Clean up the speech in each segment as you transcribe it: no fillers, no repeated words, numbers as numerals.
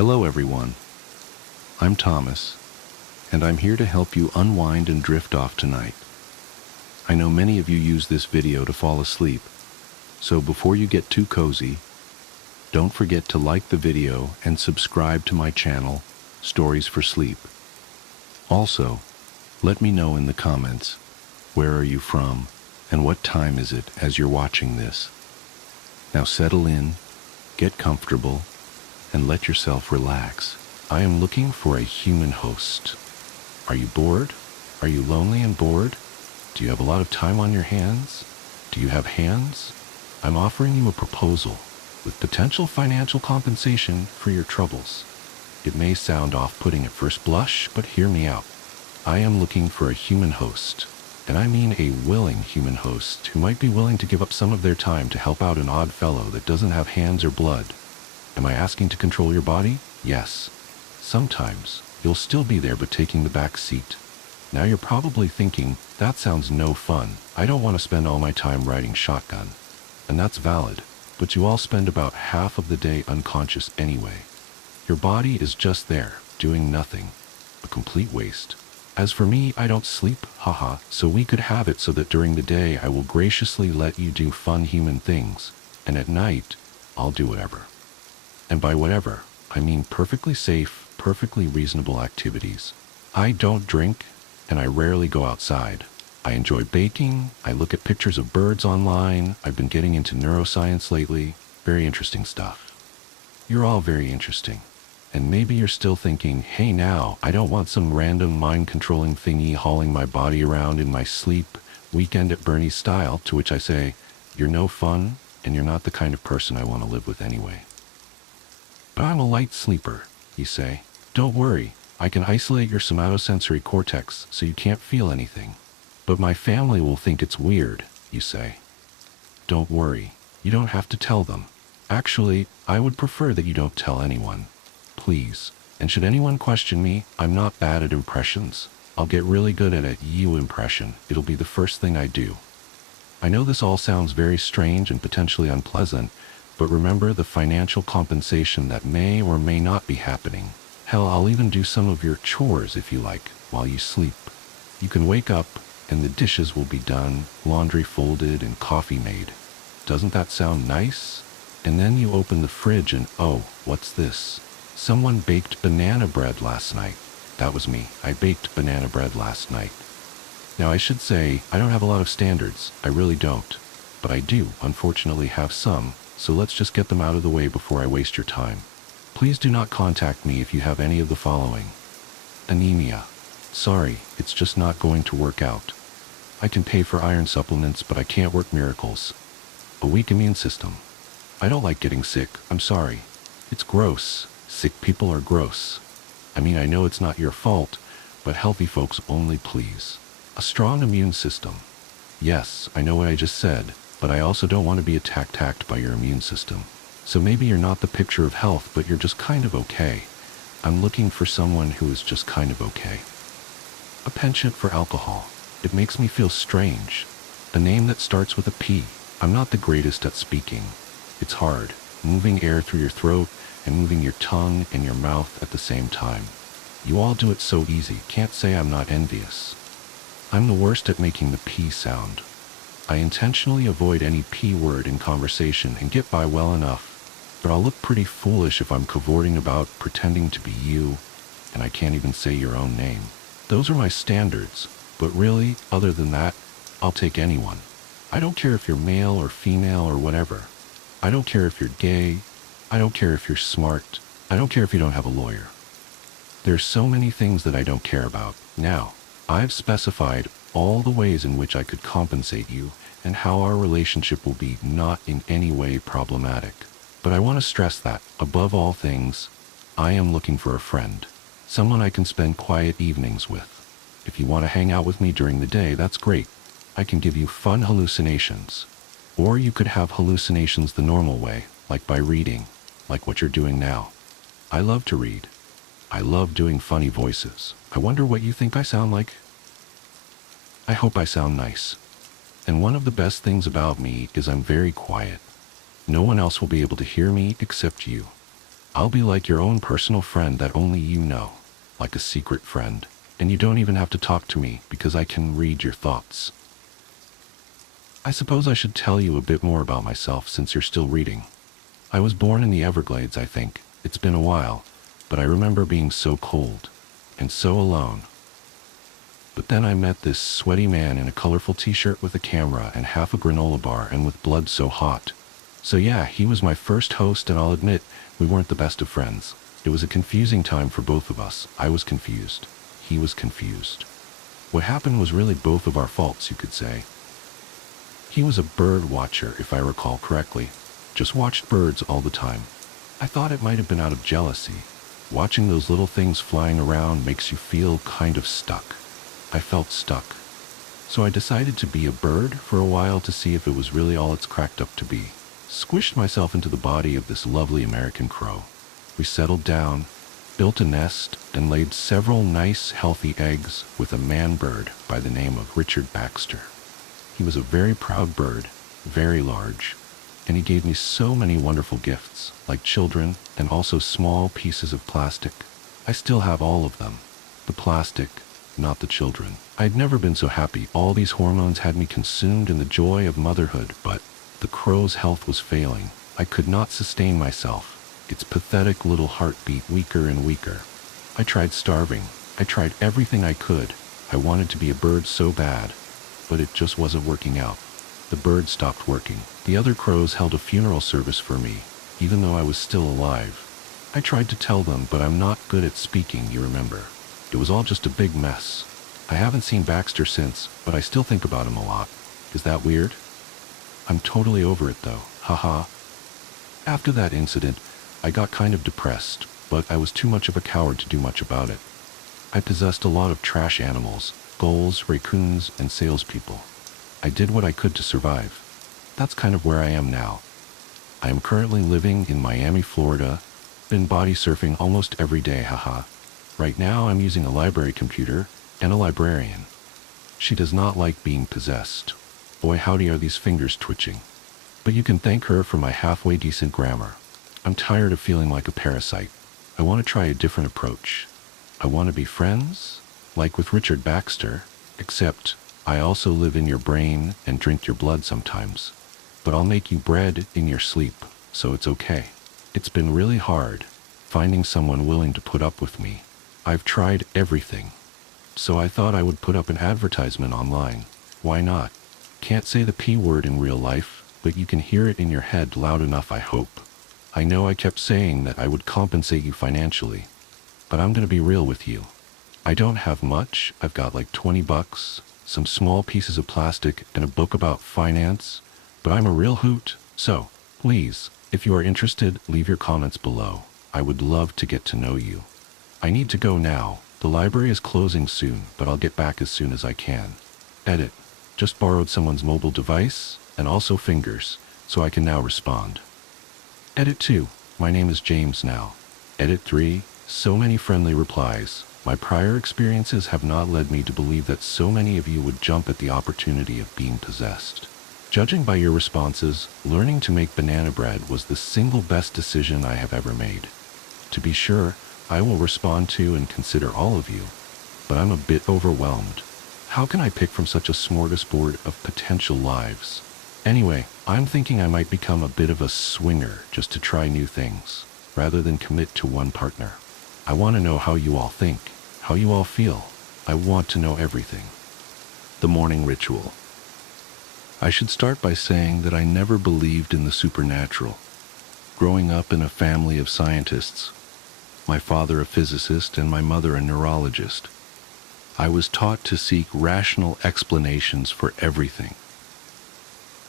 Hello everyone, I'm Thomas, and I'm here to help you unwind and drift off tonight. I know many of you use this video to fall asleep, so before you get too cozy, don't forget to like the video and subscribe to my channel, Stories for Sleep. Also, let me know in the comments, where are you from, and what time is it as you're watching this. Now settle in, get comfortable, and let yourself relax. I am looking for a human host. Are you bored? Are you lonely and bored? Do you have a lot of time on your hands? Do you have hands? I'm offering you a proposal with potential financial compensation for your troubles. It may sound off-putting at first blush, but hear me out. I am looking for a human host, and I mean a willing human host who might be willing to give up some of their time to help out an odd fellow that doesn't have hands or blood. Am I asking to control your body? Yes. Sometimes you'll still be there but taking the back seat. Now you're probably thinking, that sounds no fun. I don't want to spend all my time riding shotgun. And that's valid, but you all spend about half of the day unconscious anyway. Your body is just there, doing nothing. A complete waste. As for me, I don't sleep, haha, so we could have it so that during the day I will graciously let you do fun human things, and at night, I'll do whatever. And by whatever, I mean perfectly safe, perfectly reasonable activities. I don't drink, and I rarely go outside. I enjoy baking, I look at pictures of birds online, I've been getting into neuroscience lately, very interesting stuff. You're all very interesting. And maybe you're still thinking, hey now, I don't want some random mind-controlling thingy hauling my body around in my sleep, weekend at Bernie's style, to which I say, you're no fun, and you're not the kind of person I want to live with anyway. But I'm a light sleeper, you say. Don't worry, I can isolate your somatosensory cortex so you can't feel anything. But my family will think it's weird, you say. Don't worry, you don't have to tell them. Actually, I would prefer that you don't tell anyone. Please. And should anyone question me, I'm not bad at impressions. I'll get really good at a you impression. It'll be the first thing I do. I know this all sounds very strange and potentially unpleasant, but remember the financial compensation that may or may not be happening. Hell, I'll even do some of your chores if you like, while you sleep. You can wake up, and the dishes will be done, laundry folded, and coffee made. Doesn't that sound nice? And then you open the fridge and oh, what's this? Someone baked banana bread last night. That was me. I baked banana bread last night. Now I should say, I don't have a lot of standards. I really don't. But I do, unfortunately, have some, so let's just get them out of the way before I waste your time. Please do not contact me if you have any of the following. Anemia. Sorry, it's just not going to work out. I can pay for iron supplements, but I can't work miracles. A weak immune system. I don't like getting sick, I'm sorry. It's gross. Sick people are gross. I mean, I know it's not your fault, but healthy folks only, please. A strong immune system. Yes, I know what I just said, but I also don't want to be attacked by your immune system. So maybe you're not the picture of health, but you're just kind of okay. I'm looking for someone who is just kind of okay. A penchant for alcohol. It makes me feel strange. A name that starts with a P. I'm not the greatest at speaking. It's hard, moving air through your throat, and moving your tongue and your mouth at the same time. You all do it so easy, can't say I'm not envious. I'm the worst at making the P sound. I intentionally avoid any P word in conversation and get by well enough, but I'll look pretty foolish if I'm cavorting about pretending to be you, and I can't even say your own name. Those are my standards, but really, other than that, I'll take anyone. I don't care if you're male or female or whatever. I don't care if you're gay. I don't care if you're smart. I don't care if you don't have a lawyer. There's so many things that I don't care about. Now, I've specified all the ways in which I could compensate you and how our relationship will be not in any way problematic. But I want to stress that, above all things, I am looking for a friend. Someone I can spend quiet evenings with. If you want to hang out with me during the day, that's great. I can give you fun hallucinations. Or you could have hallucinations the normal way, like by reading. Like what you're doing now. I love to read. I love doing funny voices. I wonder what you think I sound like. I hope I sound nice. And one of the best things about me is I'm very quiet. No one else will be able to hear me except you. I'll be like your own personal friend that only you know, like a secret friend. And you don't even have to talk to me because I can read your thoughts. I suppose I should tell you a bit more about myself since you're still reading. I was born in the Everglades, I think. It's been a while, but I remember being so cold and so alone. But then I met this sweaty man in a colorful t-shirt with a camera and half a granola bar and with blood so hot. So yeah, he was my first host, and I'll admit, we weren't the best of friends. It was a confusing time for both of us. I was confused. He was confused. What happened was really both of our faults, you could say. He was a bird watcher, if I recall correctly. Just watched birds all the time. I thought it might have been out of jealousy. Watching those little things flying around makes you feel kind of stuck. I felt stuck. So I decided to be a bird for a while to see if it was really all it's cracked up to be. Squished myself into the body of this lovely American crow. We settled down, built a nest, and laid several nice, healthy eggs with a man bird by the name of Richard Baxter. He was a very proud bird, very large, and he gave me so many wonderful gifts, like children and also small pieces of plastic. I still have all of them. The plastic, not the children. I'd never been so happy. All these hormones had me consumed in the joy of motherhood, but the crow's health was failing. I could not sustain myself. Its pathetic little heart beat weaker and weaker. I tried starving. I tried everything I could. I wanted to be a bird so bad, but it just wasn't working out. The bird stopped working. The other crows held a funeral service for me, even though I was still alive. I tried to tell them, but I'm not good at speaking, you remember. It was all just a big mess. I haven't seen Baxter since, but I still think about him a lot. Is that weird? I'm totally over it though, haha. After that incident, I got kind of depressed, but I was too much of a coward to do much about it. I possessed a lot of trash animals, gulls, raccoons, and salespeople. I did what I could to survive. That's kind of where I am now. I am currently living in Miami, Florida, been body surfing almost every day, haha. Right now I'm using a library computer and a librarian. She does not like being possessed. Boy howdy are these fingers twitching. But you can thank her for my halfway decent grammar. I'm tired of feeling like a parasite. I want to try a different approach. I want to be friends, like with Richard Baxter, except I also live in your brain and drink your blood sometimes. But I'll make you bread in your sleep, so it's okay. It's been really hard finding someone willing to put up with me. I've tried everything. So I thought I would put up an advertisement online. Why not? Can't say the P word in real life, but you can hear it in your head loud enough, I hope. I know I kept saying that I would compensate you financially, but I'm gonna be real with you. I don't have much. I've got like $20, some small pieces of plastic, and a book about finance, but I'm a real hoot. So, please, if you are interested, leave your comments below. I would love to get to know you. I need to go now. The library is closing soon, but I'll get back as soon as I can. Edit. Just borrowed someone's mobile device, and also fingers, so I can now respond. Edit 2. My name is James now. Edit 3. So many friendly replies. My prior experiences have not led me to believe that so many of you would jump at the opportunity of being possessed. Judging by your responses, learning to make banana bread was the single best decision I have ever made. To be sure, I will respond to and consider all of you, but I'm a bit overwhelmed. How can I pick from such a smorgasbord of potential lives? Anyway, I'm thinking I might become a bit of a swinger just to try new things, rather than commit to one partner. I want to know how you all think, how you all feel. I want to know everything. The morning ritual. I should start by saying that I never believed in the supernatural. Growing up in a family of scientists, my father a physicist and my mother a neurologist, I was taught to seek rational explanations for everything.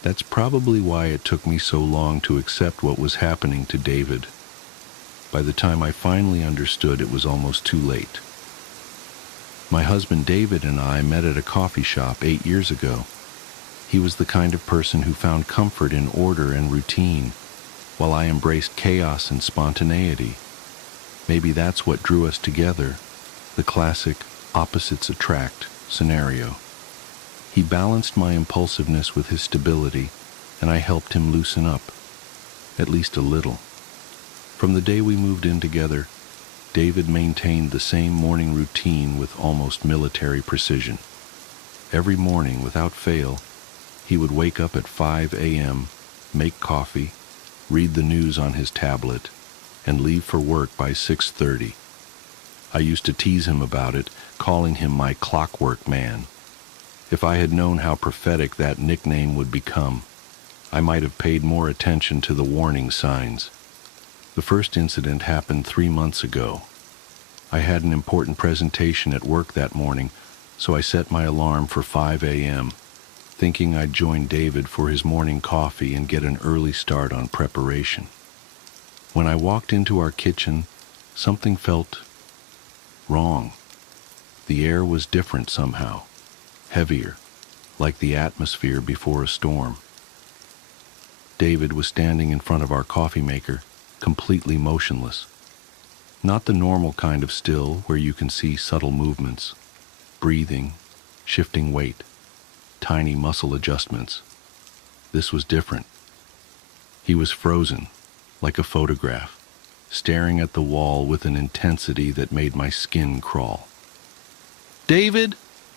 That's probably why it took me so long to accept what was happening to David. By the time I finally understood, it was almost too late. My husband David and I met at a coffee shop 8 years ago. He was the kind of person who found comfort in order and routine, while I embraced chaos and spontaneity. Maybe that's what drew us together, the classic opposites attract scenario. He balanced my impulsiveness with his stability, and I helped him loosen up, at least a little. From the day we moved in together, David maintained the same morning routine with almost military precision. Every morning, without fail, he would wake up at 5 a.m., make coffee, read the news on his tablet, and leave for work by 6:30. I used to tease him about it, calling him my clockwork man. If I had known how prophetic that nickname would become, I might have paid more attention to the warning signs. The first incident happened 3 months ago. I had an important presentation at work that morning, so I set my alarm for 5 a.m., thinking I'd join David for his morning coffee and get an early start on preparation. When I walked into our kitchen, something felt wrong. The air was different somehow, heavier, like the atmosphere before a storm. David was standing in front of our coffee maker, completely motionless. Not the normal kind of still where you can see subtle movements, breathing, shifting weight, tiny muscle adjustments. This was different. He was frozen, like a photograph, staring at the wall with an intensity that made my skin crawl. "David!"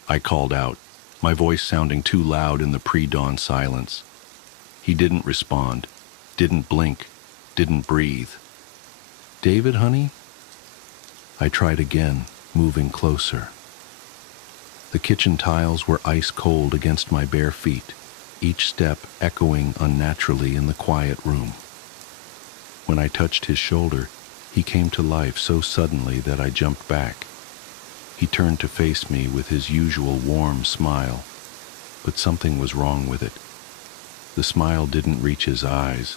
I called out, my voice sounding too loud in the pre-dawn silence. He didn't respond, didn't blink, didn't breathe. "David, honey?" I tried again, moving closer. The kitchen tiles were ice cold against my bare feet, each step echoing unnaturally in the quiet room. When I touched his shoulder, he came to life so suddenly that I jumped back. He turned to face me with his usual warm smile, but something was wrong with it. The smile didn't reach his eyes,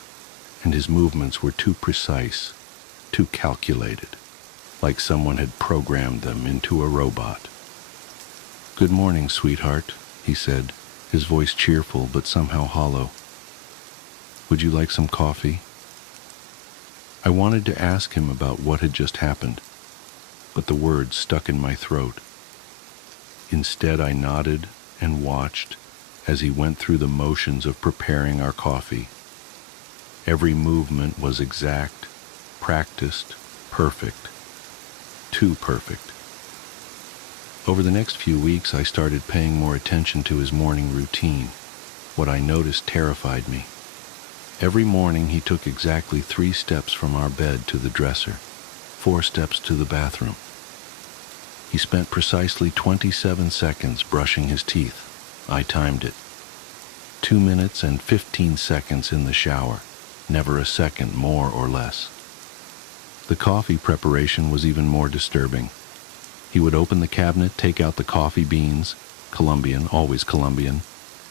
and his movements were too precise, too calculated, like someone had programmed them into a robot. "Good morning, sweetheart," he said, his voice cheerful but somehow hollow. "Would you like some coffee?" I wanted to ask him about what had just happened, but the words stuck in my throat. Instead, I nodded and watched as he went through the motions of preparing our coffee. Every movement was exact, practiced, perfect. Too perfect. Over the next few weeks, I started paying more attention to his morning routine. What I noticed terrified me. Every morning, he took exactly 3 steps from our bed to the dresser, 4 steps to the bathroom. He spent precisely 27 seconds brushing his teeth. I timed it. 2 minutes and 15 seconds in the shower, never a second more or less. The coffee preparation was even more disturbing. He would open the cabinet, take out the coffee beans, Colombian, always Colombian,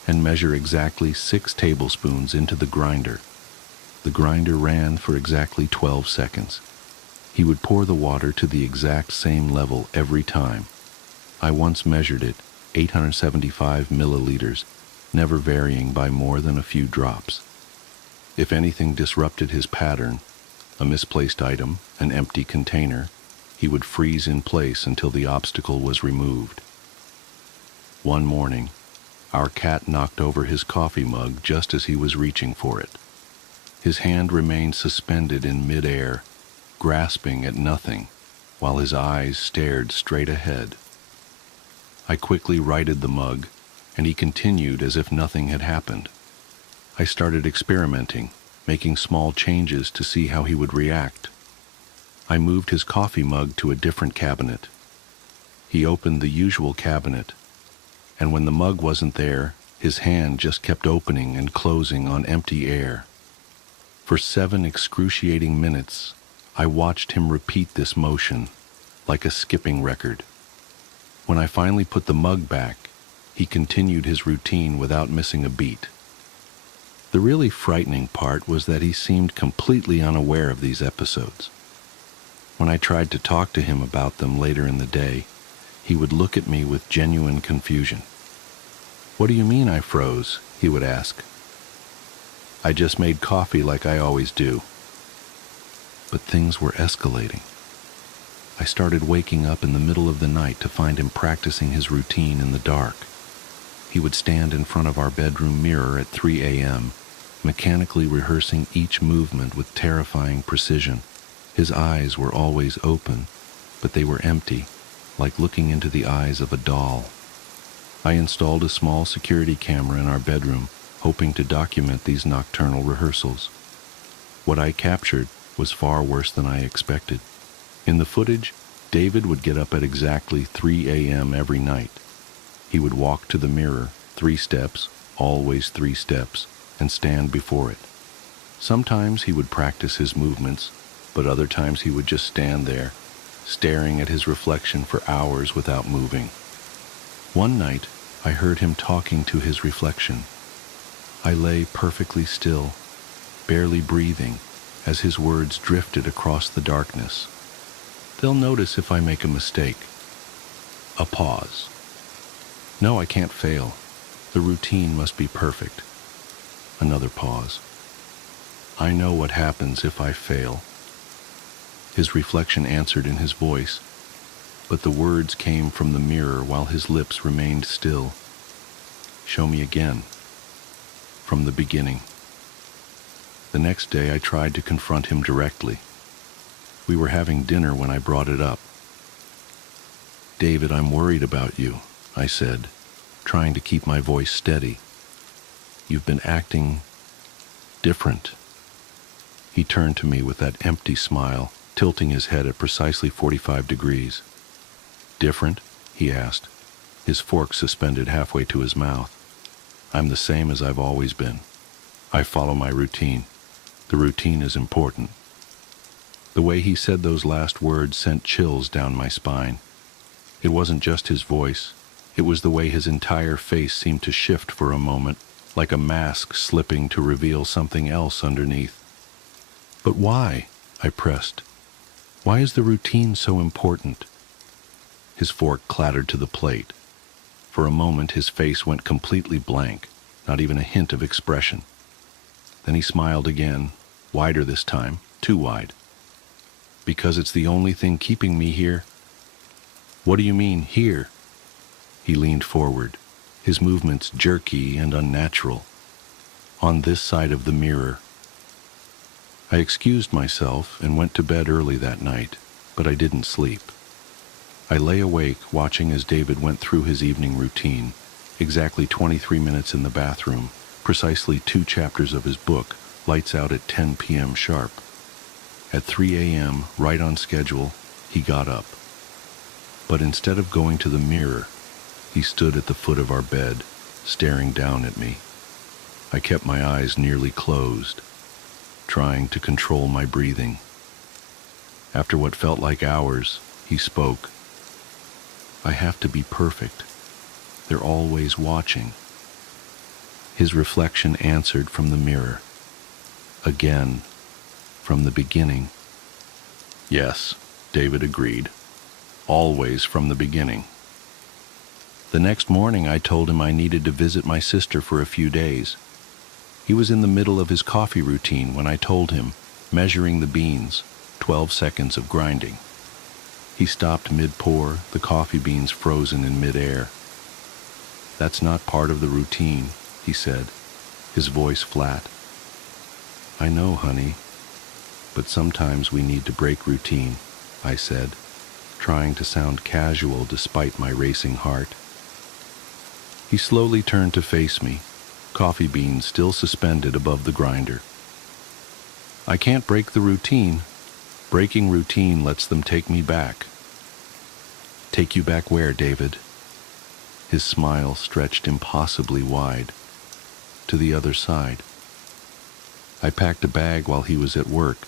and measure exactly 6 tablespoons into the grinder. The grinder ran for exactly 12 seconds. He would pour the water to the exact same level every time. I once measured it, 875 milliliters, never varying by more than a few drops. If anything disrupted his pattern, a misplaced item, an empty container, he would freeze in place until the obstacle was removed. One morning, our cat knocked over his coffee mug just as he was reaching for it. His hand remained suspended in midair, grasping at nothing, while his eyes stared straight ahead. I quickly righted the mug, and he continued as if nothing had happened. I started experimenting, making small changes to see how he would react. I moved his coffee mug to a different cabinet. He opened the usual cabinet, and when the mug wasn't there, his hand just kept opening and closing on empty air. For 7 excruciating minutes, I watched him repeat this motion, like a skipping record. When I finally put the mug back, he continued his routine without missing a beat. The really frightening part was that he seemed completely unaware of these episodes. When I tried to talk to him about them later in the day, he would look at me with genuine confusion. "What do you mean I froze?" he would ask. "I just made coffee like I always do." But things were escalating. I started waking up in the middle of the night to find him practicing his routine in the dark. He would stand in front of our bedroom mirror at 3 a.m., mechanically rehearsing each movement with terrifying precision. His eyes were always open, but they were empty, like looking into the eyes of a doll. I installed a small security camera in our bedroom, hoping to document these nocturnal rehearsals. What I captured was far worse than I expected. In the footage, David would get up at exactly 3 a.m. every night. He would walk to the mirror, 3 steps, always 3 steps, and stand before it. Sometimes he would practice his movements, but other times he would just stand there, staring at his reflection for hours without moving. One night, I heard him talking to his reflection. I lay perfectly still, barely breathing, as his words drifted across the darkness. They'll notice if I make a mistake. A pause. No, I can't fail. The routine must be perfect. Another pause. I know what happens if I fail. His reflection answered in his voice, but the words came from the mirror while his lips remained still. Show me again. From the beginning. The next day I tried to confront him directly. We were having dinner when I brought it up. David, I'm worried about you, I said, trying to keep my voice steady. You've been acting different. He turned to me with that empty smile, tilting his head at precisely 45 degrees. Different? He asked, his fork suspended halfway to his mouth. I'm the same as I've always been. I follow my routine. The routine is important. The way he said those last words sent chills down my spine. It wasn't just his voice. It was the way his entire face seemed to shift for a moment, like a mask slipping to reveal something else underneath. But why? I pressed. Why is the routine so important? His fork clattered to the plate. For a moment his face went completely blank, not even a hint of expression. Then he smiled again, wider this time, too wide. Because it's the only thing keeping me here. What do you mean, here? He leaned forward, his movements jerky and unnatural. On this side of the mirror. I excused myself and went to bed early that night, but I didn't sleep. I lay awake watching as David went through his evening routine, exactly 23 minutes in the bathroom, precisely 2 chapters of his book, lights out at 10 p.m. sharp. At 3 a.m., right on schedule, he got up. But instead of going to the mirror, he stood at the foot of our bed, staring down at me. I kept my eyes nearly closed, trying to control my breathing. After what felt like hours, he spoke. I have to be perfect. They're always watching. His reflection answered from the mirror. Again, from the beginning. Yes, David agreed. Always from the beginning. The next morning I told him I needed to visit my sister for a few days. He was in the middle of his coffee routine when I told him, measuring the beans, 12 seconds of grinding. He stopped mid-pour, the coffee beans frozen in mid-air. That's not part of the routine, he said, his voice flat. I know, honey, but sometimes we need to break routine, I said, trying to sound casual despite my racing heart. He slowly turned to face me, coffee beans still suspended above the grinder. I can't break the routine. Breaking routine lets them take me back. Take you back where, David? His smile stretched impossibly wide. To the other side. I packed a bag while he was at work,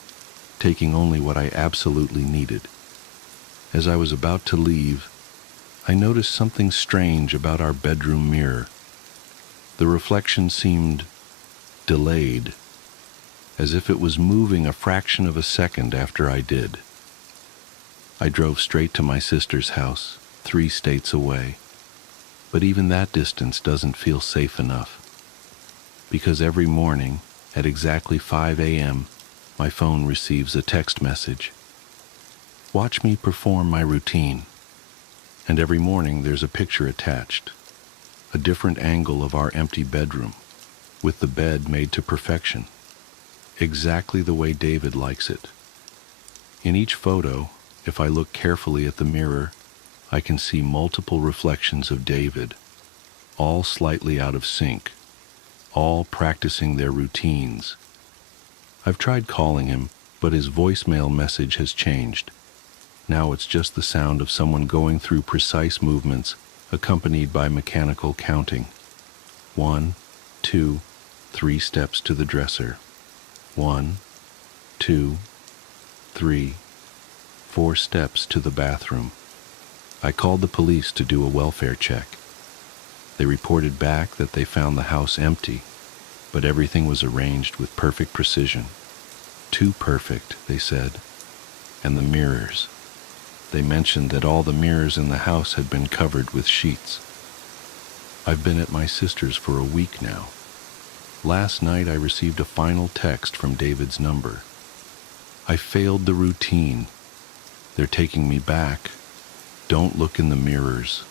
taking only what I absolutely needed. As I was about to leave, I noticed something strange about our bedroom mirror. The reflection seemed delayed, as if it was moving a fraction of a second after I did. I drove straight to my sister's house, 3 states away. But even that distance doesn't feel safe enough. Because every morning, at exactly 5 a.m., my phone receives a text message. Watch me perform my routine. And every morning there's a picture attached. A different angle of our empty bedroom, with the bed made to perfection. Exactly the way David likes it. In each photo, if I look carefully at the mirror, I can see multiple reflections of David, all slightly out of sync, all practicing their routines. I've tried calling him, but his voicemail message has changed. Now it's just the sound of someone going through precise movements accompanied by mechanical counting. 1, 2, 3 steps to the dresser. 1, 2, 3, 4 steps to the bathroom. I called the police to do a welfare check. They reported back that they found the house empty, but everything was arranged with perfect precision. Too perfect, they said. And the mirrors. They mentioned that all the mirrors in the house had been covered with sheets. I've been at my sister's for a week now. Last night I received a final text from David's number. I failed the routine. They're taking me back. Don't look in the mirrors.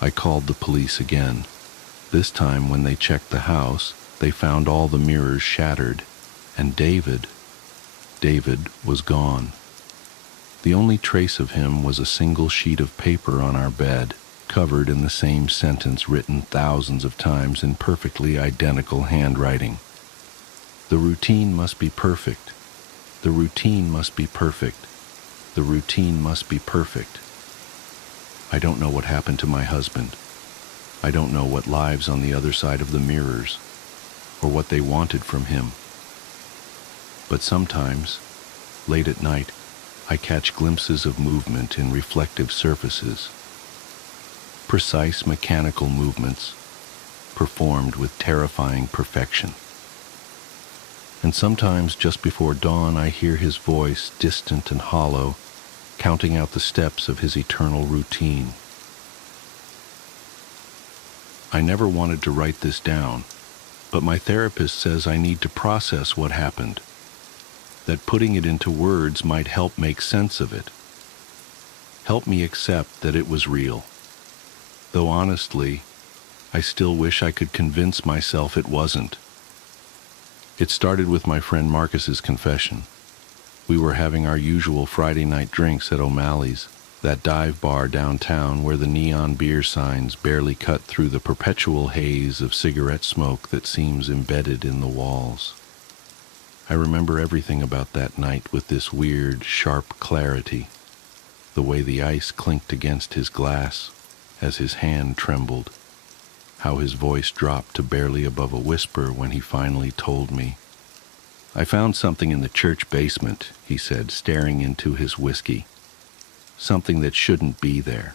I called the police again. This time when they checked the house, they found all the mirrors shattered, and David was gone. The only trace of him was a single sheet of paper on our bed, covered in the same sentence written thousands of times in perfectly identical handwriting. The routine must be perfect. The routine must be perfect. The routine must be perfect. I don't know what happened to my husband. I don't know what lives on the other side of the mirrors, or what they wanted from him. But sometimes, late at night, I catch glimpses of movement in reflective surfaces. Precise mechanical movements, performed with terrifying perfection. And sometimes just before dawn I hear his voice, distant and hollow, counting out the steps of his eternal routine. I never wanted to write this down, but my therapist says I need to process what happened, that putting it into words might help make sense of it, help me accept that it was real. Though honestly, I still wish I could convince myself it wasn't. It started with my friend Marcus's confession. We were having our usual Friday night drinks at O'Malley's, that dive bar downtown where the neon beer signs barely cut through the perpetual haze of cigarette smoke that seems embedded in the walls. I remember everything about that night with this weird, sharp clarity. The way the ice clinked against his glass as his hand trembled. How his voice dropped to barely above a whisper when he finally told me. I found something in the church basement, he said, staring into his whiskey. Something that shouldn't be there.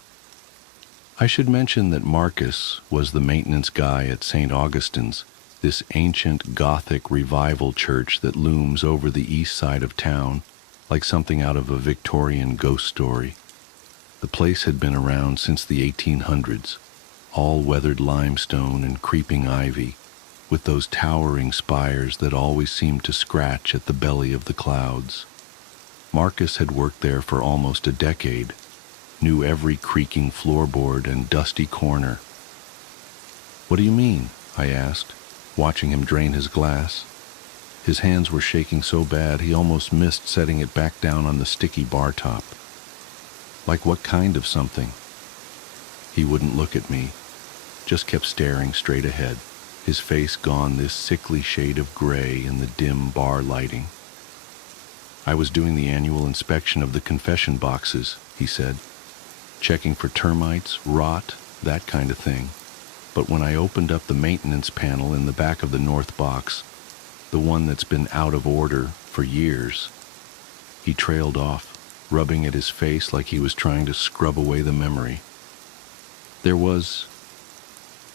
I should mention that Marcus was the maintenance guy at St. Augustine's, this ancient Gothic revival church that looms over the east side of town, like something out of a Victorian ghost story. The place had been around since the 1800s, all weathered limestone and creeping ivy, with those towering spires that always seemed to scratch at the belly of the clouds. Marcus had worked there for almost a decade, knew every creaking floorboard and dusty corner. "What do you mean?" I asked, watching him drain his glass. His hands were shaking so bad he almost missed setting it back down on the sticky bar top. Like what kind of something? He wouldn't look at me, just kept staring straight ahead, his face gone this sickly shade of gray in the dim bar lighting. I was doing the annual inspection of the confession boxes, he said, checking for termites, rot, that kind of thing. But when I opened up the maintenance panel in the back of the north box, the one that's been out of order for years, he trailed off, rubbing at his face like he was trying to scrub away the memory. There was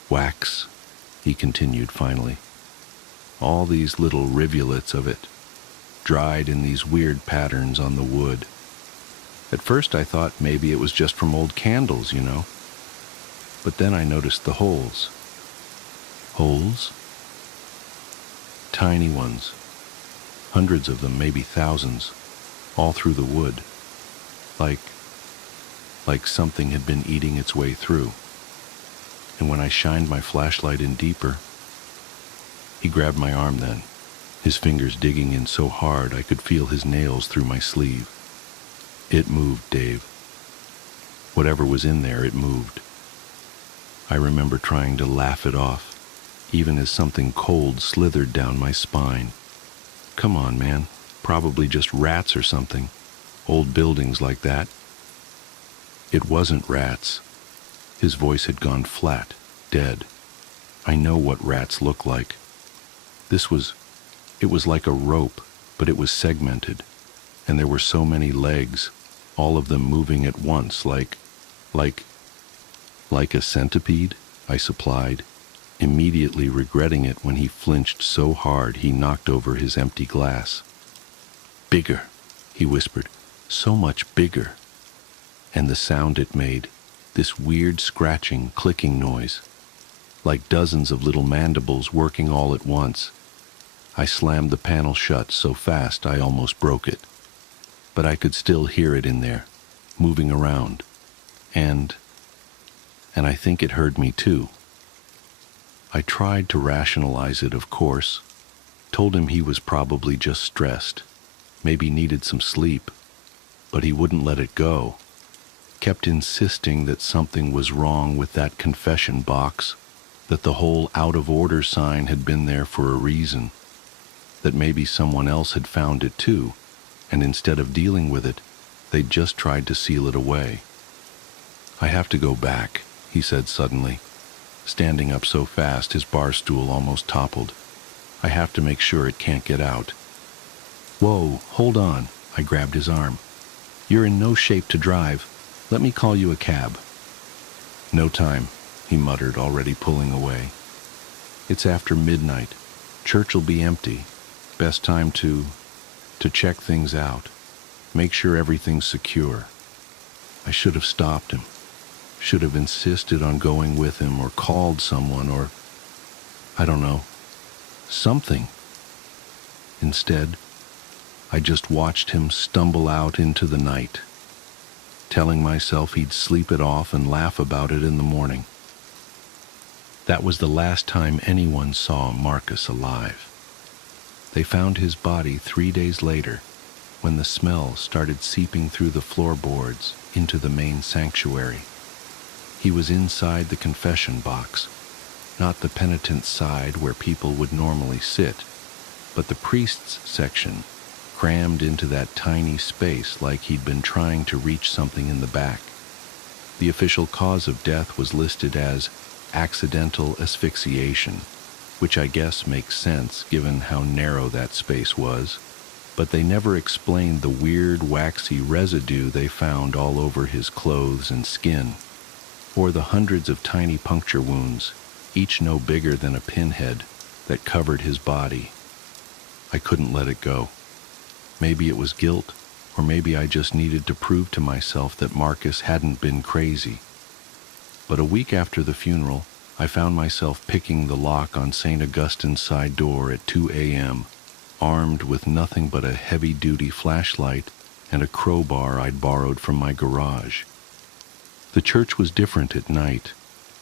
wax, he continued finally. All these little rivulets of it, dried in these weird patterns on the wood. At first I thought maybe it was just from old candles, you know. But then I noticed the holes. Holes? Tiny ones. Hundreds of them, maybe thousands, all through the wood. Like something had been eating its way through. And when I shined my flashlight in deeper, he grabbed my arm then, his fingers digging in so hard I could feel his nails through my sleeve. It moved, Dave. Whatever was in there, it moved. I remember trying to laugh it off, even as something cold slithered down my spine. Come on, man. Probably just rats or something. Old buildings like that. It wasn't rats. His voice had gone flat, dead. I know what rats look like. It was like a rope, but it was segmented, and there were so many legs, all of them moving at once, like a centipede, I supplied, immediately regretting it when he flinched so hard he knocked over his empty glass. Bigger, he whispered, so much bigger. And the sound it made, this weird scratching, clicking noise, like dozens of little mandibles working all at once. I slammed the panel shut so fast I almost broke it, but I could still hear it in there, moving around, and I think it heard me too. I tried to rationalize it, of course, told him he was probably just stressed, maybe needed some sleep, but he wouldn't let it go. Kept insisting that something was wrong with that confession box, that the whole out of order sign had been there for a reason, that maybe someone else had found it too, and instead of dealing with it, they'd just tried to seal it away. I have to go back, he said suddenly, standing up so fast his bar stool almost toppled. I have to make sure it can't get out. Whoa, hold on, I grabbed his arm. You're in no shape to drive. Let me call you a cab. No time, he muttered, already pulling away. It's after midnight. Church'll be empty. Best time to check things out. Make sure everything's secure. I should have stopped him. Should have insisted on going with him or called someone or, I don't know, something. Instead, I just watched him stumble out into the night, telling myself he'd sleep it off and laugh about it in the morning. That was the last time anyone saw Marcus alive. They found his body 3 days later, when the smell started seeping through the floorboards into the main sanctuary. He was inside the confession box, not the penitent's side where people would normally sit, but the priest's section, crammed into that tiny space like he'd been trying to reach something in the back. The official cause of death was listed as accidental asphyxiation, which I guess makes sense given how narrow that space was, but they never explained the weird waxy residue they found all over his clothes and skin, or the hundreds of tiny puncture wounds, each no bigger than a pinhead, that covered his body. I couldn't let it go. Maybe it was guilt, or maybe I just needed to prove to myself that Marcus hadn't been crazy. But a week after the funeral, I found myself picking the lock on St. Augustine's side door at 2 a.m., armed with nothing but a heavy-duty flashlight and a crowbar I'd borrowed from my garage. The church was different at night.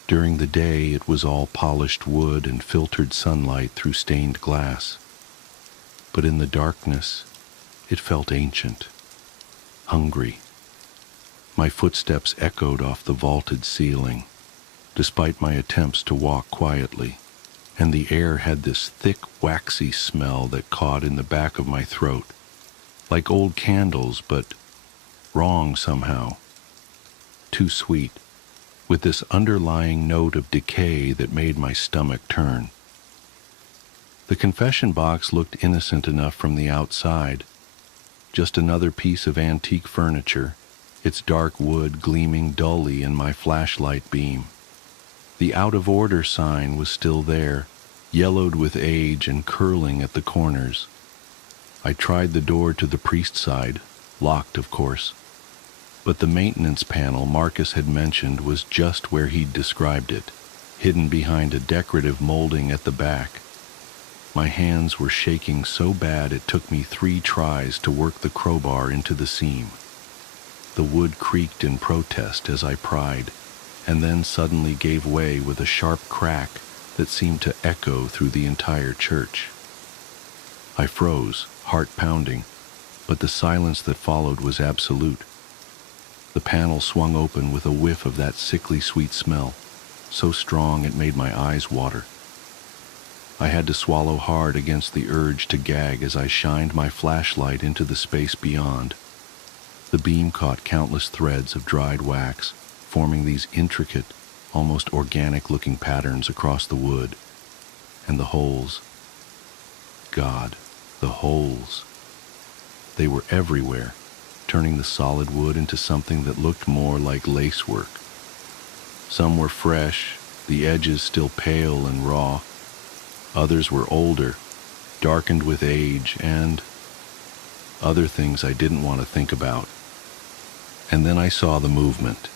During the day, it was all polished wood and filtered sunlight through stained glass. But in the darkness, it felt ancient, hungry. My footsteps echoed off the vaulted ceiling, despite my attempts to walk quietly, and the air had this thick, waxy smell that caught in the back of my throat, like old candles, but wrong somehow. Too sweet, with this underlying note of decay that made my stomach turn. The confession box looked innocent enough from the outside, just another piece of antique furniture, its dark wood gleaming dully in my flashlight beam. The out-of-order sign was still there, yellowed with age and curling at the corners. I tried the door to the priest's side, locked of course, but the maintenance panel Marcus had mentioned was just where he'd described it, hidden behind a decorative molding at the back. My hands were shaking so bad it took me 3 tries to work the crowbar into the seam. The wood creaked in protest as I pried, and then suddenly gave way with a sharp crack that seemed to echo through the entire church. I froze, heart pounding, but the silence that followed was absolute. The panel swung open with a whiff of that sickly sweet smell, so strong it made my eyes water. I had to swallow hard against the urge to gag as I shined my flashlight into the space beyond. The beam caught countless threads of dried wax, forming these intricate, almost organic-looking patterns across the wood. And the holes. God, the holes. They were everywhere, turning the solid wood into something that looked more like lacework. Some were fresh, the edges still pale and raw. Others were older, darkened with age, and other things I didn't want to think about. And then I saw the movement.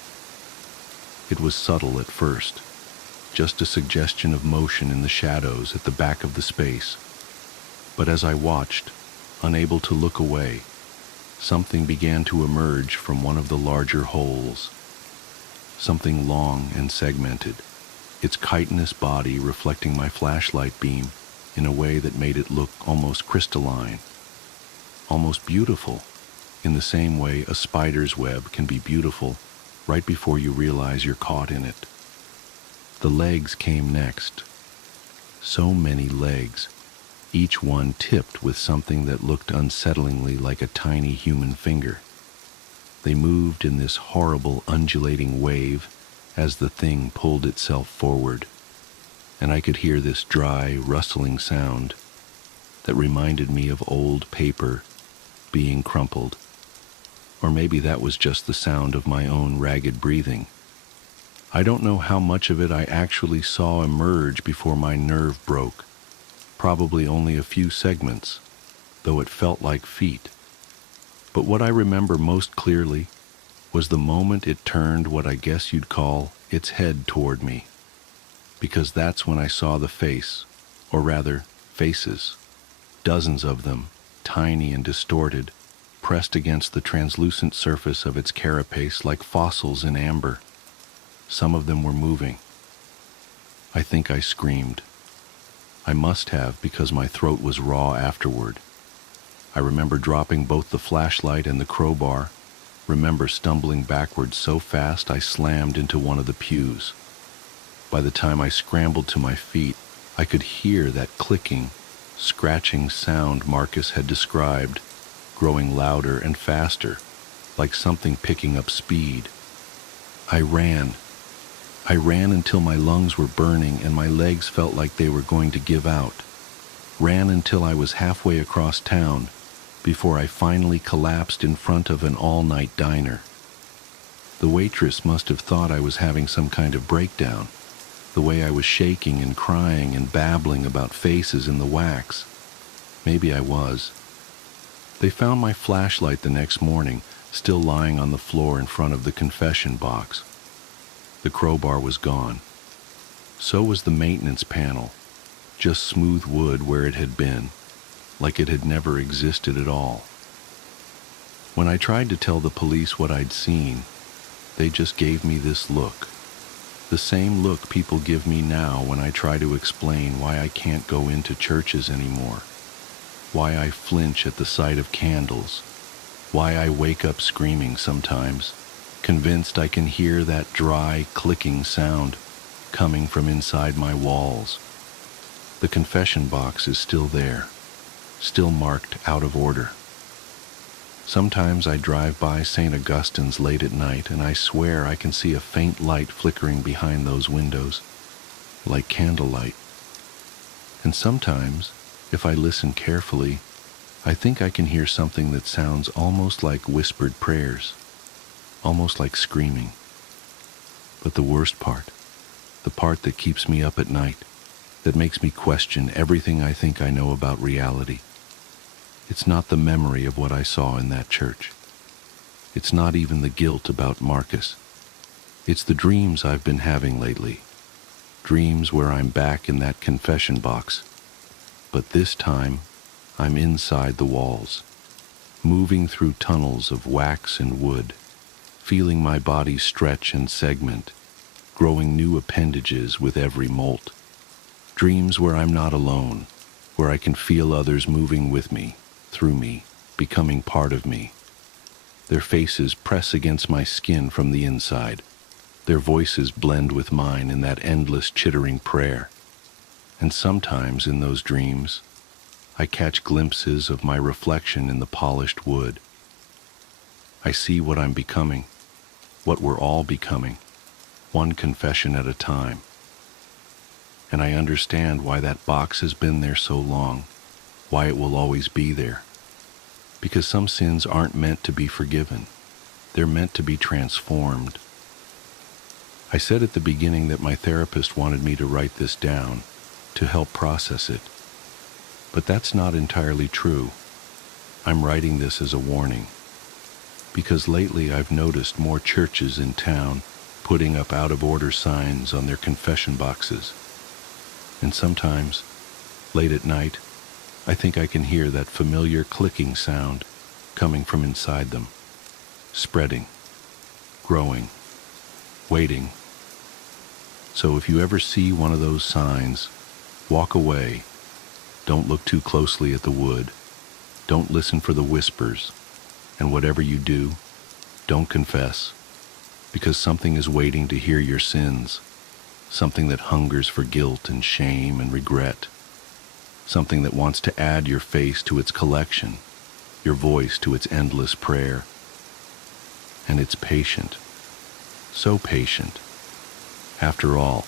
It was subtle at first, just a suggestion of motion in the shadows at the back of the space. But as I watched, unable to look away, something began to emerge from one of the larger holes. Something long and segmented, its chitinous body reflecting my flashlight beam in a way that made it look almost crystalline, almost beautiful, in the same way a spider's web can be beautiful right before you realize you're caught in it. The legs came next. So many legs, each one tipped with something that looked unsettlingly like a tiny human finger. They moved in this horrible undulating wave as the thing pulled itself forward, and I could hear this dry, rustling sound that reminded me of old paper being crumpled. Or maybe that was just the sound of my own ragged breathing. I don't know how much of it I actually saw emerge before my nerve broke. Probably only a few segments, though it felt like feet. But what I remember most clearly was the moment it turned what I guess you'd call its head toward me. Because that's when I saw the face, or rather, faces. Dozens of them, tiny and distorted, pressed against the translucent surface of its carapace like fossils in amber. Some of them were moving. I think I screamed. I must have, because my throat was raw afterward. I remember dropping both the flashlight and the crowbar, remember stumbling backwards so fast I slammed into one of the pews. By the time I scrambled to my feet, I could hear that clicking, scratching sound Marcus had described, growing louder and faster, like something picking up speed. I ran until my lungs were burning and my legs felt like they were going to give out. Ran until I was halfway across town, before I finally collapsed in front of an all-night diner. The waitress must have thought I was having some kind of breakdown, the way I was shaking and crying and babbling about faces in the wax. Maybe I was. They found my flashlight the next morning, still lying on the floor in front of the confession box. The crowbar was gone. So was the maintenance panel, just smooth wood where it had been, like it had never existed at all. When I tried to tell the police what I'd seen, they just gave me this look. The same look people give me now when I try to explain why I can't go into churches anymore, why I flinch at the sight of candles, why I wake up screaming sometimes, convinced I can hear that dry, clicking sound coming from inside my walls. The confession box is still there, still marked out of order. Sometimes I drive by St. Augustine's late at night and I swear I can see a faint light flickering behind those windows, like candlelight. And sometimes, if I listen carefully, I think I can hear something that sounds almost like whispered prayers, almost like screaming. But the worst part, the part that keeps me up at night, that makes me question everything I think I know about reality, it's not the memory of what I saw in that church. It's not even the guilt about Marcus. It's the dreams I've been having lately. Dreams where I'm back in that confession box. But this time, I'm inside the walls, moving through tunnels of wax and wood, feeling my body stretch and segment, growing new appendages with every molt. Dreams where I'm not alone, where I can feel others moving with me, through me, becoming part of me. Their faces press against my skin from the inside. Their voices blend with mine in that endless chittering prayer. And sometimes in those dreams, I catch glimpses of my reflection in the polished wood. I see what I'm becoming, what we're all becoming, one confession at a time. And I understand why that box has been there so long, why it will always be there. Because some sins aren't meant to be forgiven. They're meant to be transformed. I said at the beginning that my therapist wanted me to write this down to help process it. But that's not entirely true. I'm writing this as a warning. Because lately I've noticed more churches in town putting up out-of-order signs on their confession boxes. And sometimes, late at night, I think I can hear that familiar clicking sound coming from inside them, spreading, growing, waiting. So if you ever see one of those signs, walk away. Don't look too closely at the wood. Don't listen for the whispers. And whatever you do, don't confess, because something is waiting to hear your sins, something that hungers for guilt and shame and regret, something that wants to add your face to its collection, your voice to its endless prayer. And it's patient, so patient. After all,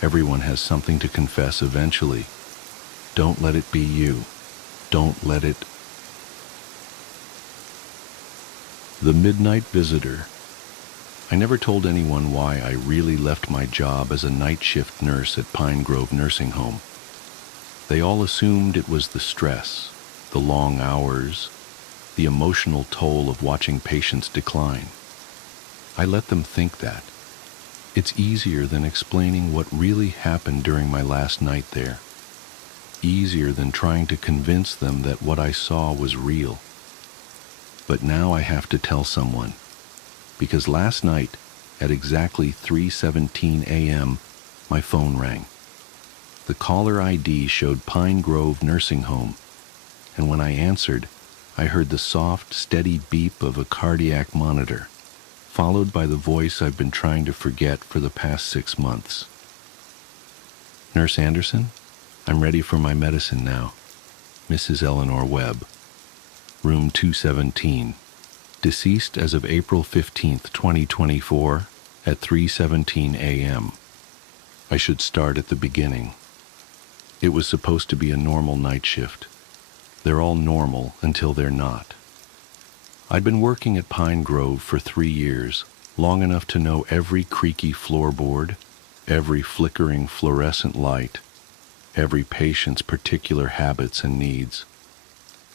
everyone has something to confess eventually. Don't let it be you. Don't let it. The Midnight Visitor. I never told anyone why I really left my job as a night shift nurse at Pine Grove Nursing Home. They all assumed it was the stress, the long hours, the emotional toll of watching patients decline. I let them think that. It's easier than explaining what really happened during my last night there. Easier than trying to convince them that what I saw was real. But now I have to tell someone, because last night, at exactly 3:17 a.m., my phone rang. The caller ID showed Pine Grove Nursing Home, and when I answered, I heard the soft, steady beep of a cardiac monitor, followed by the voice I've been trying to forget for the past 6 months. Nurse Anderson, I'm ready for my medicine now. Mrs. Eleanor Webb. Room 217. Deceased as of April 15th, 2024, at 3:17 a.m. I should start at the beginning. It was supposed to be a normal night shift. They're all normal until they're not. I'd been working at Pine Grove for 3 years, long enough to know every creaky floorboard, every flickering fluorescent light, every patient's particular habits and needs.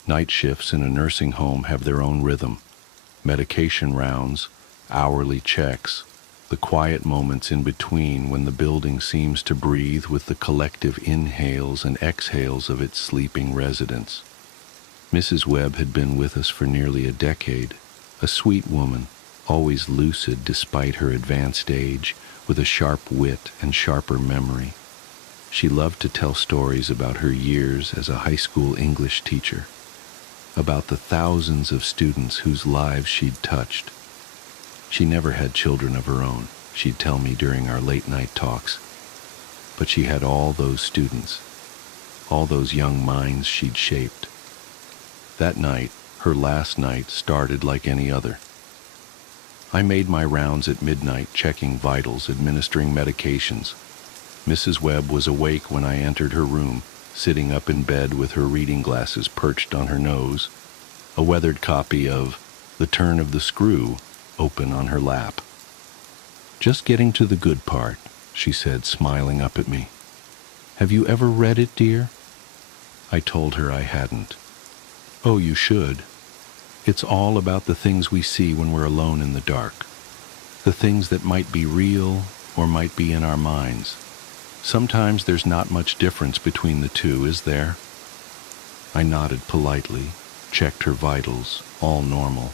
Night shifts in a nursing home have their own rhythm. Medication rounds, hourly checks, the quiet moments in between when the building seems to breathe with the collective inhales and exhales of its sleeping residents. Mrs. Webb had been with us for nearly a decade, a sweet woman, always lucid despite her advanced age, with a sharp wit and sharper memory. She loved to tell stories about her years as a high school English teacher, about the thousands of students whose lives she'd touched. She never had children of her own, she'd tell me during our late-night talks, but she had all those students, all those young minds she'd shaped. That night, her last night, started like any other. I made my rounds at midnight, checking vitals, administering medications. Mrs. Webb was awake when I entered her room, sitting up in bed with her reading glasses perched on her nose, a weathered copy of The Turn of the Screw open on her lap. "Just getting to the good part," she said, smiling up at me. "Have you ever read it, dear?" I told her I hadn't. "Oh, you should. It's all about the things we see when we're alone in the dark. The things that might be real or might be in our minds. Sometimes there's not much difference between the two, is there?" I nodded politely, checked her vitals, all normal,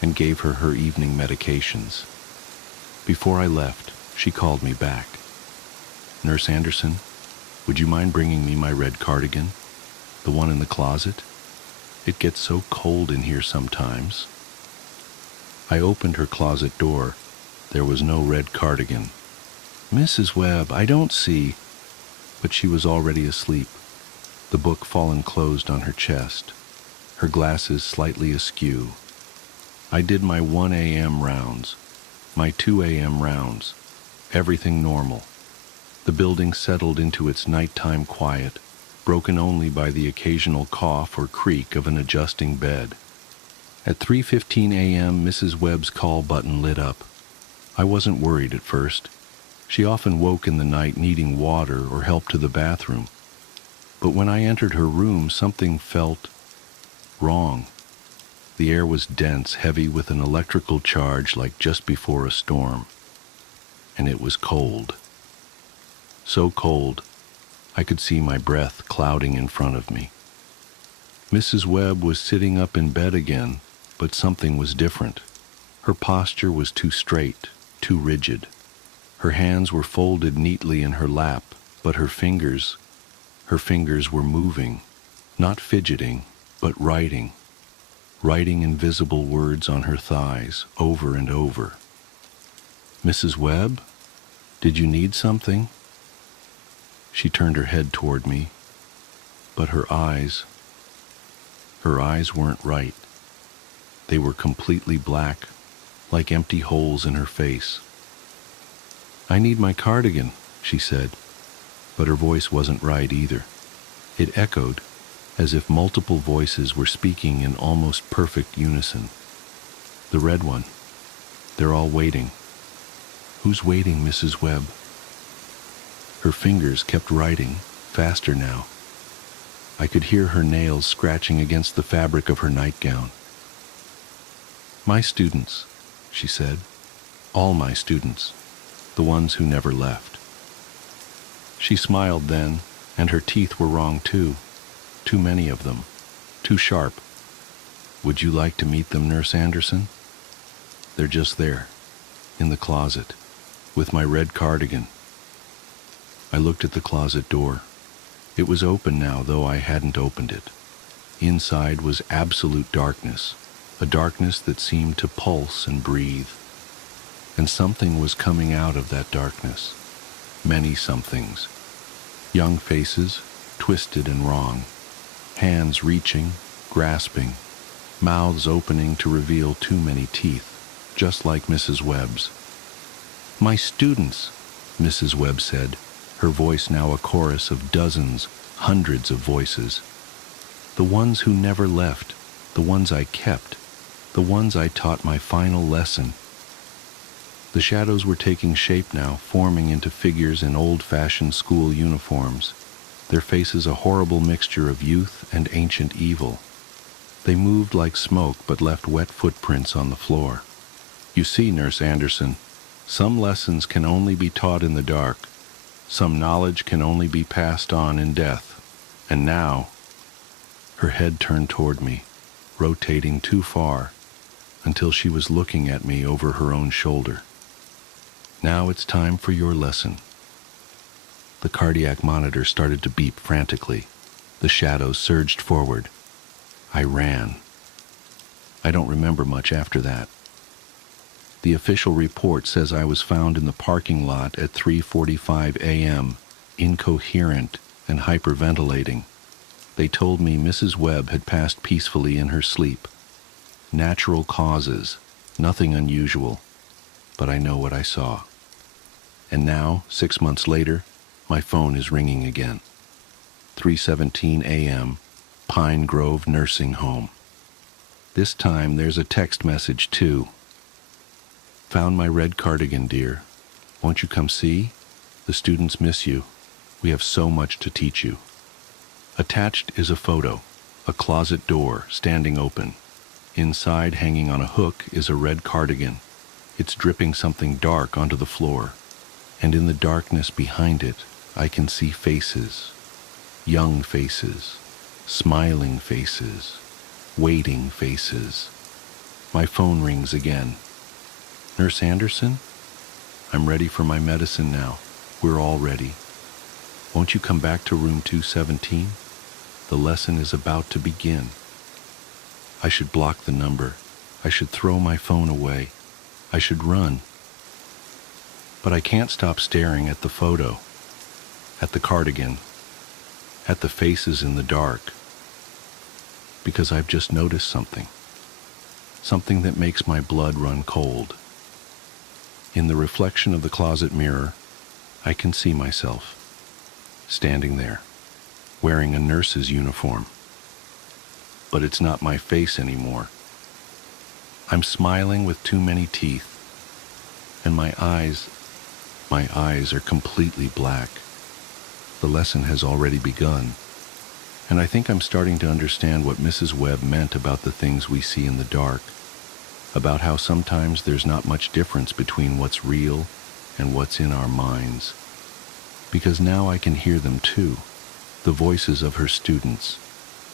and gave her her evening medications. Before I left, she called me back. "Nurse Anderson, would you mind bringing me my red cardigan? The one in the closet? It gets so cold in here sometimes." I opened her closet door. There was no red cardigan. "Mrs. Webb, I don't see." But she was already asleep, the book fallen closed on her chest, her glasses slightly askew. I did my 1 a.m. rounds, my 2 a.m. rounds, everything normal. The building settled into its nighttime quiet, broken only by the occasional cough or creak of an adjusting bed. At 3:15 a.m., Mrs. Webb's call button lit up. I wasn't worried at first. She often woke in the night needing water or help to the bathroom. But when I entered her room, something felt wrong. The air was dense, heavy with an electrical charge like just before a storm. And it was cold. So cold, I could see my breath clouding in front of me. Mrs. Webb was sitting up in bed again, but something was different. Her posture was too straight, too rigid. Her hands were folded neatly in her lap, but her fingers were moving, not fidgeting, but writing invisible words on her thighs, over and over. "Mrs. Webb, did you need something?" She turned her head toward me, but her eyes weren't right. They were completely black, like empty holes in her face. "I need my cardigan," she said, but her voice wasn't right either. It echoed, as if multiple voices were speaking in almost perfect unison. "The red one. They're all waiting." "Who's waiting, Mrs. Webb?" Her fingers kept writing, faster now. I could hear her nails scratching against the fabric of her nightgown. "My students," she said. "All my students. The ones who never left." She smiled then, and her teeth were wrong too. Too many of them. Too sharp. "Would you like to meet them, Nurse Anderson? They're just there, in the closet, with my red cardigan." I looked at the closet door. It was open now, though I hadn't opened it. Inside was absolute darkness, a darkness that seemed to pulse and breathe. And something was coming out of that darkness. Many somethings. Young faces, twisted and wrong. Hands reaching, grasping. Mouths opening to reveal too many teeth, just like Mrs. Webb's. "My students," Mrs. Webb said, her voice now a chorus of dozens, hundreds of voices. "The ones who never left, the ones I kept, the ones I taught my final lesson." The shadows were taking shape now, forming into figures in old-fashioned school uniforms, their faces a horrible mixture of youth and ancient evil. They moved like smoke but left wet footprints on the floor. "You see, Nurse Anderson, some lessons can only be taught in the dark. Some knowledge can only be passed on in death. And now—" Her head turned toward me, rotating too far, until she was looking at me over her own shoulder. "Now it's time for your lesson." The cardiac monitor started to beep frantically. The shadows surged forward. I ran. I don't remember much after that. The official report says I was found in the parking lot at 3:45 a.m., incoherent and hyperventilating. They told me Mrs. Webb had passed peacefully in her sleep. Natural causes, nothing unusual, but I know what I saw. And now, 6 months later, my phone is ringing again. 3:17 a.m., Pine Grove Nursing Home. This time there's a text message too. "Found my red cardigan, dear. Won't you come see? The students miss you. We have so much to teach you." Attached is a photo, a closet door standing open. Inside, hanging on a hook, is a red cardigan. It's dripping something dark onto the floor. And in the darkness behind it, I can see faces. Young faces. Smiling faces. Waiting faces. My phone rings again. "Nurse Anderson? I'm ready for my medicine now. We're all ready. Won't you come back to room 217? The lesson is about to begin." I should block the number. I should throw my phone away. I should run. But I can't stop staring at the photo, at the cardigan, at the faces in the dark, because I've just noticed something that makes my blood run cold. In the reflection of the closet mirror, I can see myself, standing there, wearing a nurse's uniform. But it's not my face anymore. I'm smiling with too many teeth, and my eyes are completely black. The lesson has already begun, and I think I'm starting to understand what Mrs. Webb meant about the things we see in the dark, about how sometimes there's not much difference between what's real and what's in our minds. Because now I can hear them too, the voices of her students,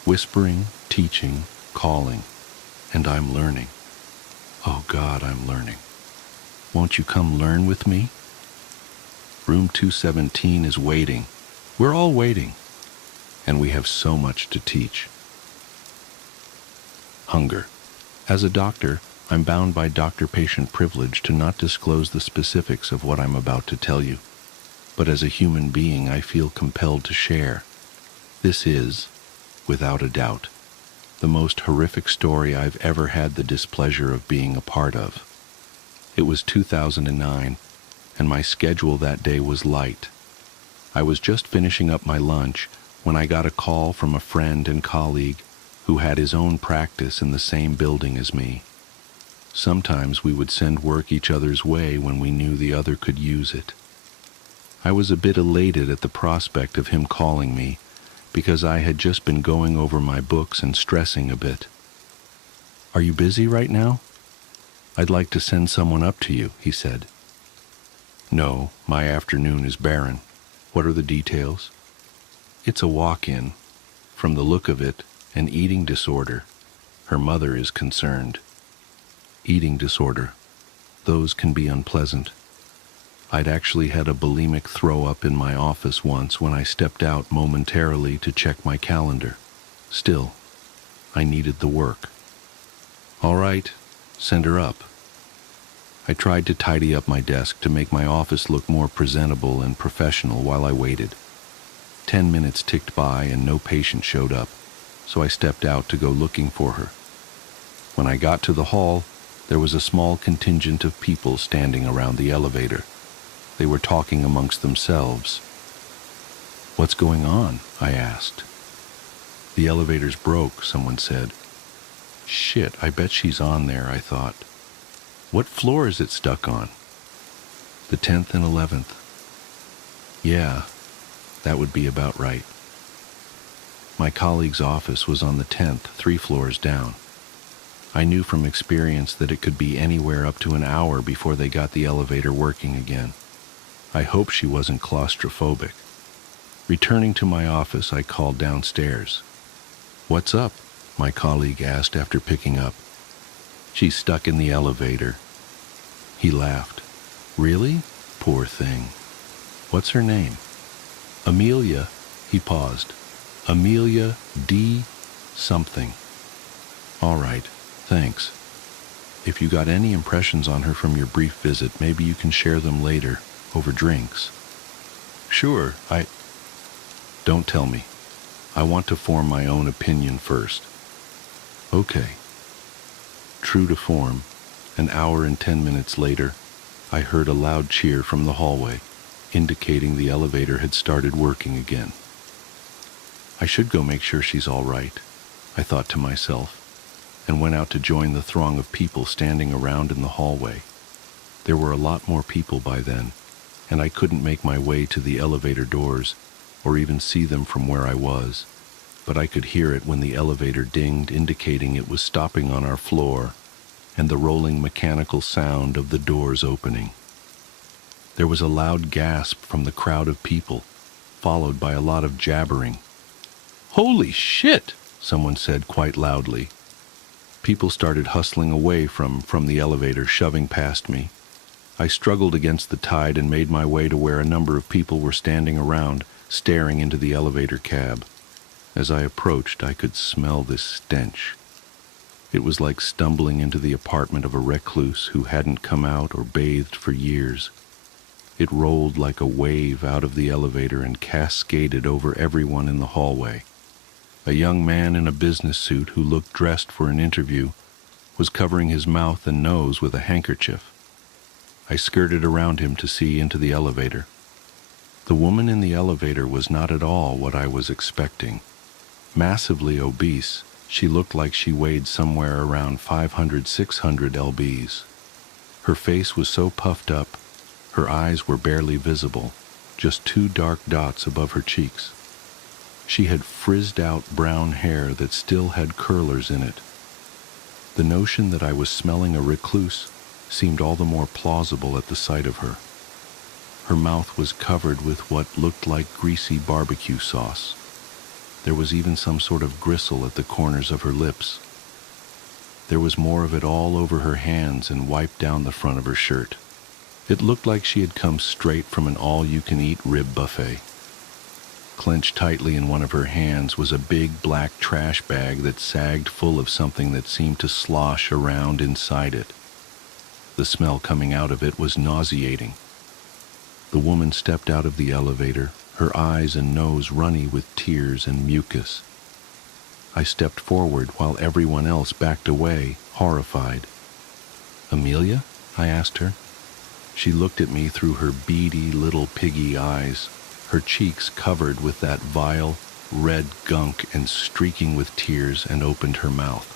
whispering, teaching, calling, and I'm learning. Oh God, I'm learning. Won't you come learn with me? Room 217 is waiting. We're all waiting, and we have so much to teach. Hunger. As a doctor, I'm bound by doctor-patient privilege to not disclose the specifics of what I'm about to tell you. But as a human being, I feel compelled to share. This is, without a doubt, the most horrific story I've ever had the displeasure of being a part of. It was 2009, and my schedule that day was light. I was just finishing up my lunch when I got a call from a friend and colleague who had his own practice in the same building as me. Sometimes we would send work each other's way when we knew the other could use it. I was a bit elated at the prospect of him calling me because I had just been going over my books and stressing a bit. "Are you busy right now? I'd like to send someone up to you," he said. "No, my afternoon is barren. What are the details?" "It's a walk-in. From the look of it, an eating disorder. Her mother is concerned." Eating disorder. Those can be unpleasant. I'd actually had a bulimic throw-up in my office once when I stepped out momentarily to check my calendar. Still, I needed the work. "All right, send her up." I tried to tidy up my desk to make my office look more presentable and professional while I waited. 10 minutes ticked by and no patient showed up, so I stepped out to go looking for her. When I got to the hall, there was a small contingent of people standing around the elevator. They were talking amongst themselves. "What's going on?" I asked. "The elevator's broke," someone said. "Shit, I bet she's on there," I thought. "What floor is it stuck on?" "The 10th and 11th. "Yeah, that would be about right." My colleague's office was on the 10th, 3 floors down. I knew from experience that it could be anywhere up to an hour before they got the elevator working again. I hoped she wasn't claustrophobic. Returning to my office, I called downstairs. "What's up?" my colleague asked after picking up. "She's stuck in the elevator." He laughed. "Really? Poor thing. What's her name?" "Amelia." He paused. "Amelia D. something." "All right, thanks. If you got any impressions on her from your brief visit, maybe you can share them later, over drinks." "Sure, Don't tell me. I want to form my own opinion first." "Okay." True to form, an hour and 10 minutes later, I heard a loud cheer from the hallway, indicating the elevator had started working again. I should go make sure she's all right, I thought to myself, and went out to join the throng of people standing around in the hallway. There were a lot more people by then, and I couldn't make my way to the elevator doors or even see them from where I was, but I could hear it when the elevator dinged, indicating it was stopping on our floor, and the rolling mechanical sound of the doors opening. There was a loud gasp from the crowd of people, followed by a lot of jabbering. "Holy shit!" someone said quite loudly. People started hustling away from the elevator, shoving past me. I struggled against the tide and made my way to where a number of people were standing around, staring into the elevator cab. As I approached, I could smell this stench. It was like stumbling into the apartment of a recluse who hadn't come out or bathed for years. It rolled like a wave out of the elevator and cascaded over everyone in the hallway. A young man in a business suit who looked dressed for an interview was covering his mouth and nose with a handkerchief. I skirted around him to see into the elevator. The woman in the elevator was not at all what I was expecting. Massively obese, she looked like she weighed somewhere around 500-600 lbs. Her face was so puffed up, her eyes were barely visible, just two dark dots above her cheeks. She had frizzed-out brown hair that still had curlers in it. The notion that I was smelling a recluse seemed all the more plausible at the sight of her. Her mouth was covered with what looked like greasy barbecue sauce. There was even some sort of gristle at the corners of her lips. There was more of it all over her hands and wiped down the front of her shirt. It looked like she had come straight from an all-you-can-eat rib buffet. Clenched tightly in one of her hands was a big black trash bag that sagged full of something that seemed to slosh around inside it. The smell coming out of it was nauseating. The woman stepped out of the elevator, her eyes and nose runny with tears and mucus. I stepped forward while everyone else backed away, horrified. "Amelia?" I asked her. She looked at me through her beady little piggy eyes, her cheeks covered with that vile, red gunk and streaking with tears, and opened her mouth.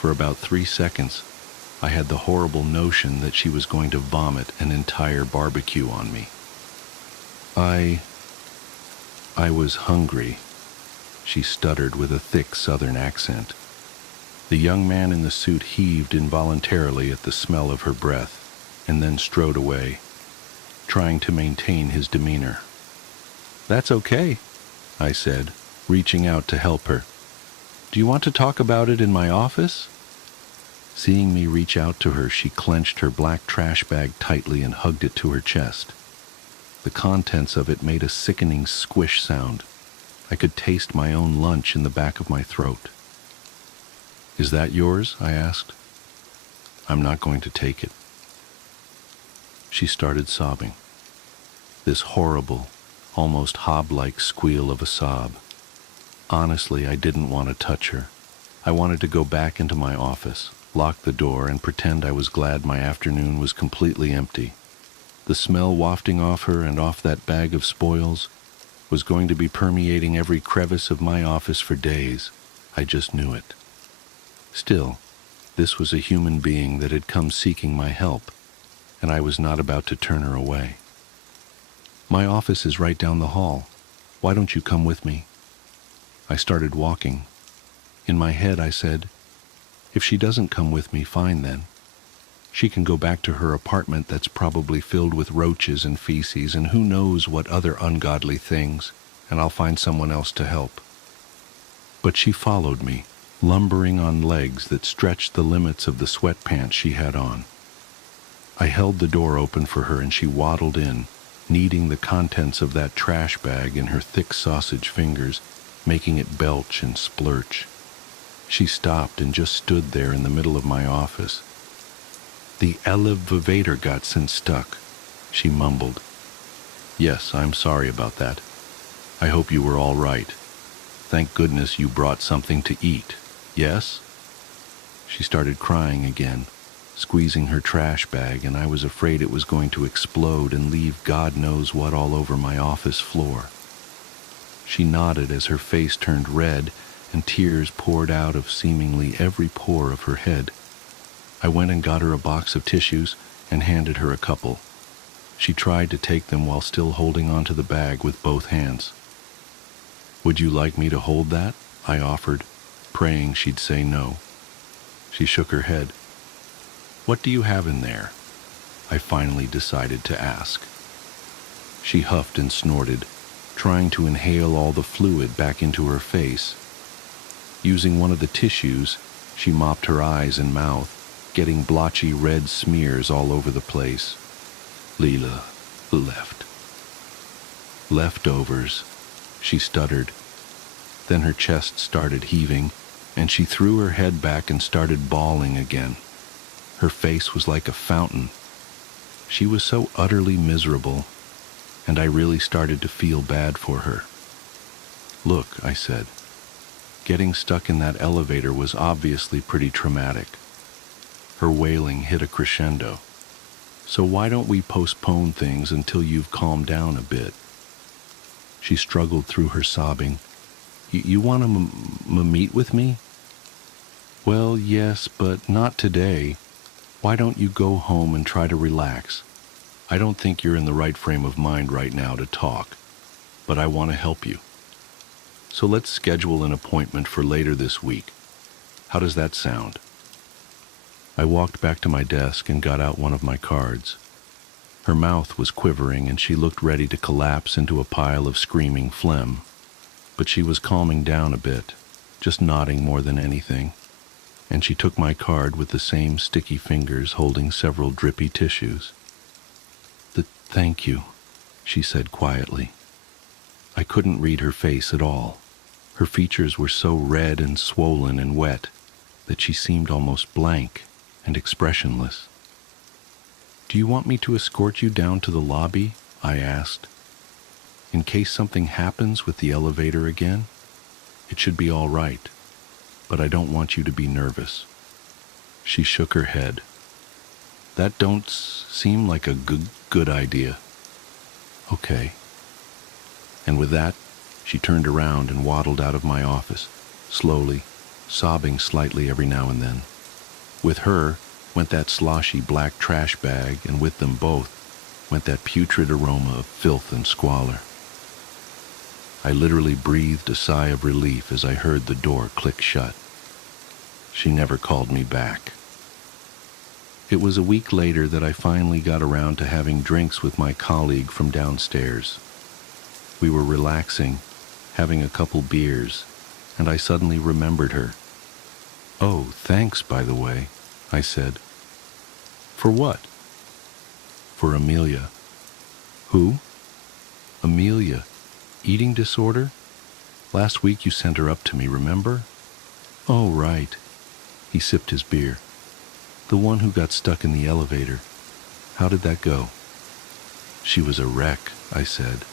For about 3 seconds, I had the horrible notion that she was going to vomit an entire barbecue on me. I was hungry, she stuttered with a thick southern accent. The young man in the suit heaved involuntarily at the smell of her breath, and then strode away, trying to maintain his demeanor. "That's okay," I said, reaching out to help her. "Do you want to talk about it in my office?" Seeing me reach out to her, she clenched her black trash bag tightly and hugged it to her chest. The contents of it made a sickening squish sound. I could taste my own lunch in the back of my throat. "Is that yours?" I asked. "I'm not going to take it." She started sobbing. This horrible, almost hob-like squeal of a sob. Honestly, I didn't want to touch her. I wanted to go back into my office, lock the door, and pretend I was glad my afternoon was completely empty. The smell wafting off her and off that bag of spoils was going to be permeating every crevice of my office for days. I just knew it. Still, this was a human being that had come seeking my help, and I was not about to turn her away. "My office is right down the hall. Why don't you come with me?" I started walking. In my head, I said, "If she doesn't come with me, fine then. She can go back to her apartment that's probably filled with roaches and feces and who knows what other ungodly things, and I'll find someone else to help." But she followed me, lumbering on legs that stretched the limits of the sweatpants she had on. I held the door open for her and she waddled in, kneading the contents of that trash bag in her thick sausage fingers, making it belch and splurch. She stopped and just stood there in the middle of my office. "The elevator got stuck," she mumbled. "Yes, I'm sorry about that. I hope you were all right. Thank goodness you brought something to eat. Yes?" She started crying again, squeezing her trash bag, and I was afraid it was going to explode and leave God knows what all over my office floor. She nodded as her face turned red and tears poured out of seemingly every pore of her head. I went and got her a box of tissues and handed her a couple. She tried to take them while still holding onto the bag with both hands. "Would you like me to hold that?" I offered, praying she'd say no. She shook her head. "What do you have in there?" I finally decided to ask. She huffed and snorted, trying to inhale all the fluid back into her face. Using one of the tissues, she mopped her eyes and mouth, getting blotchy red smears all over the place. "Leela left. Leftovers," she stuttered. Then her chest started heaving, and she threw her head back and started bawling again. Her face was like a fountain. She was so utterly miserable, and I really started to feel bad for her. "Look," I said, "getting stuck in that elevator was obviously pretty traumatic." Her wailing hit a crescendo. "So why don't we postpone things until you've calmed down a bit?" She struggled through her sobbing. You want to meet with me?" "Well, yes, but not today. Why don't you go home and try to relax? I don't think you're in the right frame of mind right now to talk, but I want to help you. So let's schedule an appointment for later this week. How does that sound?" I walked back to my desk and got out one of my cards. Her mouth was quivering and she looked ready to collapse into a pile of screaming phlegm. But she was calming down a bit, just nodding more than anything. And she took my card with the same sticky fingers holding several drippy tissues. Thank you," she said quietly. I couldn't read her face at all. Her features were so red and swollen and wet that she seemed almost blank and expressionless. "Do you want me to escort you down to the lobby?" I asked. "In case something happens with the elevator again? It should be all right, but I don't want you to be nervous." She shook her head. "That don't seem like a good idea." "Okay." And with that, she turned around and waddled out of my office, slowly, sobbing slightly every now and then. With her went that sloshy black trash bag, and with them both went that putrid aroma of filth and squalor. I literally breathed a sigh of relief as I heard the door click shut. She never called me back. It was a week later that I finally got around to having drinks with my colleague from downstairs. We were relaxing, having a couple beers, and I suddenly remembered her. "Oh, thanks, by the way," I said. "For what?" "For Amelia." "Who?" "Amelia. Eating disorder? Last week you sent her up to me, remember?" "Oh, right." He sipped his beer. "The one who got stuck in the elevator. How did that go?" "She was a wreck," I said.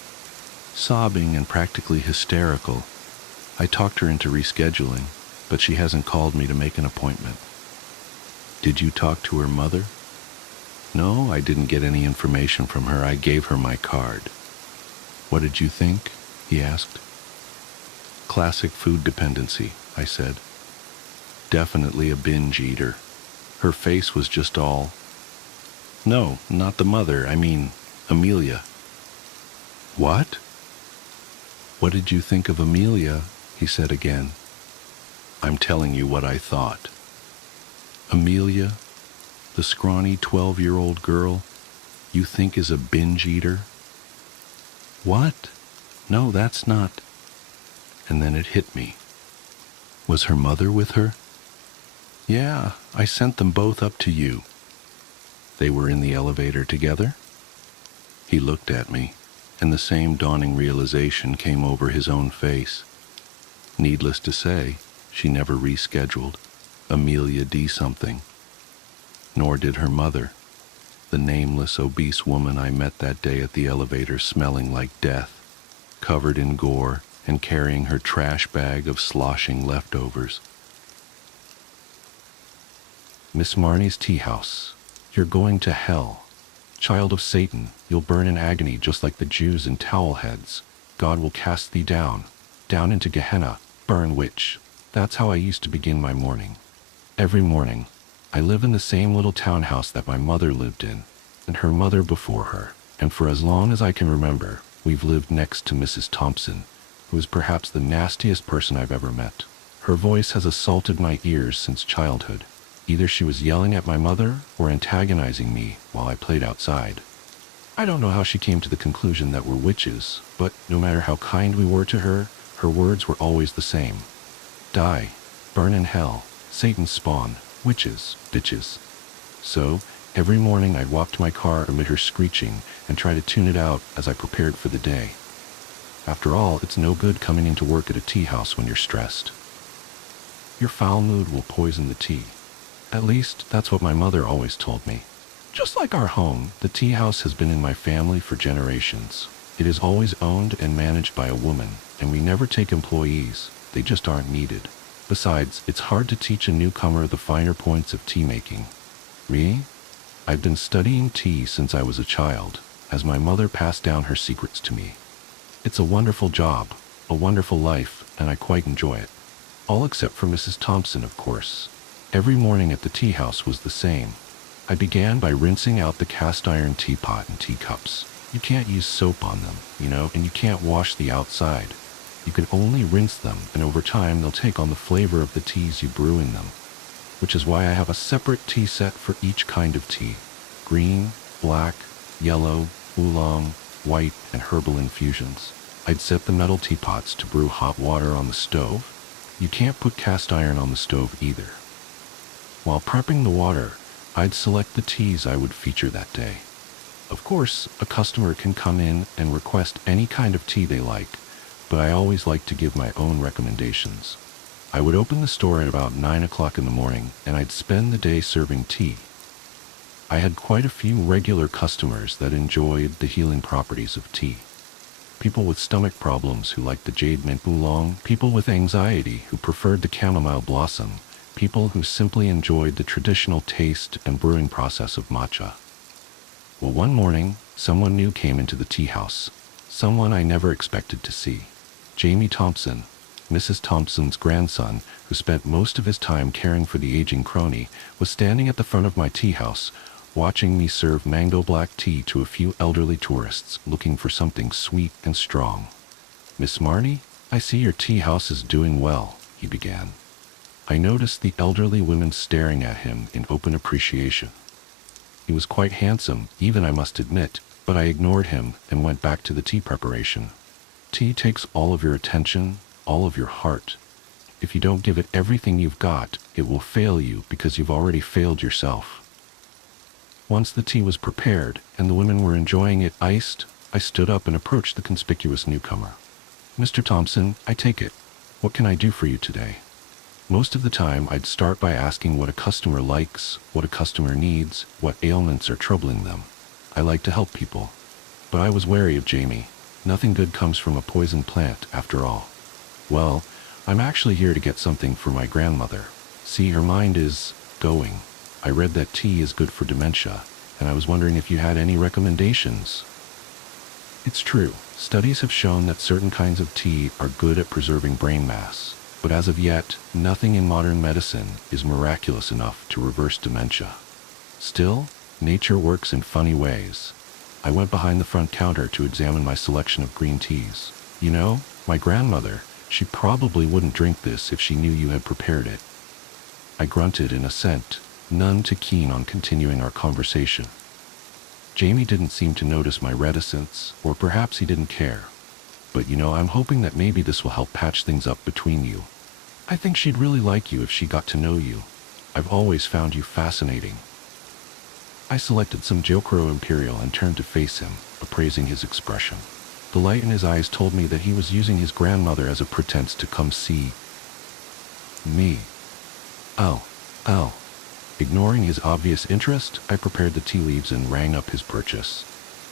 "Sobbing and practically hysterical. I talked her into rescheduling, but she hasn't called me to make an appointment." "Did you talk to her mother?" "No, I didn't get any information from her. I gave her my card." "What did you think?" he asked. "Classic food dependency," I said. "Definitely a binge eater. Her face was just all..." "No, not the mother. I mean, Amelia." "What?" "What did you think of Amelia?" he said again. "I'm telling you what I thought." "Amelia, the scrawny 12-year-old girl, you think is a binge eater?" "What? No, that's not..." And then it hit me. Was her mother with her? "Yeah, I sent them both up to you." "They were in the elevator together?" He looked at me, and the same dawning realization came over his own face. Needless to say, she never rescheduled Amelia D. something. Nor did her mother, the nameless, obese woman I met that day at the elevator, smelling like death, covered in gore, and carrying her trash bag of sloshing leftovers. "Miss Marnie's tea house. You're going to hell. Child of Satan, you'll burn in agony just like the Jews in towel heads. God will cast thee down into Gehenna, burn witch." That's how I used to begin my morning. Every morning. I live in the same little townhouse that my mother lived in, and her mother before her, and for as long as I can remember, we've lived next to Mrs. Thompson, who is perhaps the nastiest person I've ever met. Her voice has assaulted my ears since childhood. Either she was yelling at my mother or antagonizing me while I played outside. I don't know how she came to the conclusion that we're witches, but no matter how kind we were to her, her words were always the same. Die, burn in hell, Satan's spawn, witches, bitches. So, every morning I'd walk to my car amid her screeching and try to tune it out as I prepared for the day. After all, it's no good coming into work at a tea house when you're stressed. Your foul mood will poison the tea. At least, that's what my mother always told me. Just like our home, the tea house has been in my family for generations. It is always owned and managed by a woman, and we never take employees. They just aren't needed. Besides, it's hard to teach a newcomer the finer points of tea making. Me? I've been studying tea since I was a child, as my mother passed down her secrets to me. It's a wonderful job, a wonderful life, and I quite enjoy it. All except for Mrs. Thompson, of course. Every morning at the tea house was the same. I began by rinsing out the cast iron teapot and teacups. You can't use soap on them, and you can't wash the outside. You can only rinse them, and over time they'll take on the flavor of the teas you brew in them. Which is why I have a separate tea set for each kind of tea. Green, black, yellow, oolong, white, and herbal infusions. I'd set the metal teapots to brew hot water on the stove. You can't put cast iron on the stove either. While prepping the water, I'd select the teas I would feature that day. Of course, a customer can come in and request any kind of tea they like, but I always like to give my own recommendations. I would open the store at about 9 o'clock in the morning, and I'd spend the day serving tea. I had quite a few regular customers that enjoyed the healing properties of tea. People with stomach problems who liked the jade mint oolong, people with anxiety who preferred the chamomile blossom, people who simply enjoyed the traditional taste and brewing process of matcha. Well, one morning, someone new came into the tea house. Someone I never expected to see. Jamie Thompson, Mrs. Thompson's grandson, who spent most of his time caring for the aging crony, was standing at the front of my tea house, watching me serve mango black tea to a few elderly tourists looking for something sweet and strong. "Miss Marnie, I see your tea house is doing well," he began. I noticed the elderly women staring at him in open appreciation. He was quite handsome, even I must admit, but I ignored him and went back to the tea preparation. Tea takes all of your attention, all of your heart. If you don't give it everything you've got, it will fail you because you've already failed yourself. Once the tea was prepared and the women were enjoying it iced, I stood up and approached the conspicuous newcomer. "Mr. Thompson, I take it. What can I do for you today?" Most of the time, I'd start by asking what a customer likes, what a customer needs, what ailments are troubling them. I like to help people. But I was wary of Jamie. Nothing good comes from a poison plant, after all. "Well, I'm actually here to get something for my grandmother. See, her mind is going. I read that tea is good for dementia, and I was wondering if you had any recommendations." It's true. Studies have shown that certain kinds of tea are good at preserving brain mass. But as of yet, nothing in modern medicine is miraculous enough to reverse dementia. Still, nature works in funny ways. I went behind the front counter to examine my selection of green teas. My grandmother, she probably wouldn't drink this if she knew you had prepared it. I grunted in assent, none too keen on continuing our conversation. Jamie didn't seem to notice my reticence, or perhaps he didn't care. But I'm hoping that maybe this will help patch things up between you. I think she'd really like you if she got to know you. I've always found you fascinating. I selected some Jokro Imperial and turned to face him, appraising his expression. The light in his eyes told me that he was using his grandmother as a pretense to come see me. Oh. Ignoring his obvious interest, I prepared the tea leaves and rang up his purchase,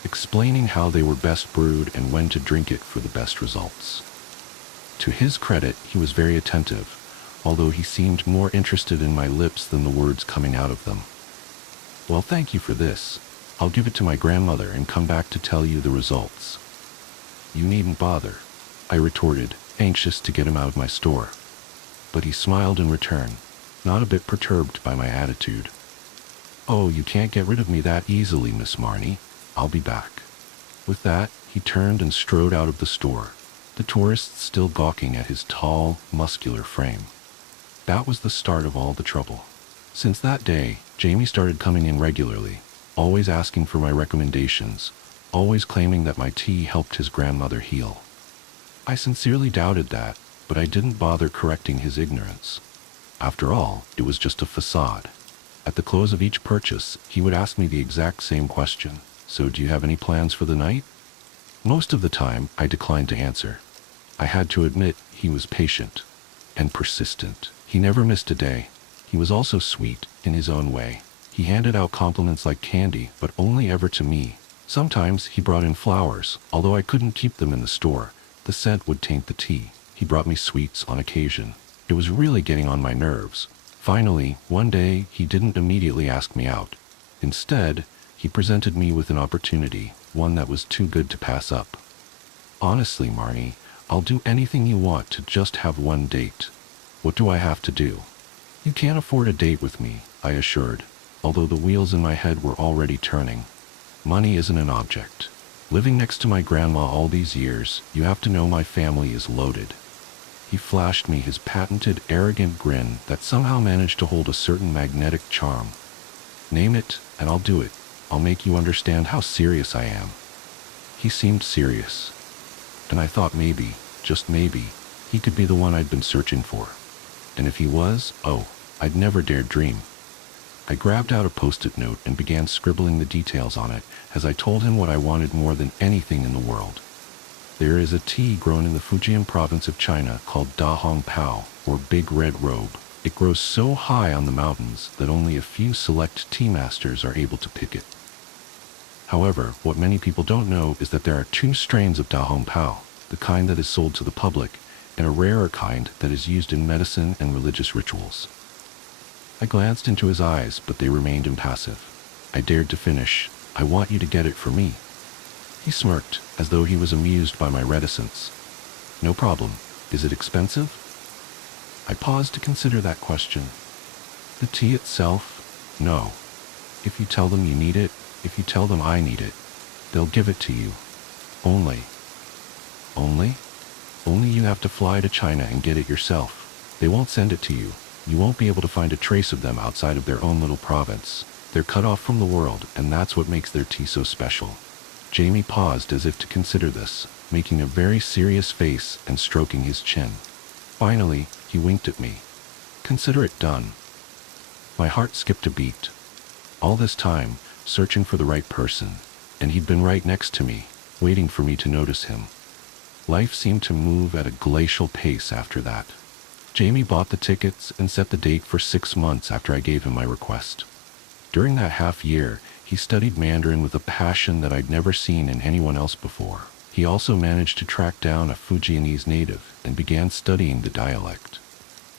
explaining how they were best brewed and when to drink it for the best results. To his credit, he was very attentive, although he seemed more interested in my lips than the words coming out of them. "Well, thank you for this. I'll give it to my grandmother and come back to tell you the results." "You needn't bother," I retorted, anxious to get him out of my store. But he smiled in return, not a bit perturbed by my attitude. "Oh, you can't get rid of me that easily, Miss Marnie. I'll be back." With that, he turned and strode out of the store, the tourists still gawking at his tall, muscular frame. That was the start of all the trouble. Since that day, Jamie started coming in regularly, always asking for my recommendations, always claiming that my tea helped his grandmother heal. I sincerely doubted that, but I didn't bother correcting his ignorance. After all, it was just a facade. At the close of each purchase, he would ask me the exact same question. "So do you have any plans for the night?" Most of the time, I declined to answer. I had to admit he was patient and persistent. He never missed a day. He was also sweet, in his own way. He handed out compliments like candy, but only ever to me. Sometimes he brought in flowers, although I couldn't keep them in the store. The scent would taint the tea. He brought me sweets on occasion. It was really getting on my nerves. Finally, one day, he didn't immediately ask me out. Instead, he presented me with an opportunity, one that was too good to pass up. "Honestly, Marnie, I'll do anything you want to just have one date. What do I have to do?" "You can't afford a date with me," I assured, although the wheels in my head were already turning. "Money isn't an object. Living next to my grandma all these years, you have to know my family is loaded." He flashed me his patented, arrogant grin that somehow managed to hold a certain magnetic charm. "Name it, and I'll do it. I'll make you understand how serious I am." He seemed serious, and I thought maybe, just maybe, he could be the one I'd been searching for. And if he was, oh, I'd never dared dream. I grabbed out a post-it note and began scribbling the details on it as I told him what I wanted more than anything in the world. There is a tea grown in the Fujian province of China called Da Hong Pao, or Big Red Robe. It grows so high on the mountains that only a few select tea masters are able to pick it. However, what many people don't know is that there are two strains of Da Hong Pao, the kind that is sold to the public, and a rarer kind that is used in medicine and religious rituals. I glanced into his eyes, but they remained impassive. I dared to finish, "I want you to get it for me." He smirked, as though he was amused by my reticence. "No problem. Is it expensive?" I paused to consider that question. "The tea itself? No. If you tell them you need it, if you tell them I need it, they'll give it to you. Only you have to fly to China and get it yourself. They won't send it to you. You won't be able to find a trace of them outside of their own little province. They're cut off from the world, and that's what makes their tea so special." Jamie paused as if to consider this, making a very serious face and stroking his chin. Finally, he winked at me. "Consider it done." My heart skipped a beat. All this time, searching for the right person, and he'd been right next to me, waiting for me to notice him. Life seemed to move at a glacial pace after that. Jamie bought the tickets and set the date for 6 months after I gave him my request. During that half year, he studied Mandarin with a passion that I'd never seen in anyone else before. He also managed to track down a Fujianese native and began studying the dialect.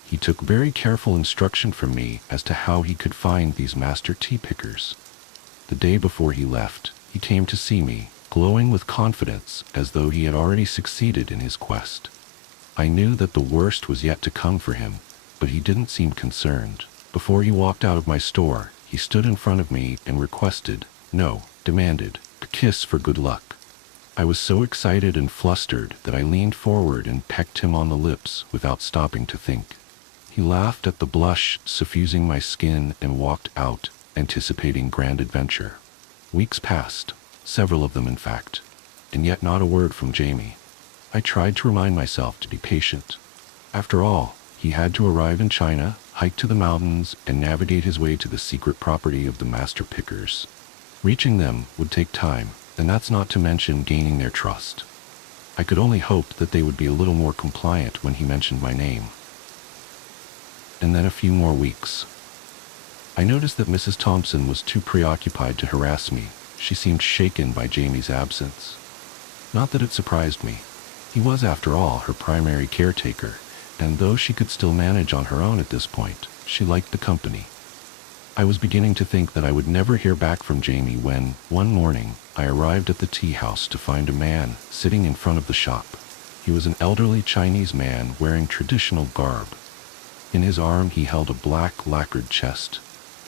He took very careful instruction from me as to how he could find these master tea pickers. The day before he left, he came to see me, glowing with confidence as though he had already succeeded in his quest. I knew that the worst was yet to come for him, but he didn't seem concerned. Before he walked out of my store, he stood in front of me and demanded, a kiss for good luck. I was so excited and flustered that I leaned forward and pecked him on the lips without stopping to think. He laughed at the blush suffusing my skin and walked out, anticipating grand adventure. Weeks passed, several of them in fact, and yet not a word from Jamie. I tried to remind myself to be patient. After all, he had to arrive in China, hike to the mountains, and navigate his way to the secret property of the master pickers. Reaching them would take time, and that's not to mention gaining their trust. I could only hope that they would be a little more compliant when he mentioned my name. And then a few more weeks. I noticed that Mrs. Thompson was too preoccupied to harass me. She seemed shaken by Jamie's absence. Not that it surprised me. He was, after all, her primary caretaker, and though she could still manage on her own at this point, she liked the company. I was beginning to think that I would never hear back from Jamie when, one morning, I arrived at the tea house to find a man sitting in front of the shop. He was an elderly Chinese man wearing traditional garb. In his arm he held a black lacquered chest.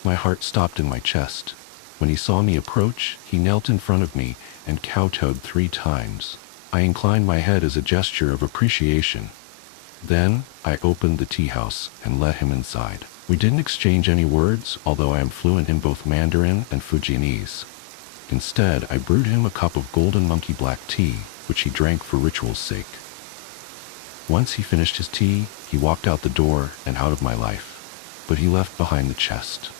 My heart stopped in my chest. When he saw me approach, he knelt in front of me and kowtowed 3 times. I inclined my head as a gesture of appreciation. Then, I opened the tea house and let him inside. We didn't exchange any words, although I am fluent in both Mandarin and Fujianese. Instead, I brewed him a cup of golden monkey black tea, which he drank for ritual's sake. Once he finished his tea, he walked out the door and out of my life. But he left behind the chest.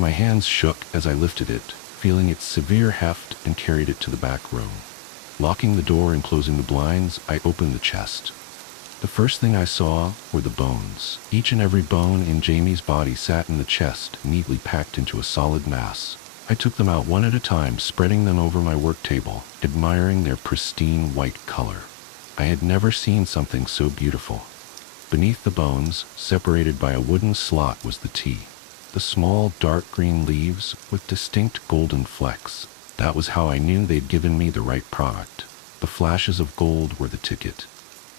My hands shook as I lifted it, feeling its severe heft, and carried it to the back room. Locking the door and closing the blinds, I opened the chest. The first thing I saw were the bones. Each and every bone in Jamie's body sat in the chest, neatly packed into a solid mass. I took them out one at a time, spreading them over my work table, admiring their pristine white color. I had never seen something so beautiful. Beneath the bones, separated by a wooden slot, was the tea. The small, dark green leaves with distinct golden flecks. That was how I knew they'd given me the right product. The flashes of gold were the ticket.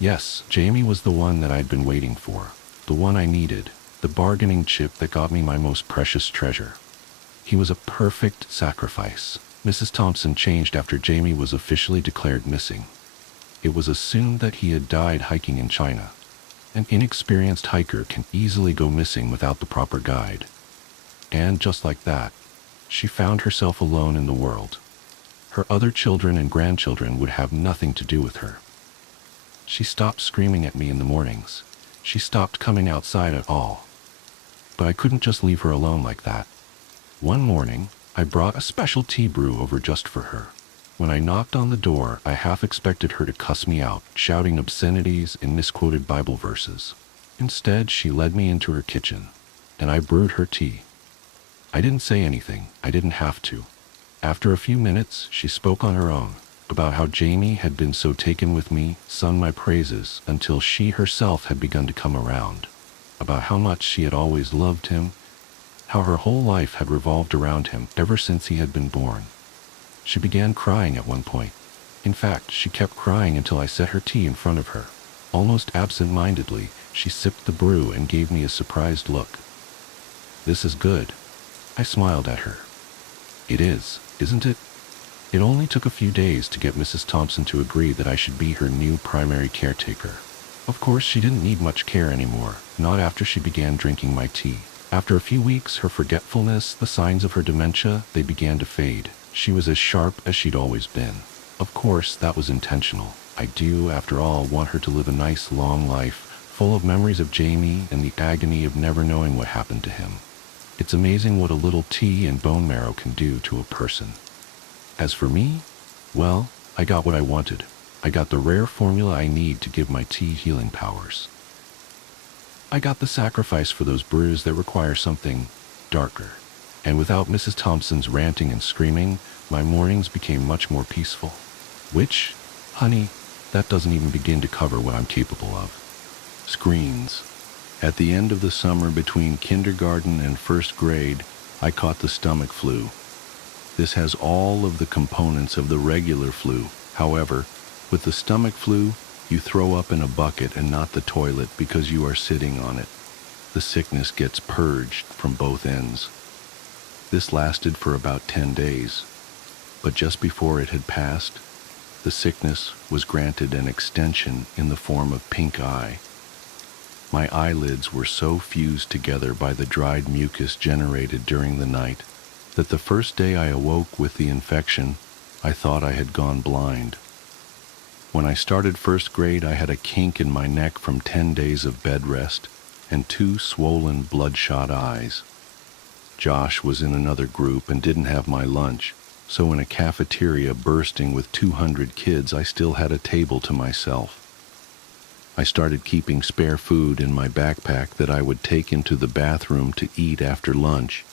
Yes, Jamie was the one that I'd been waiting for. The one I needed. The bargaining chip that got me my most precious treasure. He was a perfect sacrifice. Mrs. Thompson changed after Jamie was officially declared missing. It was assumed that he had died hiking in China. An inexperienced hiker can easily go missing without the proper guide. And just like that, she found herself alone in the world. Her other children and grandchildren would have nothing to do with her. She stopped screaming at me in the mornings. She stopped coming outside at all. But I couldn't just leave her alone like that. One morning, I brought a special tea brew over just for her. When I knocked on the door, I half expected her to cuss me out, shouting obscenities and misquoted Bible verses. Instead, she led me into her kitchen, and I brewed her tea. I didn't say anything. I didn't have to. After a few minutes, she spoke on her own, about how Jamie had been so taken with me, sung my praises, until she herself had begun to come around, about how much she had always loved him, how her whole life had revolved around him ever since he had been born. She began crying at one point. In fact, she kept crying until I set her tea in front of her. Almost absent-mindedly, she sipped the brew and gave me a surprised look. "This is good." I smiled at her. "It is, isn't it?" It only took a few days to get Mrs. Thompson to agree that I should be her new primary caretaker. Of course, she didn't need much care anymore, not after she began drinking my tea. After a few weeks, her forgetfulness, the signs of her dementia, they began to fade. She was as sharp as she'd always been. Of course, that was intentional. I do, after all, want her to live a nice, long life, full of memories of Jamie and the agony of never knowing what happened to him. It's amazing what a little tea and bone marrow can do to a person. As for me, well, I got what I wanted. I got the rare formula I need to give my tea healing powers. I got the sacrifice for those brews that require something darker. And without Mrs. Thompson's ranting and screaming, my mornings became much more peaceful. Which, honey, that doesn't even begin to cover what I'm capable of. Screens. At the end of the summer between kindergarten and first grade, I caught the stomach flu. This has all of the components of the regular flu. However, with the stomach flu, you throw up in a bucket and not the toilet because you are sitting on it. The sickness gets purged from both ends. This lasted for about 10 days, but just before it had passed, the sickness was granted an extension in the form of pink eye. My eyelids were so fused together by the dried mucus generated during the night that the first day I awoke with the infection, I thought I had gone blind. When I started first grade, I had a kink in my neck from 10 days of bed rest and 2 swollen, bloodshot eyes. Josh was in another group and didn't have my lunch, so in a cafeteria bursting with 200 kids, I still had a table to myself. I started keeping spare food in my backpack that I would take into the bathroom to eat after lunch,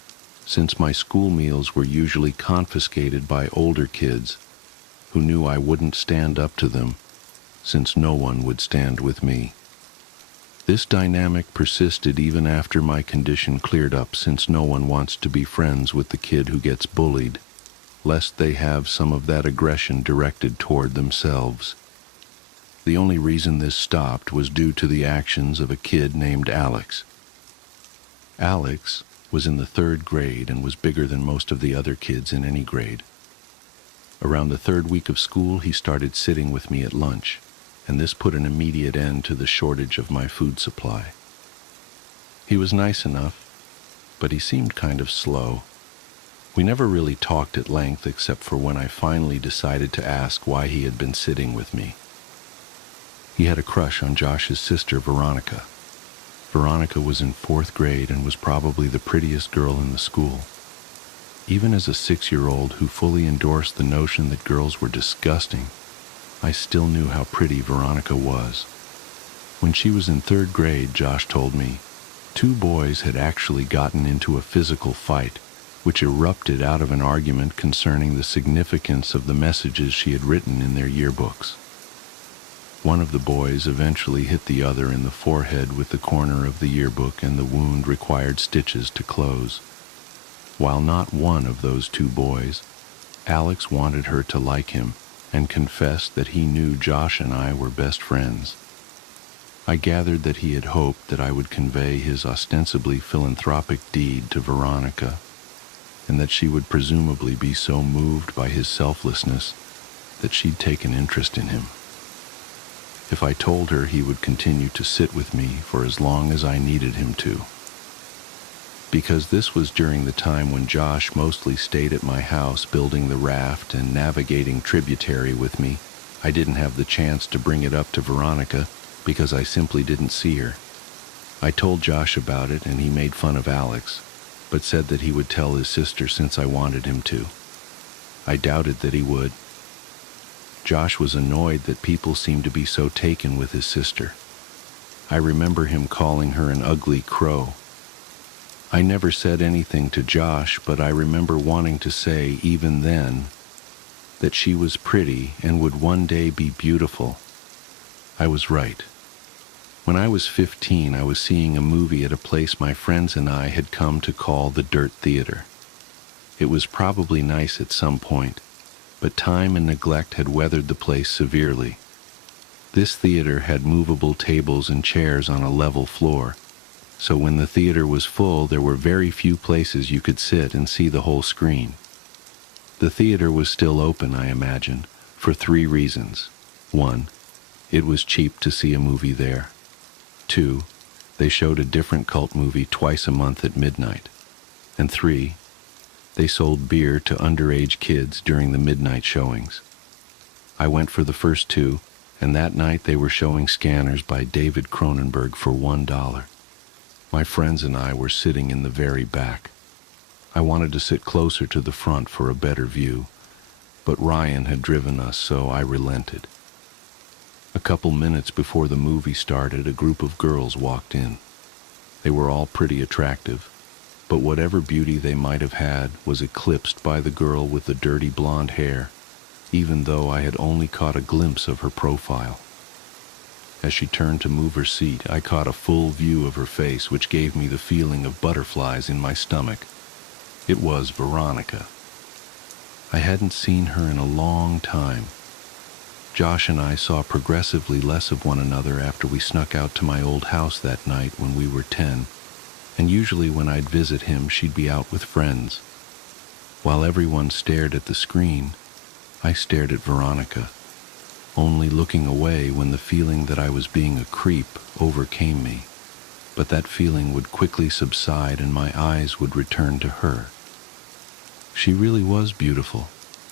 since my school meals were usually confiscated by older kids who knew I wouldn't stand up to them, since no one would stand with me. This dynamic persisted even after my condition cleared up, since no one wants to be friends with the kid who gets bullied, lest they have some of that aggression directed toward themselves. The only reason this stopped was due to the actions of a kid named Alex. Alex was in the 3rd grade and was bigger than most of the other kids in any grade. Around the 3rd week of school, he started sitting with me at lunch, and this put an immediate end to the shortage of my food supply. He was nice enough, but he seemed kind of slow. We never really talked at length except for when I finally decided to ask why he had been sitting with me. He had a crush on Josh's sister, Veronica. Veronica was in 4th grade and was probably the prettiest girl in the school. Even as a 6-year-old who fully endorsed the notion that girls were disgusting, I still knew how pretty Veronica was. When she was in third grade, Josh told me, two boys had actually gotten into a physical fight, which erupted out of an argument concerning the significance of the messages she had written in their yearbooks. One of the boys eventually hit the other in the forehead with the corner of the yearbook, and the wound required stitches to close. While not one of those two boys, Alex wanted her to like him and confessed that he knew Josh and I were best friends. I gathered that he had hoped that I would convey his ostensibly philanthropic deed to Veronica, and that she would presumably be so moved by his selflessness that she'd take an interest in him. If I told her he would continue to sit with me for as long as I needed him to. Because this was during the time when Josh mostly stayed at my house building the raft and navigating tributary with me, I didn't have the chance to bring it up to Veronica because I simply didn't see her. I told Josh about it and he made fun of Alex, but said that he would tell his sister since I wanted him to. I doubted that he would. Josh was annoyed that people seemed to be so taken with his sister. I remember him calling her an ugly crow. I never said anything to Josh, but I remember wanting to say, even then, that she was pretty and would one day be beautiful. I was right. When I was 15, I was seeing a movie at a place my friends and I had come to call the Dirt Theater. It was probably nice at some point, but time and neglect had weathered the place severely. This theater had movable tables and chairs on a level floor, so when the theater was full, there were very few places you could sit and see the whole screen. The theater was still open, I imagine, for 3 reasons. 1, it was cheap to see a movie there. 2, they showed a different cult movie twice a month at midnight. And 3, they sold beer to underage kids during the midnight showings. I went for the first 2, and that night they were showing Scanners by David Cronenberg for $1. My friends and I were sitting in the very back. I wanted to sit closer to the front for a better view, but Ryan had driven us, so I relented. A couple minutes before the movie started, a group of girls walked in. They were all pretty attractive, but whatever beauty they might have had was eclipsed by the girl with the dirty blonde hair, even though I had only caught a glimpse of her profile. As she turned to move her seat, I caught a full view of her face, which gave me the feeling of butterflies in my stomach. It was Veronica. I hadn't seen her in a long time. Josh and I saw progressively less of one another after we snuck out to my old house that night when we were 10, and usually when I'd visit him, she'd be out with friends. While everyone stared at the screen, I stared at Veronica, only looking away when the feeling that I was being a creep overcame me. But that feeling would quickly subside and my eyes would return to her. She really was beautiful,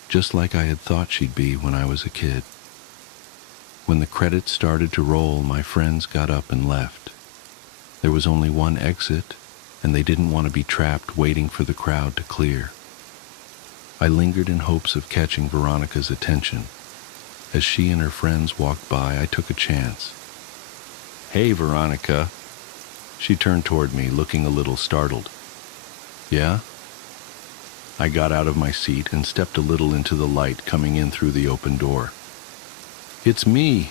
just like I had thought she'd be when I was a kid. When the credits started to roll, my friends got up and left. There was only one exit, and they didn't want to be trapped waiting for the crowd to clear. I lingered in hopes of catching Veronica's attention. As she and her friends walked by, I took a chance. "Hey, Veronica." She turned toward me, looking a little startled. "Yeah?" I got out of my seat and stepped a little into the light coming in through the open door. "It's me,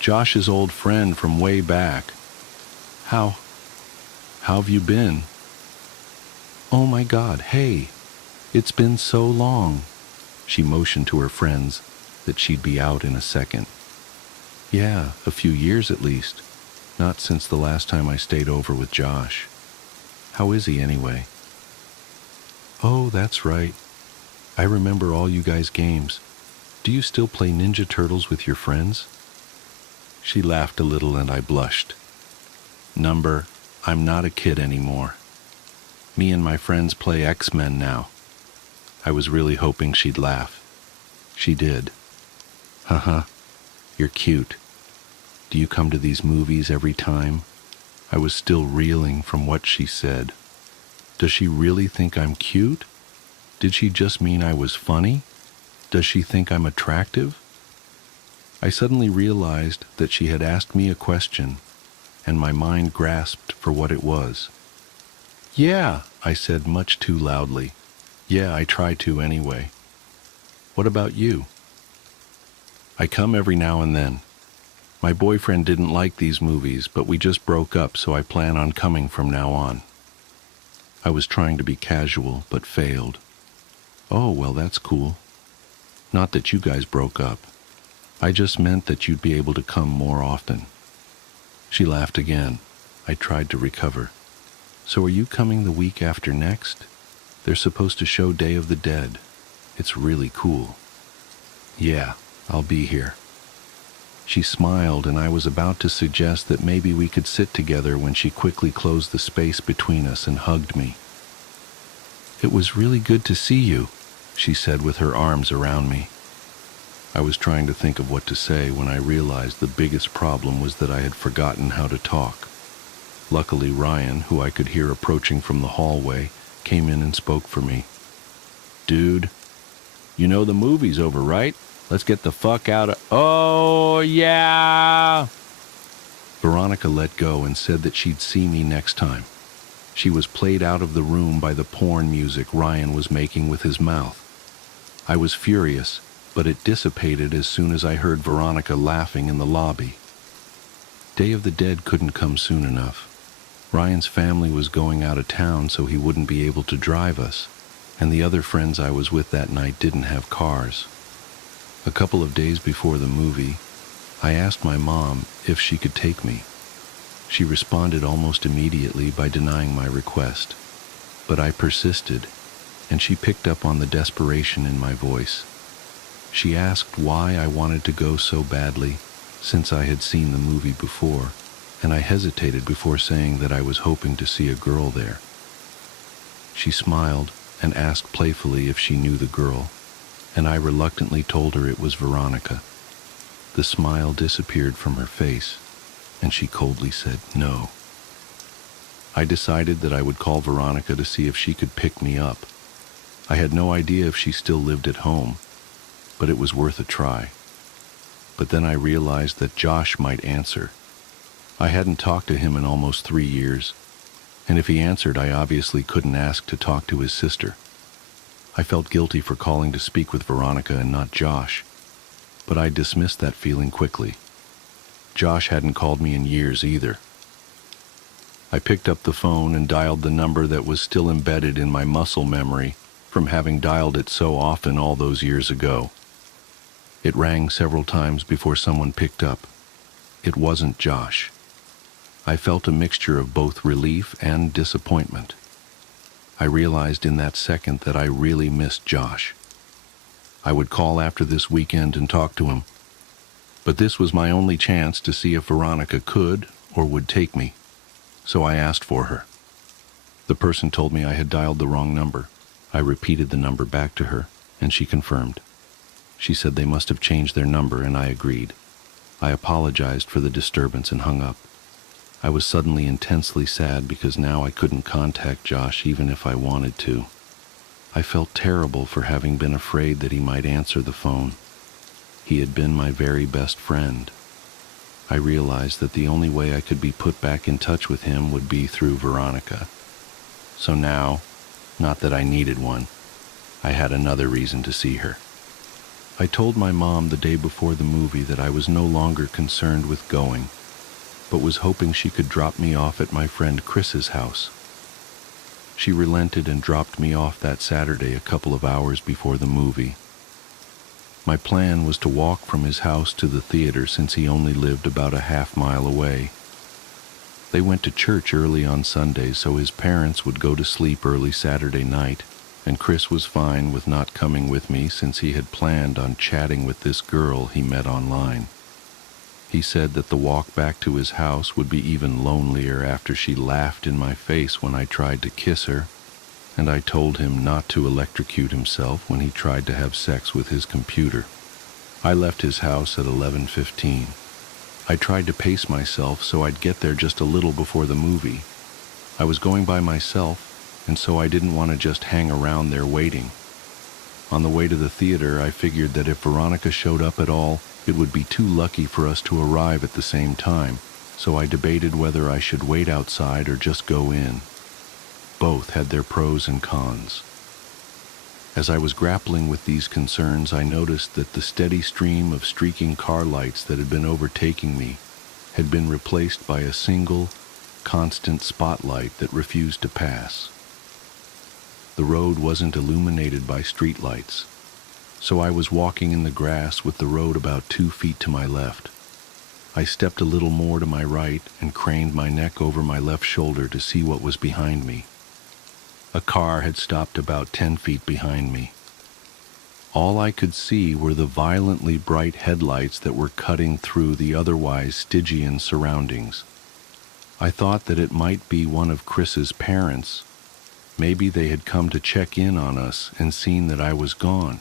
Josh's old friend from way back. How have you been?" "Oh my God, hey, it's been so long." She motioned to her friends that she'd be out in a second. "Yeah, a few years at least. Not since the last time I stayed over with Josh. How is he anyway?" "Oh, that's right. I remember all you guys' games. Do you still play Ninja Turtles with your friends?" She laughed a little and I blushed. I'm not a kid anymore. Me and my friends play X-Men now." I was really hoping she'd laugh. She did. "Haha, you're cute. Do you come to these movies every time?" I was still reeling from what she said. Does she really think I'm cute? Did she just mean I was funny? Does she think I'm attractive? I suddenly realized that she had asked me a question, and my mind grasped for what it was. "Yeah," I said much too loudly. "Yeah, I try to anyway. What about you?" "I come every now and then. My boyfriend didn't like these movies, but we just broke up, so I plan on coming from now on." I was trying to be casual, but failed. "Oh, well, that's cool. Not that you guys broke up. I just meant that you'd be able to come more often." She laughed again. I tried to recover. "So are you coming the week after next? They're supposed to show Day of the Dead. It's really cool." "Yeah, I'll be here." She smiled, and I was about to suggest that maybe we could sit together when she quickly closed the space between us and hugged me. "It was really good to see you," she said with her arms around me. I was trying to think of what to say when I realized the biggest problem was that I had forgotten how to talk. Luckily, Ryan, who I could hear approaching from the hallway, came in and spoke for me. "Dude, you know the movie's over, right? Let's get the fuck out of—" "Oh, yeah!" Veronica let go and said that she'd see me next time. She was played out of the room by the porn music Ryan was making with his mouth. I was furious, but it dissipated as soon as I heard Veronica laughing in the lobby. Day of the Dead couldn't come soon enough. Ryan's family was going out of town, so he wouldn't be able to drive us, and the other friends I was with that night didn't have cars. A couple of days before the movie, I asked my mom if she could take me. She responded almost immediately by denying my request, but I persisted, and she picked up on the desperation in my voice. She asked why I wanted to go so badly, since I had seen the movie before, and I hesitated before saying that I was hoping to see a girl there. She smiled and asked playfully if she knew the girl, and I reluctantly told her it was Veronica. The smile disappeared from her face, and she coldly said no. I decided that I would call Veronica to see if she could pick me up. I had no idea if she still lived at home, but it was worth a try. But then I realized that Josh might answer. I hadn't talked to him in almost 3 years, and if he answered, I obviously couldn't ask to talk to his sister. I felt guilty for calling to speak with Veronica and not Josh, but I dismissed that feeling quickly. Josh hadn't called me in years either. I picked up the phone and dialed the number that was still embedded in my muscle memory from having dialed it so often all those years ago. It rang several times before someone picked up. It wasn't Josh. I felt a mixture of both relief and disappointment. I realized in that second that I really missed Josh. I would call after this weekend and talk to him, but this was my only chance to see if Veronica could or would take me, so I asked for her. The person told me I had dialed the wrong number. I repeated the number back to her, and she confirmed. She said they must have changed their number, and I agreed. I apologized for the disturbance and hung up. I was suddenly intensely sad because now I couldn't contact Josh even if I wanted to. I felt terrible for having been afraid that he might answer the phone. He had been my very best friend. I realized that the only way I could be put back in touch with him would be through Veronica. So now, not that I needed one, I had another reason to see her. I told my mom the day before the movie that I was no longer concerned with going, but was hoping she could drop me off at my friend Chris's house. She relented and dropped me off that Saturday a couple of hours before the movie. My plan was to walk from his house to the theater since he only lived about a half-mile away. They went to church early on Sunday, so his parents would go to sleep early Saturday night, and Chris was fine with not coming with me since he had planned on chatting with this girl he met online. He said that the walk back to his house would be even lonelier after she laughed in my face when I tried to kiss her, and I told him not to electrocute himself when he tried to have sex with his computer. I left his house at 11:15. I tried to pace myself so I'd get there just a little before the movie. I was going by myself, and so I didn't want to just hang around there waiting. On the way to the theater, I figured that if Veronica showed up at all, it would be too lucky for us to arrive at the same time, so I debated whether I should wait outside or just go in. Both had their pros and cons. As I was grappling with these concerns, I noticed that the steady stream of streaking car lights that had been overtaking me had been replaced by a single, constant spotlight that refused to pass. The road wasn't illuminated by streetlights, so I was walking in the grass with the road about 2 feet to my left. I stepped a little more to my right and craned my neck over my left shoulder to see what was behind me. A car had stopped about 10 feet behind me. All I could see were the violently bright headlights that were cutting through the otherwise Stygian surroundings. I thought that it might be one of Chris's parents. Maybe they had come to check in on us and seen that I was gone.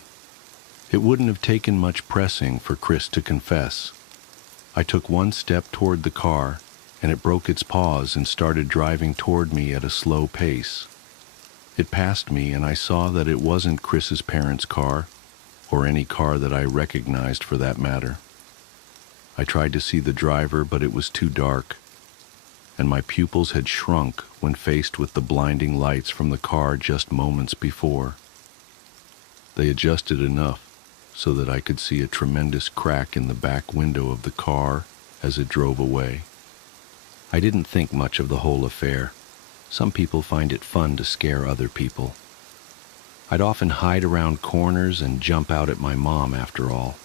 It wouldn't have taken much pressing for Chris to confess. I took one step toward the car, and it broke its pause and started driving toward me at a slow pace. It passed me, and I saw that it wasn't Chris's parents' car, or any car that I recognized for that matter. I tried to see the driver, but it was too dark, and my pupils had shrunk when faced with the blinding lights from the car just moments before. They adjusted enough so that I could see a tremendous crack in the back window of the car as it drove away. I didn't think much of the whole affair. Some people find it fun to scare other people. I'd often hide around corners and jump out at my mom after all.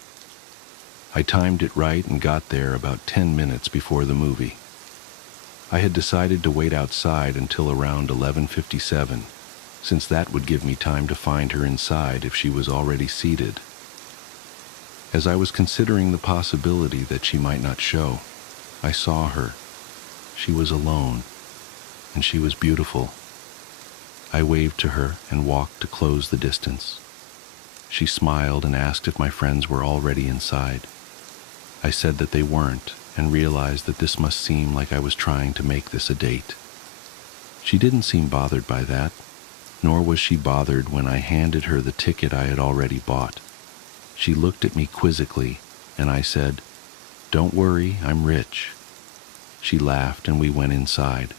I timed it right and got there about 10 minutes before the movie. I had decided to wait outside until around 11:57, since that would give me time to find her inside if she was already seated. As I was considering the possibility that she might not show, I saw her. She was alone, and she was beautiful. I waved to her and walked to close the distance. She smiled and asked if my friends were already inside. I said that they weren't, and realized that this must seem like I was trying to make this a date. She didn't seem bothered by that, nor was she bothered when I handed her the ticket I had already bought. She looked at me quizzically, and I said, "Don't worry, I'm rich." She laughed, and we went inside.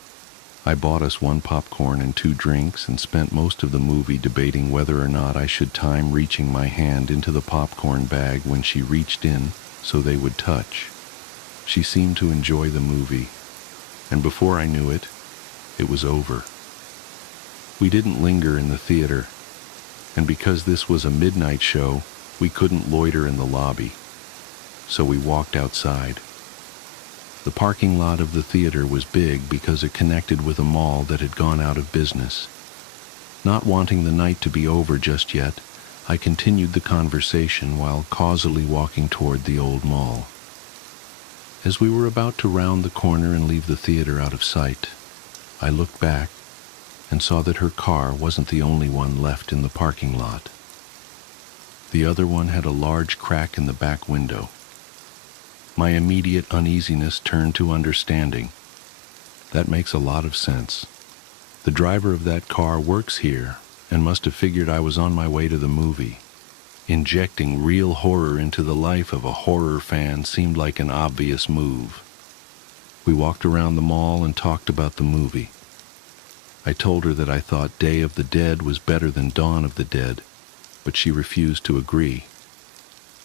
I bought us 1 popcorn and 2 drinks and spent most of the movie debating whether or not I should time reaching my hand into the popcorn bag when she reached in so they would touch. She seemed to enjoy the movie, and before I knew it, it was over. We didn't linger in the theater, and because this was a midnight show, we couldn't loiter in the lobby, so we walked outside. The parking lot of the theater was big because it connected with a mall that had gone out of business. Not wanting the night to be over just yet, I continued the conversation while causally walking toward the old mall. As we were about to round the corner and leave the theater out of sight, I looked back and saw that her car wasn't the only one left in the parking lot. The other one had a large crack in the back window. My immediate uneasiness turned to understanding. That makes a lot of sense. The driver of that car works here and must have figured I was on my way to the movie. Injecting real horror into the life of a horror fan seemed like an obvious move. We walked around the mall and talked about the movie. I told her that I thought Day of the Dead was better than Dawn of the Dead, but she refused to agree.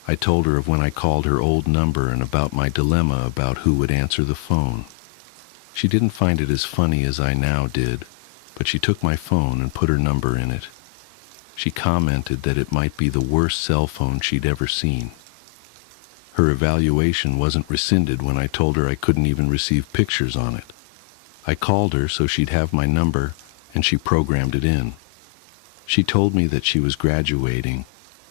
I told her of when I called her old number and about my dilemma about who would answer the phone. She didn't find it as funny as I now did, but she took my phone and put her number in it. She commented that it might be the worst cell phone she'd ever seen. Her evaluation wasn't rescinded when I told her I couldn't even receive pictures on it. I called her so she'd have my number, and she programmed it in. She told me that she was graduating,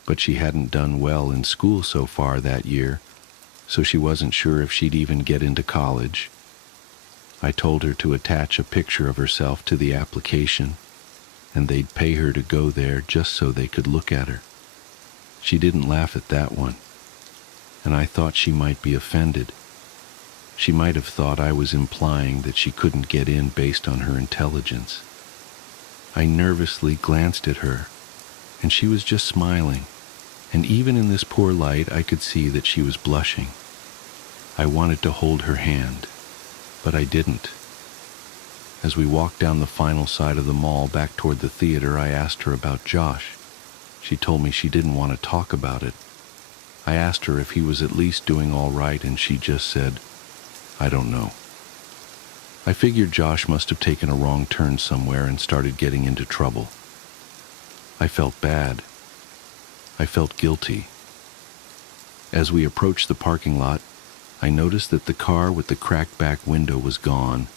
but she hadn't done well in school so far that year, so she wasn't sure if she'd even get into college. I told her to attach a picture of herself to the application, and they'd pay her to go there just so they could look at her. She didn't laugh at that one, and I thought she might be offended. She might have thought I was implying that she couldn't get in based on her intelligence. I nervously glanced at her, and she was just smiling, and even in this poor light I could see that she was blushing. I wanted to hold her hand, but I didn't. As we walked down the final side of the mall back toward the theater, I asked her about Josh. She told me she didn't want to talk about it. I asked her if he was at least doing all right, and she just said, "I don't know." I figured Josh must have taken a wrong turn somewhere and started getting into trouble. I felt bad. I felt guilty. As we approached the parking lot, I noticed that the car with the cracked back window was gone,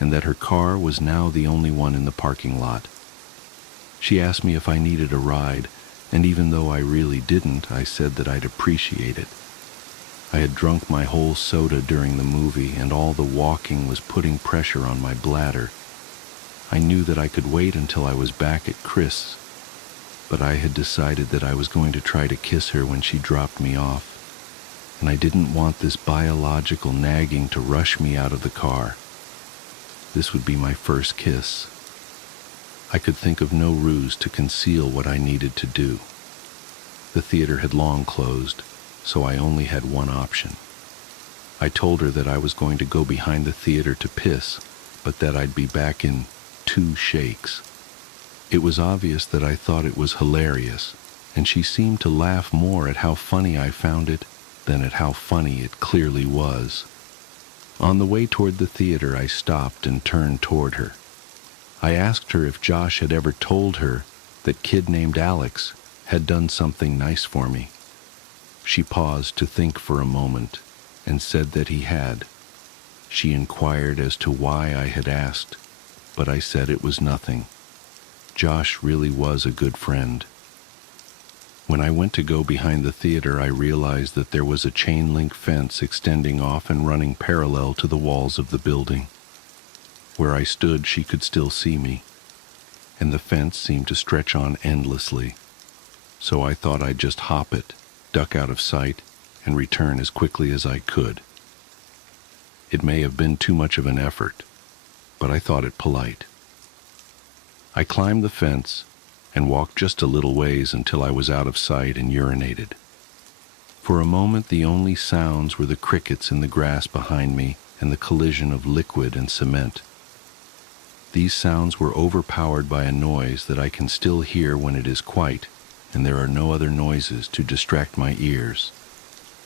and that her car was now the only one in the parking lot. She asked me if I needed a ride, and even though I really didn't, I said that I'd appreciate it. I had drunk my whole soda during the movie, and all the walking was putting pressure on my bladder. I knew that I could wait until I was back at Chris', but I had decided that I was going to try to kiss her when she dropped me off, and I didn't want this biological nagging to rush me out of the car. This would be my first kiss. I could think of no ruse to conceal what I needed to do. The theater had long closed, so I only had one option. I told her that I was going to go behind the theater to piss, but that I'd be back in 2 shakes. It was obvious that I thought it was hilarious, and she seemed to laugh more at how funny I found it than at how funny it clearly was. On the way toward the theater, I stopped and turned toward her. I asked her if Josh had ever told her that kid named Alex had done something nice for me. She paused to think for a moment and said that he had. She inquired as to why I had asked, but I said it was nothing. Josh really was a good friend. When I went to go behind the theater, I realized that there was a chain-link fence extending off and running parallel to the walls of the building. Where I stood, she could still see me, and the fence seemed to stretch on endlessly. So I thought I'd just hop it, duck out of sight, and return as quickly as I could. It may have been too much of an effort, but I thought it polite. I climbed the fence and walked just a little ways until I was out of sight and urinated. For a moment, the only sounds were the crickets in the grass behind me and the collision of liquid and cement. These sounds were overpowered by a noise that I can still hear when it is quiet, and there are no other noises to distract my ears.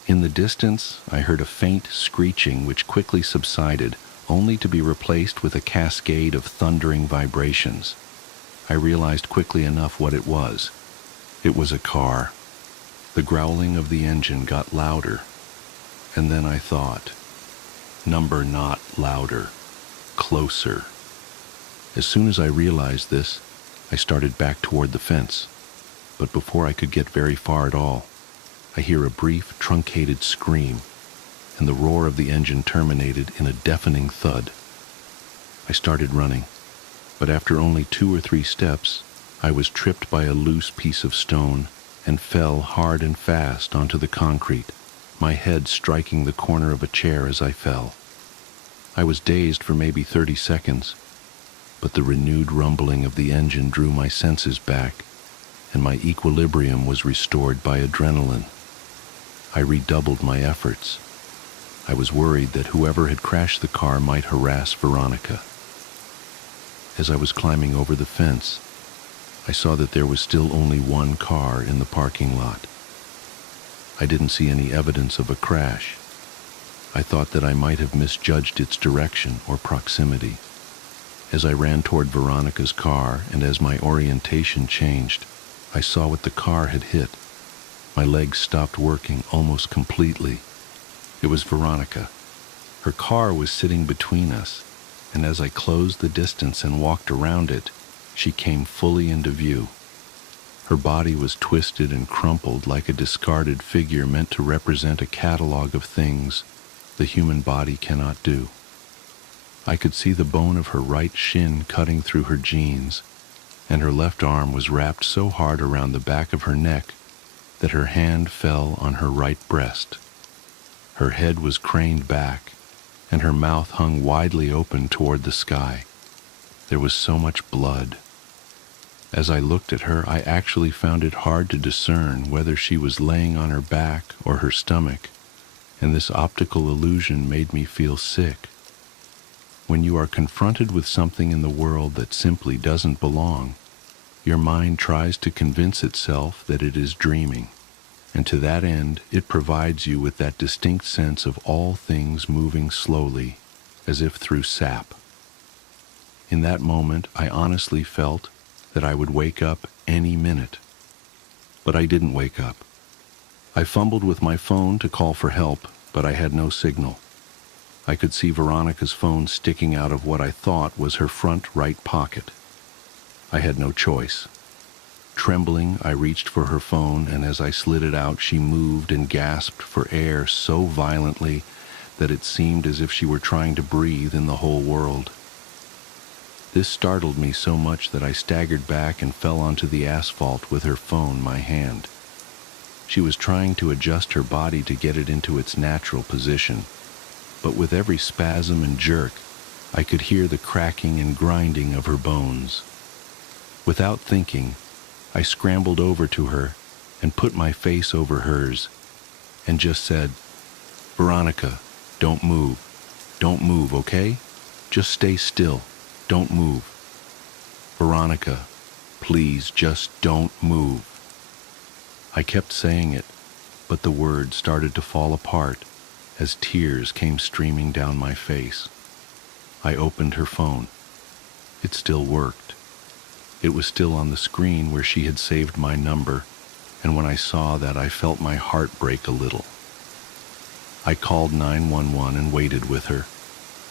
In the distance, I heard a faint screeching which quickly subsided, only to be replaced with a cascade of thundering vibrations. I realized quickly enough what it was. It was a car. The growling of the engine got louder, and then I thought, number not louder, closer. As soon as I realized this, I started back toward the fence, but before I could get very far at all, I hear a brief, truncated scream, and the roar of the engine terminated in a deafening thud. I started running, but after only 2 or 3 steps, I was tripped by a loose piece of stone and fell hard and fast onto the concrete, my head striking the corner of a chair as I fell. I was dazed for maybe 30 seconds, but the renewed rumbling of the engine drew my senses back, and my equilibrium was restored by adrenaline. I redoubled my efforts. I was worried that whoever had crashed the car might harass Veronica. As I was climbing over the fence, I saw that there was still only one car in the parking lot. I didn't see any evidence of a crash. I thought that I might have misjudged its direction or proximity. As I ran toward Veronica's car, and as my orientation changed, I saw what the car had hit. My legs stopped working almost completely. It was Veronica. Her car was sitting between us, and as I closed the distance and walked around it, she came fully into view. Her body was twisted and crumpled like a discarded figure meant to represent a catalog of things the human body cannot do. I could see the bone of her right shin cutting through her jeans, and her left arm was wrapped so hard around the back of her neck that her hand fell on her right breast. Her head was craned back, and her mouth hung widely open toward the sky. There was so much blood. As I looked at her, I actually found it hard to discern whether she was laying on her back or her stomach, and this optical illusion made me feel sick. When you are confronted with something in the world that simply doesn't belong, your mind tries to convince itself that it is dreaming, and to that end, it provides you with that distinct sense of all things moving slowly, as if through sap. In that moment, I honestly felt that I would wake up any minute. But I didn't wake up. I fumbled with my phone to call for help, but I had no signal. I could see Veronica's phone sticking out of what I thought was her front right pocket. I had no choice. Trembling, I reached for her phone, and as I slid it out, she moved and gasped for air so violently that it seemed as if she were trying to breathe in the whole world. This startled me so much that I staggered back and fell onto the asphalt with her phone in my hand. She was trying to adjust her body to get it into its natural position, but with every spasm and jerk, I could hear the cracking and grinding of her bones. Without thinking, I scrambled over to her and put my face over hers and just said, "Veronica, don't move. Don't move, okay? Just stay still. Don't move. Veronica, please just don't move." I kept saying it, but the words started to fall apart as tears came streaming down my face. I opened her phone. It still worked. It was still on the screen where she had saved my number, and when I saw that, I felt my heart break a little. I called 911 and waited with her,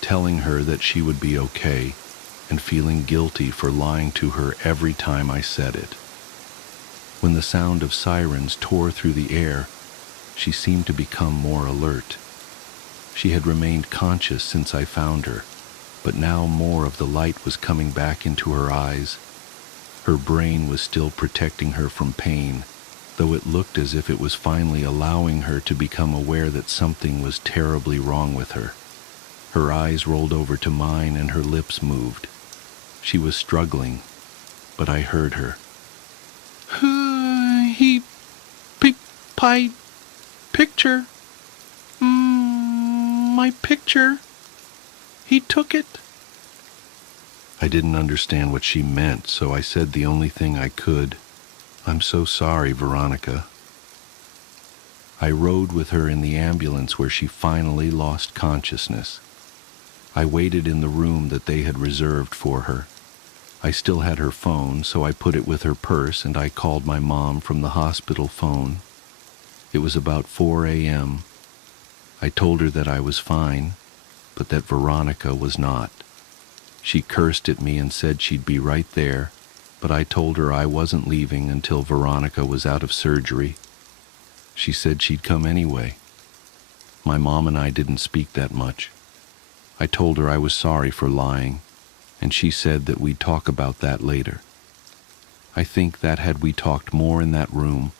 telling her that she would be okay, and feeling guilty for lying to her every time I said it. When the sound of sirens tore through the air, she seemed to become more alert. She had remained conscious since I found her, but now more of the light was coming back into her eyes. Her brain was still protecting her from pain, though it looked as if it was finally allowing her to become aware that something was terribly wrong with her. Her eyes rolled over to mine and her lips moved. She was struggling, but I heard her. "He picture. My picture. He took it." I didn't understand what she meant, so I said the only thing I could. "I'm so sorry, Veronica." I rode with her in the ambulance where she finally lost consciousness. I waited in the room that they had reserved for her. I still had her phone, so I put it with her purse and I called my mom from the hospital phone. It was about 4 a.m. I told her that I was fine, but that Veronica was not. She cursed at me and said she'd be right there, but I told her I wasn't leaving until Veronica was out of surgery. She said she'd come anyway. My mom and I didn't speak that much. I told her I was sorry for lying, and she said that we'd talk about that later. I think that had we talked more in that room,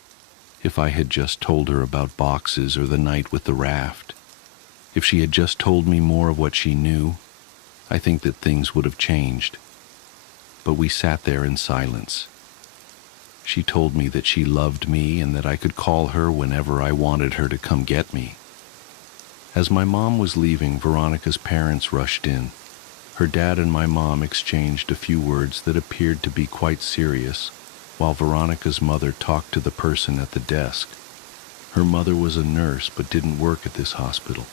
if I had just told her about boxes or the night with the raft, if she had just told me more of what she knew, I think that things would have changed. But we sat there in silence. She told me that she loved me and that I could call her whenever I wanted her to come get me. As my mom was leaving, Veronica's parents rushed in. Her dad and my mom exchanged a few words that appeared to be quite serious, while Veronica's mother talked to the person at the desk. Her mother was a nurse but didn't work at this hospital.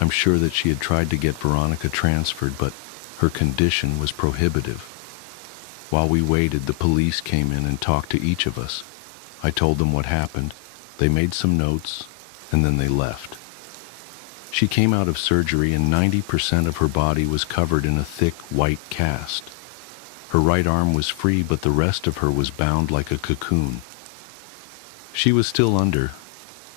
I'm sure that she had tried to get Veronica transferred, but her condition was prohibitive. While we waited, the police came in and talked to each of us. I told them what happened. They made some notes, and then they left. She came out of surgery and 90% of her body was covered in a thick white cast. Her right arm was free, but the rest of her was bound like a cocoon. She was still under,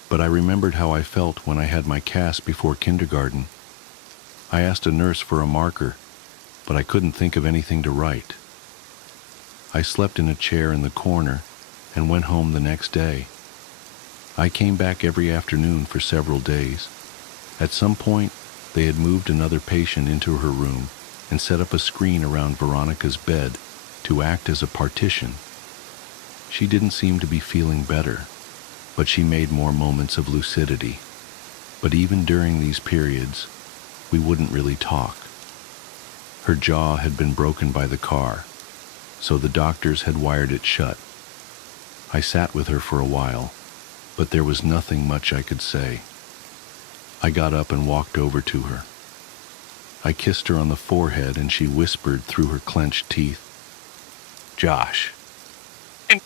but I remembered how I felt when I had my cast before kindergarten. I asked a nurse for a marker, but I couldn't think of anything to write. I slept in a chair in the corner and went home the next day. I came back every afternoon for several days. At some point, they had moved another patient into her room and set up a screen around Veronica's bed to act as a partition. She didn't seem to be feeling better, but she made more moments of lucidity. But even during these periods, we wouldn't really talk. Her jaw had been broken by the car, so the doctors had wired it shut. I sat with her for a while, but there was nothing much I could say. I got up and walked over to her. I kissed her on the forehead and she whispered through her clenched teeth, "Josh."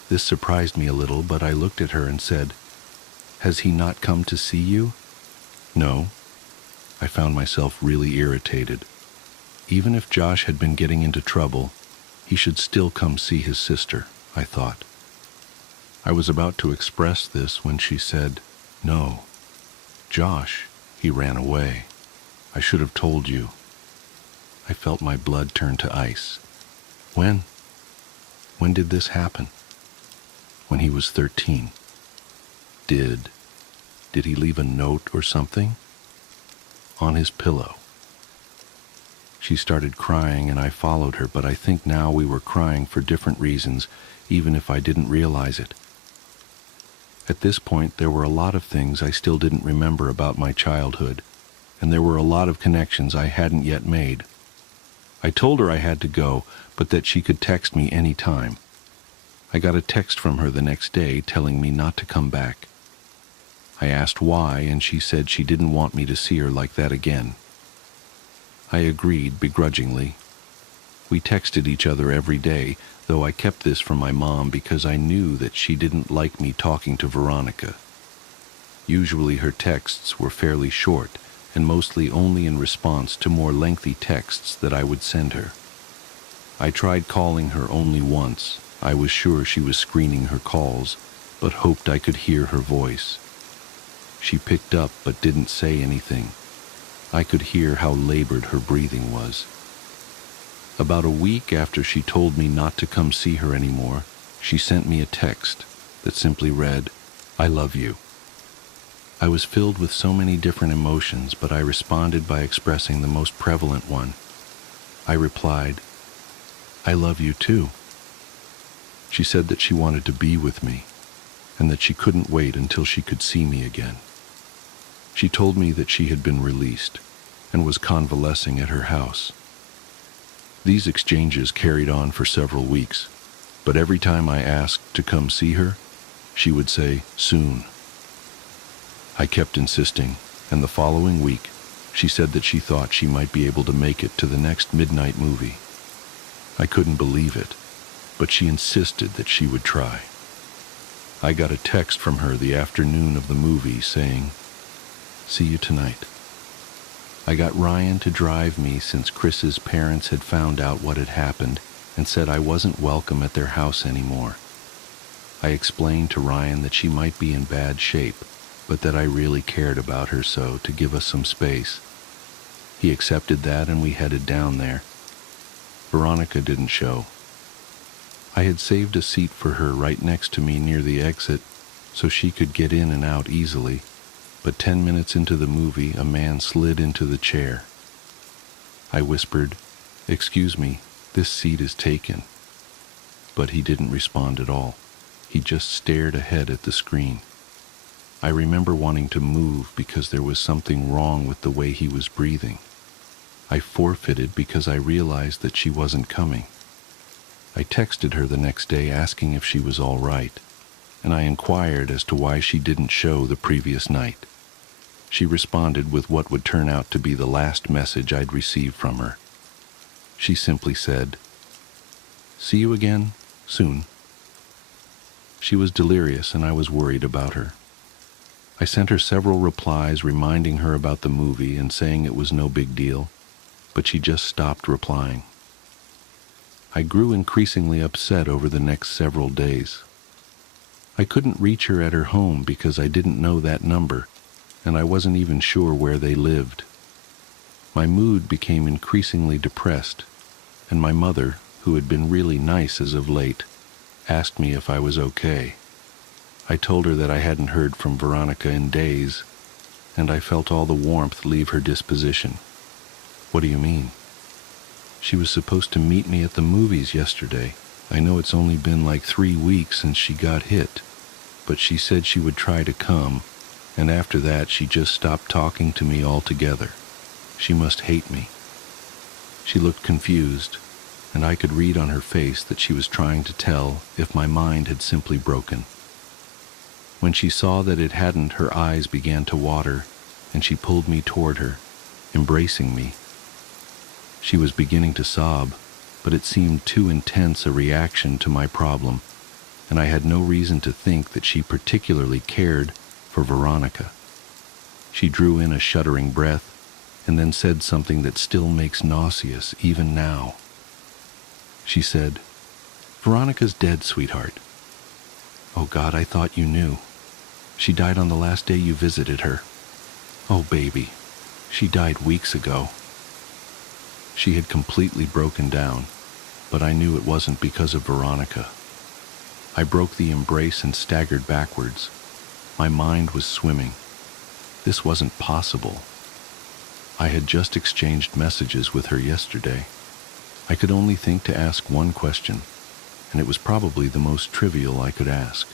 This surprised me a little, but I looked at her and said, "Has he not come to see you?" "No." I found myself really irritated. Even if Josh had been getting into trouble, he should still come see his sister, I thought. I was about to express this when she said, "No. Josh, he ran away. I should have told you." I felt my blood turn to ice. When? When did this happen? When he was 13. Did he leave a note or something? On his pillow. She started crying and I followed her, but I think now we were crying for different reasons, even if I didn't realize it. At this point, there were a lot of things I still didn't remember about my childhood, and there were a lot of connections I hadn't yet made. I told her I had to go, but that she could text me any time. I got a text from her the next day telling me not to come back. I asked why, and she said she didn't want me to see her like that again. I agreed begrudgingly. We texted each other every day, though I kept this from my mom because I knew that she didn't like me talking to Veronica. Usually her texts were fairly short, and mostly only in response to more lengthy texts that I would send her. I tried calling her only once. I was sure she was screening her calls, but hoped I could hear her voice. She picked up but didn't say anything. I could hear how labored her breathing was. About a week after she told me not to come see her anymore, she sent me a text that simply read, "I love you." I was filled with so many different emotions, but I responded by expressing the most prevalent one. I replied, "I love you too." She said that she wanted to be with me, and that she couldn't wait until she could see me again. She told me that she had been released and was convalescing at her house. These exchanges carried on for several weeks, but every time I asked to come see her, she would say, "Soon." I kept insisting, and the following week, she said that she thought she might be able to make it to the next midnight movie. I couldn't believe it, but she insisted that she would try. I got a text from her the afternoon of the movie saying, "See you tonight." I got Ryan to drive me since Chris's parents had found out what had happened and said I wasn't welcome at their house anymore. I explained to Ryan that she might be in bad shape, but that I really cared about her, so to give us some space. He accepted that and we headed down there. Veronica didn't show. I had saved a seat for her right next to me near the exit so she could get in and out easily, but 10 minutes into the movie, a man slid into the chair. I whispered, "Excuse me, this seat is taken." But he didn't respond at all. He just stared ahead at the screen. I remember wanting to move because there was something wrong with the way he was breathing. I forfeited because I realized that she wasn't coming. I texted her the next day asking if she was all right, and I inquired as to why she didn't show the previous night. She responded with what would turn out to be the last message I'd received from her. She simply said, "See you again, soon." She was delirious and I was worried about her. I sent her several replies reminding her about the movie and saying it was no big deal, but she just stopped replying. I grew increasingly upset over the next several days. I couldn't reach her at her home because I didn't know that number, and I wasn't even sure where they lived. My mood became increasingly depressed, and my mother, who had been really nice as of late, asked me if I was okay. I told her that I hadn't heard from Veronica in days, and I felt all the warmth leave her disposition. "What do you mean?" "She was supposed to meet me at the movies yesterday. I know it's only been like 3 weeks since she got hit, but she said she would try to come, and after that she just stopped talking to me altogether. She must hate me." She looked confused, and I could read on her face that she was trying to tell if my mind had simply broken. When she saw that it hadn't, her eyes began to water, and she pulled me toward her, embracing me. She was beginning to sob, but it seemed too intense a reaction to my problem, and I had no reason to think that she particularly cared for Veronica. She drew in a shuddering breath, and then said something that still makes nauseous even now. She said, "Veronica's dead, sweetheart." "Oh God, I thought you knew. She died on the last day you visited her." "Oh baby, she died weeks ago." She had completely broken down, but I knew it wasn't because of Veronica. I broke the embrace and staggered backwards. My mind was swimming. This wasn't possible. I had just exchanged messages with her yesterday. I could only think to ask one question, and it was probably the most trivial I could ask.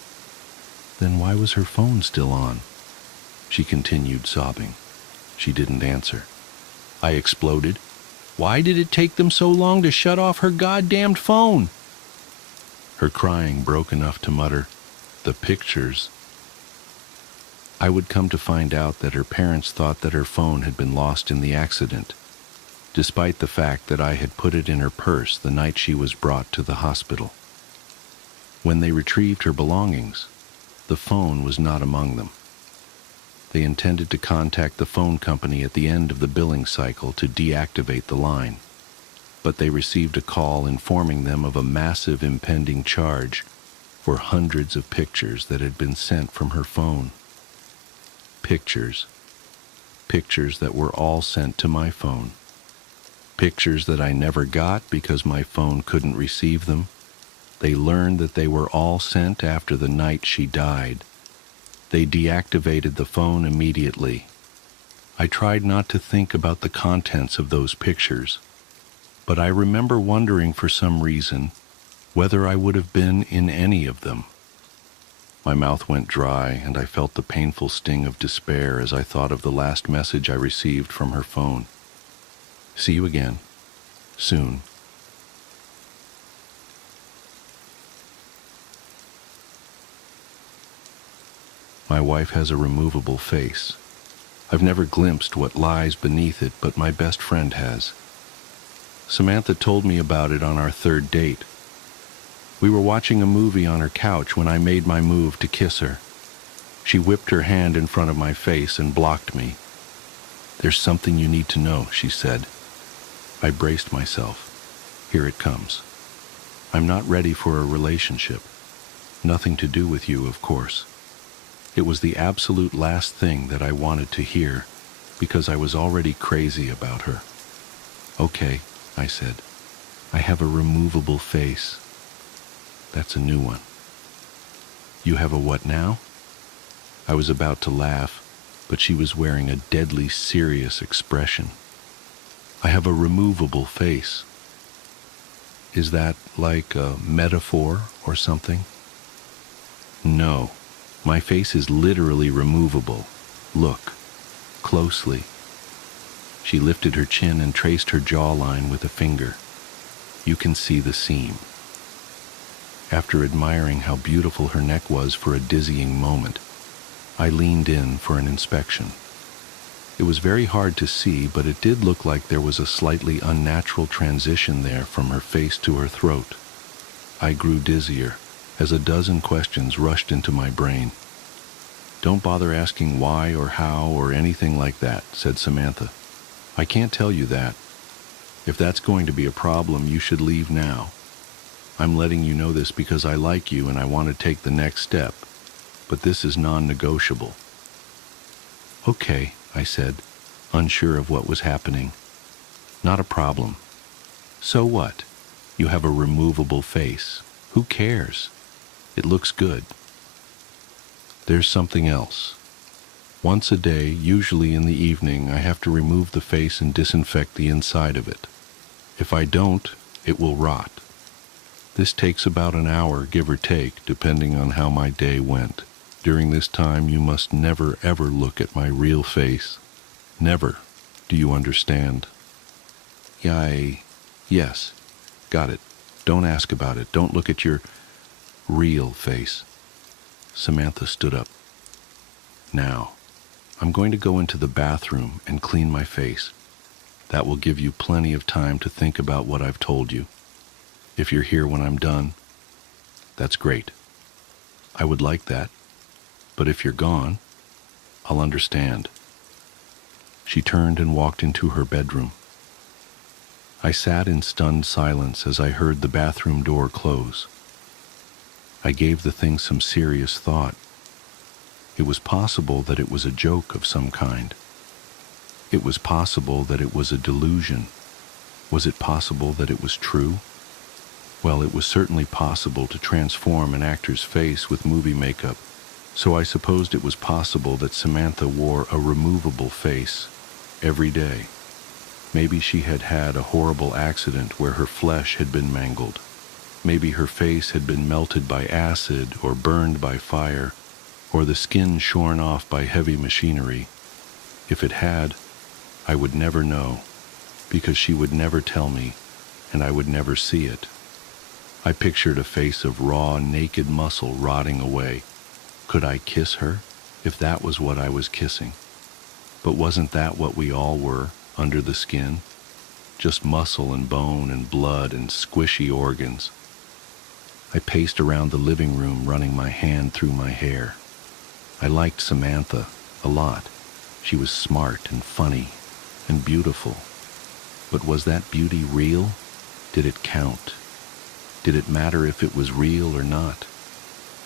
"Then why was her phone still on?" She continued sobbing. She didn't answer. I exploded. "Why did it take them so long to shut off her goddamned phone?" Her crying broke enough to mutter, "The pictures." I would come to find out that her parents thought that her phone had been lost in the accident, despite the fact that I had put it in her purse the night she was brought to the hospital. When they retrieved her belongings, the phone was not among them. They intended to contact the phone company at the end of the billing cycle to deactivate the line, but they received a call informing them of a massive impending charge for hundreds of pictures that had been sent from her phone. Pictures that were all sent to my phone. Pictures that I never got because my phone couldn't receive them. They learned that they were all sent after the night she died. They deactivated the phone immediately. I tried not to think about the contents of those pictures, but I remember wondering for some reason whether I would have been in any of them. My mouth went dry, and I felt the painful sting of despair as I thought of the last message I received from her phone. "See you again. Soon." My wife has a removable face. I've never glimpsed what lies beneath it, but my best friend has. Samantha told me about it on our 3rd date. We were watching a movie on her couch when I made my move to kiss her. She whipped her hand in front of my face and blocked me. "There's something you need to know," she said. I braced myself. Here it comes. "I'm not ready for a relationship. Nothing to do with you, of course." It was the absolute last thing that I wanted to hear, because I was already crazy about her. "Okay," I said. "I have a removable face." That's a new one. "You have a what now?" I was about to laugh, but she was wearing a deadly serious expression. "I have a removable face." Is that like a metaphor or something? No, my face is literally removable. Look, closely. She lifted her chin and traced her jawline with a finger. You can see the seam. After admiring how beautiful her neck was for a dizzying moment, I leaned in for an inspection. It was very hard to see, but it did look like there was a slightly unnatural transition there from her face to her throat. I grew dizzier as a dozen questions rushed into my brain. "Don't bother asking why or how or anything like that," said Samantha. "I can't tell you that. If that's going to be a problem, you should leave now. I'm letting you know this because I like you and I want to take the next step, but this is non-negotiable." "Okay," I said, unsure of what was happening. "Not a problem. So what? You have a removable face. Who cares? It looks good." "There's something else. Once a day, usually in the evening, I have to remove the face and disinfect the inside of it. If I don't, it will rot. This takes about an hour, give or take, depending on how my day went. During this time, you must never ever look at my real face. Never. Do you understand? Yes. Got it. Don't ask about it. Don't look at your real face. Samantha stood up. Now, I'm going to go into the bathroom and clean my face. That will give you plenty of time to think about what I've told you. If you're here when I'm done, that's great. I would like that. But if you're gone, I'll understand. She turned and walked into her bedroom. I sat in stunned silence as I heard the bathroom door close. I gave the thing some serious thought. It was possible that it was a joke of some kind. It was possible that it was a delusion. Was it possible that it was true? Well, it was certainly possible to transform an actor's face with movie makeup, so I supposed it was possible that Samantha wore a removable face every day. Maybe she had had a horrible accident where her flesh had been mangled. Maybe her face had been melted by acid or burned by fire, or the skin shorn off by heavy machinery. If it had, I would never know, because she would never tell me, and I would never see it. I pictured a face of raw, naked muscle rotting away. Could I kiss her, if that was what I was kissing? But wasn't that what we all were, under the skin? Just muscle and bone and blood and squishy organs. I paced around the living room, running my hand through my hair. I liked Samantha a lot. She was smart and funny and beautiful. But was that beauty real? Did it count? Did it matter if it was real or not?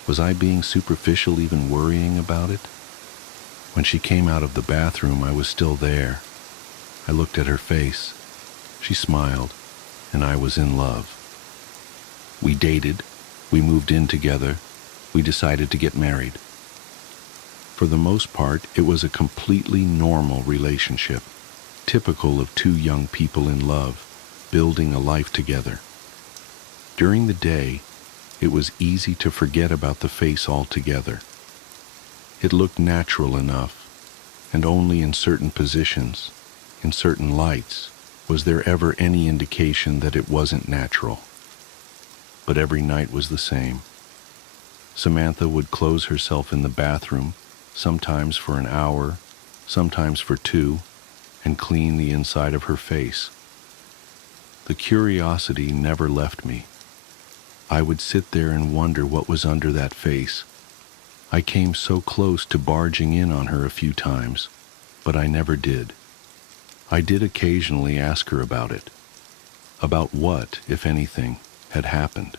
Was I being superficial, even worrying about it? When she came out of the bathroom, I was still there. I looked at her face. She smiled, and I was in love. We dated. We moved in together. We decided to get married. For the most part, it was a completely normal relationship, typical of two young people in love, building a life together. During the day, it was easy to forget about the face altogether. It looked natural enough, and only in certain positions, in certain lights, was there ever any indication that it wasn't natural. But every night was the same. Samantha would close herself in the bathroom, sometimes for an hour, sometimes for 2, and clean the inside of her face. The curiosity never left me. I would sit there and wonder what was under that face. I came so close to barging in on her a few times, but I never did. I did occasionally ask her about it. About what, if anything, had happened.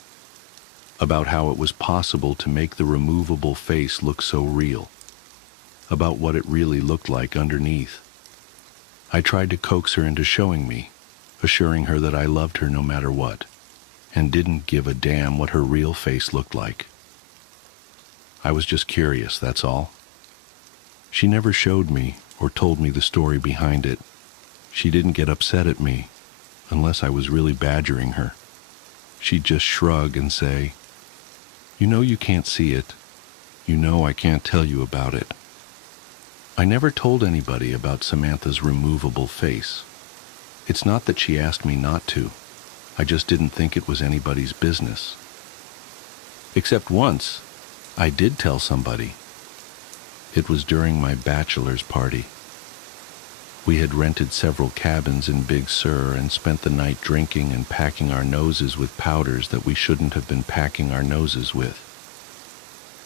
About how it was possible to make the removable face look so real. About what it really looked like underneath. I tried to coax her into showing me, assuring her that I loved her no matter what, and didn't give a damn what her real face looked like. I was just curious, that's all. She never showed me or told me the story behind it. She didn't get upset at me, unless I was really badgering her. She'd just shrug and say, "You know you can't see it. You know I can't tell you about it." I never told anybody about Samantha's removable face. It's not that she asked me not to. I just didn't think it was anybody's business. Except once, I did tell somebody. It was during my bachelor's party. We had rented several cabins in Big Sur and spent the night drinking and packing our noses with powders that we shouldn't have been packing our noses with.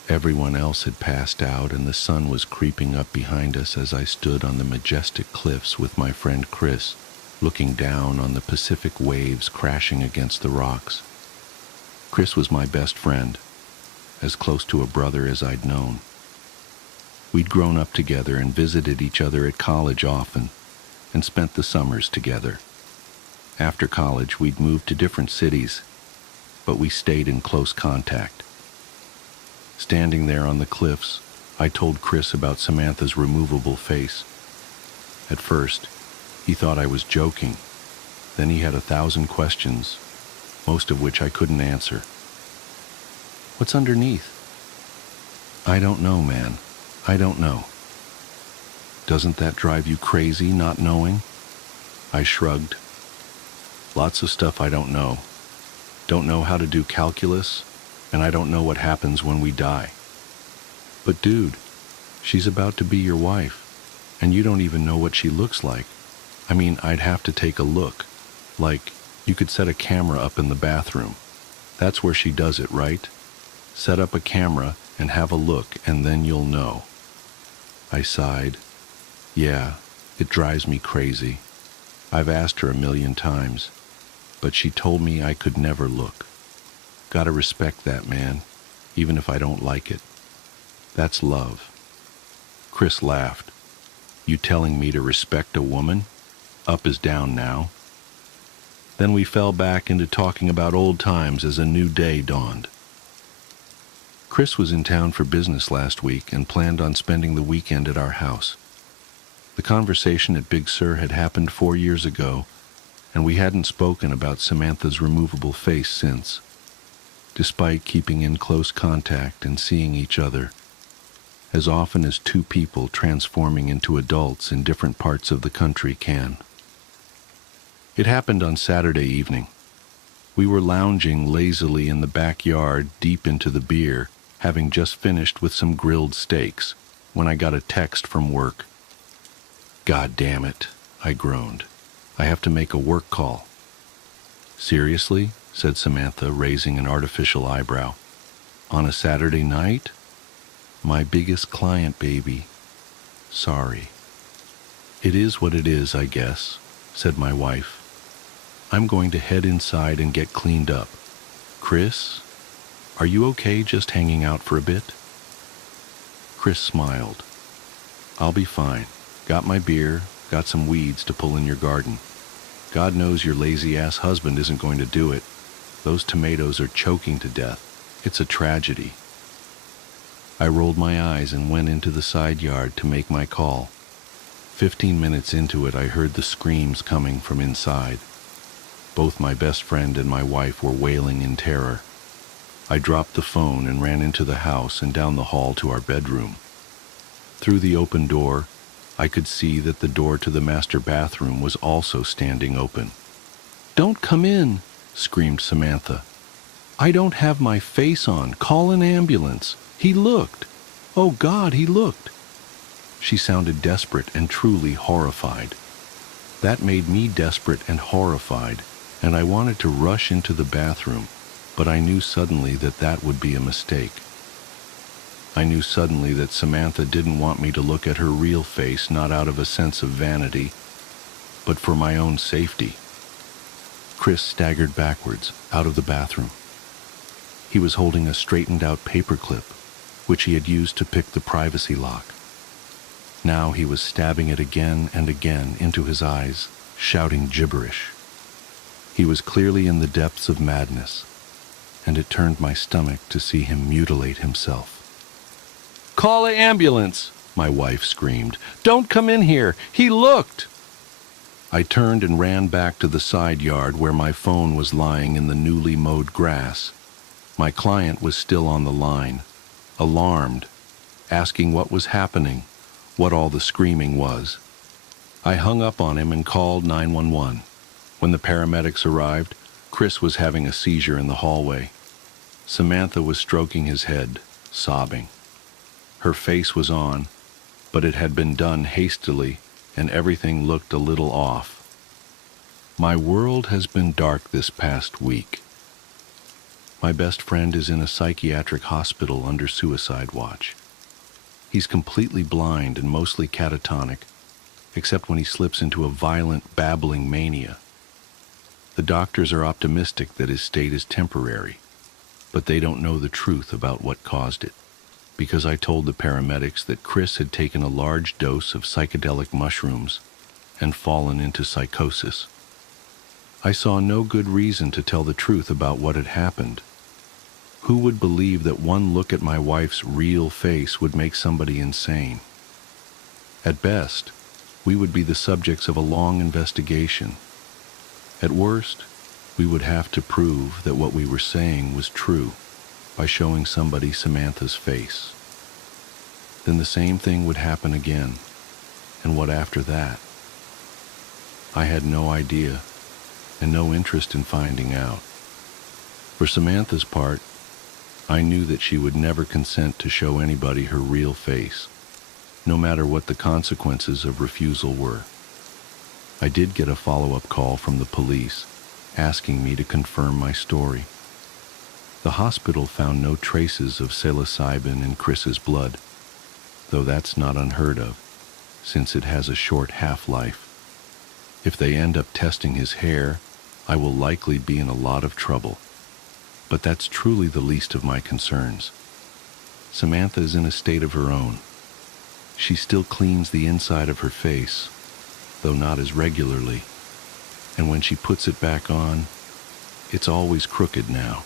Everyone else had passed out, and the sun was creeping up behind us as I stood on the majestic cliffs with my friend Chris, looking down on the Pacific waves crashing against the rocks. Chris was my best friend, as close to a brother as I'd known. We'd grown up together and visited each other at college often, and spent the summers together. After college, we'd moved to different cities, but we stayed in close contact. Standing there on the cliffs, I told Chris about Samantha's removable face. At first, he thought I was joking. Then he had 1,000 questions. most of which I couldn't answer. What's underneath? I don't know, man. I don't know. Doesn't that drive you crazy, not knowing? I shrugged. Lots of stuff I don't know. Don't know how to do calculus, and I don't know what happens when we die. But dude, she's about to be your wife, and you don't even know what she looks like. I mean, I'd have to take a look. Like, you could set a camera up in the bathroom. That's where she does it, right? Set up a camera and have a look, and then you'll know. I sighed. Yeah, it drives me crazy. I've asked her 1,000,000 times, but she told me I could never look. Gotta respect that, man, even if I don't like it. That's love. Chris laughed. You telling me to respect a woman? Up is down now. Then we fell back into talking about old times as a new day dawned. Chris was in town for business last week and planned on spending the weekend at our house. The conversation at Big Sur had happened 4 years ago, and we hadn't spoken about Samantha's removable face since, despite keeping in close contact and seeing each other, as often as two people transforming into adults in different parts of the country can. It happened on Saturday evening. We were lounging lazily in the backyard deep into the beer, having just finished with some grilled steaks, when I got a text from work. God damn it, I groaned. I have to make a work call. Seriously? Said Samantha, raising an artificial eyebrow. On a Saturday night? My biggest client, baby. Sorry. It is what it is, I guess, said my wife. I'm going to head inside and get cleaned up. Chris, are you okay just hanging out for a bit? Chris smiled. I'll be fine. Got my beer, got some weeds to pull in your garden. God knows your lazy-ass husband isn't going to do it. Those tomatoes are choking to death. It's a tragedy. I rolled my eyes and went into the side yard to make my call. 15 minutes into it, I heard the screams coming from inside. Both my best friend and my wife were wailing in terror. I dropped the phone and ran into the house and down the hall to our bedroom. Through the open door, I could see that the door to the master bathroom was also standing open. Don't come in, screamed Samantha. I don't have my face on. Call an ambulance. He looked. Oh God, he looked. She sounded desperate and truly horrified. That made me desperate and horrified, and I wanted to rush into the bathroom, but I knew suddenly that that would be a mistake. I knew suddenly that Samantha didn't want me to look at her real face, not out of a sense of vanity, but for my own safety. Chris staggered backwards, out of the bathroom. He was holding a straightened-out paperclip, which he had used to pick the privacy lock. Now he was stabbing it again and again into his eyes, shouting gibberish. He was clearly in the depths of madness, and it turned my stomach to see him mutilate himself. Call an ambulance, my wife screamed. Don't come in here. He looked. I turned and ran back to the side yard where my phone was lying in the newly mowed grass. My client was still on the line, alarmed, asking what was happening, what all the screaming was. I hung up on him and called 911. When the paramedics arrived, Chris was having a seizure in the hallway. Samantha was stroking his head, sobbing. Her face was on, but it had been done hastily, and everything looked a little off. My world has been dark this past week. My best friend is in a psychiatric hospital under suicide watch. He's completely blind and mostly catatonic, except when he slips into a violent, babbling mania. The doctors are optimistic that his state is temporary, but they don't know the truth about what caused it, because I told the paramedics that Chris had taken a large dose of psychedelic mushrooms and fallen into psychosis. I saw no good reason to tell the truth about what had happened. Who would believe that one look at my wife's real face would make somebody insane? At best, we would be the subjects of a long investigation. At worst, We would have to prove that what we were saying was true by showing somebody Samantha's face. Then the same thing would happen again, and what after that? I had no idea, and no interest in finding out. For Samantha's part, I knew that she would never consent to show anybody her real face, no matter what the consequences of refusal were. I did get a follow-up call from the police, asking me to confirm my story. The hospital found no traces of psilocybin in Chris's blood, though that's not unheard of, since it has a short half-life. If they end up testing his hair, I will likely be in a lot of trouble. But that's truly the least of my concerns. Samantha is in a state of her own. She still cleans the inside of her face, though not as regularly, and when she puts it back on, it's always crooked now.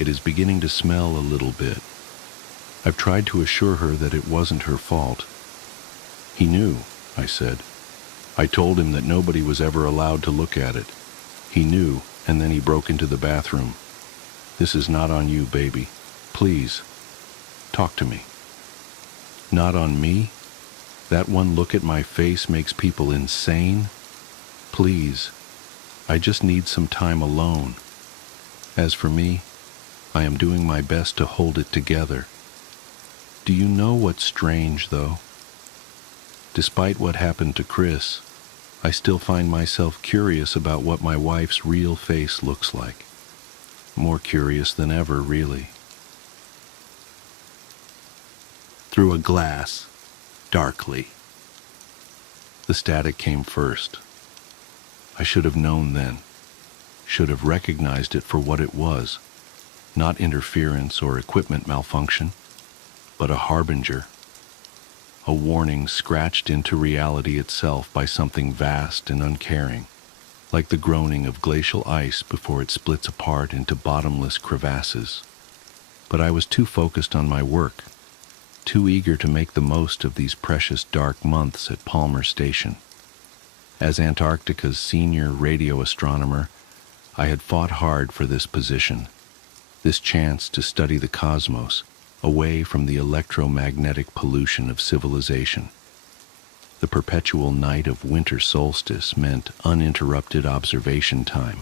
It is beginning to smell a little bit. I've tried to assure her that it wasn't her fault. He knew, I said. I told him that nobody was ever allowed to look at it. He knew, and then he broke into the bathroom. This is not on you, baby. Please, talk to me. Not on me? That one look at my face makes people insane? Please, I just need some time alone. As for me, I am doing my best to hold it together. Do you know what's strange, though? Despite what happened to Chris, I still find myself curious about what my wife's real face looks like. More curious than ever, really. Through a glass, darkly. The static came first. I should have known then, should have recognized it for what it was, not interference or equipment malfunction, but a harbinger, a warning scratched into reality itself by something vast and uncaring, like the groaning of glacial ice before it splits apart into bottomless crevasses. But I was too focused on my work, too eager to make the most of these precious dark months at Palmer Station. As Antarctica's senior radio astronomer, I had fought hard for this position, this chance to study the cosmos, away from the electromagnetic pollution of civilization. The perpetual night of winter solstice meant uninterrupted observation time,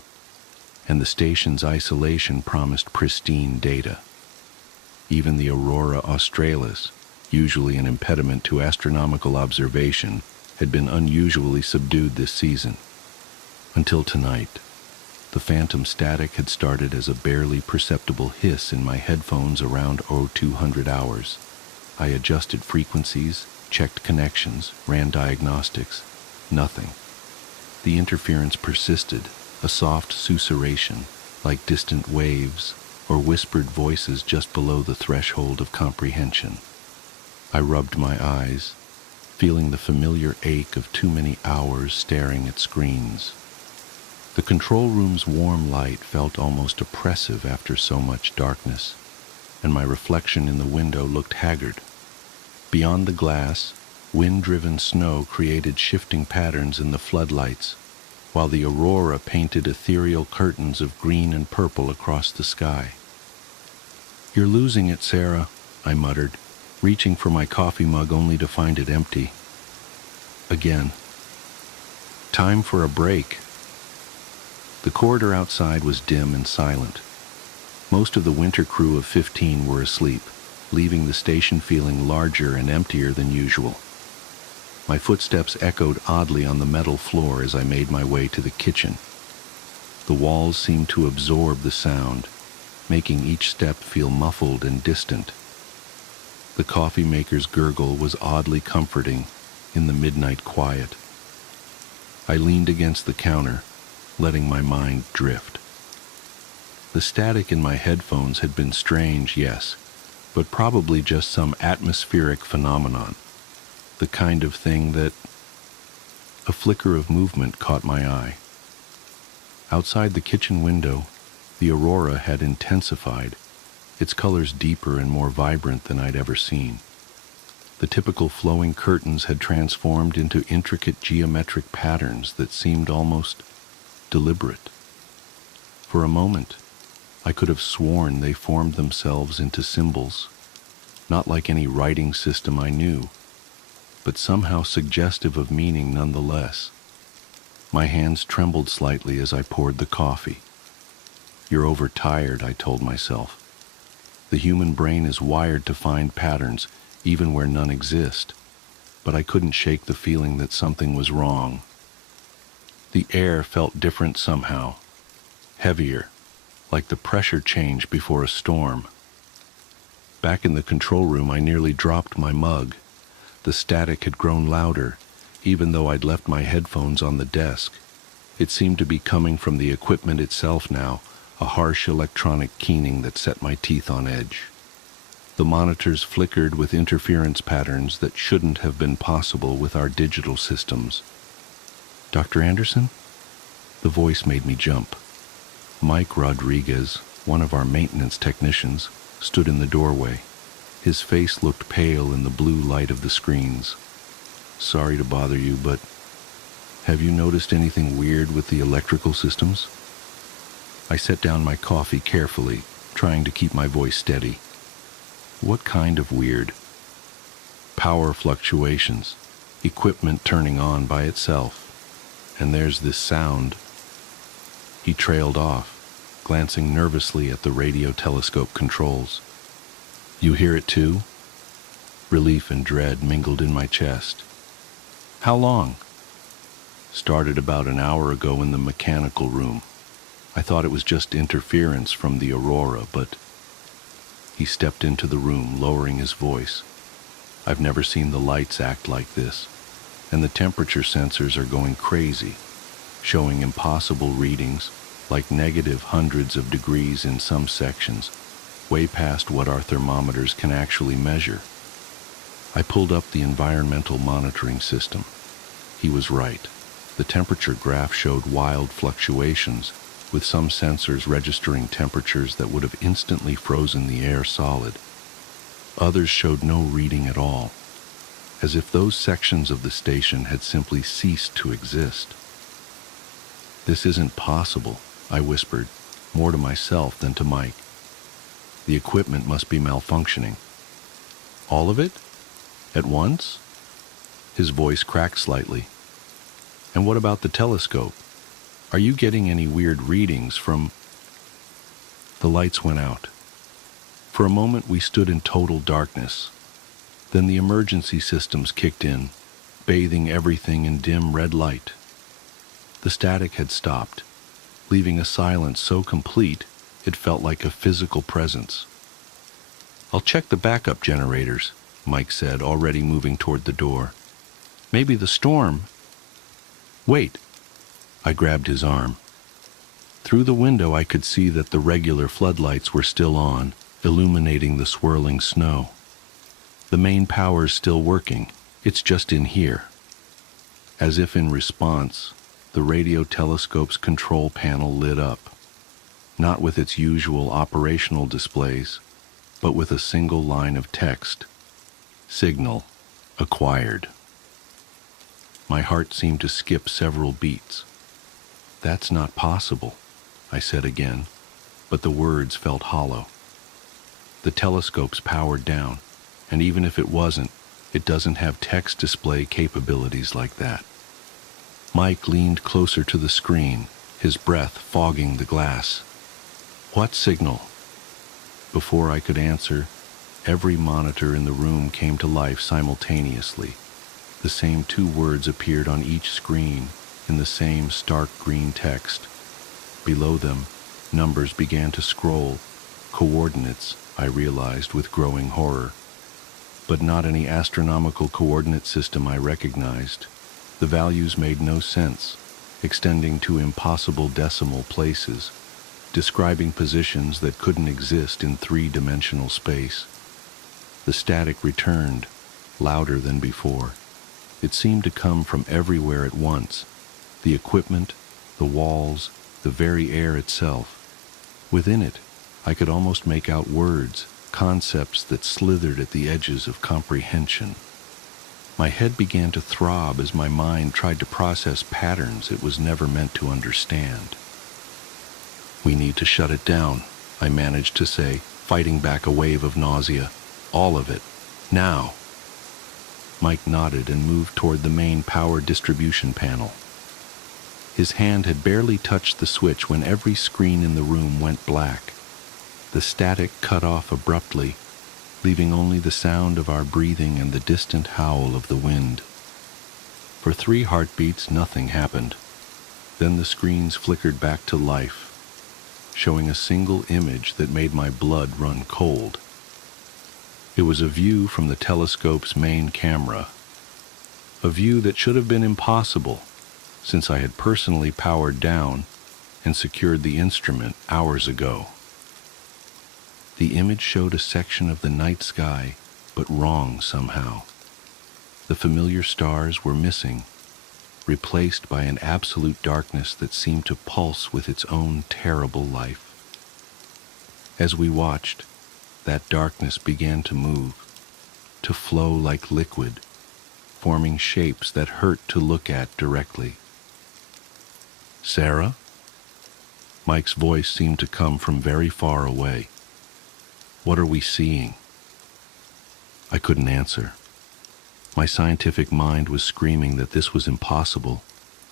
and the station's isolation promised pristine data. Even the aurora australis, usually an impediment to astronomical observation, had been unusually subdued this season. Until tonight, the phantom static had started as a barely perceptible hiss in my headphones around 0200 hours. I adjusted frequencies, checked connections, ran diagnostics. Nothing. The interference persisted, a soft susurration, like distant waves or whispered voices just below the threshold of comprehension. I rubbed my eyes, feeling the familiar ache of too many hours staring at screens. The control room's warm light felt almost oppressive after so much darkness, and my reflection in the window looked haggard. Beyond the glass, wind-driven snow created shifting patterns in the floodlights, while the aurora painted ethereal curtains of green and purple across the sky. "You're losing it, Sarah," I muttered, reaching for my coffee mug only to find it empty. Again. Time for a break. The corridor outside was dim and silent. Most of the winter crew of 15 were asleep, leaving the station feeling larger and emptier than usual. My footsteps echoed oddly on the metal floor as I made my way to the kitchen. The walls seemed to absorb the sound, making each step feel muffled and distant. The coffee maker's gurgle was oddly comforting in the midnight quiet. I leaned against the counter, letting my mind drift. The static in my headphones had been strange, yes, but probably just some atmospheric phenomenon, the kind of thing that... A flicker of movement caught my eye. Outside the kitchen window, the aurora had intensified, its colors deeper and more vibrant than I'd ever seen. The typical flowing curtains had transformed into intricate geometric patterns that seemed almost deliberate. For a moment, I could have sworn they formed themselves into symbols, not like any writing system I knew, but somehow suggestive of meaning nonetheless. My hands trembled slightly as I poured the coffee. "You're overtired," I told myself. The human brain is wired to find patterns, even where none exist, but I couldn't shake the feeling that something was wrong. The air felt different somehow, heavier, like the pressure change before a storm. Back in the control room, I nearly dropped my mug. The static had grown louder, even though I'd left my headphones on the desk. It seemed to be coming from the equipment itself now, a harsh electronic keening that set my teeth on edge. The monitors flickered with interference patterns that shouldn't have been possible with our digital systems. "Dr. Anderson?" The voice made me jump. Mike Rodriguez, one of our maintenance technicians, stood in the doorway. His face looked pale in the blue light of the screens. "Sorry to bother you, but have you noticed anything weird with the electrical systems?" I set down my coffee carefully, trying to keep my voice steady. "What kind of weird?" "Power fluctuations, equipment turning on by itself. And there's this sound." He trailed off, glancing nervously at the radio telescope controls. "You hear it too?" Relief and dread mingled in my chest. "How long?" "Started about an hour ago in the mechanical room. I thought it was just interference from the aurora, but..." He stepped into the room, lowering his voice. "I've never seen the lights act like this, and the temperature sensors are going crazy, showing impossible readings, like negative hundreds of degrees in some sections, way past what our thermometers can actually measure." I pulled up the environmental monitoring system. He was right. The temperature graph showed wild fluctuations, with some sensors registering temperatures that would have instantly frozen the air solid. Others showed no reading at all, as if those sections of the station had simply ceased to exist. "This isn't possible," I whispered, more to myself than to Mike. "The equipment must be malfunctioning." "All of it? At once?" His voice cracked slightly. "And what about the telescope? Are you getting any weird readings from..." The lights went out. For a moment we stood in total darkness. Then the emergency systems kicked in, bathing everything in dim red light. The static had stopped, leaving a silence so complete it felt like a physical presence. "I'll check the backup generators," Mike said, already moving toward the door. "Maybe the storm..." "Wait!" I grabbed his arm. Through the window I could see that the regular floodlights were still on, illuminating the swirling snow. "The main power's still working. It's just in here." As if in response, the radio telescope's control panel lit up, not with its usual operational displays, but with a single line of text: "Signal acquired." My heart seemed to skip several beats. "That's not possible," I said again, but the words felt hollow. "The telescope's powered down, and even if it wasn't, it doesn't have text display capabilities like that." Mike leaned closer to the screen, his breath fogging the glass. "What signal?" Before I could answer, every monitor in the room came to life simultaneously. The same two words appeared on each screen in the same stark green text. Below them, numbers began to scroll, coordinates, I realized with growing horror. But not any astronomical coordinate system I recognized. The values made no sense, extending to impossible decimal places, describing positions that couldn't exist in three-dimensional space. The static returned, louder than before. It seemed to come from everywhere at once: the equipment, the walls, the very air itself. Within it, I could almost make out words, concepts that slithered at the edges of comprehension. My head began to throb as my mind tried to process patterns it was never meant to understand. "We need to shut it down," I managed to say, fighting back a wave of nausea. "All of it. Now." Mike nodded and moved toward the main power distribution panel. His hand had barely touched the switch when every screen in the room went black. The static cut off abruptly, leaving only the sound of our breathing and the distant howl of the wind. For 3 heartbeats, nothing happened. Then the screens flickered back to life, showing a single image that made my blood run cold. It was a view from the telescope's main camera, a view that should have been impossible, since I had personally powered down and secured the instrument hours ago. The image showed a section of the night sky, but wrong somehow. The familiar stars were missing, replaced by an absolute darkness that seemed to pulse with its own terrible life. As we watched, that darkness began to move, to flow like liquid, forming shapes that hurt to look at directly. "Sarah?" Mike's voice seemed to come from very far away. "What are we seeing?" I couldn't answer. My scientific mind was screaming that this was impossible,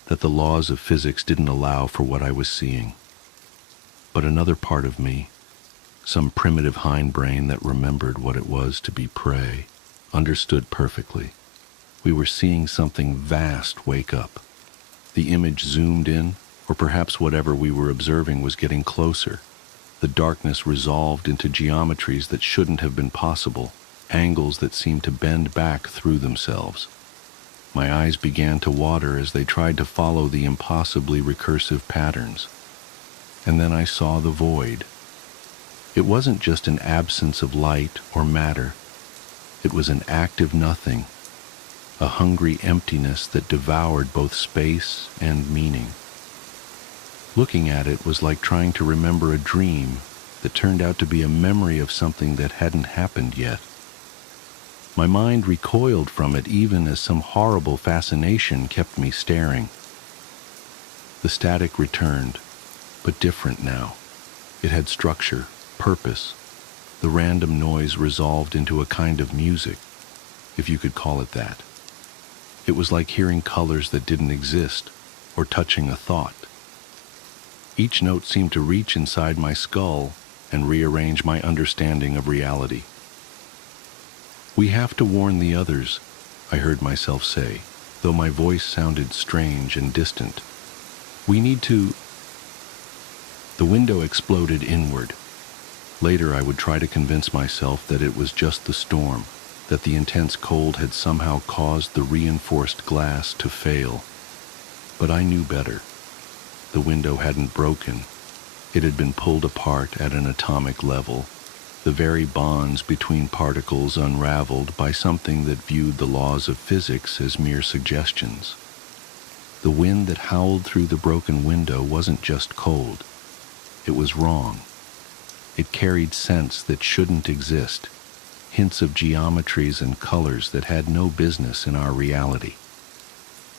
that the laws of physics didn't allow for what I was seeing. But another part of me, some primitive hindbrain that remembered what it was to be prey, understood perfectly. We were seeing something vast wake up. The image zoomed in, or perhaps whatever we were observing was getting closer. The darkness resolved into geometries that shouldn't have been possible, angles that seemed to bend back through themselves. My eyes began to water as they tried to follow the impossibly recursive patterns. And then I saw the void. It wasn't just an absence of light or matter. It was an active nothing, a hungry emptiness that devoured both space and meaning. Looking at it was like trying to remember a dream that turned out to be a memory of something that hadn't happened yet. My mind recoiled from it even as some horrible fascination kept me staring. The static returned, but different now. It had structure, purpose. The random noise resolved into a kind of music, if you could call it that. It was like hearing colors that didn't exist, or touching a thought. Each note seemed to reach inside my skull and rearrange my understanding of reality. "We have to warn the others," I heard myself say, though my voice sounded strange and distant. "We need to—" The window exploded inward. Later I would try to convince myself that it was just the storm, that the intense cold had somehow caused the reinforced glass to fail. But I knew better. The window hadn't broken. It had been pulled apart at an atomic level, the very bonds between particles unraveled by something that viewed the laws of physics as mere suggestions. The wind that howled through the broken window wasn't just cold. It was wrong. It carried sense that shouldn't exist, hints of geometries and colors that had no business in our reality.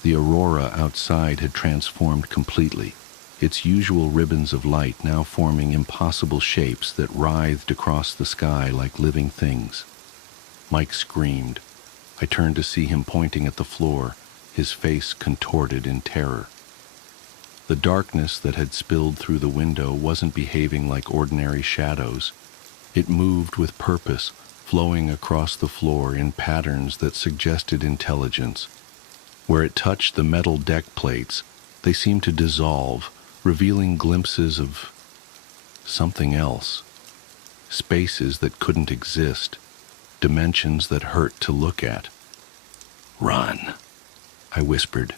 The aurora outside had transformed completely, its usual ribbons of light now forming impossible shapes that writhed across the sky like living things. Mike screamed. I turned to see him pointing at the floor, his face contorted in terror. The darkness that had spilled through the window wasn't behaving like ordinary shadows. It moved with purpose, flowing across the floor in patterns that suggested intelligence. Where it touched the metal deck plates, they seemed to dissolve, revealing glimpses of something else. Spaces that couldn't exist, dimensions that hurt to look at. "Run," I whispered,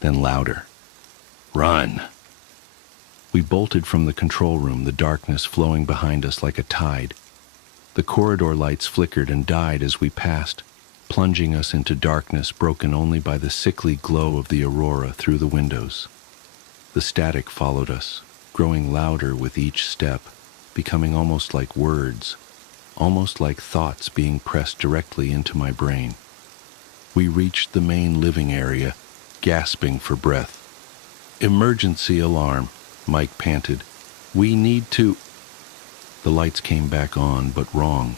then louder. "Run." We bolted from the control room, the darkness flowing behind us like a tide. The corridor lights flickered and died as we passed, plunging us into darkness broken only by the sickly glow of the aurora through the windows. The static followed us, growing louder with each step, becoming almost like words, almost like thoughts being pressed directly into my brain. We reached the main living area, gasping for breath. "Emergency alarm," Mike panted. We need to... The lights came back on, but wrong.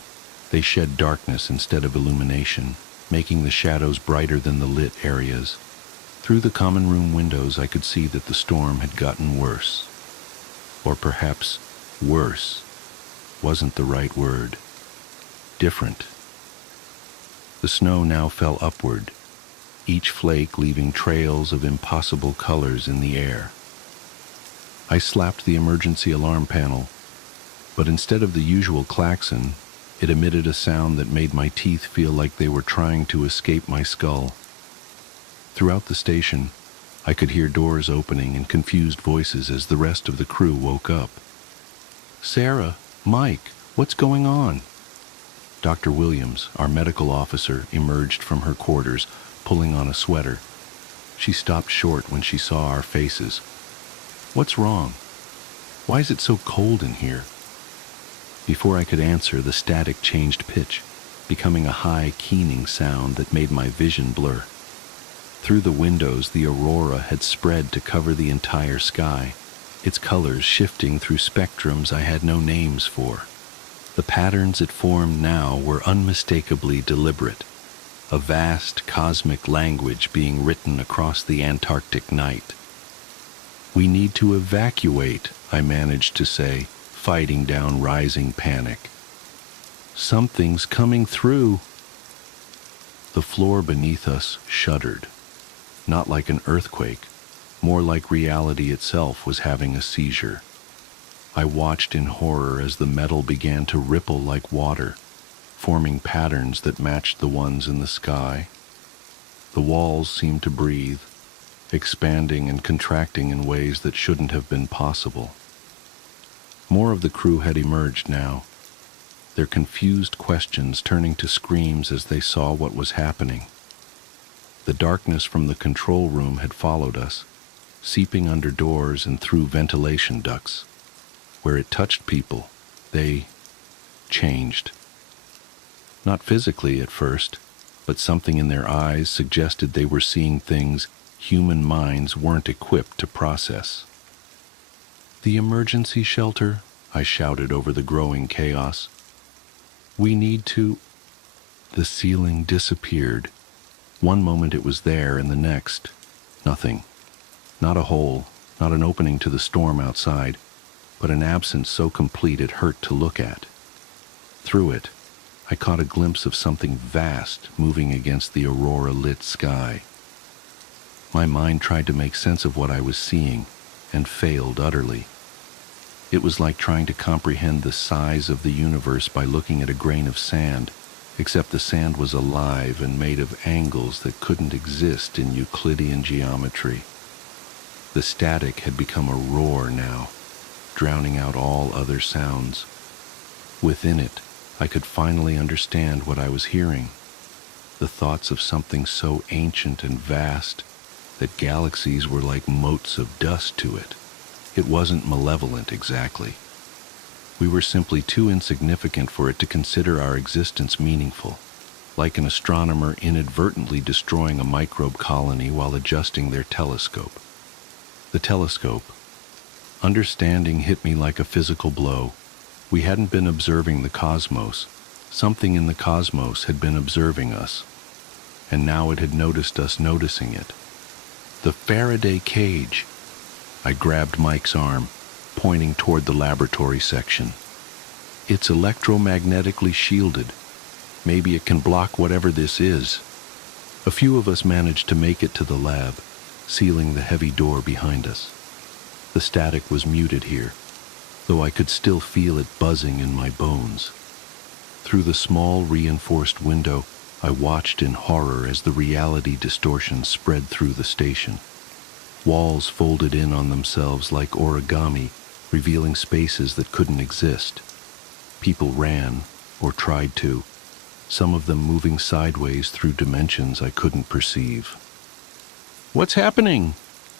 They shed darkness instead of illumination, making the shadows brighter than the lit areas. Through the common room windows, I could see that the storm had gotten worse. Or perhaps worse wasn't the right word. Different. The snow now fell upward, each flake leaving trails of impossible colors in the air. I slapped the emergency alarm panel, but instead of the usual klaxon, it emitted a sound that made my teeth feel like they were trying to escape my skull. Throughout the station, I could hear doors opening and confused voices as the rest of the crew woke up. "Sarah, Mike, what's going on?" Dr. Williams, our medical officer, emerged from her quarters, pulling on a sweater. She stopped short when she saw our faces. "What's wrong? Why is it so cold in here?" Before I could answer, the static changed pitch, becoming a high, keening sound that made my vision blur. Through the windows, the aurora had spread to cover the entire sky, its colors shifting through spectrums I had no names for. The patterns it formed now were unmistakably deliberate, a vast cosmic language being written across the Antarctic night. "We need to evacuate," I managed to say, fighting down rising panic. "Something's coming through." The floor beneath us shuddered, not like an earthquake, more like reality itself was having a seizure. I watched in horror as the metal began to ripple like water, forming patterns that matched the ones in the sky. The walls seemed to breathe, expanding and contracting in ways that shouldn't have been possible. More of the crew had emerged now, their confused questions turning to screams as they saw what was happening. The darkness from the control room had followed us, seeping under doors and through ventilation ducts. Where it touched people, they changed. Not physically at first, but something in their eyes suggested they were seeing things human minds weren't equipped to process. "The emergency shelter," I shouted over the growing chaos. "We need to..." The ceiling disappeared. One moment it was there, and the next, nothing. Not a hole, not an opening to the storm outside, but an absence so complete it hurt to look at. Through it, I caught a glimpse of something vast moving against the aurora-lit sky. My mind tried to make sense of what I was seeing, and failed utterly. It was like trying to comprehend the size of the universe by looking at a grain of sand, except the sand was alive and made of angles that couldn't exist in Euclidean geometry. The static had become a roar now, drowning out all other sounds. Within it, I could finally understand what I was hearing, the thoughts of something so ancient and vast that galaxies were like motes of dust to it. It wasn't malevolent exactly. We were simply too insignificant for it to consider our existence meaningful, like an astronomer inadvertently destroying a microbe colony while adjusting their telescope. The telescope. Understanding hit me like a physical blow. We hadn't been observing the cosmos. Something in the cosmos had been observing us, and now it had noticed us noticing it. The Faraday cage. I grabbed Mike's arm, pointing toward the laboratory section. "It's electromagnetically shielded. Maybe it can block whatever this is." A few of us managed to make it to the lab, sealing the heavy door behind us. The static was muted here, though I could still feel it buzzing in my bones. Through the small reinforced window, I watched in horror as the reality distortion spread through the station. Walls folded in on themselves like origami, revealing spaces that couldn't exist. People ran, or tried to, some of them moving sideways through dimensions I couldn't perceive. "What's happening?"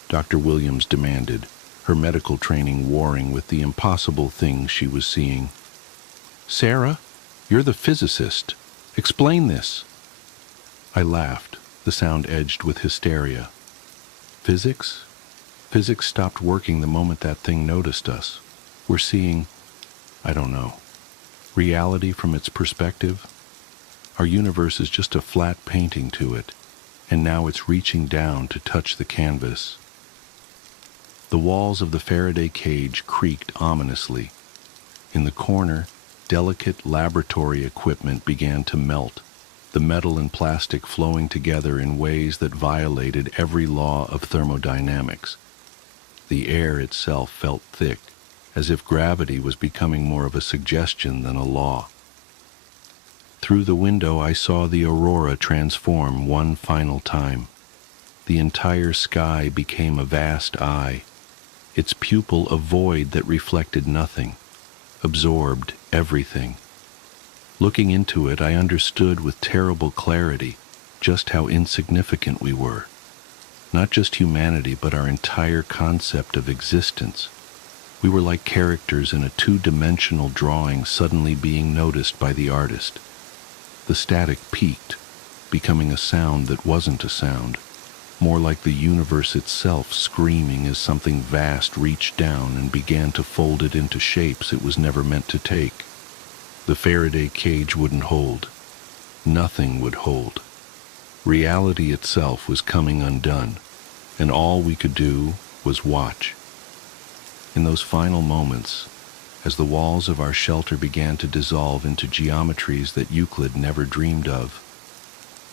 Dr. Williams demanded, her medical training warring with the impossible things she was seeing. "Sarah, you're the physicist. Explain this." I laughed, the sound edged with hysteria. Physics? Physics stopped working the moment that thing noticed us. We're seeing, I don't know, reality from its perspective. Our universe is just a flat painting to it, and now it's reaching down to touch the canvas. The walls of the Faraday cage creaked ominously. In the corner, delicate laboratory equipment began to melt, the metal and plastic flowing together in ways that violated every law of thermodynamics. The air itself felt thick, as if gravity was becoming more of a suggestion than a law. Through the window, I saw the aurora transform one final time. The entire sky became a vast eye, its pupil a void that reflected nothing, absorbed everything. Looking into it, I understood with terrible clarity just how insignificant we were. Not just humanity, but our entire concept of existence. We were like characters in a two-dimensional drawing suddenly being noticed by the artist. The static peaked, becoming a sound that wasn't a sound, more like the universe itself screaming as something vast reached down and began to fold it into shapes it was never meant to take. The Faraday cage wouldn't hold. Nothing would hold. Reality itself was coming undone, and all we could do was watch. In those final moments, as the walls of our shelter began to dissolve into geometries that Euclid never dreamed of,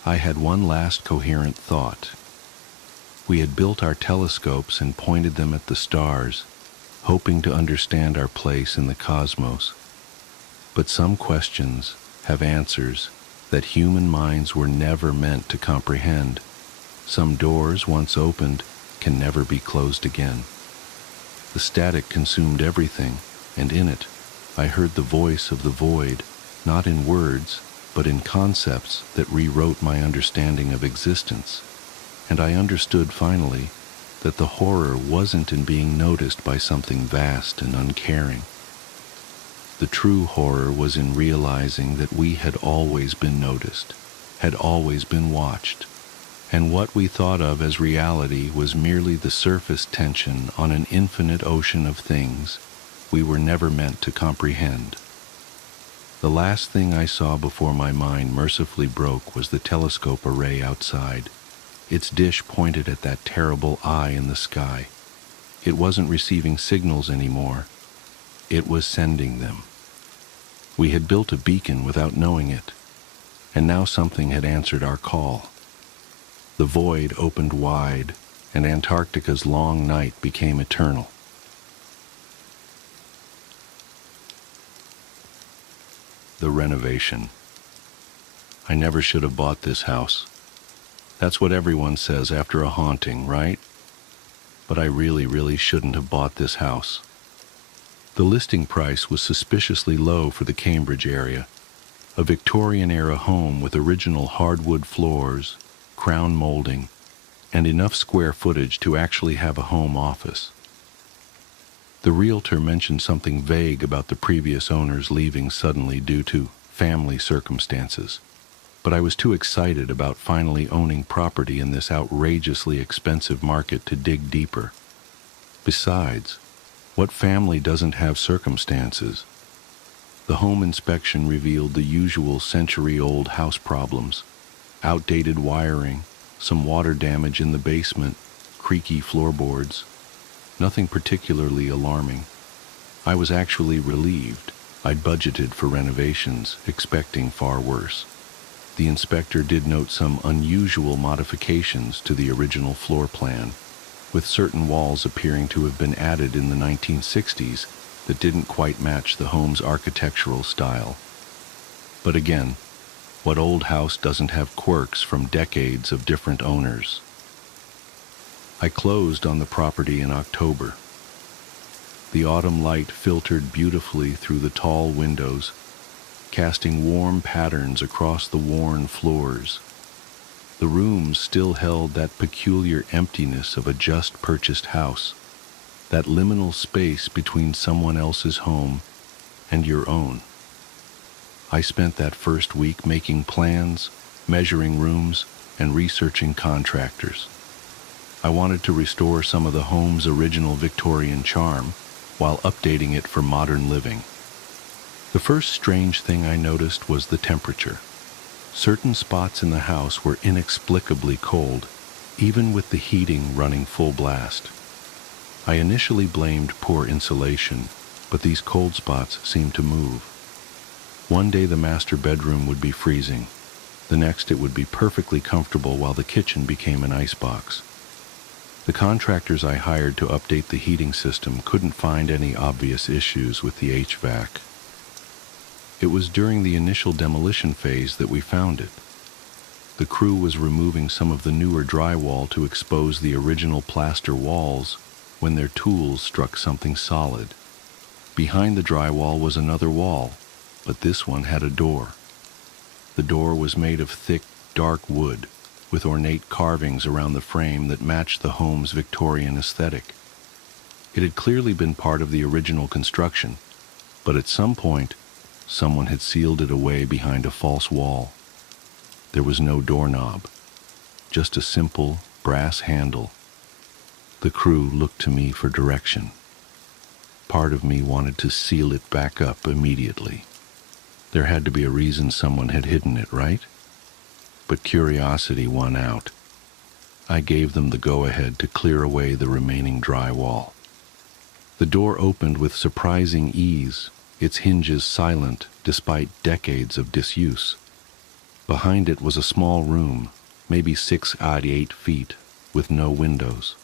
I had one last coherent thought. We had built our telescopes and pointed them at the stars, hoping to understand our place in the cosmos. But some questions have answers that human minds were never meant to comprehend. Some doors, once opened, can never be closed again. The static consumed everything, and in it, I heard the voice of the void, not in words, but in concepts that rewrote my understanding of existence. And I understood finally that the horror wasn't in being noticed by something vast and uncaring. The true horror was in realizing that we had always been noticed, had always been watched, and what we thought of as reality was merely the surface tension on an infinite ocean of things we were never meant to comprehend. The last thing I saw before my mind mercifully broke was the telescope array outside, its dish pointed at that terrible eye in the sky. It wasn't receiving signals anymore. It was sending them. We had built a beacon without knowing it, and now something had answered our call. The void opened wide, and Antarctica's long night became eternal. The renovation. I never should have bought this house. That's what everyone says after a haunting, right? But I really shouldn't have bought this house. The listing price was suspiciously low for the Cambridge area. A Victorian-era home with original hardwood floors, crown molding, and enough square footage to actually have a home office. The realtor mentioned something vague about the previous owners leaving suddenly due to family circumstances, but I was too excited about finally owning property in this outrageously expensive market to dig deeper. Besides, what family doesn't have circumstances? The home inspection revealed the usual century-old house problems: outdated wiring, some water damage in the basement, creaky floorboards. Nothing particularly alarming. I was actually relieved. I'd budgeted for renovations, expecting far worse. The inspector did note some unusual modifications to the original floor plan, with certain walls appearing to have been added in the 1960s that didn't quite match the home's architectural style. But again, what old house doesn't have quirks from decades of different owners? I closed on the property in October. The autumn light filtered beautifully through the tall windows, casting warm patterns across the worn floors. The rooms still held that peculiar emptiness of a just-purchased house, that liminal space between someone else's home and your own. I spent that first week making plans, measuring rooms, and researching contractors. I wanted to restore some of the home's original Victorian charm, while updating it for modern living. The first strange thing I noticed was the temperature. Certain spots in the house were inexplicably cold, even with the heating running full blast. I initially blamed poor insulation, but these cold spots seemed to move. One day the master bedroom would be freezing. The next it would be perfectly comfortable while the kitchen became an icebox. The contractors I hired to update the heating system couldn't find any obvious issues with the HVAC. It was during the initial demolition phase that we found it. The crew was removing some of the newer drywall to expose the original plaster walls when their tools struck something solid. Behind the drywall was another wall, but this one had a door. The door was made of thick, dark wood, with ornate carvings around the frame that matched the home's Victorian aesthetic. It had clearly been part of the original construction, but at some point, someone had sealed it away behind a false wall. There was no doorknob, just a simple brass handle. The crew looked to me for direction. Part of me wanted to seal it back up immediately. There had to be a reason someone had hidden it, right? But curiosity won out. I gave them the go-ahead to clear away the remaining drywall. The door opened with surprising ease, its hinges silent despite decades of disuse. Behind it was a small room, maybe 6 by 8 feet, with no windows.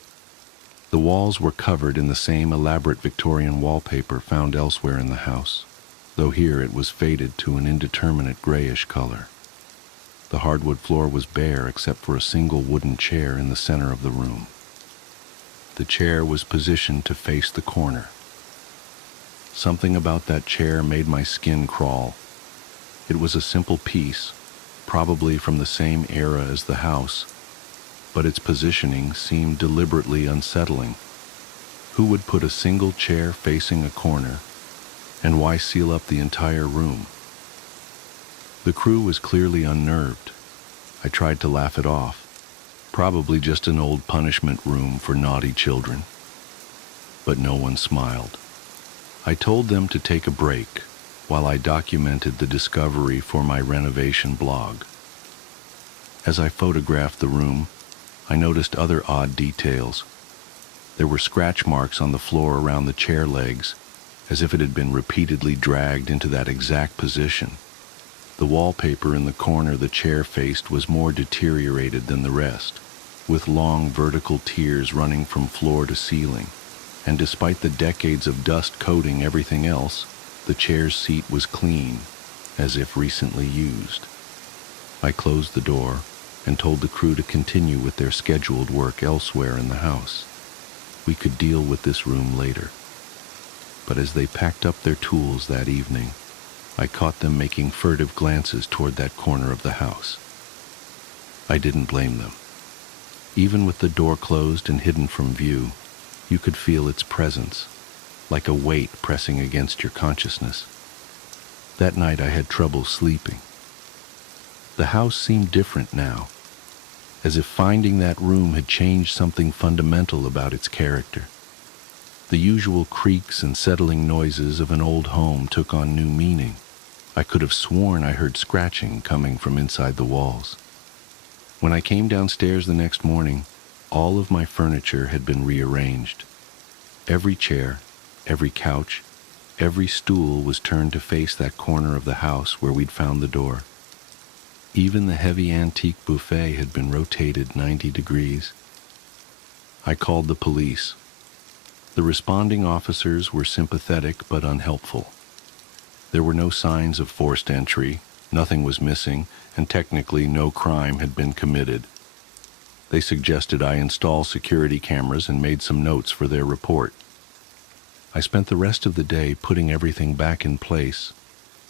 The walls were covered in the same elaborate Victorian wallpaper found elsewhere in the house, though here it was faded to an indeterminate grayish color. The hardwood floor was bare except for a single wooden chair in the center of the room. The chair was positioned to face the corner. Something about that chair made my skin crawl. It was a simple piece, probably from the same era as the house, but its positioning seemed deliberately unsettling. Who would put a single chair facing a corner, and why seal up the entire room? The crew was clearly unnerved. I tried to laugh it off. Probably just an old punishment room for naughty children. But no one smiled. I told them to take a break while I documented the discovery for my renovation blog. As I photographed the room, I noticed other odd details. There were scratch marks on the floor around the chair legs, as if it had been repeatedly dragged into that exact position. The wallpaper in the corner the chair faced was more deteriorated than the rest, with long vertical tiers running from floor to ceiling. And despite the decades of dust coating everything else, the chair's seat was clean, as if recently used. I closed the door and told the crew to continue with their scheduled work elsewhere in the house. We could deal with this room later. But as they packed up their tools that evening, I caught them making furtive glances toward that corner of the house. I didn't blame them. Even with the door closed and hidden from view, you could feel its presence, like a weight pressing against your consciousness. That night I had trouble sleeping. The house seemed different now, as if finding that room had changed something fundamental about its character. The usual creaks and settling noises of an old home took on new meaning. I could have sworn I heard scratching coming from inside the walls. When I came downstairs the next morning, all of my furniture had been rearranged. Every chair, every couch, every stool was turned to face that corner of the house where we'd found the door. Even the heavy antique buffet had been rotated 90 degrees. I called the police. The responding officers were sympathetic but unhelpful. There were no signs of forced entry, nothing was missing, and technically no crime had been committed. They suggested I install security cameras and made some notes for their report. I spent the rest of the day putting everything back in place,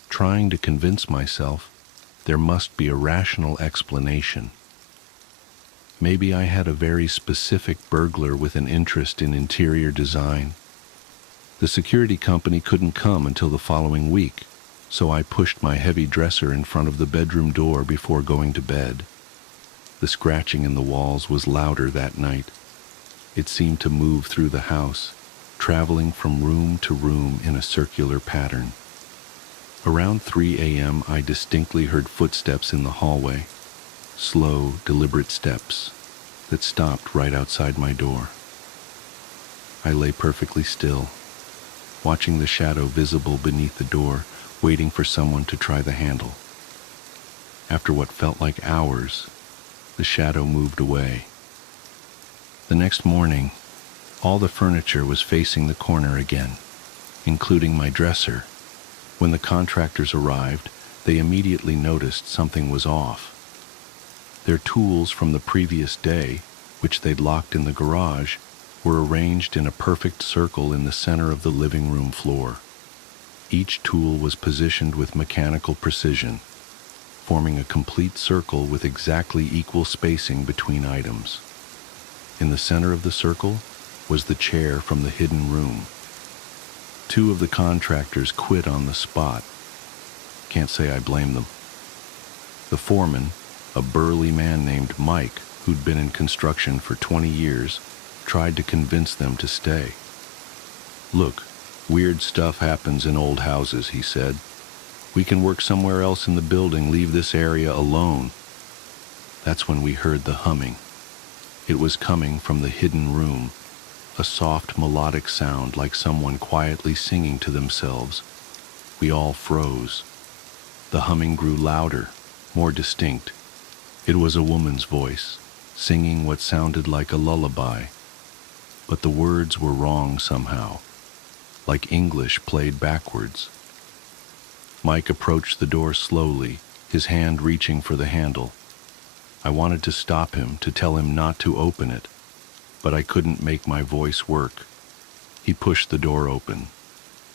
trying to convince myself there must be a rational explanation. Maybe I had a very specific burglar with an interest in interior design. The security company couldn't come until the following week, so I pushed my heavy dresser in front of the bedroom door before going to bed. The scratching in the walls was louder that night. It seemed to move through the house, traveling from room to room in a circular pattern. Around 3 a.m., I distinctly heard footsteps in the hallway, slow, deliberate steps that stopped right outside my door. I lay perfectly still, watching the shadow visible beneath the door, waiting for someone to try the handle. After what felt like hours, the shadow moved away. The next morning, all the furniture was facing the corner again, including my dresser. When the contractors arrived, they immediately noticed something was off. Their tools from the previous day, which they'd locked in the garage, were arranged in a perfect circle in the center of the living room floor. Each tool was positioned with mechanical precision, forming a complete circle with exactly equal spacing between items. In the center of the circle was the chair from the hidden room. 2 of the contractors quit on the spot. Can't say I blame them. The foreman, a burly man named Mike, who'd been in construction for 20 years, tried to convince them to stay. "Look, weird stuff happens in old houses," he said. "We can work somewhere else in the building, leave this area alone." That's when we heard the humming. It was coming from the hidden room, a soft melodic sound like someone quietly singing to themselves. We all froze. The humming grew louder, more distinct. It was a woman's voice, singing what sounded like a lullaby. But the words were wrong somehow, like English played backwards. Mike approached the door slowly, his hand reaching for the handle. I wanted to stop him, to tell him not to open it, but I couldn't make my voice work. He pushed the door open.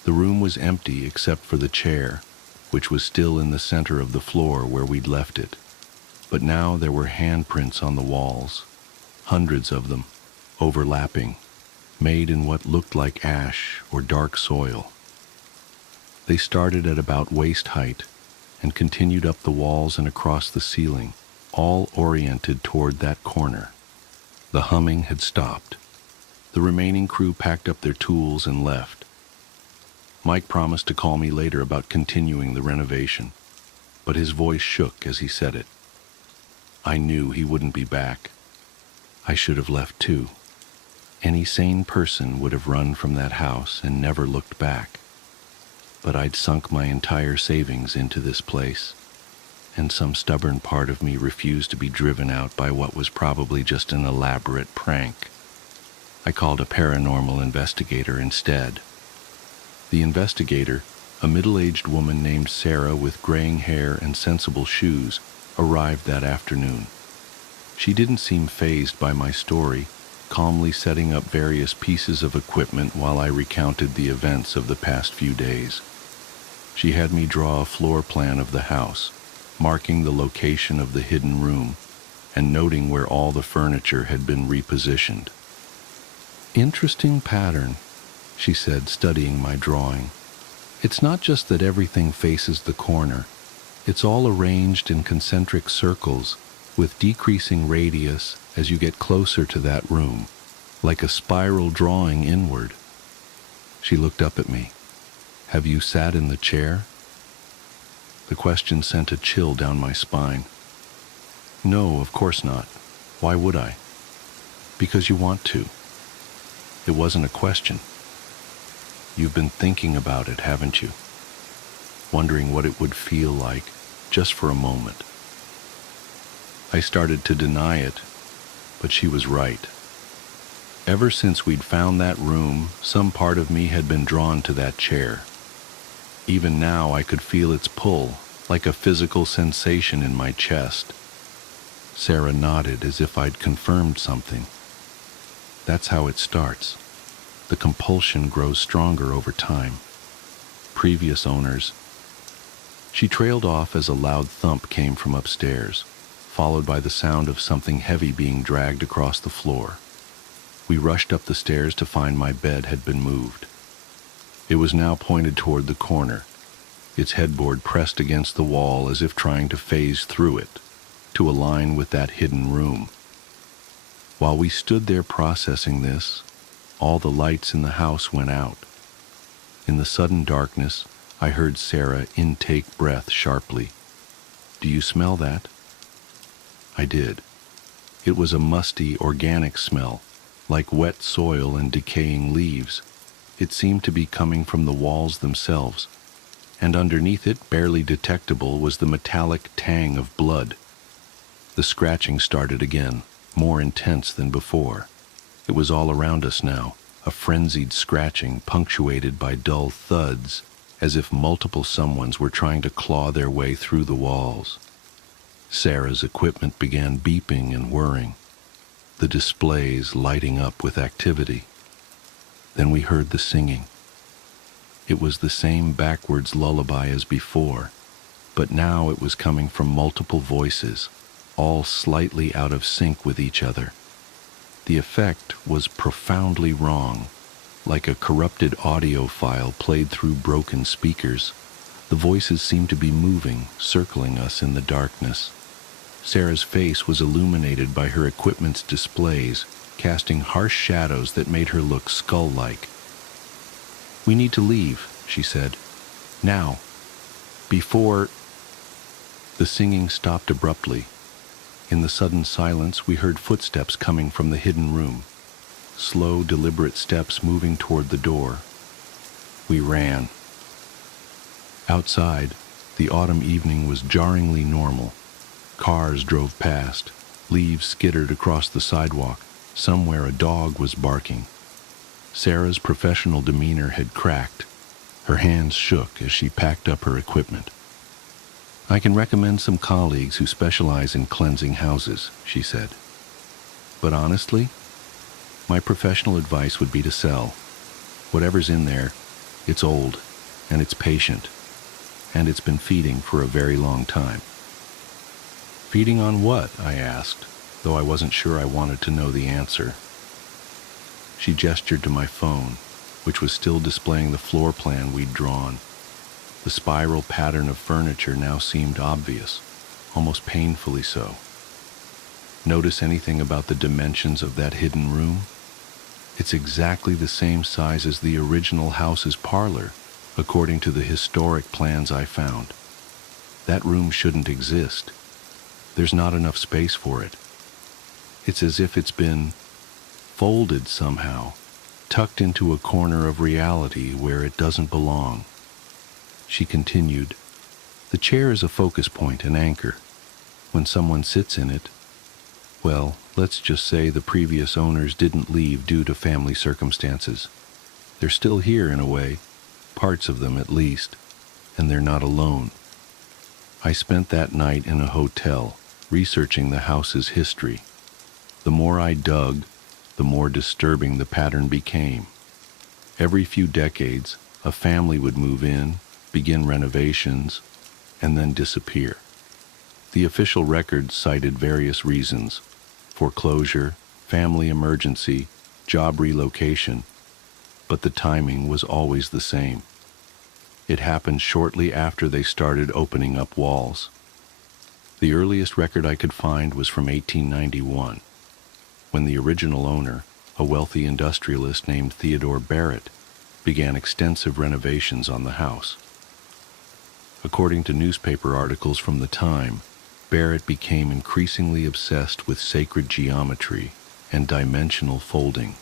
The room was empty except for the chair, which was still in the center of the floor where we'd left it. But now there were handprints on the walls, hundreds of them, overlapping, made in what looked like ash or dark soil. They started at about waist height and continued up the walls and across the ceiling, all oriented toward that corner. The humming had stopped. The remaining crew packed up their tools and left. Mike promised to call me later about continuing the renovation, but his voice shook as he said it. I knew he wouldn't be back. I should have left too. Any sane person would have run from that house and never looked back. But I'd sunk my entire savings into this place, and some stubborn part of me refused to be driven out by what was probably just an elaborate prank. I called a paranormal investigator instead. The investigator, a middle-aged woman named Sarah with graying hair and sensible shoes, arrived that afternoon. She didn't seem fazed by my story, calmly setting up various pieces of equipment while I recounted the events of the past few days. She had me draw a floor plan of the house, marking the location of the hidden room, and noting where all the furniture had been repositioned. "Interesting pattern," she said, studying my drawing. "It's not just that everything faces the corner. It's all arranged in concentric circles with decreasing radius as you get closer to that room, like a spiral drawing inward." She looked up at me. "Have you sat in the chair?" The question sent a chill down my spine. "No, of course not. Why would I?" "Because you want to." It wasn't a question. "You've been thinking about it, haven't you? Wondering what it would feel like, just for a moment." I started to deny it, but she was right. Ever since we'd found that room, some part of me had been drawn to that chair. Even now I could feel its pull, like a physical sensation in my chest. Sarah nodded as if I'd confirmed something. "That's how it starts. The compulsion grows stronger over time. Previous owners..." She trailed off as a loud thump came from upstairs, followed by the sound of something heavy being dragged across the floor. We rushed up the stairs to find my bed had been moved. It was now pointed toward the corner, its headboard pressed against the wall as if trying to phase through it, to align with that hidden room. While we stood there processing this, all the lights in the house went out. In the sudden darkness, I heard Sarah intake breath sharply. "Do you smell that?" I did. It was a musty, organic smell, like wet soil and decaying leaves. It seemed to be coming from the walls themselves, and underneath it, barely detectable, was the metallic tang of blood. The scratching started again, more intense than before. It was all around us now, a frenzied scratching punctuated by dull thuds, as if multiple someones were trying to claw their way through the walls. Sarah's equipment began beeping and whirring, the displays lighting up with activity. Then we heard the singing. It was the same backwards lullaby as before, but now it was coming from multiple voices, all slightly out of sync with each other. The effect was profoundly wrong, like a corrupted audio file played through broken speakers. The voices seemed to be moving, circling us in the darkness. Sarah's face was illuminated by her equipment's displays, casting harsh shadows that made her look skull-like. "We need to leave," she said. "Now. Before—" The singing stopped abruptly. In the sudden silence, we heard footsteps coming from the hidden room. Slow, deliberate steps moving toward the door. We ran. Outside, the autumn evening was jarringly normal. Cars drove past. Leaves skittered across the sidewalk. Somewhere a dog was barking. Sarah's professional demeanor had cracked. Her hands shook as she packed up her equipment. "I can recommend some colleagues who specialize in cleansing houses," she said. "But honestly, my professional advice would be to sell. Whatever's in there, it's old, and it's patient, and it's been feeding for a very long time." "Feeding on what?" I asked, though I wasn't sure I wanted to know the answer. She gestured to my phone, which was still displaying the floor plan we'd drawn. The spiral pattern of furniture now seemed obvious, almost painfully so. "Notice anything about the dimensions of that hidden room? It's exactly the same size as the original house's parlor, according to the historic plans I found. That room shouldn't exist. There's not enough space for it. It's as if it's been folded somehow, tucked into a corner of reality where it doesn't belong." She continued, "The chair is a focus point, an anchor. When someone sits in it, well, let's just say the previous owners didn't leave due to family circumstances. They're still here in a way, parts of them at least, and they're not alone. I spent that night in a hotel, researching the house's history. The more I dug, the more disturbing the pattern became. Every few decades, a family would move in, begin renovations, and then disappear. The official records cited various reasons: foreclosure, family emergency, job relocation, but the timing was always the same. It happened shortly after they started opening up walls. The earliest record I could find was from 1891, when the original owner, a wealthy industrialist named Theodore Barrett, began extensive renovations on the house. According to newspaper articles from the time, Barrett became increasingly obsessed with sacred geometry and dimensional folding.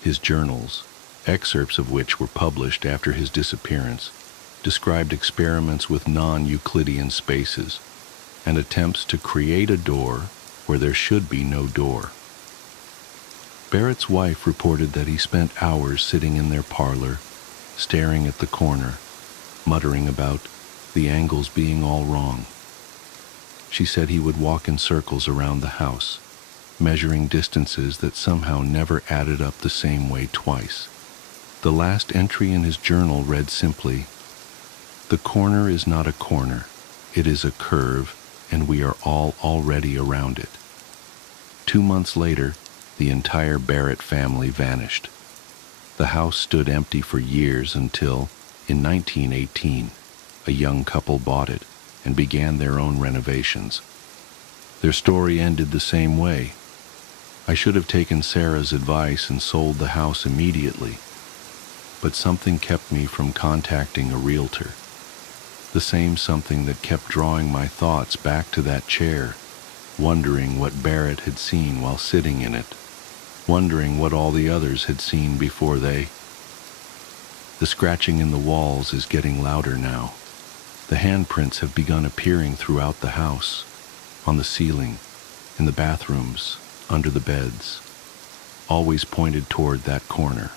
His journals, excerpts of which were published after his disappearance, described experiments with non-Euclidean spaces and attempts to create a door where there should be no door. Barrett's wife reported that he spent hours sitting in their parlor, staring at the corner, muttering about the angles being all wrong. She said he would walk in circles around the house, measuring distances that somehow never added up the same way twice. The last entry in his journal read simply, "The corner is not a corner, it is a curve, and we are all already around it." 2 months later, the entire Barrett family vanished. The house stood empty for years until, in 1918, a young couple bought it and began their own renovations. Their story ended the same way. I should have taken Sarah's advice and sold the house immediately, but something kept me from contacting a realtor. The same something that kept drawing my thoughts back to that chair, wondering what Barrett had seen while sitting in it, wondering what all the others had seen before they. The scratching in the walls is getting louder now. The handprints have begun appearing throughout the house, on the ceiling, in the bathrooms, under the beds, always pointed toward that corner.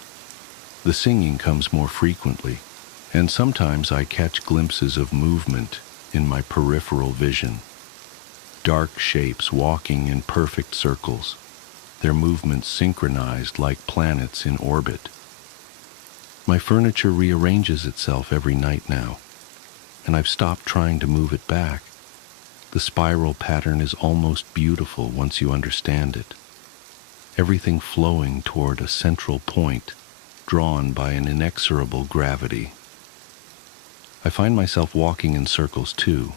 The singing comes more frequently, and sometimes I catch glimpses of movement in my peripheral vision. Dark shapes walking in perfect circles, their movements synchronized like planets in orbit. My furniture rearranges itself every night now, and I've stopped trying to move it back. The spiral pattern is almost beautiful once you understand it. Everything flowing toward a central point, drawn by an inexorable gravity. I find myself walking in circles too,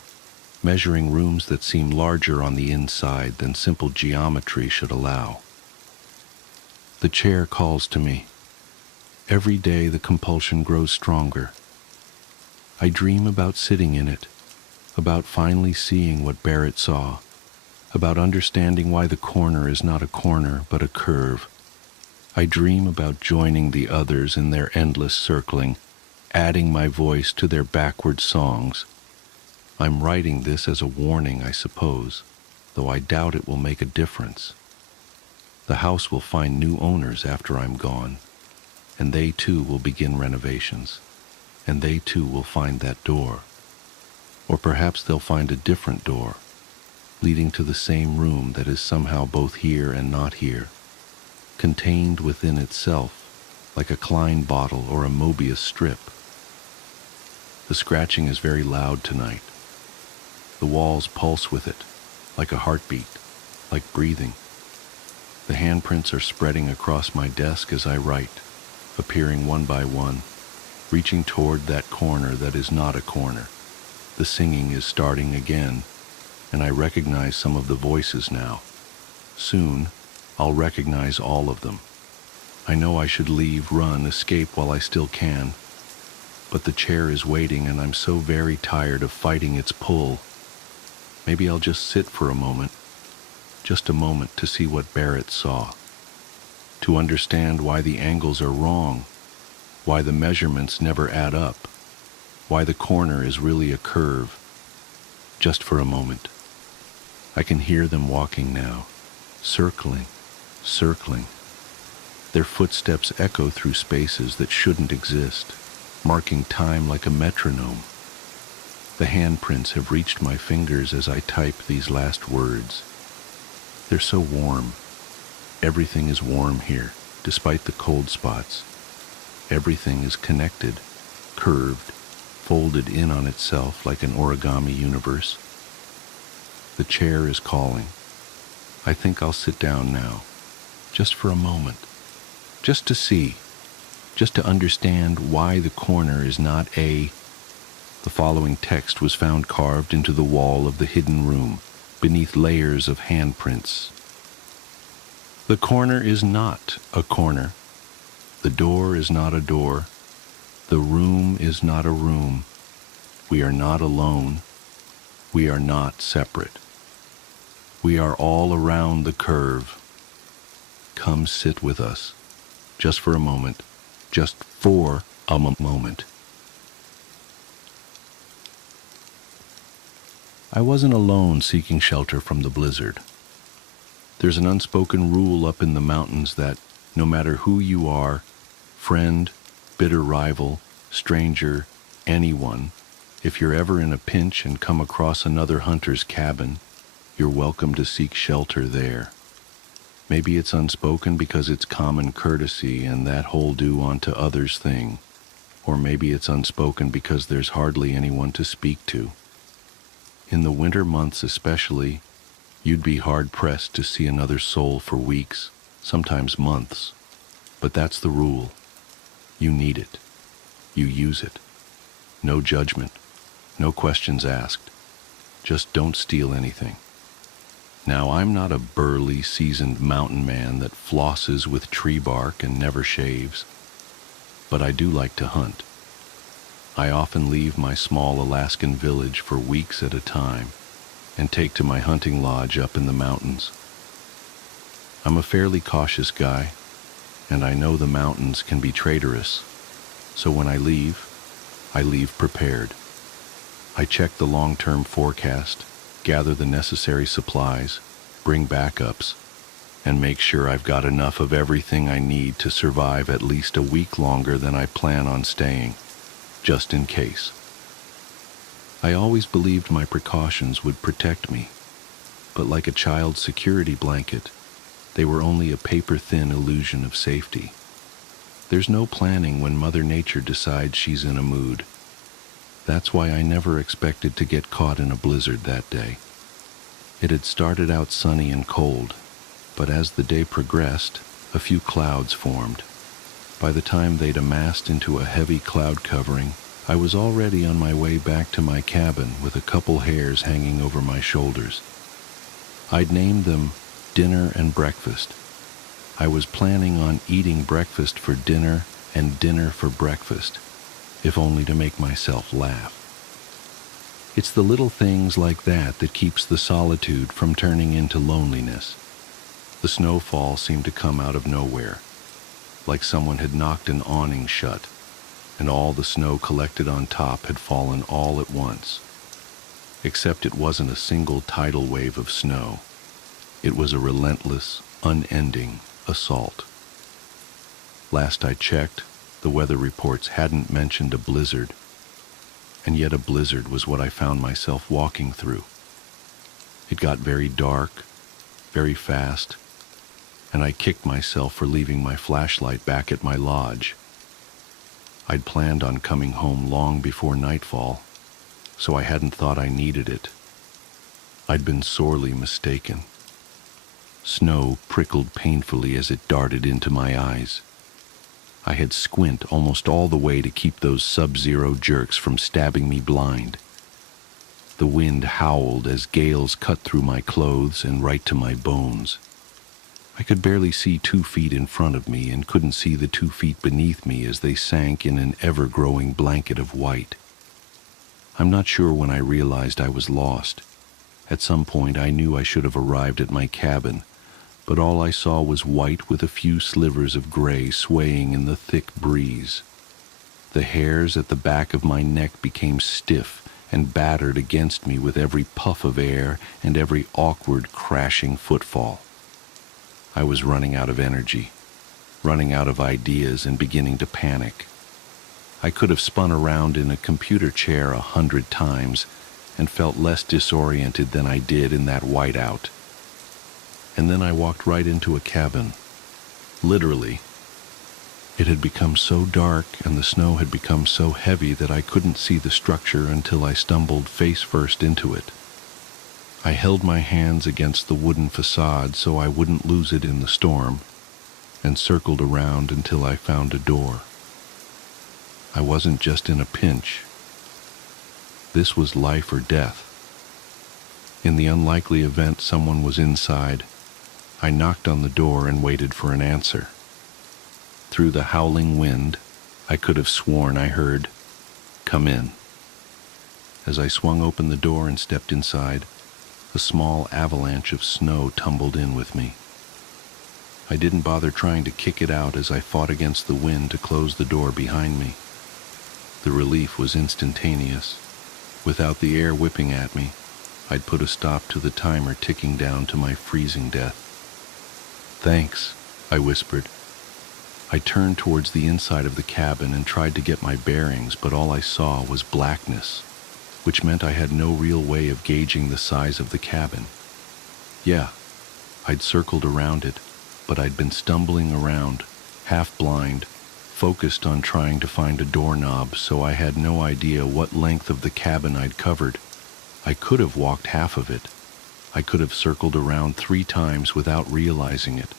measuring rooms that seem larger on the inside than simple geometry should allow. The chair calls to me. Every day the compulsion grows stronger. I dream about sitting in it, about finally seeing what Barrett saw, about understanding why the corner is not a corner but a curve. I dream about joining the others in their endless circling, adding my voice to their backward songs. I'm writing this as a warning, I suppose, though I doubt it will make a difference. The house will find new owners after I'm gone, and they too will begin renovations, and they too will find that door. Or perhaps they'll find a different door, leading to the same room that is somehow both here and not here, contained within itself, like a Klein bottle or a Mobius strip. The scratching is very loud tonight. The walls pulse with it, like a heartbeat, like breathing. The handprints are spreading across my desk as I write, appearing one by one, reaching toward that corner that is not a corner. The singing is starting again, and I recognize some of the voices now. Soon, I'll recognize all of them. I know I should leave, run, escape while I still can, but the chair is waiting and I'm so very tired of fighting its pull. Maybe I'll just sit for a moment, just a moment to see what Barrett saw, to understand why the angles are wrong, why the measurements never add up, why the corner is really a curve. Just for a moment. I can hear them walking now, circling, circling. Their footsteps echo through spaces that shouldn't exist, marking time like a metronome. The handprints have reached my fingers as I type these last words. They're so warm. Everything is warm here, despite the cold spots. Everything is connected, curved, folded in on itself like an origami universe. The chair is calling. I think I'll sit down now, just for a moment, just to see, just to understand why the corner is not a... The following text was found carved into the wall of the hidden room, beneath layers of handprints. The corner is not a corner. The door is not a door. The room is not a room. We are not alone. We are not separate. We are all around the curve. Come sit with us, just for a moment, just for a moment. I wasn't alone seeking shelter from the blizzard. There's an unspoken rule up in the mountains that no matter who you are, friend, bitter rival, stranger, anyone, if you're ever in a pinch and come across another hunter's cabin, you're welcome to seek shelter there. Maybe it's unspoken because it's common courtesy and that whole do unto others thing, or maybe it's unspoken because there's hardly anyone to speak to. In the winter months especially, you'd be hard-pressed to see another soul for weeks, sometimes months. But that's the rule. You need it. You use it. No judgment. No questions asked. Just don't steal anything. Now, I'm not a burly, seasoned mountain man that flosses with tree bark and never shaves, but I do like to hunt. I often leave my small Alaskan village for weeks at a time and take to my hunting lodge up in the mountains. I'm a fairly cautious guy, and I know the mountains can be traitorous, so when I leave prepared. I check the long-term forecast, gather the necessary supplies, bring backups, and make sure I've got enough of everything I need to survive at least a week longer than I plan on staying, just in case. I always believed my precautions would protect me, but like a child's security blanket, they were only a paper-thin illusion of safety. There's no planning when Mother Nature decides she's in a mood. That's why I never expected to get caught in a blizzard that day. It had started out sunny and cold, but as the day progressed, a few clouds formed. By the time they'd amassed into a heavy cloud covering, I was already on my way back to my cabin with a couple hairs hanging over my shoulders. I'd named them dinner and breakfast. I was planning on eating breakfast for dinner and dinner for breakfast, if only to make myself laugh. It's the little things like that that keeps the solitude from turning into loneliness. The snowfall seemed to come out of nowhere, like someone had knocked an awning shut, and all the snow collected on top had fallen all at once. Except it wasn't a single tidal wave of snow. It was a relentless, unending assault. Last I checked, the weather reports hadn't mentioned a blizzard, and yet a blizzard was what I found myself walking through. It got very dark, very fast, and I kicked myself for leaving my flashlight back at my lodge. I'd planned on coming home long before nightfall, so I hadn't thought I needed it. I'd been sorely mistaken. Snow prickled painfully as it darted into my eyes. I had squint almost all the way to keep those sub-zero jerks from stabbing me blind. The wind howled as gales cut through my clothes and right to my bones. I could barely see 2 feet in front of me and couldn't see the 2 feet beneath me as they sank in an ever-growing blanket of white. I'm not sure when I realized I was lost. At some point I knew I should have arrived at my cabin, but all I saw was white with a few slivers of gray swaying in the thick breeze. The hairs at the back of my neck became stiff and battered against me with every puff of air and every awkward, crashing footfall. I was running out of energy, running out of ideas and beginning to panic. I could have spun around in a computer chair 100 times and felt less disoriented than I did in that whiteout. And then I walked right into a cabin. Literally. It had become so dark and the snow had become so heavy that I couldn't see the structure until I stumbled face first into it. I held my hands against the wooden facade so I wouldn't lose it in the storm, and circled around until I found a door. I wasn't just in a pinch. This was life or death. In the unlikely event someone was inside, I knocked on the door and waited for an answer. Through the howling wind, I could have sworn I heard, "Come in." As I swung open the door and stepped inside, a small avalanche of snow tumbled in with me. I didn't bother trying to kick it out as I fought against the wind to close the door behind me. The relief was instantaneous. Without the air whipping at me, I'd put a stop to the timer ticking down to my freezing death. "Thanks," I whispered. I turned towards the inside of the cabin and tried to get my bearings, but all I saw was blackness, which meant I had no real way of gauging the size of the cabin. Yeah, I'd circled around it, but I'd been stumbling around, half blind, focused on trying to find a doorknob, so I had no idea what length of the cabin I'd covered. I could have walked half of it. I could have circled around 3 times without realizing it.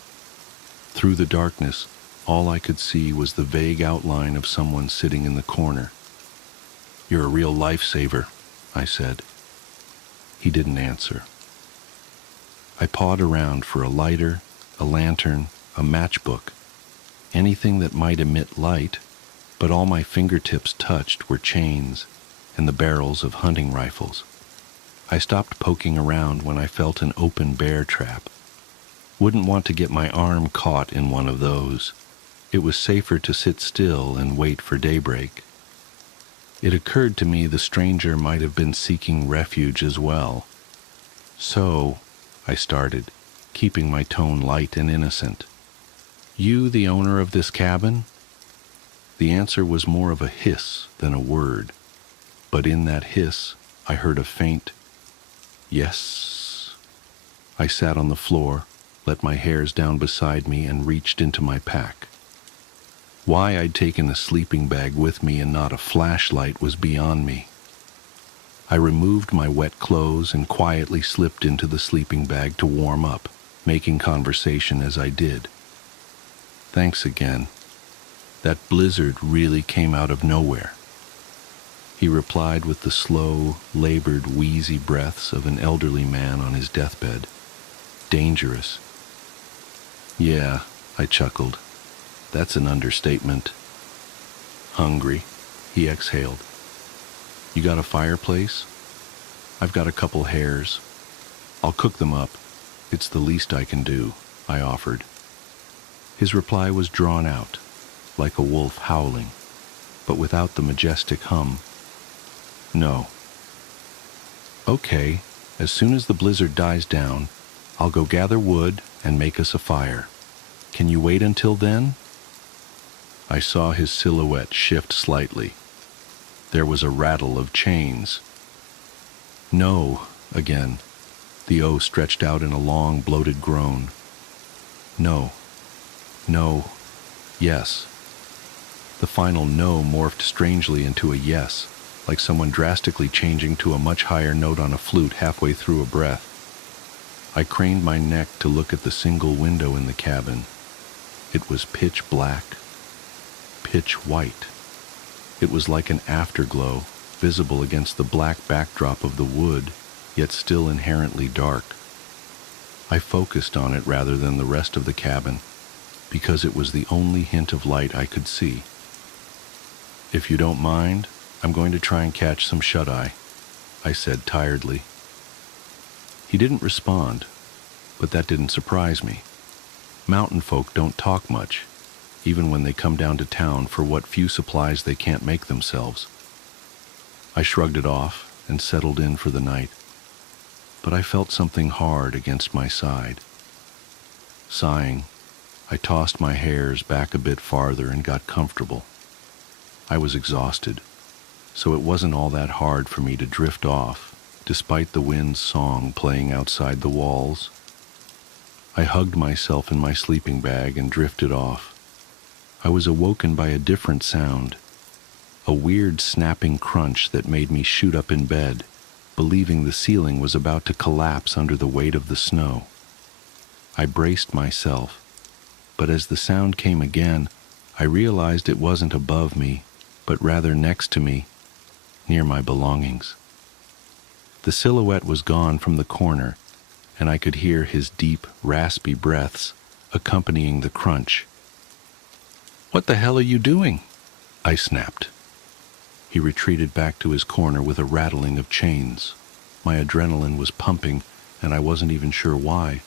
Through the darkness, all I could see was the vague outline of someone sitting in the corner. "You're a real lifesaver," I said. He didn't answer. I pawed around for a lighter, a lantern, a matchbook, anything that might emit light, but all my fingertips touched were chains and the barrels of hunting rifles. I stopped poking around when I felt an open bear trap. Wouldn't want to get my arm caught in one of those. It was safer to sit still and wait for daybreak. It occurred to me the stranger might have been seeking refuge as well. So, I started, keeping my tone light and innocent. "You the owner of this cabin?" The answer was more of a hiss than a word, but in that hiss I heard a faint, "Yes." I sat on the floor, let my hairs down beside me, and reached into my pack. Why I'd taken a sleeping bag with me and not a flashlight was beyond me. I removed my wet clothes and quietly slipped into the sleeping bag to warm up, making conversation as I did. "Thanks again. That blizzard really came out of nowhere," he replied with the slow, labored, wheezy breaths of an elderly man on his deathbed. "Dangerous." "Yeah," I chuckled. "That's an understatement." "Hungry," he exhaled. "You got a fireplace?" "I've got a couple hares. I'll cook them up. It's the least I can do," I offered. His reply was drawn out, like a wolf howling, but without the majestic hum. "No." "Okay, as soon as the blizzard dies down, I'll go gather wood and make us a fire. Can you wait until then?" I saw his silhouette shift slightly. There was a rattle of chains. "No," again. The O stretched out in a long, bloated groan. "No. No. Yes." The final no morphed strangely into a yes, like someone drastically changing to a much higher note on a flute halfway through a breath. I craned my neck to look at the single window in the cabin. It was pitch black, pitch white. It was like an afterglow, visible against the black backdrop of the wood, yet still inherently dark. I focused on it rather than the rest of the cabin, because it was the only hint of light I could see. "If you don't mind, I'm going to try and catch some shut-eye," I said tiredly. He didn't respond, but that didn't surprise me. Mountain folk don't talk much, even when they come down to town for what few supplies they can't make themselves. I shrugged it off and settled in for the night, but I felt something hard against my side. Sighing, I tossed my hairs back a bit farther and got comfortable. I was exhausted, so it wasn't all that hard for me to drift off, despite the wind's song playing outside the walls. I hugged myself in my sleeping bag and drifted off. I was awoken by a different sound, a weird snapping crunch that made me shoot up in bed, believing the ceiling was about to collapse under the weight of the snow. I braced myself, but as the sound came again, I realized it wasn't above me, but rather next to me, near my belongings. The silhouette was gone from the corner, and I could hear his deep, raspy breaths accompanying the crunch. "What the hell are you doing?" I snapped. He retreated back to his corner with a rattling of chains. My adrenaline was pumping, and I wasn't even sure why.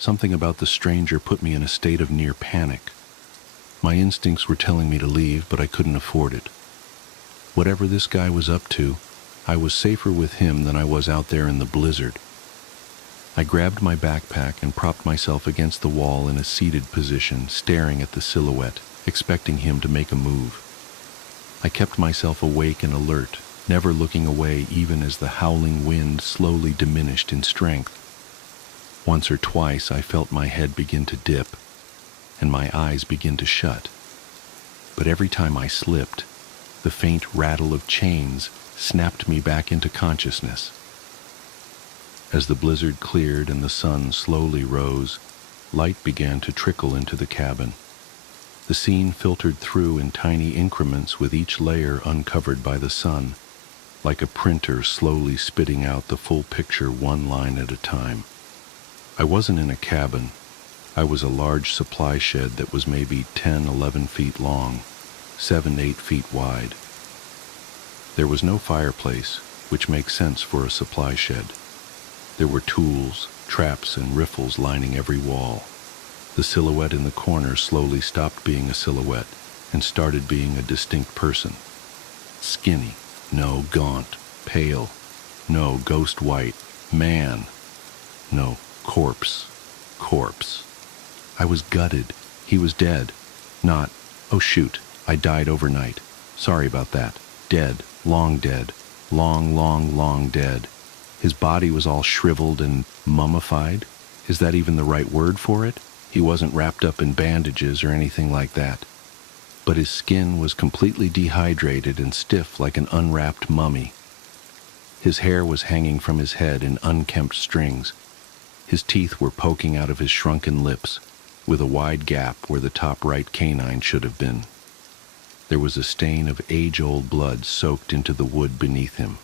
Something about the stranger put me in a state of near panic. My instincts were telling me to leave, but I couldn't afford it. Whatever this guy was up to, I was safer with him than I was out there in the blizzard. I grabbed my backpack and propped myself against the wall in a seated position, staring at the silhouette, expecting him to make a move. I kept myself awake and alert, never looking away even as the howling wind slowly diminished in strength. Once or twice I felt my head begin to dip, and my eyes begin to shut. But every time I slipped, the faint rattle of chains snapped me back into consciousness. As the blizzard cleared and the sun slowly rose, light began to trickle into the cabin. The scene filtered through in tiny increments with each layer uncovered by the sun, like a printer slowly spitting out the full picture one line at a time. I wasn't in a cabin. I was a large supply shed that was maybe 10, 11 feet long, 7, 8 feet wide. There was no fireplace, which makes sense for a supply shed. There were tools, traps, and riffles lining every wall. The silhouette in the corner slowly stopped being a silhouette and started being a distinct person. Skinny, no, gaunt, pale, no, ghost white, man, no, corpse. I was gutted. He was dead. Not, oh shoot, I died overnight. Sorry about that. Dead, long dead, long dead. His body was all shriveled and mummified. Is that even the right word for it? He wasn't wrapped up in bandages or anything like that. But his skin was completely dehydrated and stiff like an unwrapped mummy. His hair was hanging from his head in unkempt strings. His teeth were poking out of his shrunken lips, with a wide gap where the top right canine should have been. There was a stain of age-old blood soaked into the wood beneath him.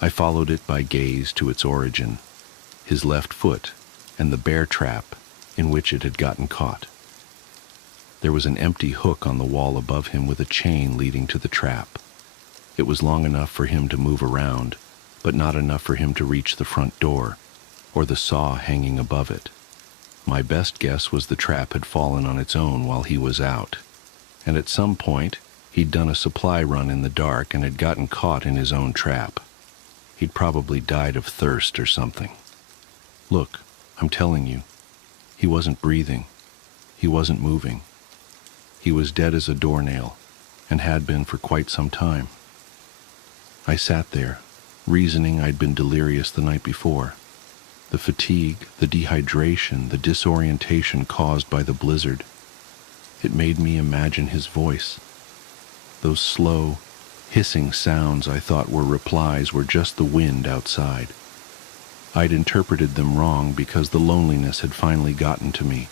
I followed it by gaze to its origin, his left foot, and the bear trap in which it had gotten caught. There was an empty hook on the wall above him with a chain leading to the trap. It was long enough for him to move around, but not enough for him to reach the front door, or the saw hanging above it. My best guess was the trap had fallen on its own while he was out, and at some point he'd done a supply run in the dark and had gotten caught in his own trap. He'd probably died of thirst or something. Look, I'm telling you, he wasn't breathing. He wasn't moving. He was dead as a doornail, and had been for quite some time. I sat there, reasoning I'd been delirious the night before. The fatigue, the dehydration, the disorientation caused by the blizzard. It made me imagine his voice. Those slow, hissing sounds I thought were replies were just the wind outside. I'd interpreted them wrong because the loneliness had finally gotten to me.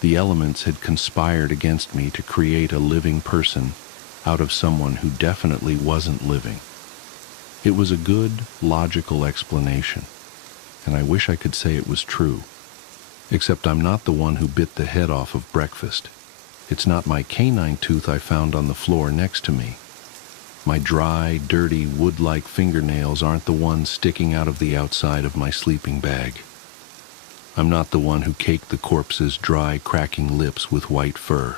The elements had conspired against me to create a living person out of someone who definitely wasn't living. It was a good, logical explanation, and I wish I could say it was true. Except I'm not the one who bit the head off of breakfast. It's not my canine tooth I found on the floor next to me. My dry, dirty, wood-like fingernails aren't the ones sticking out of the outside of my sleeping bag. I'm not the one who caked the corpse's dry, cracking lips with white fur.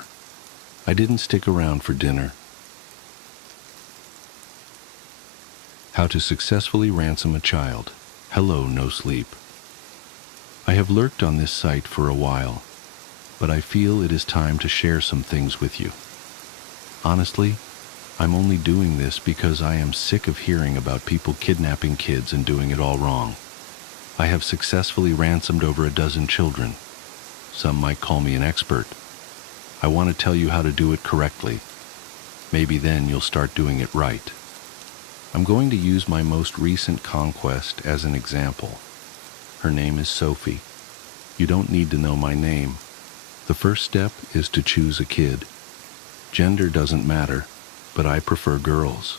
I didn't stick around for dinner. How to successfully ransom a child. Hello, no sleep. I have lurked on this site for a while, but I feel it is time to share some things with you. Honestly, I'm only doing this because I am sick of hearing about people kidnapping kids and doing it all wrong. I have successfully ransomed over a dozen children. Some might call me an expert. I want to tell you how to do it correctly. Maybe then you'll start doing it right. I'm going to use my most recent conquest as an example. Her name is Sophie. You don't need to know my name. The first step is to choose a kid. Gender doesn't matter, but I prefer girls.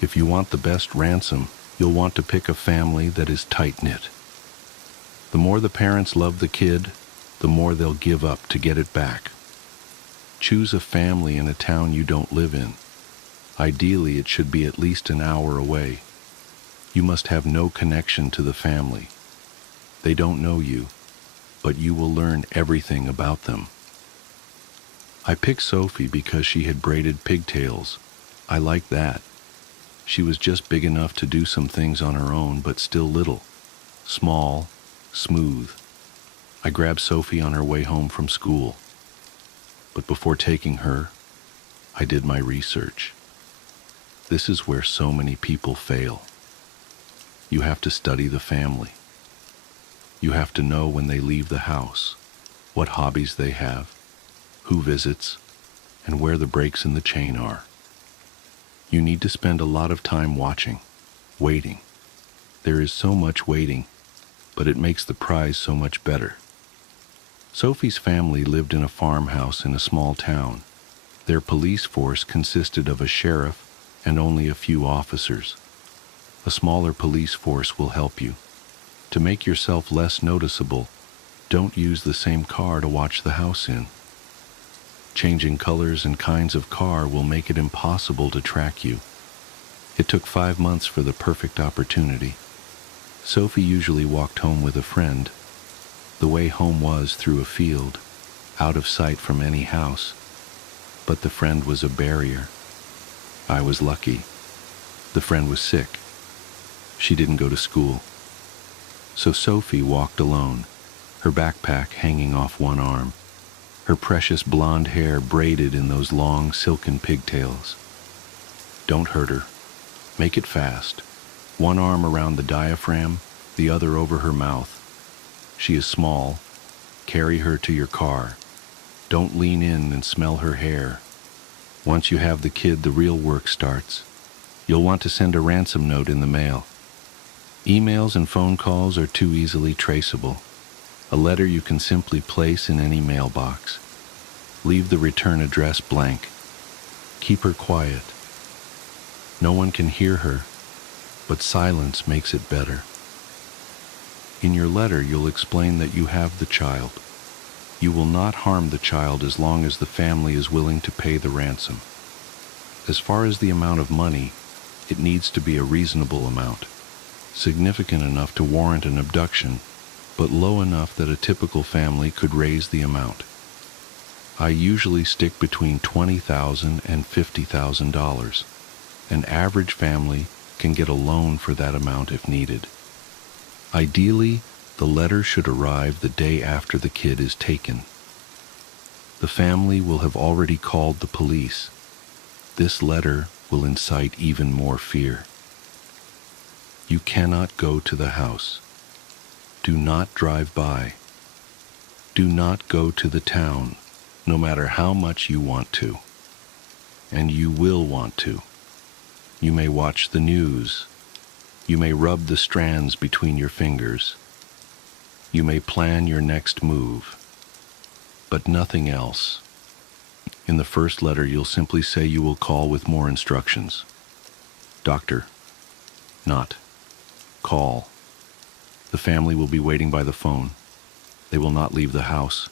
If you want the best ransom, you'll want to pick a family that is tight-knit. The more the parents love the kid, the more they'll give up to get it back. Choose a family in a town you don't live in. Ideally, it should be at least an hour away. You must have no connection to the family. They don't know you, but you will learn everything about them. I picked Sophie because she had braided pigtails. I liked that. She was just big enough to do some things on her own, but still little. Small, smooth. I grabbed Sophie on her way home from school. But before taking her, I did my research. This is where so many people fail. You have to study the family. You have to know when they leave the house, what hobbies they have, who visits, and where the breaks in the chain are. You need to spend a lot of time watching, waiting. There is so much waiting, but it makes the prize so much better. Sophie's family lived in a farmhouse in a small town. Their police force consisted of a sheriff and only a few officers. A smaller police force will help you. To make yourself less noticeable, don't use the same car to watch the house in. Changing colors and kinds of car will make it impossible to track you. It took 5 months for the perfect opportunity. Sophie usually walked home with a friend. The way home was through a field, out of sight from any house. But the friend was a barrier. I was lucky. The friend was sick. She didn't go to school. So Sophie walked alone, her backpack hanging off one arm, her precious blonde hair braided in those long silken pigtails. Don't hurt her. Make it fast. One arm around the diaphragm, the other over her mouth. She is small. Carry her to your car. Don't lean in and smell her hair. Once you have the kid, the real work starts. You'll want to send a ransom note in the mail. Emails and phone calls are too easily traceable. A letter you can simply place in any mailbox. Leave the return address blank. Keep her quiet. No one can hear her, but silence makes it better. In your letter, you'll explain that you have the child. You will not harm the child as long as the family is willing to pay the ransom. As far as the amount of money, it needs to be a reasonable amount, significant enough to warrant an abduction, but low enough that a typical family could raise the amount. I usually stick between $20,000 and $50,000. An average family can get a loan for that amount if needed. Ideally, the letter should arrive the day after the kid is taken. The family will have already called the police. This letter will incite even more fear. You cannot go to the house. Do not drive by. Do not go to the town, no matter how much you want to. And you will want to. You may watch the news. You may rub the strands between your fingers. You may plan your next move. But nothing else. In the first letter, you'll simply say you will call with more instructions. Doctor. Not. Call. The family will be waiting by the phone. They will not leave the house.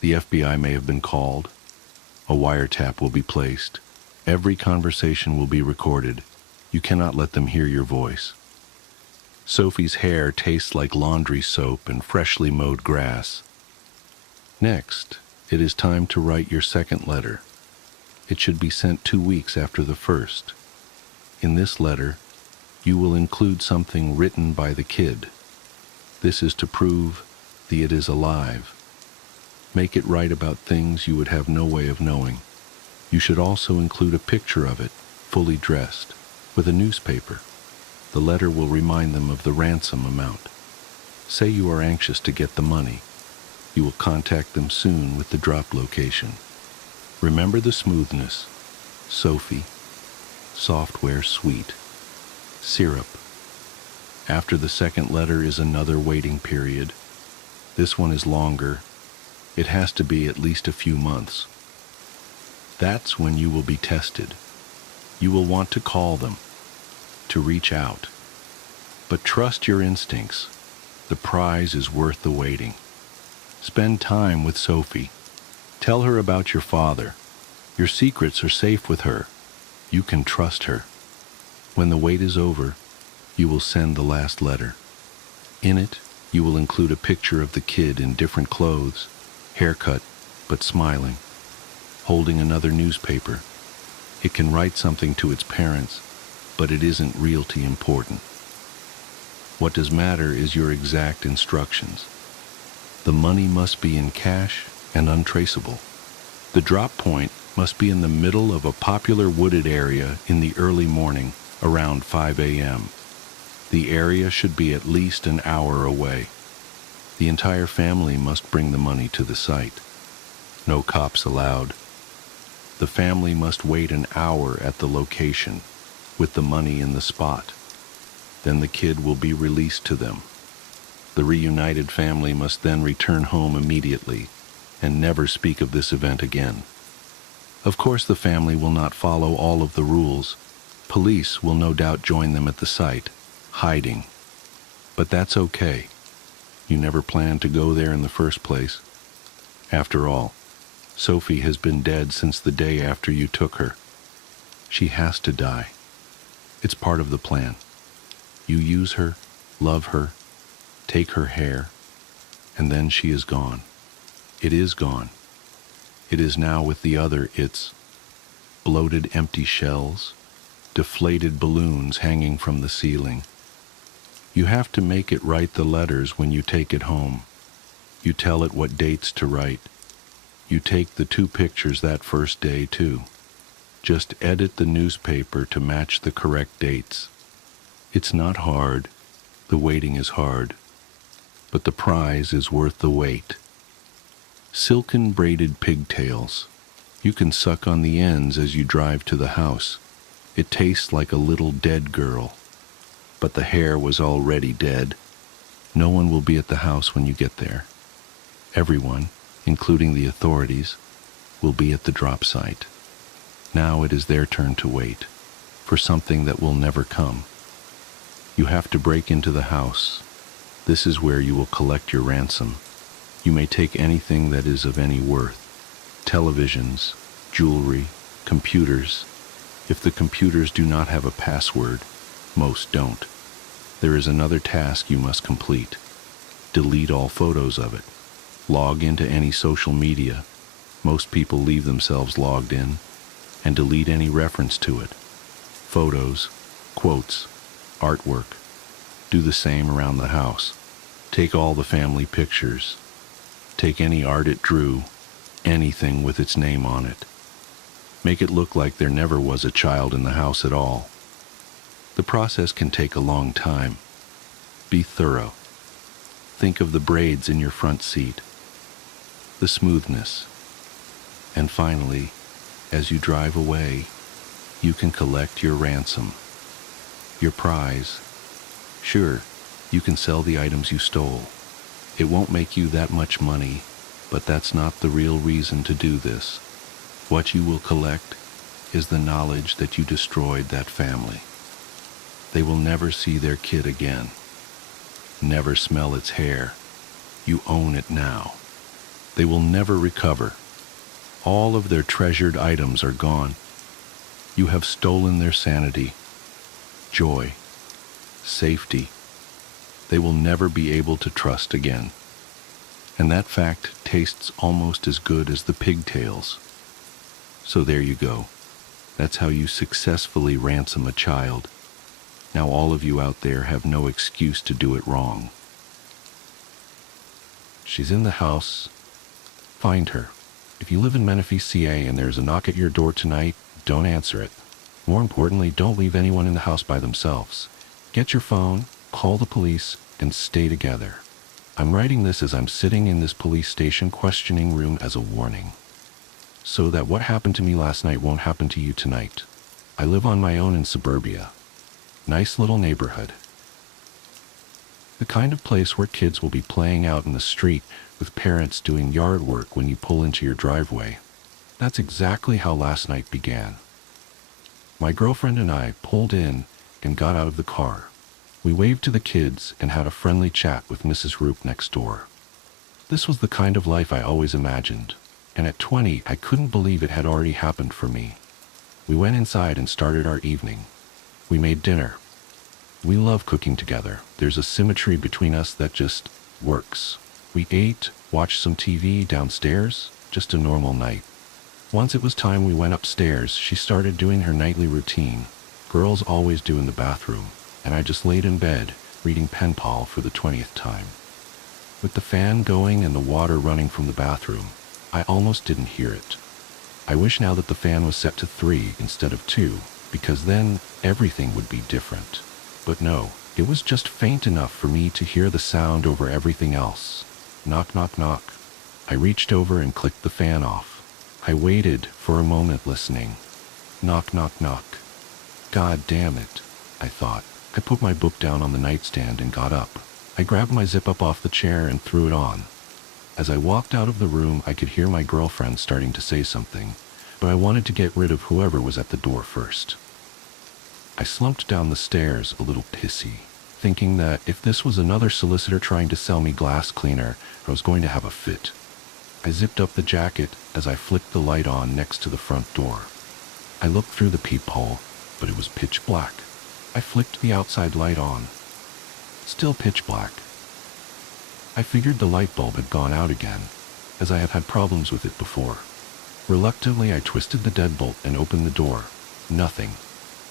The FBI may have been called. A wiretap will be placed. Every conversation will be recorded. You cannot let them hear your voice. Sophie's hair tastes like laundry soap and freshly mowed grass. Next, it is time to write your second letter. It should be sent 2 weeks after the first. In this letter, you will include something written by the kid. This is to prove that it is alive. Make it write about things you would have no way of knowing. You should also include a picture of it, fully dressed, with a newspaper. The letter will remind them of the ransom amount. Say you are anxious to get the money. You will contact them soon with the drop location. Remember the smoothness. Sophie. Software sweet. Syrup. After the second letter is another waiting period. This one is longer. It has to be at least a few months. That's when you will be tested. You will want to call them, to reach out. But trust your instincts. The prize is worth the waiting. Spend time with Sophie. Tell her about your father. Your secrets are safe with her. You can trust her. When the wait is over, you will send the last letter. In it, you will include a picture of the kid in different clothes, haircut, but smiling, holding another newspaper. It can write something to its parents, but it isn't realty important. What does matter is your exact instructions. The money must be in cash and untraceable. The drop point must be in the middle of a popular wooded area in the early morning, around 5 a.m. The area should be at least an hour away. The entire family must bring the money to the site. No cops allowed. The family must wait an hour at the location, with the money in the spot. Then the kid will be released to them. The reunited family must then return home immediately and never speak of this event again. Of course, the family will not follow all of the rules. Police will no doubt join them at the site, hiding. But that's okay. You never planned to go there in the first place. After all, Sophie has been dead since the day after you took her. She has to die. It's part of the plan. You use her, love her, take her hair, and then she is gone. It is gone. It is now with the other its bloated empty shells, deflated balloons hanging from the ceiling. You have to make it write the letters when you take it home. You tell it what dates to write. You take the 2 pictures that first day too. Just edit the newspaper to match the correct dates. It's not hard. The waiting is hard. But the prize is worth the wait. Silken braided pigtails. You can suck on the ends as you drive to the house. It tastes like a little dead girl. But the hair was already dead. No one will be at the house when you get there. Everyone, including the authorities, will be at the drop site. Now it is their turn to wait for something that will never come. You have to break into the house. This is where you will collect your ransom. You may take anything that is of any worth. Televisions, jewelry, computers. If the computers do not have a password, most don't. There is another task you must complete. Delete all photos of it. Log into any social media. Most people leave themselves logged in. And delete any reference to it. Photos, quotes, artwork. Do the same around the house. Take all the family pictures. Take any art it drew, anything with its name on it. Make it look like there never was a child in the house at all. The process can take a long time. Be thorough. Think of the braids in your front seat, the smoothness. And finally, as you drive away, you can collect your ransom, your prize. Sure, you can sell the items you stole. It won't make you that much money, but that's not the real reason to do this. What you will collect is the knowledge that you destroyed that family. They will never see their kid again. Never smell its hair. You own it now. They will never recover. All of their treasured items are gone. You have stolen their sanity, joy, safety. They will never be able to trust again. And that fact tastes almost as good as the pigtails. So there you go. That's how you successfully ransom a child. Now all of you out there have no excuse to do it wrong. She's in the house. Find her. If you live in Menifee, CA, and there's a knock at your door tonight, don't answer it. More importantly, don't leave anyone in the house by themselves. Get your phone, call the police, and stay together. I'm writing this as I'm sitting in this police station questioning room as a warning. So that what happened to me last night won't happen to you tonight. I live on my own in suburbia. Nice little neighborhood. The kind of place where kids will be playing out in the street with parents doing yard work when you pull into your driveway. That's exactly how last night began. My girlfriend and I pulled in and got out of the car. We waved to the kids and had a friendly chat with Mrs. Roop next door. This was the kind of life I always imagined, and at 20 I couldn't believe it had already happened for me. We went inside and started our evening. We made dinner. We love cooking together. There's a symmetry between us that just works. We ate, watched some TV downstairs, just a normal night. Once it was time we went upstairs, she started doing her nightly routine. Girls always do in the bathroom, and I just laid in bed, reading pen pal for the 20th time. With the fan going and the water running from the bathroom, I almost didn't hear it. I wish now that the fan was set to 3 instead of 2, because then everything would be different. But no, it was just faint enough for me to hear the sound over everything else. Knock, knock, knock. I reached over and clicked the fan off. I waited for a moment listening. Knock, knock, knock. God damn it, I thought. I put my book down on the nightstand and got up. I grabbed my zip-up off the chair and threw it on. As I walked out of the room, I could hear my girlfriend starting to say something, but I wanted to get rid of whoever was at the door first. I slumped down the stairs a little pissy, thinking that if this was another solicitor trying to sell me glass cleaner, I was going to have a fit. I zipped up the jacket as I flicked the light on next to the front door. I looked through the peephole, but it was pitch black. I flicked the outside light on. Still pitch black. I figured the light bulb had gone out again, as I have had problems with it before. Reluctantly, I twisted the deadbolt and opened the door. Nothing.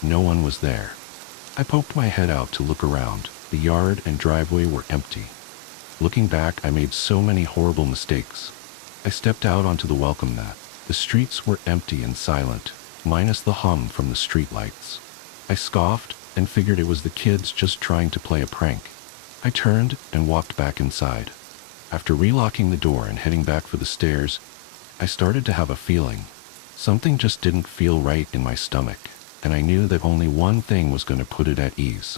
No one was there. I poked my head out to look around. The yard and driveway were empty. Looking back, I made so many horrible mistakes. I stepped out onto the welcome mat. The streets were empty and silent, minus the hum from the streetlights. I scoffed and figured it was the kids just trying to play a prank. I turned and walked back inside. After relocking the door and heading back for the stairs, I started to have a feeling. Something just didn't feel right in my stomach, and I knew that only one thing was going to put it at ease.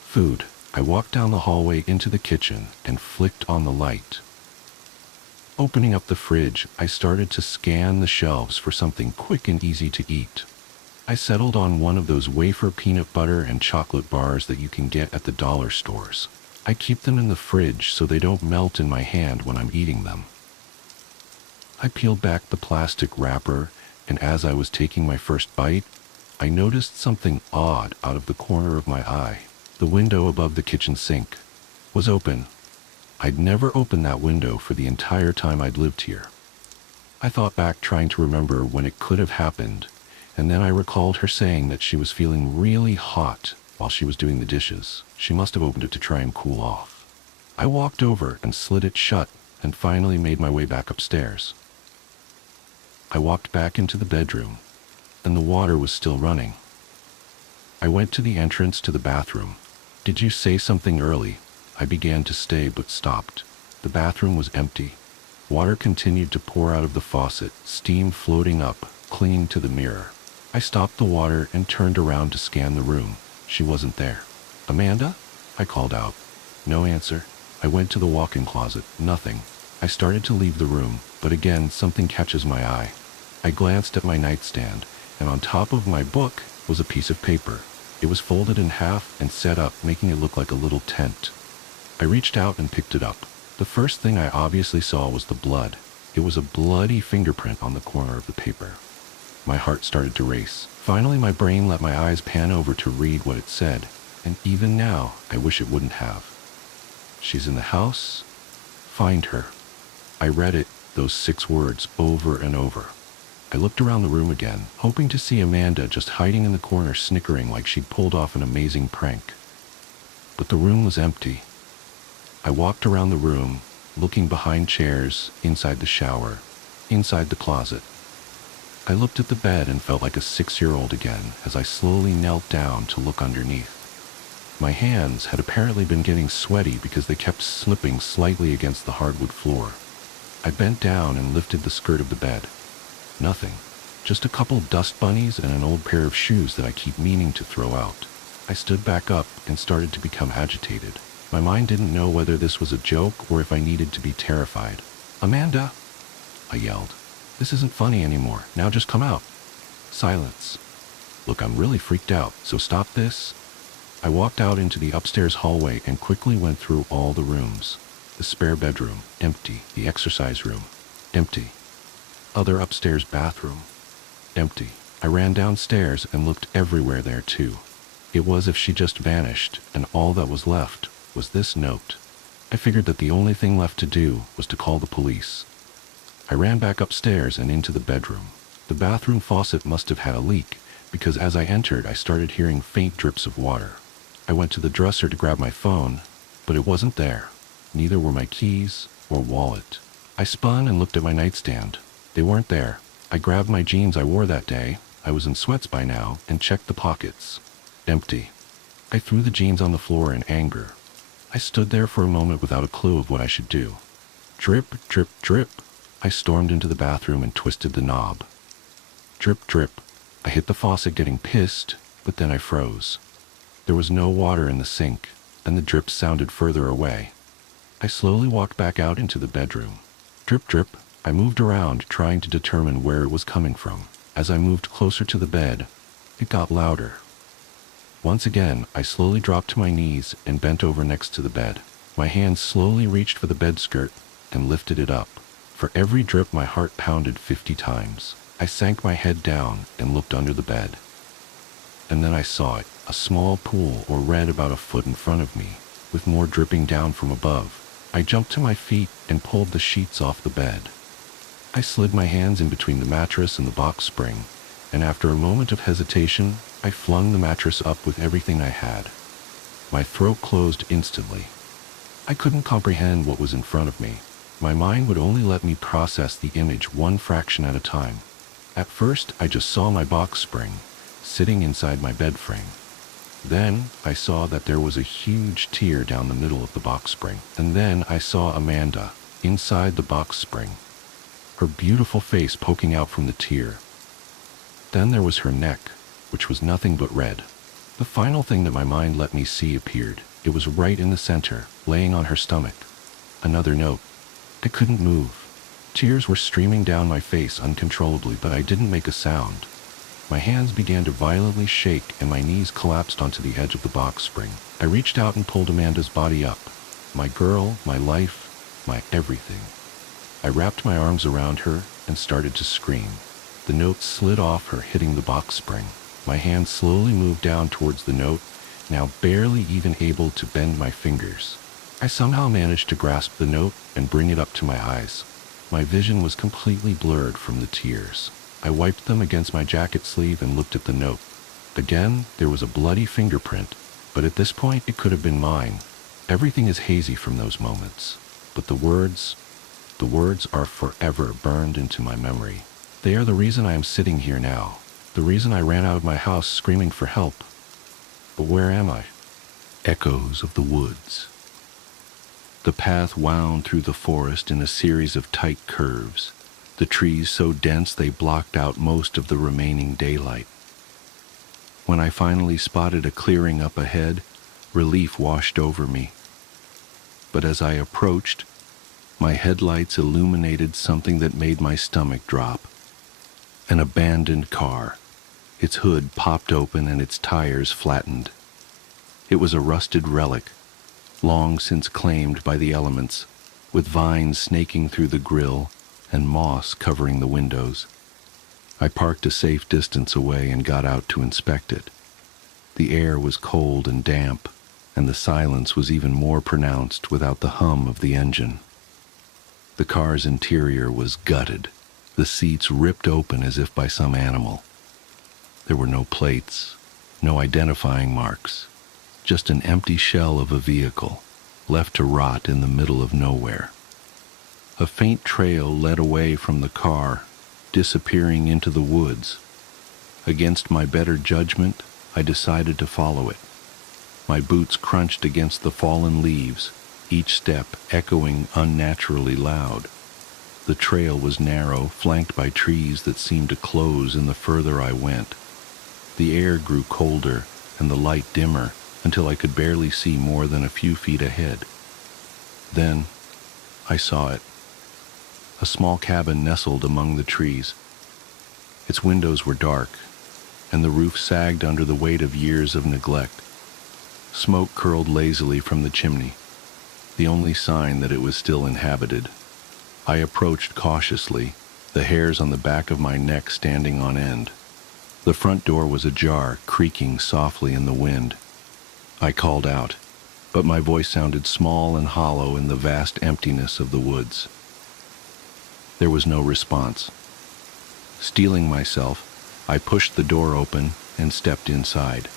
Food. I walked down the hallway into the kitchen and flicked on the light. Opening up the fridge, I started to scan the shelves for something quick and easy to eat. I settled on one of those wafer peanut butter and chocolate bars that you can get at the dollar stores. I keep them in the fridge so they don't melt in my hand when I'm eating them. I peeled back the plastic wrapper, and as I was taking my first bite, I noticed something odd out of the corner of my eye. The window above the kitchen sink was open. I'd never opened that window for the entire time I'd lived here. I thought back trying to remember when it could have happened, and then I recalled her saying that she was feeling really hot while she was doing the dishes. She must have opened it to try and cool off. I walked over and slid it shut and finally made my way back upstairs. I walked back into the bedroom, and the water was still running. I went to the entrance to the bathroom. "Did you say something early?" I began to say but stopped. The bathroom was empty. Water continued to pour out of the faucet, steam floating up, clinging to the mirror. I stopped the water and turned around to scan the room. She wasn't there. "Amanda?" I called out. No answer. I went to the walk-in closet. Nothing. I started to leave the room, but again something catches my eye. I glanced at my nightstand, and on top of my book was a piece of paper. It was folded in half and set up, making it look like a little tent. I reached out and picked it up. The first thing I obviously saw was the blood. It was a bloody fingerprint on the corner of the paper. My heart started to race. Finally, my brain let my eyes pan over to read what it said, and even now, I wish it wouldn't have. "She's in the house. Find her." I read it, those 6 words, over and over. I looked around the room again, hoping to see Amanda just hiding in the corner snickering like she'd pulled off an amazing prank. But the room was empty. I walked around the room, looking behind chairs, inside the shower, inside the closet. I looked at the bed and felt like a 6-year-old again as I slowly knelt down to look underneath. My hands had apparently been getting sweaty because they kept slipping slightly against the hardwood floor. I bent down and lifted the skirt of the bed. Nothing. Just a couple dust bunnies and an old pair of shoes that I keep meaning to throw out. I stood back up and started to become agitated. My mind didn't know whether this was a joke or if I needed to be terrified. "Amanda!" I yelled. "This isn't funny anymore. Now just come out." Silence. "Look, I'm really freaked out, so stop this." I walked out into the upstairs hallway and quickly went through all the rooms. The spare bedroom, empty. The exercise room, empty. Other upstairs bathroom, empty. I ran downstairs and looked everywhere there too. It was as if she just vanished, and all that was left was this note. I figured that the only thing left to do was to call the police. I ran back upstairs and into the bedroom. The bathroom faucet must have had a leak, because as I entered I started hearing faint drips of water. I went to the dresser to grab my phone, but it wasn't there. Neither were my keys or wallet. I spun and looked at my nightstand. They weren't there. I grabbed my jeans I wore that day, I was in sweats by now, and checked the pockets. Empty. I threw the jeans on the floor in anger. I stood there for a moment without a clue of what I should do. Drip, drip, drip. I stormed into the bathroom and twisted the knob. Drip, drip. I hit the faucet getting pissed, but then I froze. There was no water in the sink, and the drips sounded further away. I slowly walked back out into the bedroom. Drip, drip. I moved around, trying to determine where it was coming from. As I moved closer to the bed, it got louder. Once again, I slowly dropped to my knees and bent over next to the bed. My hands slowly reached for the bed skirt and lifted it up. For every drip, my heart pounded 50 times. I sank my head down and looked under the bed. And then I saw it, a small pool or red about a foot in front of me, with more dripping down from above. I jumped to my feet and pulled the sheets off the bed. I slid my hands in between the mattress and the box spring, and after a moment of hesitation, I flung the mattress up with everything I had. My throat closed instantly. I couldn't comprehend what was in front of me. My mind would only let me process the image one fraction at a time. At first, I just saw my box spring, sitting inside my bed frame. Then I saw that there was a huge tear down the middle of the box spring. And then I saw Amanda, inside the box spring, her beautiful face poking out from the tear. Then there was her neck, which was nothing but red. The final thing that my mind let me see appeared. It was right in the center, laying on her stomach. Another note. I couldn't move. Tears were streaming down my face uncontrollably, but I didn't make a sound. My hands began to violently shake and my knees collapsed onto the edge of the box spring. I reached out and pulled Amanda's body up. My girl, my life, my everything. I wrapped my arms around her and started to scream. The note slid off her, hitting the box spring. My hand slowly moved down towards the note, now barely even able to bend my fingers. I somehow managed to grasp the note and bring it up to my eyes. My vision was completely blurred from the tears. I wiped them against my jacket sleeve and looked at the note. Again, there was a bloody fingerprint, but at this point it could have been mine. Everything is hazy from those moments, but the words are forever burned into my memory. They are the reason I am sitting here now, the reason I ran out of my house screaming for help. But where am I? Echoes of the woods. The path wound through the forest in a series of tight curves, the trees so dense they blocked out most of the remaining daylight. When I finally spotted a clearing up ahead, relief washed over me. But as I approached, my headlights illuminated something that made my stomach drop. An abandoned car. Its hood popped open and its tires flattened. It was a rusted relic, long since claimed by the elements, with vines snaking through the grille and moss covering the windows. I parked a safe distance away and got out to inspect it. The air was cold and damp, and the silence was even more pronounced without the hum of the engine. The car's interior was gutted, the seats ripped open as if by some animal. There were no plates, no identifying marks, just an empty shell of a vehicle, left to rot in the middle of nowhere. A faint trail led away from the car, disappearing into the woods. Against my better judgment, I decided to follow it. My boots crunched against the fallen leaves, each step echoing unnaturally loud. The trail was narrow, flanked by trees that seemed to close in the further I went. The air grew colder and the light dimmer until I could barely see more than a few feet ahead. Then I saw it. A small cabin nestled among the trees. Its windows were dark, and the roof sagged under the weight of years of neglect. Smoke curled lazily from the chimney, the only sign that it was still inhabited. I approached cautiously, the hairs on the back of my neck standing on end. The front door was ajar, creaking softly in the wind. I called out, but my voice sounded small and hollow in the vast emptiness of the woods. There was no response. Steeling myself, I pushed the door open and stepped inside.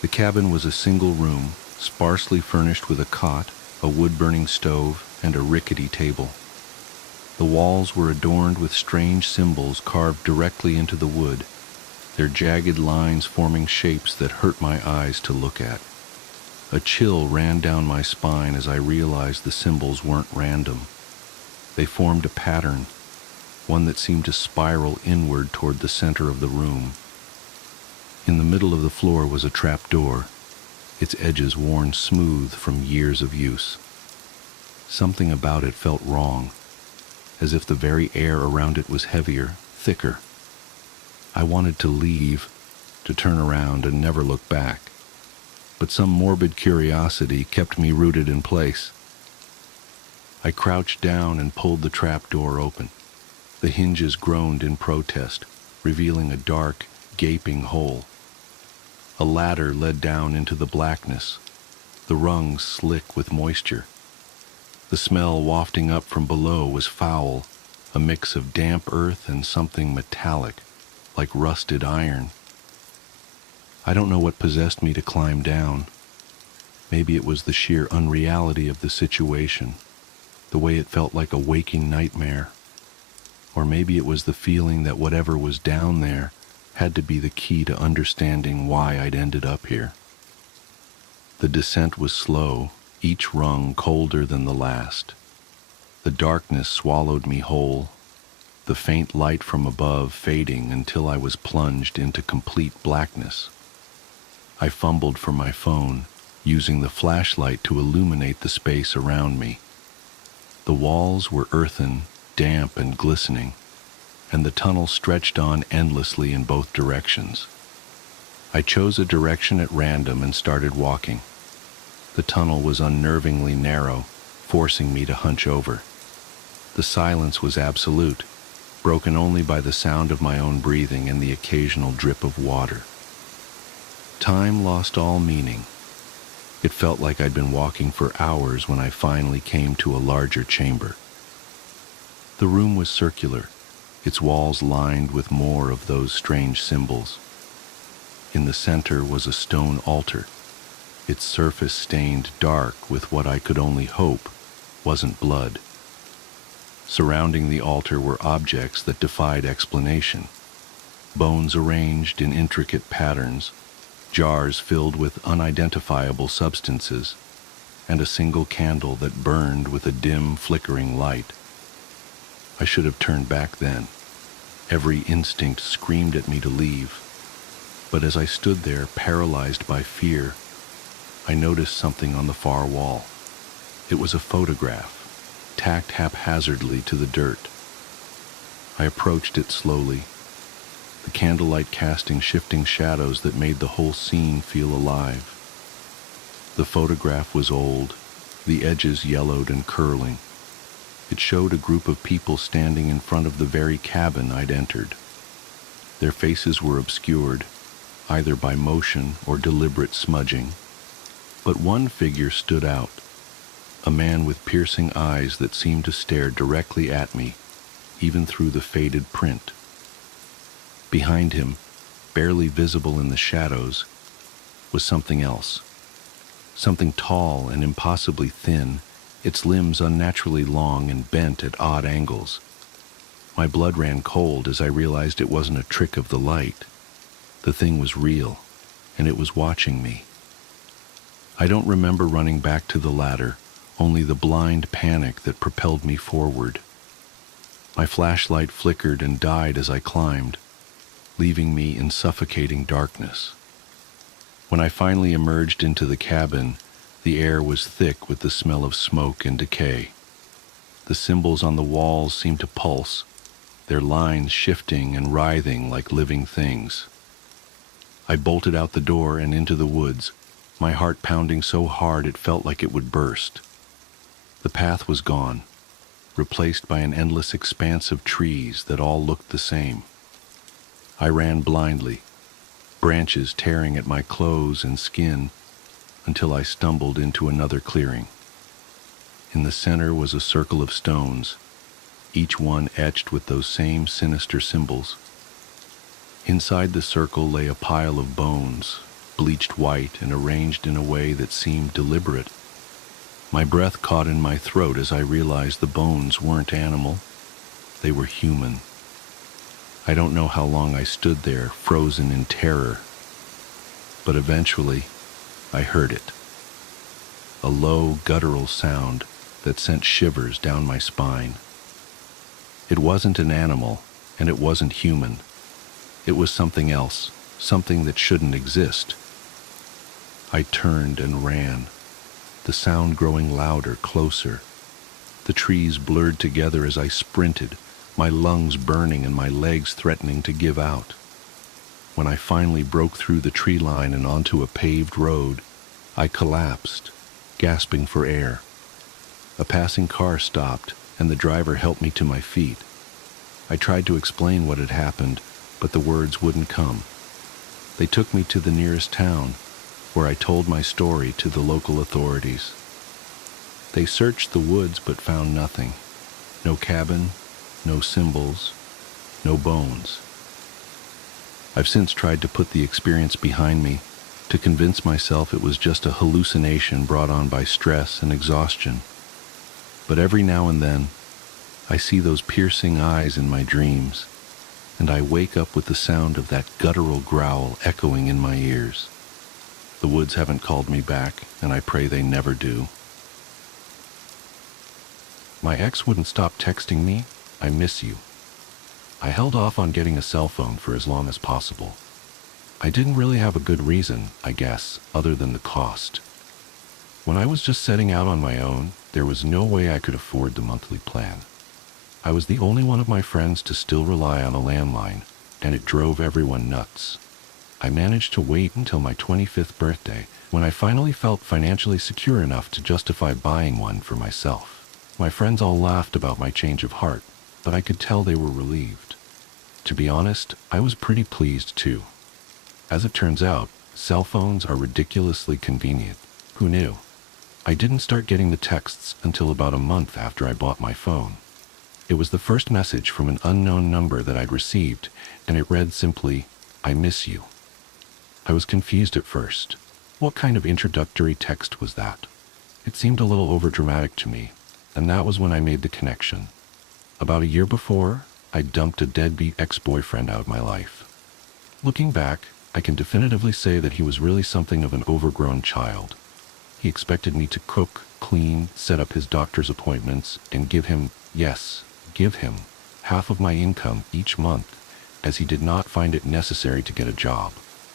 The cabin was a single room, sparsely furnished with a cot, a wood-burning stove, and a rickety table. The walls were adorned with strange symbols carved directly into the wood, their jagged lines forming shapes that hurt my eyes to look at. A chill ran down my spine as I realized the symbols weren't random. They formed a pattern, one that seemed to spiral inward toward the center of the room. In the middle of the floor was a trap door, its edges worn smooth from years of use. Something about it felt wrong, as if the very air around it was heavier, thicker. I wanted to leave, to turn around and never look back, but some morbid curiosity kept me rooted in place. I crouched down and pulled the trap door open. The hinges groaned in protest, revealing a dark, gaping hole. A ladder led down into the blackness, the rungs slick with moisture. The smell wafting up from below was foul, a mix of damp earth and something metallic, like rusted iron. I don't know what possessed me to climb down. Maybe it was the sheer unreality of the situation, the way it felt like a waking nightmare. Or maybe it was the feeling that whatever was down there had to be the key to understanding why I'd ended up here. The descent was slow, each rung colder than the last. The darkness swallowed me whole, the faint light from above fading until I was plunged into complete blackness. I fumbled for my phone, using the flashlight to illuminate the space around me. The walls were earthen, damp and glistening, and the tunnel stretched on endlessly in both directions. I chose a direction at random and started walking. The tunnel was unnervingly narrow, forcing me to hunch over. The silence was absolute, broken only by the sound of my own breathing and the occasional drip of water. Time lost all meaning. It felt like I'd been walking for hours when I finally came to a larger chamber. The room was circular, its walls lined with more of those strange symbols. In the center was a stone altar, its surface stained dark with what I could only hope wasn't blood. Surrounding the altar were objects that defied explanation. Bones arranged in intricate patterns, jars filled with unidentifiable substances, and a single candle that burned with a dim, flickering light. I should have turned back then. Every instinct screamed at me to leave. But as I stood there, paralyzed by fear, I noticed something on the far wall. It was a photograph, tacked haphazardly to the dirt. I approached it slowly, the candlelight casting shifting shadows that made the whole scene feel alive. The photograph was old, the edges yellowed and curling. It showed a group of people standing in front of the very cabin I'd entered. Their faces were obscured, either by motion or deliberate smudging. But one figure stood out, a man with piercing eyes that seemed to stare directly at me, even through the faded print. Behind him, barely visible in the shadows, was something else. Something tall and impossibly thin, its limbs unnaturally long and bent at odd angles. My blood ran cold as I realized it wasn't a trick of the light. The thing was real, and it was watching me. I don't remember running back to the ladder, only the blind panic that propelled me forward. My flashlight flickered and died as I climbed, leaving me in suffocating darkness. When I finally emerged into the cabin, the air was thick with the smell of smoke and decay. The symbols on the walls seemed to pulse, their lines shifting and writhing like living things. I bolted out the door and into the woods, my heart pounding so hard it felt like it would burst. The path was gone, replaced by an endless expanse of trees that all looked the same. I ran blindly, branches tearing at my clothes and skin, until I stumbled into another clearing. In the center was a circle of stones, each one etched with those same sinister symbols. Inside the circle lay a pile of bones, bleached white and arranged in a way that seemed deliberate. My breath caught in my throat as I realized the bones weren't animal, they were human. I don't know how long I stood there, frozen in terror, but eventually I heard it. A low, guttural sound that sent shivers down my spine. It wasn't an animal, and it wasn't human. It was something else, something that shouldn't exist. I turned and ran, the sound growing louder, closer. The trees blurred together as I sprinted, my lungs burning and my legs threatening to give out. When I finally broke through the tree line and onto a paved road, I collapsed, gasping for air. A passing car stopped, and the driver helped me to my feet. I tried to explain what had happened, but the words wouldn't come. They took me to the nearest town, where I told my story to the local authorities. They searched the woods but found nothing. No cabin, no symbols, no bones. I've since tried to put the experience behind me, to convince myself it was just a hallucination brought on by stress and exhaustion. But every now and then, I see those piercing eyes in my dreams, and I wake up with the sound of that guttural growl echoing in my ears. The woods haven't called me back, and I pray they never do. My ex wouldn't stop texting me, "I miss you." I held off on getting a cell phone for as long as possible. I didn't really have a good reason, I guess, other than the cost. When I was just setting out on my own, there was no way I could afford the monthly plan. I was the only one of my friends to still rely on a landline, and it drove everyone nuts. I managed to wait until my 25th birthday, when I finally felt financially secure enough to justify buying one for myself. My friends all laughed about my change of heart, but I could tell they were relieved. To be honest, I was pretty pleased too. As it turns out, cell phones are ridiculously convenient. Who knew? I didn't start getting the texts until about a month after I bought my phone. It was the first message from an unknown number that I'd received, and it read simply, "I miss you." I was confused at first. What kind of introductory text was that? It seemed a little overdramatic to me, and that was when I made the connection. About a year before, I dumped a deadbeat ex-boyfriend out of my life. Looking back, I can definitively say that he was really something of an overgrown child. He expected me to cook, clean, set up his doctor's appointments, and give him half of my income each month, as he did not find it necessary to get a job.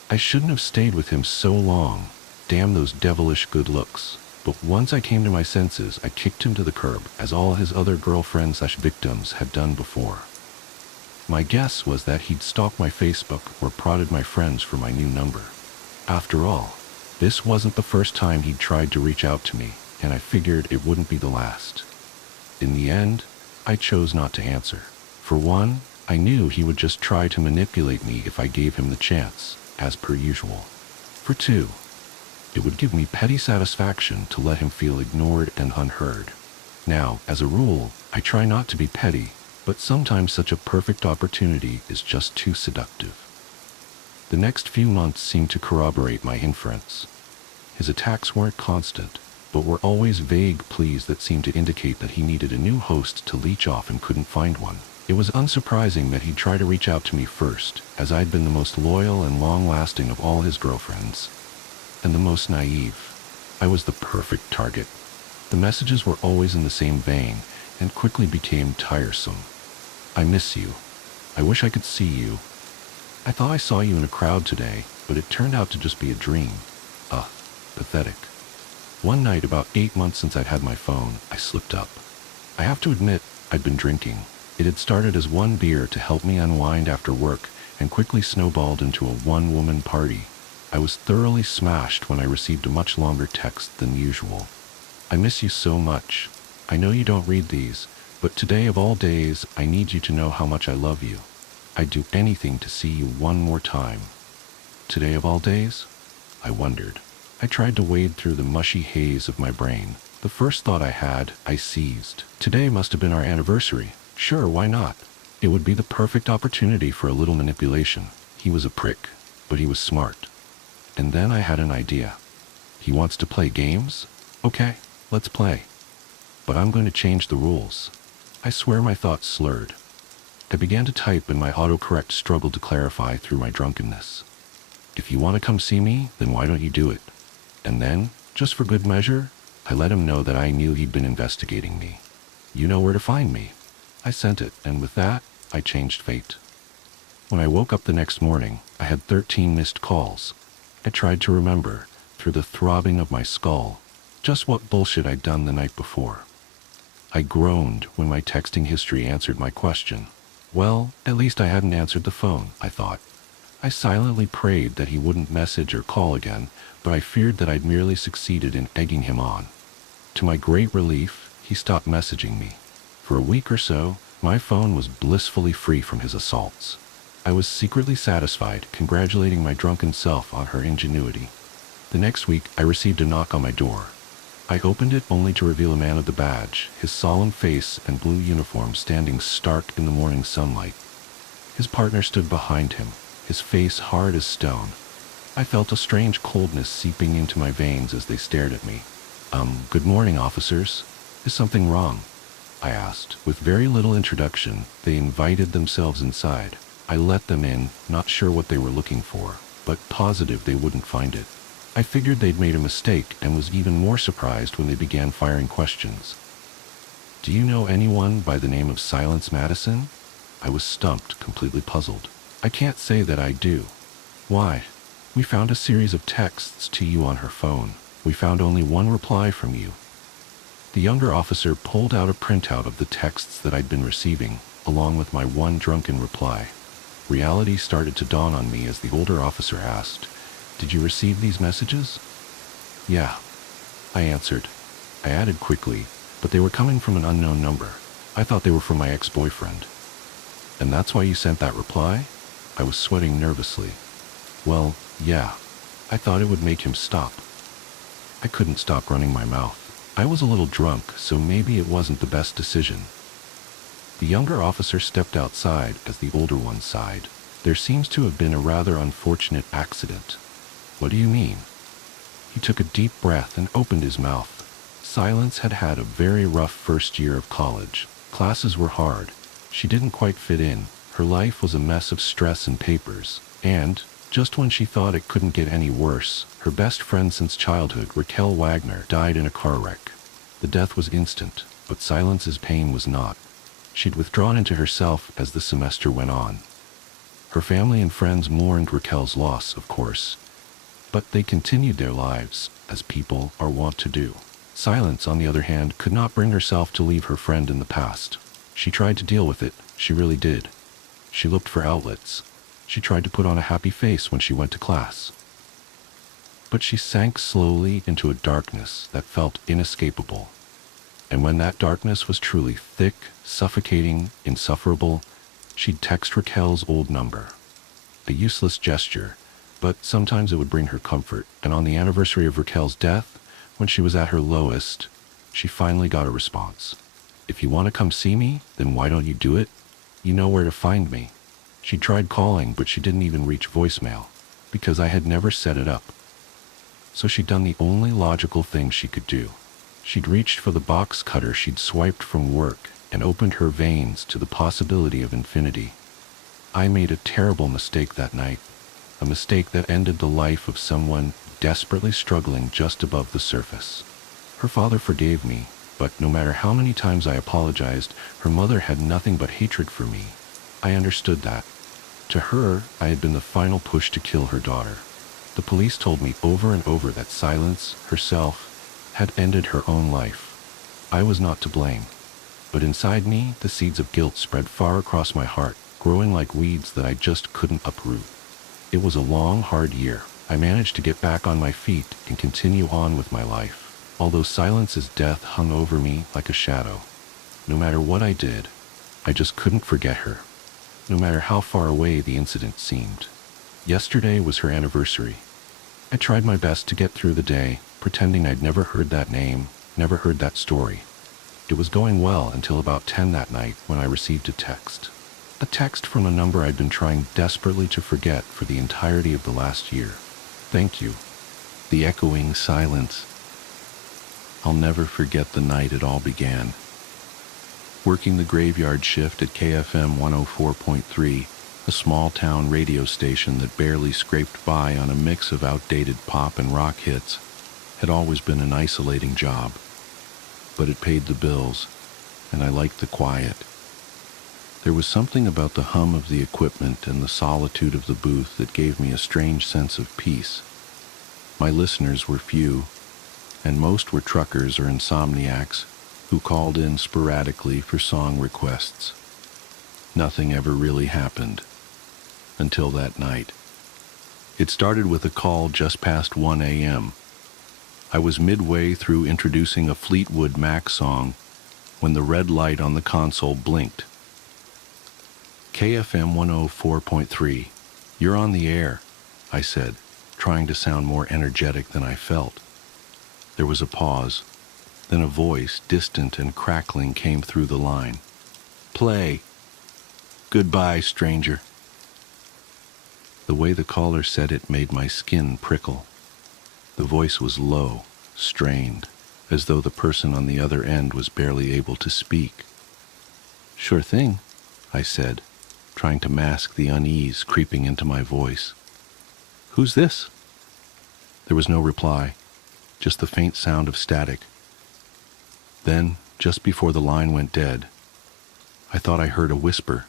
I shouldn't have stayed with him so long. Damn those devilish good looks. But once I came to my senses, I kicked him to the curb, as all his other girlfriends/victims had done before. My guess was that he'd stalked my Facebook or prodded my friends for my new number. After all, this wasn't the first time he'd tried to reach out to me, and I figured it wouldn't be the last. In the end, I chose not to answer. For one, I knew he would just try to manipulate me if I gave him the chance, as per usual. For two, it would give me petty satisfaction to let him feel ignored and unheard. Now, as a rule, I try not to be petty, but sometimes such a perfect opportunity is just too seductive. The next few months seemed to corroborate my inference. His attacks weren't constant, but were always vague pleas that seemed to indicate that he needed a new host to leech off and couldn't find one. It was unsurprising that he'd try to reach out to me first, as I'd been the most loyal and long-lasting of all his girlfriends. And the most naive. I was the perfect target. The messages were always in the same vein, and quickly became tiresome. "I miss you. I wish I could see you. I thought I saw you in a crowd today, but it turned out to just be a dream." Pathetic. One night, about 8 months since I'd had my phone, I slipped up. I have to admit, I'd been drinking. It had started as one beer to help me unwind after work, and quickly snowballed into a one-woman party. I was thoroughly smashed when I received a much longer text than usual. "I miss you so much. I know you don't read these, but today of all days, I need you to know how much I love you. I'd do anything to see you one more time." Today of all days? I wondered. I tried to wade through the mushy haze of my brain. The first thought I had, I seized. Today must have been our anniversary. Sure, why not? It would be the perfect opportunity for a little manipulation. He was a prick, but he was smart. And then I had an idea. He wants to play games? Okay, let's play. But I'm going to change the rules. I swear my thoughts slurred. I began to type and my autocorrect struggled to clarify through my drunkenness. "If you want to come see me, then why don't you do it?" And then, just for good measure, I let him know that I knew he'd been investigating me. "You know where to find me." I sent it, and with that, I changed fate. When I woke up the next morning, I had 13 missed calls. I tried to remember, through the throbbing of my skull, just what bullshit I'd done the night before. I groaned when my texting history answered my question. Well, at least I hadn't answered the phone, I thought. I silently prayed that he wouldn't message or call again, but I feared that I'd merely succeeded in egging him on. To my great relief, he stopped messaging me. For a week or so, my phone was blissfully free from his assaults. I was secretly satisfied, congratulating my drunken self on her ingenuity. The next week, I received a knock on my door. I opened it only to reveal a man of the badge, his solemn face and blue uniform standing stark in the morning sunlight. His partner stood behind him, his face hard as stone. I felt a strange coldness seeping into my veins as they stared at me. Good morning, officers. Is something wrong?" I asked. With very little introduction, they invited themselves inside. I let them in, not sure what they were looking for, but positive they wouldn't find it. I figured they'd made a mistake and was even more surprised when they began firing questions. "Do you know anyone by the name of Silence Madison?" I was stumped, completely puzzled. "I can't say that I do." "Why?" "We found a series of texts to you on her phone. We found only one reply from you." The younger officer pulled out a printout of the texts that I'd been receiving, along with my one drunken reply. Reality started to dawn on me as the older officer asked, "Did you receive these messages?" "Yeah," I answered. I added quickly, "But they were coming from an unknown number. I thought they were from my ex-boyfriend." "And that's why you sent that reply?" I was sweating nervously. "Well, yeah. I thought it would make him stop." I couldn't stop running my mouth. I was a little drunk, so maybe it wasn't the best decision. The younger officer stepped outside as the older one sighed. "There seems to have been a rather unfortunate accident." "What do you mean?" He took a deep breath and opened his mouth. Silence had had a very rough first year of college. Classes were hard. She didn't quite fit in. Her life was a mess of stress and papers. And, just when she thought it couldn't get any worse, her best friend since childhood, Raquel Wagner, died in a car wreck. The death was instant, but Silence's pain was not. She'd withdrawn into herself as the semester went on. Her family and friends mourned Raquel's loss, of course, but they continued their lives, as people are wont to do. Silence, on the other hand, could not bring herself to leave her friend in the past. She tried to deal with it, she really did. She looked for outlets. She tried to put on a happy face when she went to class. But she sank slowly into a darkness that felt inescapable. And when that darkness was truly thick, suffocating, insufferable, she'd text Raquel's old number. A useless gesture, but sometimes it would bring her comfort. And on the anniversary of Raquel's death, when she was at her lowest, she finally got a response. "If you want to come see me, then why don't you do it? You know where to find me." She tried calling, but she didn't even reach voicemail, because I had never set it up. So she'd done the only logical thing she could do. She'd reached for the box cutter she'd swiped from work and opened her veins to the possibility of infinity. I made a terrible mistake that night, a mistake that ended the life of someone desperately struggling just above the surface. Her father forgave me, but no matter how many times I apologized, her mother had nothing but hatred for me. I understood that. To her, I had been the final push to kill her daughter. The police told me over and over that Silence, herself, had ended her own life. I was not to blame. But inside me, the seeds of guilt spread far across my heart, growing like weeds that I just couldn't uproot. It was a long, hard year. I managed to get back on my feet and continue on with my life, although Silence's death hung over me like a shadow. No matter what I did, I just couldn't forget her, no matter how far away the incident seemed. Yesterday was her anniversary. I tried my best to get through the day, pretending I'd never heard that name, never heard that story. It was going well until about 10 that night when I received a text. A text from a number I'd been trying desperately to forget for the entirety of the last year. "Thank you." The echoing silence. I'll never forget the night it all began. Working the graveyard shift at KFM 104.3, a small-town radio station that barely scraped by on a mix of outdated pop and rock hits, had always been an isolating job. But it paid the bills, and I liked the quiet. There was something about the hum of the equipment and the solitude of the booth that gave me a strange sense of peace. My listeners were few, and most were truckers or insomniacs who called in sporadically for song requests. Nothing ever really happened until that night. It started with a call just past 1 a.m. I was midway through introducing a Fleetwood Mac song when the red light on the console blinked. KFM 104.3, you're on the air, I said, trying to sound more energetic than I felt. There was a pause. Then a voice, distant and crackling, came through the line. Play. Goodbye, stranger. The way the caller said it made my skin prickle. The voice was low, strained, as though the person on the other end was barely able to speak. Sure thing, I said, trying to mask the unease creeping into my voice. Who's this? There was no reply, just the faint sound of static. Then, just before the line went dead, I thought I heard a whisper.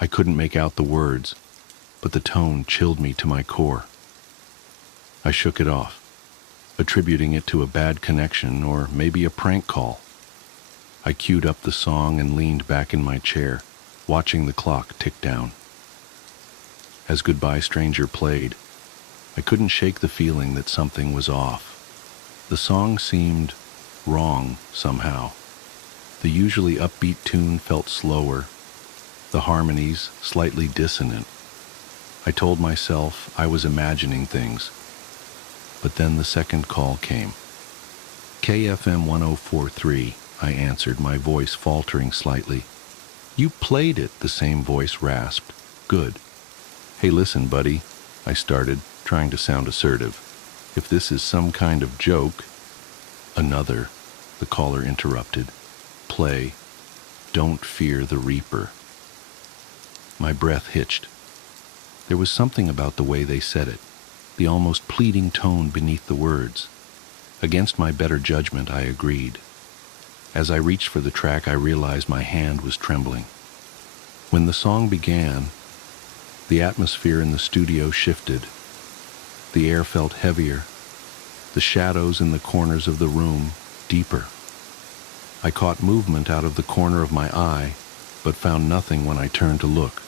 I couldn't make out the words, but the tone chilled me to my core. I shook it off, attributing it to a bad connection or maybe a prank call. I queued up the song and leaned back in my chair, watching the clock tick down. As Goodbye Stranger played, I couldn't shake the feeling that something was off. The song seemed wrong somehow. The usually upbeat tune felt slower, the harmonies slightly dissonant. I told myself I was imagining things, but then the second call came. KFM 104.3, I answered, my voice faltering slightly. You played it, the same voice rasped. Good. Hey, listen, buddy, I started, trying to sound assertive. If this is some kind of joke... Another, the caller interrupted. Play. Don't fear the reaper. My breath hitched. There was something about the way they said it, the almost pleading tone beneath the words. Against my better judgment, I agreed. As I reached for the track, I realized my hand was trembling. When the song began, the atmosphere in the studio shifted. The air felt heavier, the shadows in the corners of the room deeper. I caught movement out of the corner of my eye, but found nothing when I turned to look.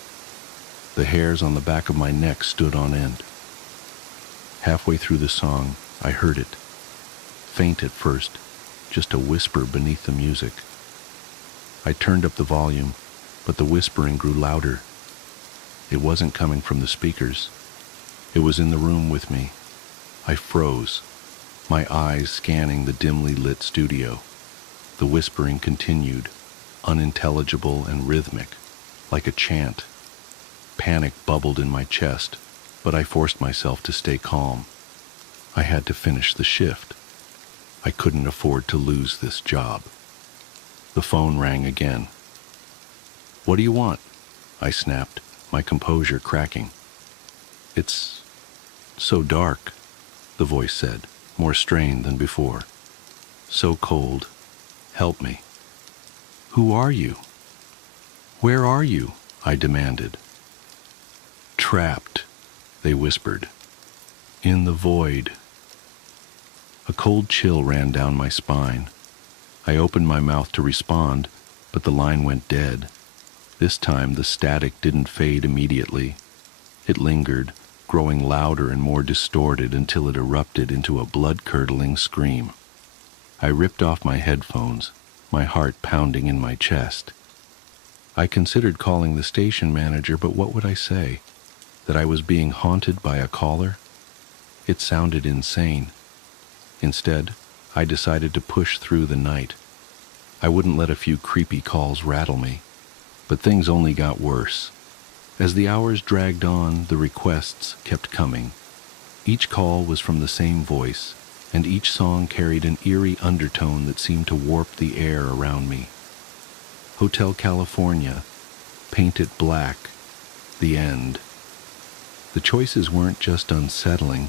The hairs on the back of my neck stood on end. Halfway through the song, I heard it. Faint at first, just a whisper beneath the music. I turned up the volume, but the whispering grew louder. It wasn't coming from the speakers. It was in the room with me. I froze, my eyes scanning the dimly lit studio. The whispering continued, unintelligible and rhythmic, like a chant. Panic bubbled in my chest, but I forced myself to stay calm. I had to finish the shift. I couldn't afford to lose this job. The phone rang again. What do you want? I snapped, my composure cracking. It's so dark, the voice said, more strained than before. So cold. Help me. Who are you? Where are you? I demanded. Trapped, they whispered. In the void. A cold chill ran down my spine. I opened my mouth to respond, but the line went dead. This time the static didn't fade immediately. It lingered, growing louder and more distorted until it erupted into a blood-curdling scream. I ripped off my headphones, my heart pounding in my chest. I considered calling the station manager, but what would I say? That I was being haunted by a caller? It sounded insane. Instead, I decided to push through the night. I wouldn't let a few creepy calls rattle me. But things only got worse. As the hours dragged on, the requests kept coming. Each call was from the same voice, and each song carried an eerie undertone that seemed to warp the air around me. Hotel California, Paint It Black, The End. The choices weren't just unsettling,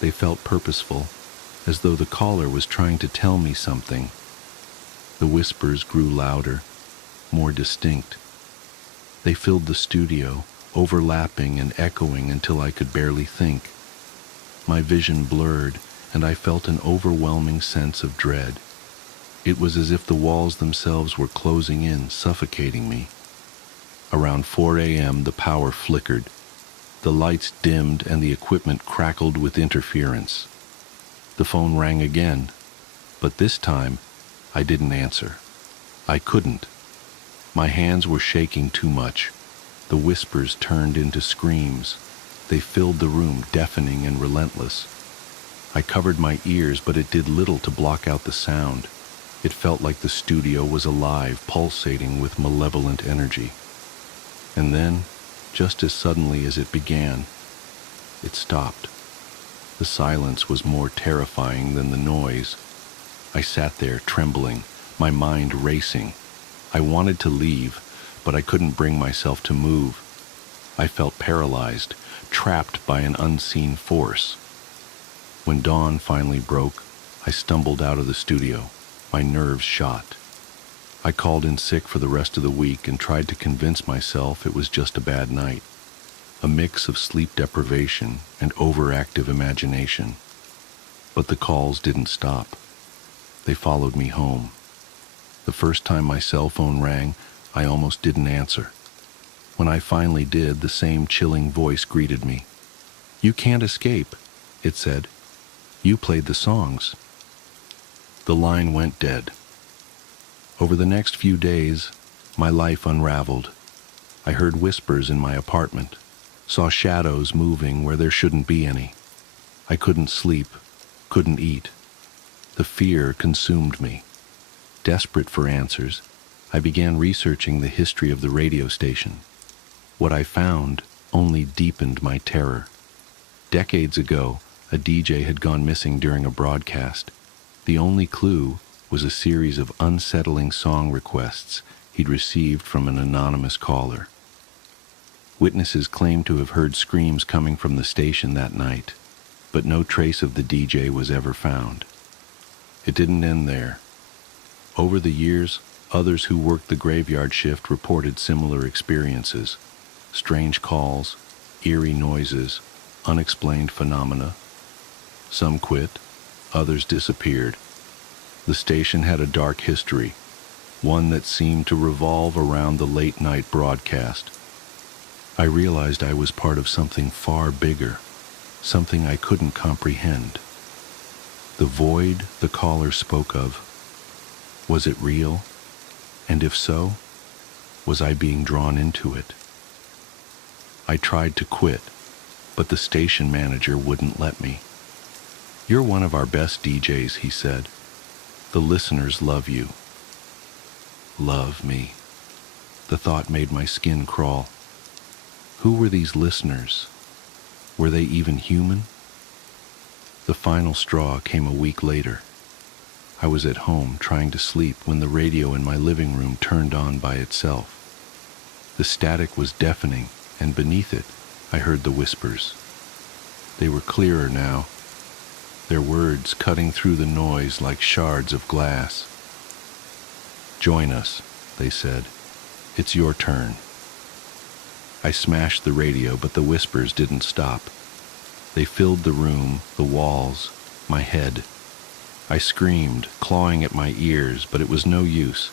they felt purposeful, as though the caller was trying to tell me something. The whispers grew louder, more distinct. They filled the studio, overlapping and echoing until I could barely think. My vision blurred, and I felt an overwhelming sense of dread. It was as if the walls themselves were closing in, suffocating me. Around 4 a.m., the power flickered. The lights dimmed and the equipment crackled with interference. The phone rang again, but this time I didn't answer. I couldn't. My hands were shaking too much. The whispers turned into screams. They filled the room, deafening and relentless. I covered my ears, but it did little to block out the sound. It felt like the studio was alive, pulsating with malevolent energy. And then, just as suddenly as it began, it stopped. The silence was more terrifying than the noise. I sat there, trembling, my mind racing. I wanted to leave, but I couldn't bring myself to move. I felt paralyzed, trapped by an unseen force. When dawn finally broke, I stumbled out of the studio, my nerves shot. I called in sick for the rest of the week and tried to convince myself it was just a bad night, a mix of sleep deprivation and overactive imagination. But the calls didn't stop. They followed me home. The first time my cell phone rang, I almost didn't answer. When I finally did, the same chilling voice greeted me. "You can't escape," it said. "You played the songs." The line went dead. Over the next few days, my life unraveled. I heard whispers in my apartment, saw shadows moving where there shouldn't be any. I couldn't sleep, couldn't eat. The fear consumed me. Desperate for answers, I began researching the history of the radio station. What I found only deepened my terror. Decades ago, a DJ had gone missing during a broadcast. The only clue was a series of unsettling song requests he'd received from an anonymous caller. Witnesses claimed to have heard screams coming from the station that night, but no trace of the DJ was ever found. It didn't end there. Over the years, others who worked the graveyard shift reported similar experiences: strange calls, eerie noises, unexplained phenomena. Some quit, others disappeared. The station had a dark history, one that seemed to revolve around the late-night broadcast. I realized I was part of something far bigger, something I couldn't comprehend. The void the caller spoke of, was it real? And if so, was I being drawn into it? I tried to quit, but the station manager wouldn't let me. "You're one of our best DJs," he said. "The listeners love you." Love me. The thought made my skin crawl. Who were these listeners? Were they even human? The final straw came a week later. I was at home trying to sleep when the radio in my living room turned on by itself. The static was deafening, and beneath it, I heard the whispers. They were clearer now, their words cutting through the noise like shards of glass. "Join us," they said. "It's your turn." I smashed the radio, but the whispers didn't stop. They filled the room, the walls, my head. I screamed, clawing at my ears, but it was no use.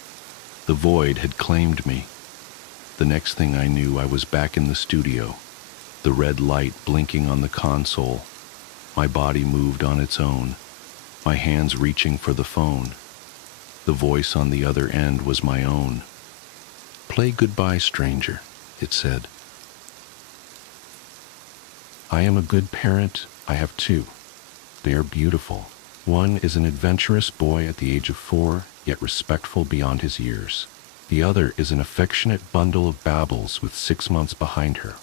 The void had claimed me. The next thing I knew, I was back in the studio, the red light blinking on the console. My body moved on its own, my hands reaching for the phone. The voice on the other end was my own. "Play Goodbye, Stranger," it said. "I am a good parent. I have two. They are beautiful. One is an adventurous boy at the age of 4, yet respectful beyond his years. The other is an affectionate bundle of babbles with 6 months behind her.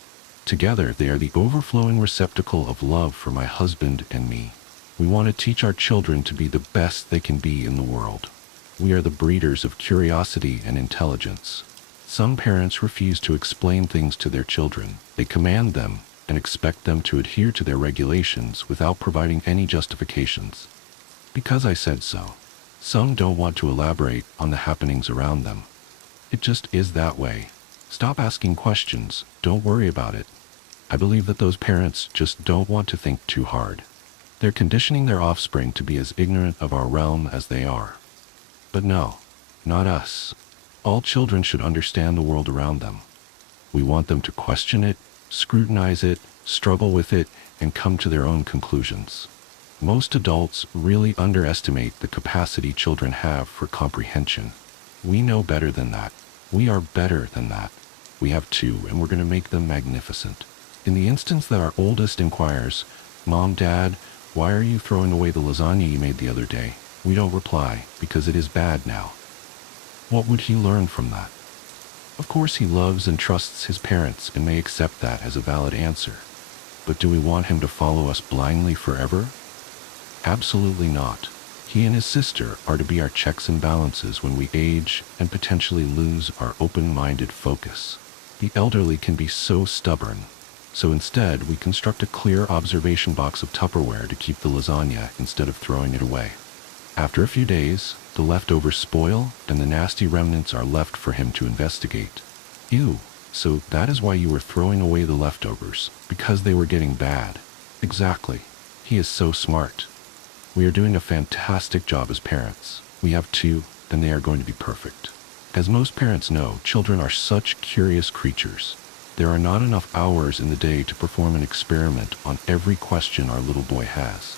Together, they are the overflowing receptacle of love for my husband and me. We want to teach our children to be the best they can be in the world. We are the breeders of curiosity and intelligence. Some parents refuse to explain things to their children. They command them and expect them to adhere to their regulations without providing any justifications. Because I said so. Some don't want to elaborate on the happenings around them. It just is that way. Stop asking questions. Don't worry about it. I believe that those parents just don't want to think too hard. They're conditioning their offspring to be as ignorant of our realm as they are. But no, not us. All children should understand the world around them. We want them to question it, scrutinize it, struggle with it, and come to their own conclusions. Most adults really underestimate the capacity children have for comprehension. We know better than that. We are better than that. We have two, and we're going to make them magnificent. In the instance that our oldest inquires, "Mom, Dad, why are you throwing away the lasagna you made the other day?" we don't reply, because it is bad now. What would he learn from that? Of course he loves and trusts his parents and may accept that as a valid answer. But do we want him to follow us blindly forever? Absolutely not. He and his sister are to be our checks and balances when we age and potentially lose our open-minded focus. The elderly can be so stubborn, so instead we construct a clear observation box of Tupperware to keep the lasagna instead of throwing it away. After a few days, the leftovers spoil and the nasty remnants are left for him to investigate. Ew, so that is why you were throwing away the leftovers, because they were getting bad. Exactly. He is so smart. We are doing a fantastic job as parents. We have two, and they are going to be perfect. As most parents know, children are such curious creatures. There are not enough hours in the day to perform an experiment on every question our little boy has.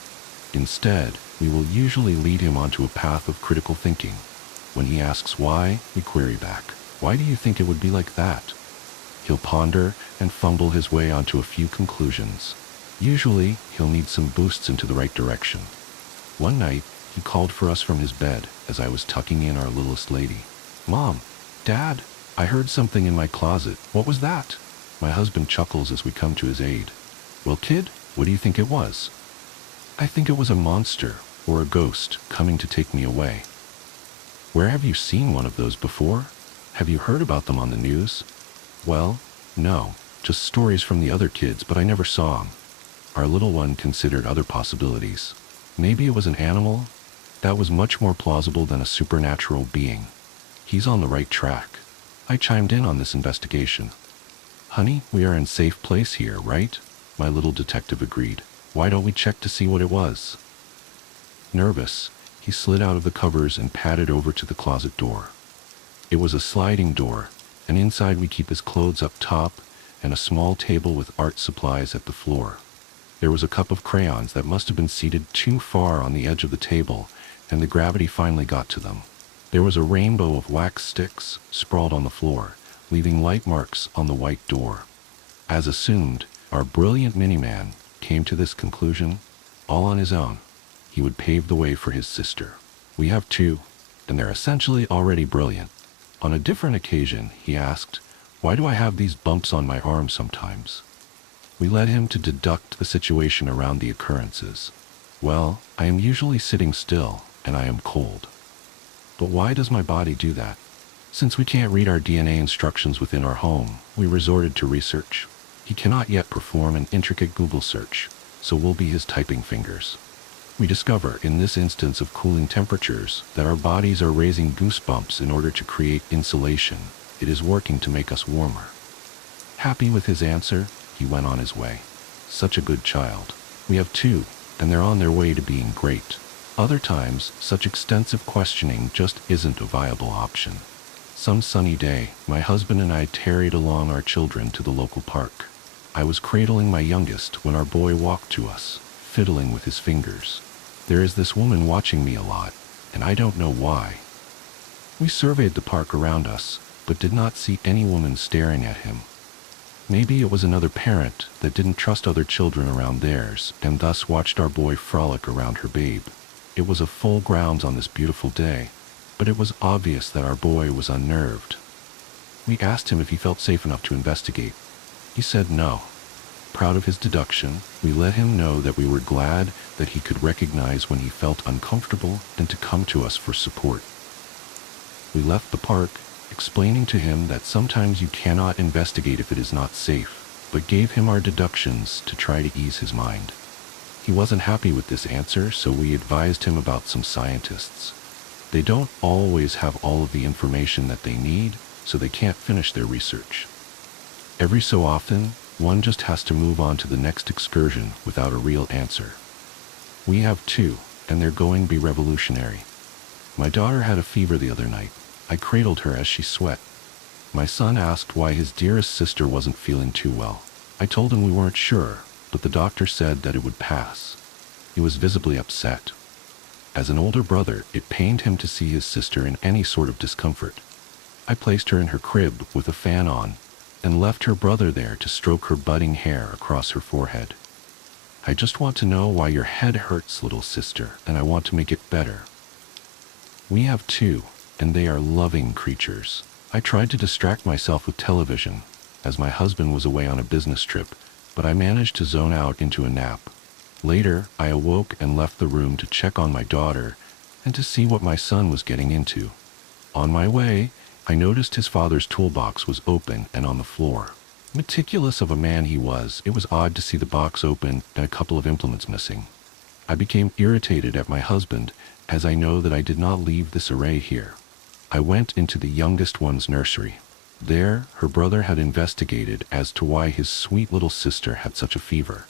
Instead, we will usually lead him onto a path of critical thinking. When he asks why, we query back, "Why do you think it would be like that?" He'll ponder and fumble his way onto a few conclusions. Usually, he'll need some boosts into the right direction. One night, he called for us from his bed as I was tucking in our littlest lady. "Mom, Dad, I heard something in my closet. What was that?" My husband chuckles as we come to his aid. "Well, kid, what do you think it was?" "I think it was a monster or a ghost coming to take me away." "Where have you seen one of those before? Have you heard about them on the news?" "Well, no, just stories from the other kids, but I never saw them." Our little one considered other possibilities. Maybe it was an animal? That was much more plausible than a supernatural being. He's on the right track. I chimed in on this investigation. "Honey, we are in safe place here, right?" My little detective agreed. "Why don't we check to see what it was?" Nervous, he slid out of the covers and padded over to the closet door. It was a sliding door, and inside we keep his clothes up top and a small table with art supplies at the floor. There was a cup of crayons that must have been seated too far on the edge of the table, and the gravity finally got to them. There was a rainbow of wax sticks sprawled on the floor, leaving light marks on the white door. As assumed, our brilliant mini-man came to this conclusion all on his own. He would pave the way for his sister. We have two, and they're essentially already brilliant. On a different occasion, he asked, "Why do I have these bumps on my arm sometimes?" We led him to deduct the situation around the occurrences. "Well, I am usually sitting still, and I am cold." "But why does my body do that?" Since we can't read our DNA instructions within our home, we resorted to research. He cannot yet perform an intricate Google search, so we'll be his typing fingers. We discover, in this instance of cooling temperatures, that our bodies are raising goosebumps in order to create insulation. It is working to make us warmer. Happy with his answer, he went on his way. Such a good child. We have two, and they're on their way to being great. Other times, such extensive questioning just isn't a viable option. Some sunny day, my husband and I tarried along our children to the local park. I was cradling my youngest when our boy walked to us, fiddling with his fingers. There is this woman watching me a lot, and I don't know why. We surveyed the park around us, but did not see any woman staring at him. Maybe it was another parent that didn't trust other children around theirs, and thus watched our boy frolic around her babe. It was a full grounds on this beautiful day, but it was obvious that our boy was unnerved. We asked him if he felt safe enough to investigate. He said no. Proud of his deduction, we let him know that we were glad that he could recognize when he felt uncomfortable and to come to us for support. We left the park, explaining to him that sometimes you cannot investigate if it is not safe, but gave him our deductions to try to ease his mind. He wasn't happy with this answer, so we advised him about some scientists. They don't always have all of the information that they need, so they can't finish their research. Every so often, one just has to move on to the next excursion without a real answer. We have two, and they're going to be revolutionary. My daughter had a fever the other night. I cradled her as she sweat. My son asked why his dearest sister wasn't feeling too well. I told him we weren't sure, but the doctor said that it would pass. He was visibly upset. As an older brother, it pained him to see his sister in any sort of discomfort. I placed her in her crib with a fan on and left her brother there to stroke her budding hair across her forehead. I just want to know why your head hurts, little sister, and I want to make it better. We have two, and they are loving creatures. I tried to distract myself with television, as my husband was away on a business trip, but I managed to zone out into a nap. Later, I awoke and left the room to check on my daughter and to see what my son was getting into. On my way, I noticed his father's toolbox was open and on the floor. Meticulous of a man he was, it was odd to see the box open and a couple of implements missing. I became irritated at my husband, as I know that I did not leave this array here. I went into the youngest one's nursery. There, her brother had investigated as to why his sweet little sister had such a fever.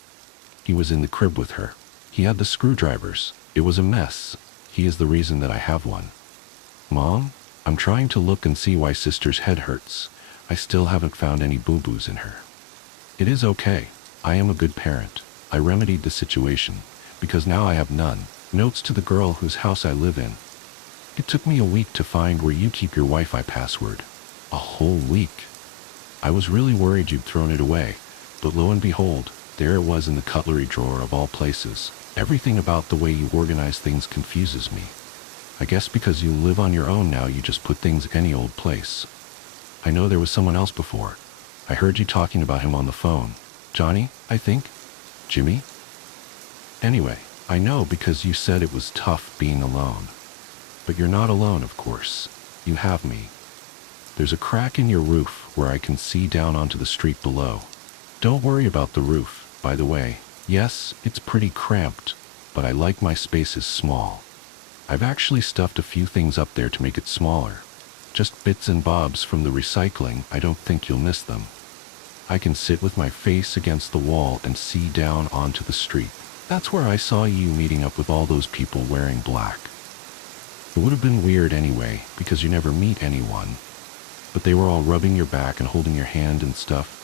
He was in the crib with her. He had the screwdrivers. It was a mess. He is the reason that I have one. Mom, I'm trying to look and see why sister's head hurts. I still haven't found any boo-boos in her. It is okay. I am a good parent. I remedied the situation, because now I have none. Notes to the girl whose house I live in. It took me a week to find where you keep your Wi-Fi password. A whole week. I was really worried you'd thrown it away, but lo and behold, there it was in the cutlery drawer of all places. Everything about the way you organize things confuses me. I guess because you live on your own now, you just put things any old place. I know there was someone else before. I heard you talking about him on the phone. Johnny, I think? Jimmy? Anyway, I know because you said it was tough being alone. But you're not alone, of course. You have me. There's a crack in your roof where I can see down onto the street below. Don't worry about the roof, by the way. Yes, it's pretty cramped, but I like my spaces small. I've actually stuffed a few things up there to make it smaller. Just bits and bobs from the recycling. I don't think you'll miss them. I can sit with my face against the wall and see down onto the street. That's where I saw you meeting up with all those people wearing black. It would have been weird anyway, because you never meet anyone. But they were all rubbing your back and holding your hand and stuff.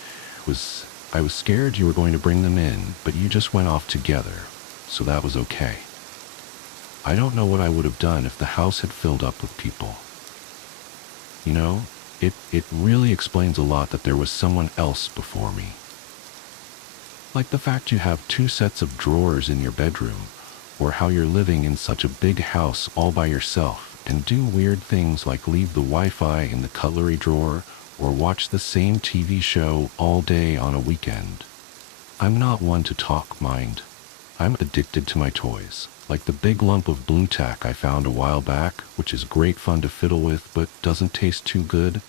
I was scared you were going to bring them in, but you just went off together, so that was okay. I don't know what I would have done if the house had filled up with people. You know, it really explains a lot that there was someone else before me. Like the fact you have 2 sets of drawers in your bedroom, or how you're living in such a big house all by yourself and do weird things like leave the Wi-Fi in the cutlery drawer or watch the same TV show all day on a weekend. I'm not one to talk mind. I'm addicted to my toys, like the big lump of blue tack I found a while back, which is great fun to fiddle with but doesn't taste too good,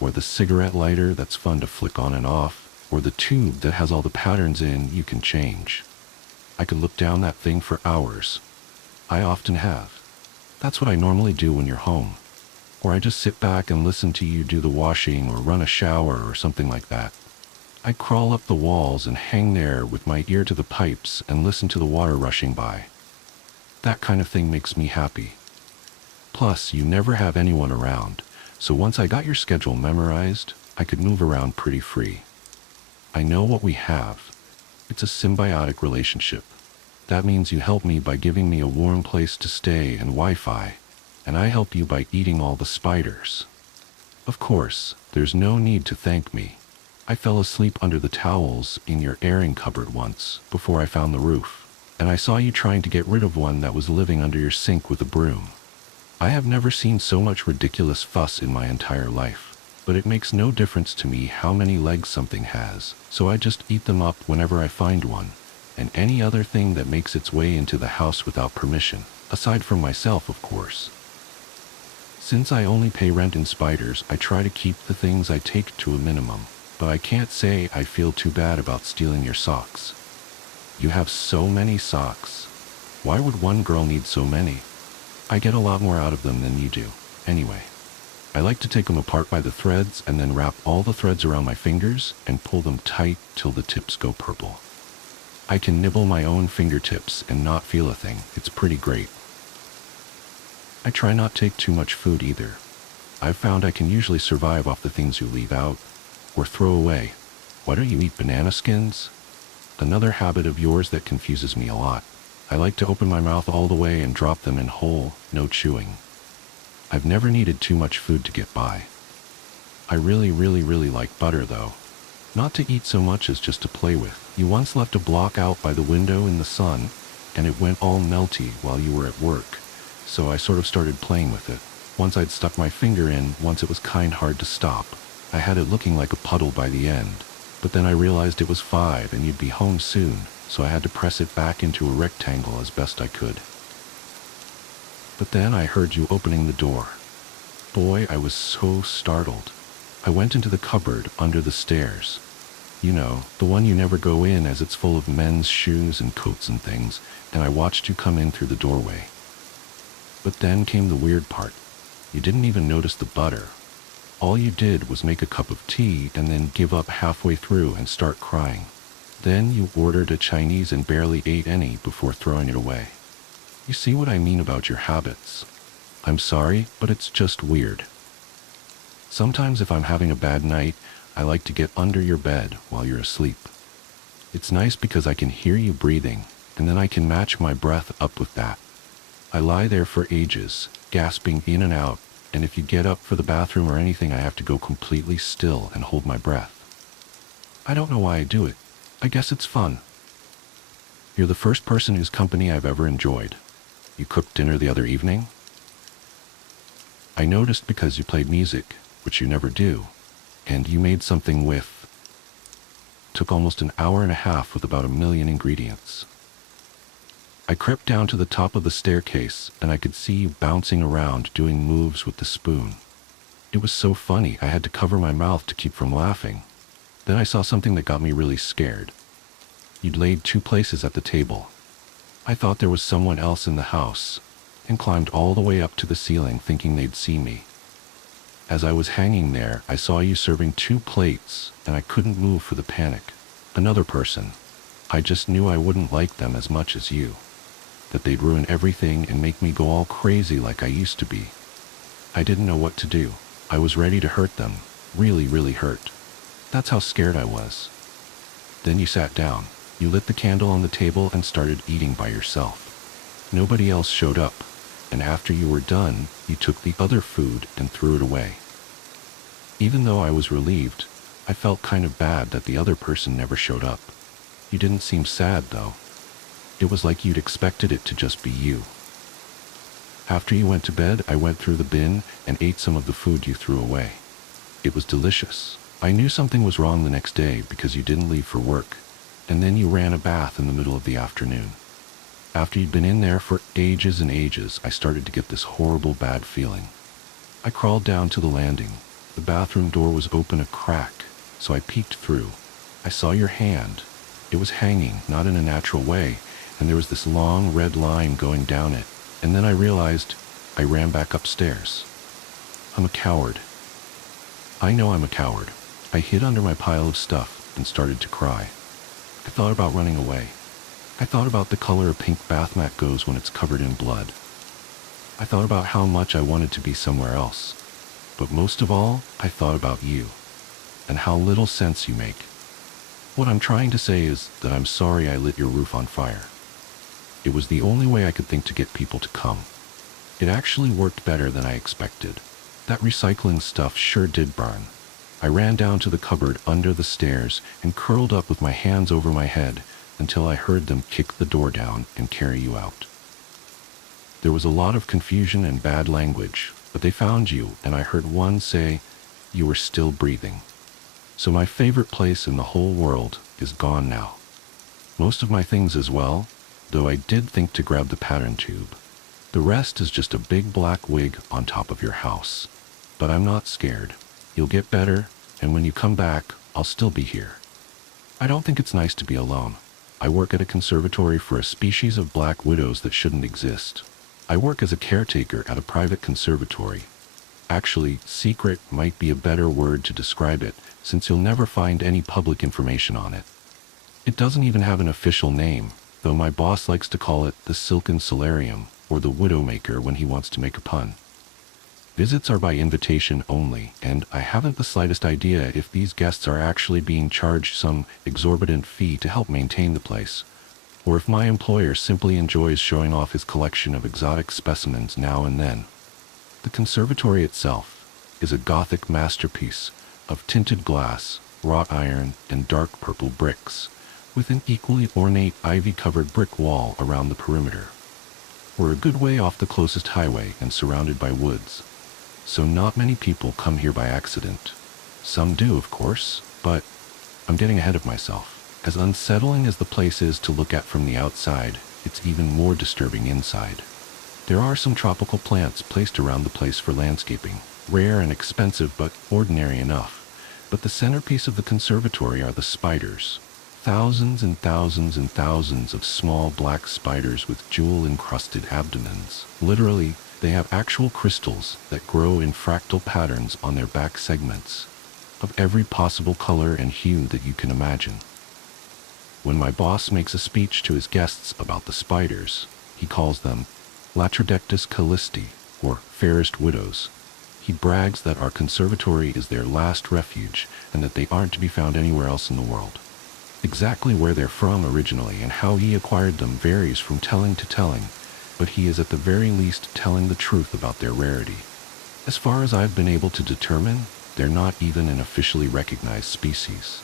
or the cigarette lighter that's fun to flick on and off, or the tube that has all the patterns in you can change. I could look down that thing for hours. I often have. That's what I normally do when you're home. Or I just sit back and listen to you do the washing or run a shower or something like that. I crawl up the walls and hang there with my ear to the pipes and listen to the water rushing by. That kind of thing makes me happy. Plus, you never have anyone around, so once I got your schedule memorized, I could move around pretty free. I know what we have. It's a symbiotic relationship. That means you help me by giving me a warm place to stay and Wi-Fi, and I help you by eating all the spiders. Of course, there's no need to thank me. I fell asleep under the towels in your airing cupboard once, before I found the roof, and I saw you trying to get rid of one that was living under your sink with a broom. I have never seen so much ridiculous fuss in my entire life, but it makes no difference to me how many legs something has, so I just eat them up whenever I find one, and any other thing that makes its way into the house without permission, aside from myself, of course. Since I only pay rent in spiders, I try to keep the things I take to a minimum, but I can't say I feel too bad about stealing your socks. You have so many socks. Why would one girl need so many? I get a lot more out of them than you do, anyway. I like to take them apart by the threads and then wrap all the threads around my fingers and pull them tight till the tips go purple. I can nibble my own fingertips and not feel a thing. It's pretty great. I try not to take too much food either. I've found I can usually survive off the things you leave out, or throw away, Why don't you eat banana skins? Another habit of yours that confuses me a lot. I like to open my mouth all the way and drop them in whole, no chewing. I've never needed too much food to get by. I really like butter though. Not to eat so much as just to play with. You once left a block out by the window in the sun, and it went all melty while you were at work, so I sort of started playing with it. Once I'd stuck my finger in, once it was kind hard to stop. I had it looking like a puddle by the end, but then I realized it was 5 and you'd be home soon, so I had to press it back into a rectangle as best I could. But then I heard you opening the door. Boy, I was so startled. I went into the cupboard under the stairs. You know, the one you never go in as it's full of men's shoes and coats and things, and I watched you come in through the doorway. But then came the weird part. You didn't even notice the butter. All you did was make a cup of tea and then give up halfway through and start crying. Then you ordered a Chinese and barely ate any before throwing it away. You see what I mean about your habits? I'm sorry, but it's just weird. Sometimes if I'm having a bad night, I like to get under your bed while you're asleep. It's nice because I can hear you breathing, and then I can match my breath up with that. I lie there for ages, gasping in and out, and if you get up for the bathroom or anything, I have to go completely still and hold my breath. I don't know why I do it. I guess it's fun. You're the first person whose company I've ever enjoyed. You cooked dinner the other evening? I noticed because you played music, which you never do, and you made something with. Took almost an hour and a half with about 1 million ingredients. I crept down to the top of the staircase and I could see you bouncing around doing moves with the spoon. It was so funny I had to cover my mouth to keep from laughing. Then I saw something that got me really scared. You'd laid 2 places at the table. I thought there was someone else in the house, and climbed all the way up to the ceiling thinking they'd see me. As I was hanging there, I saw you serving 2 plates, and I couldn't move for the panic. Another person. I just knew I wouldn't like them as much as you. That they'd ruin everything and make me go all crazy like I used to be. I didn't know what to do. I was ready to hurt them. Really hurt. That's how scared I was. Then you sat down. You lit the candle on the table and started eating by yourself. Nobody else showed up, and after you were done, you took the other food and threw it away. Even though I was relieved, I felt kind of bad that the other person never showed up. You didn't seem sad, though. It was like you'd expected it to just be you. After you went to bed, I went through the bin and ate some of the food you threw away. It was delicious. I knew something was wrong the next day because you didn't leave for work, and then you ran a bath in the middle of the afternoon. After you'd been in there for ages and ages, I started to get this horrible bad feeling. I crawled down to the landing. The bathroom door was open a crack, so I peeked through. I saw your hand. It was hanging, not in a natural way, and there was this long red line going down it, and then I realized I ran back upstairs. I'm a coward. I know I'm a coward. I hid under my pile of stuff and started to cry. I thought about running away. I thought about the color a pink bath mat goes when it's covered in blood. I thought about how much I wanted to be somewhere else. But most of all, I thought about you, and how little sense you make. What I'm trying to say is that I'm sorry I lit your roof on fire. It was the only way I could think to get people to come. It actually worked better than I expected. That recycling stuff sure did burn. I ran down to the cupboard under the stairs and curled up with my hands over my head until I heard them kick the door down and carry you out. There was a lot of confusion and bad language, but they found you, and I heard one say, "You were still breathing." So my favorite place in the whole world is gone now. Most of my things as well, though I did think to grab the pattern tube. The rest is just a big black wig on top of your house. But I'm not scared. You'll get better, and when you come back, I'll still be here. I don't think it's nice to be alone. I work at a conservatory for a species of black widows that shouldn't exist. I work as a caretaker at a private conservatory. Actually, secret might be a better word to describe it, since you'll never find any public information on it. It doesn't even have an official name, though my boss likes to call it the Silken Solarium, or the Widowmaker when he wants to make a pun. Visits are by invitation only, and I haven't the slightest idea if these guests are actually being charged some exorbitant fee to help maintain the place, or if my employer simply enjoys showing off his collection of exotic specimens now and then. The conservatory itself is a Gothic masterpiece of tinted glass, wrought iron, and dark purple bricks, with an equally ornate ivy-covered brick wall around the perimeter. We're a good way off the closest highway and surrounded by woods, so not many people come here by accident. Some do, of course, but I'm getting ahead of myself. As unsettling as the place is to look at from the outside, it's even more disturbing inside. There are some tropical plants placed around the place for landscaping, rare and expensive but ordinary enough. But the centerpiece of the conservatory are the spiders. Thousands and thousands and thousands of small black spiders with jewel-encrusted abdomens. Literally, they have actual crystals that grow in fractal patterns on their back segments, of every possible color and hue that you can imagine. When my boss makes a speech to his guests about the spiders, he calls them Latrodectus Callisti, or fairest widows. He brags that our conservatory is their last refuge and that they aren't to be found anywhere else in the world. Exactly where they're from originally and how he acquired them varies from telling to telling, but he is at the very least telling the truth about their rarity. As far as I've been able to determine, they're not even an officially recognized species.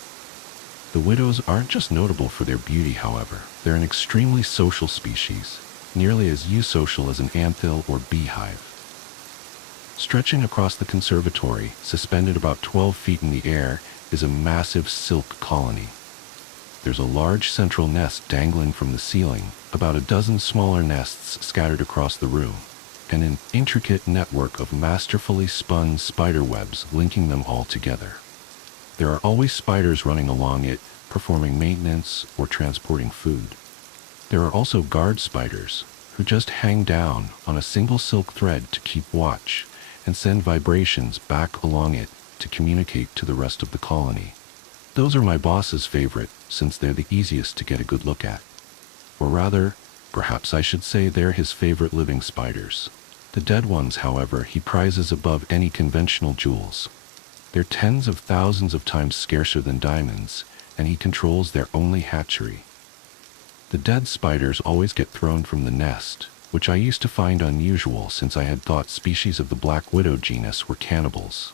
The widows aren't just notable for their beauty, however. They're an extremely social species, nearly as eusocial as an anthill or beehive. Stretching across the conservatory, suspended about 12 feet in the air, is a massive silk colony. There's a large central nest dangling from the ceiling, about a dozen smaller nests scattered across the room, and an intricate network of masterfully spun spider webs linking them all together. There are always spiders running along it, performing maintenance or transporting food. There are also guard spiders, who just hang down on a single silk thread to keep watch and send vibrations back along it to communicate to the rest of the colony. Those are my boss's favorite, since they're the easiest to get a good look at. Or rather, perhaps I should say they're his favorite living spiders. The dead ones, however, he prizes above any conventional jewels. They're tens of thousands of times scarcer than diamonds, and he controls their only hatchery. The dead spiders always get thrown from the nest, which I used to find unusual since I had thought species of the black widow genus were cannibals.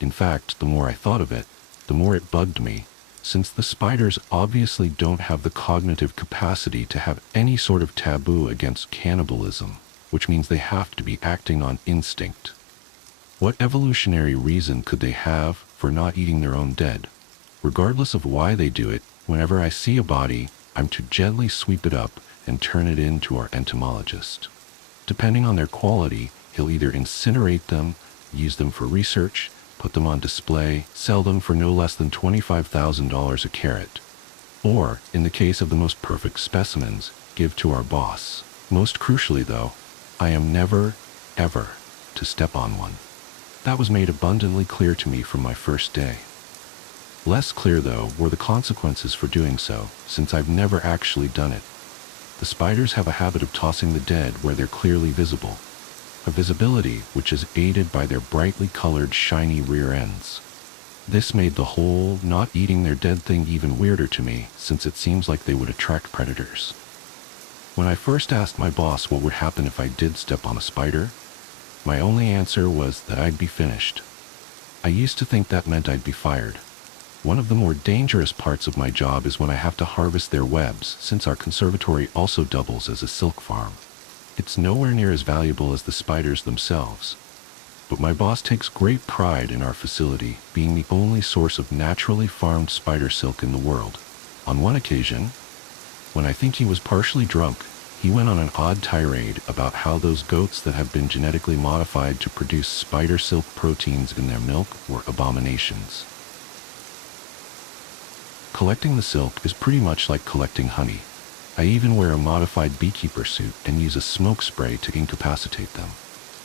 In fact, the more I thought of it, the more it bugged me, since the spiders obviously don't have the cognitive capacity to have any sort of taboo against cannibalism, which means they have to be acting on instinct. What evolutionary reason could they have for not eating their own dead? Regardless of why they do it, whenever I see a body, I'm to gently sweep it up and turn it in to our entomologist. Depending on their quality, he'll either incinerate them, use them for research, put them on display, sell them for no less than $25,000 a carat, or, in the case of the most perfect specimens, give to our boss. Most crucially, though, I am never, ever, to step on one. That was made abundantly clear to me from my first day. Less clear, though, were the consequences for doing so, since I've never actually done it. The spiders have a habit of tossing the dead where they're clearly visible, a visibility which is aided by their brightly colored, shiny rear ends. This made the whole not eating their dead thing even weirder to me, since it seems like they would attract predators. When I first asked my boss what would happen if I did step on a spider, my only answer was that I'd be finished. I used to think that meant I'd be fired. One of the more dangerous parts of my job is when I have to harvest their webs, since our conservatory also doubles as a silk farm. It's nowhere near as valuable as the spiders themselves. But my boss takes great pride in our facility being the only source of naturally farmed spider silk in the world. On one occasion, when I think he was partially drunk, he went on an odd tirade about how those goats that have been genetically modified to produce spider silk proteins in their milk were abominations. Collecting the silk is pretty much like collecting honey. I even wear a modified beekeeper suit and use a smoke spray to incapacitate them.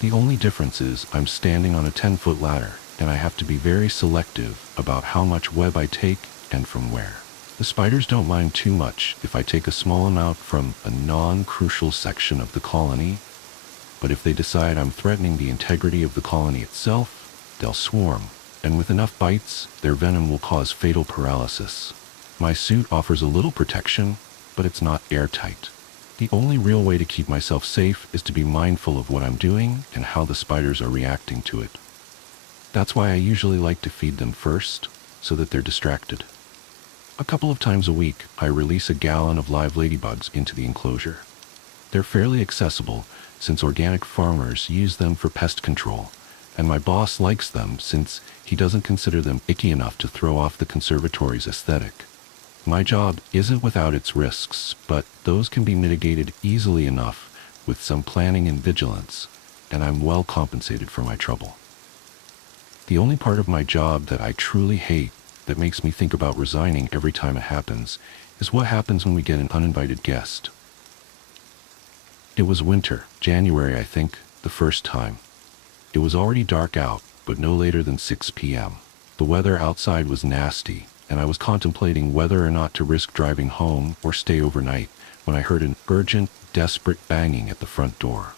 The only difference is I'm standing on a 10-foot ladder, and I have to be very selective about how much web I take and from where. The spiders don't mind too much if I take a small amount from a non-crucial section of the colony, but if they decide I'm threatening the integrity of the colony itself, they'll swarm, and with enough bites, their venom will cause fatal paralysis. My suit offers a little protection, but it's not airtight. The only real way to keep myself safe is to be mindful of what I'm doing and how the spiders are reacting to it. That's why I usually like to feed them first, so that they're distracted. A couple of times a week, I release a gallon of live ladybugs into the enclosure. They're fairly accessible, since organic farmers use them for pest control, and my boss likes them since he doesn't consider them icky enough to throw off the conservatory's aesthetic. My job isn't without its risks, but those can be mitigated easily enough with some planning and vigilance, and I'm well compensated for my trouble. The only part of my job that I truly hate, that makes me think about resigning every time it happens, is what happens when we get an uninvited guest. It was winter, January I think, the first time. It was already dark out, but no later than 6 p.m. The weather outside was nasty, and I was contemplating whether or not to risk driving home or stay overnight when I heard an urgent, desperate banging at the front door.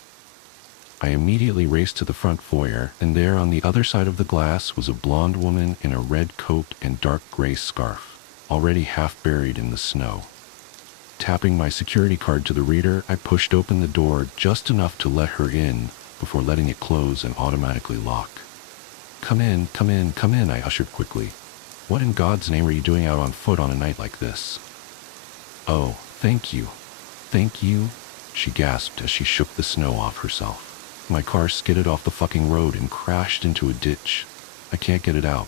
I immediately raced to the front foyer, and there on the other side of the glass was a blonde woman in a red coat and dark gray scarf, already half buried in the snow. Tapping my security card to the reader, I pushed open the door just enough to let her in before letting it close and automatically lock. "Come in, come in, come in," I ushered quickly. "What in God's name are you doing out on foot on a night like this?" "Oh, thank you. Thank you," she gasped as she shook the snow off herself. "My car skidded off the fucking road and crashed into a ditch. I can't get it out."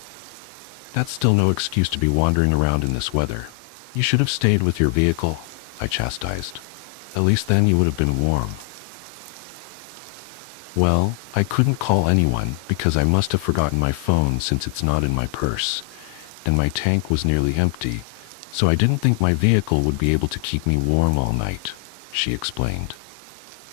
"That's still no excuse to be wandering around in this weather. You should have stayed with your vehicle," I chastised. "At least then you would have been warm." Well, I couldn't call anyone because I must have forgotten my phone since it's not in my purse, and my tank was nearly empty, so I didn't think my vehicle would be able to keep me warm all night, she explained.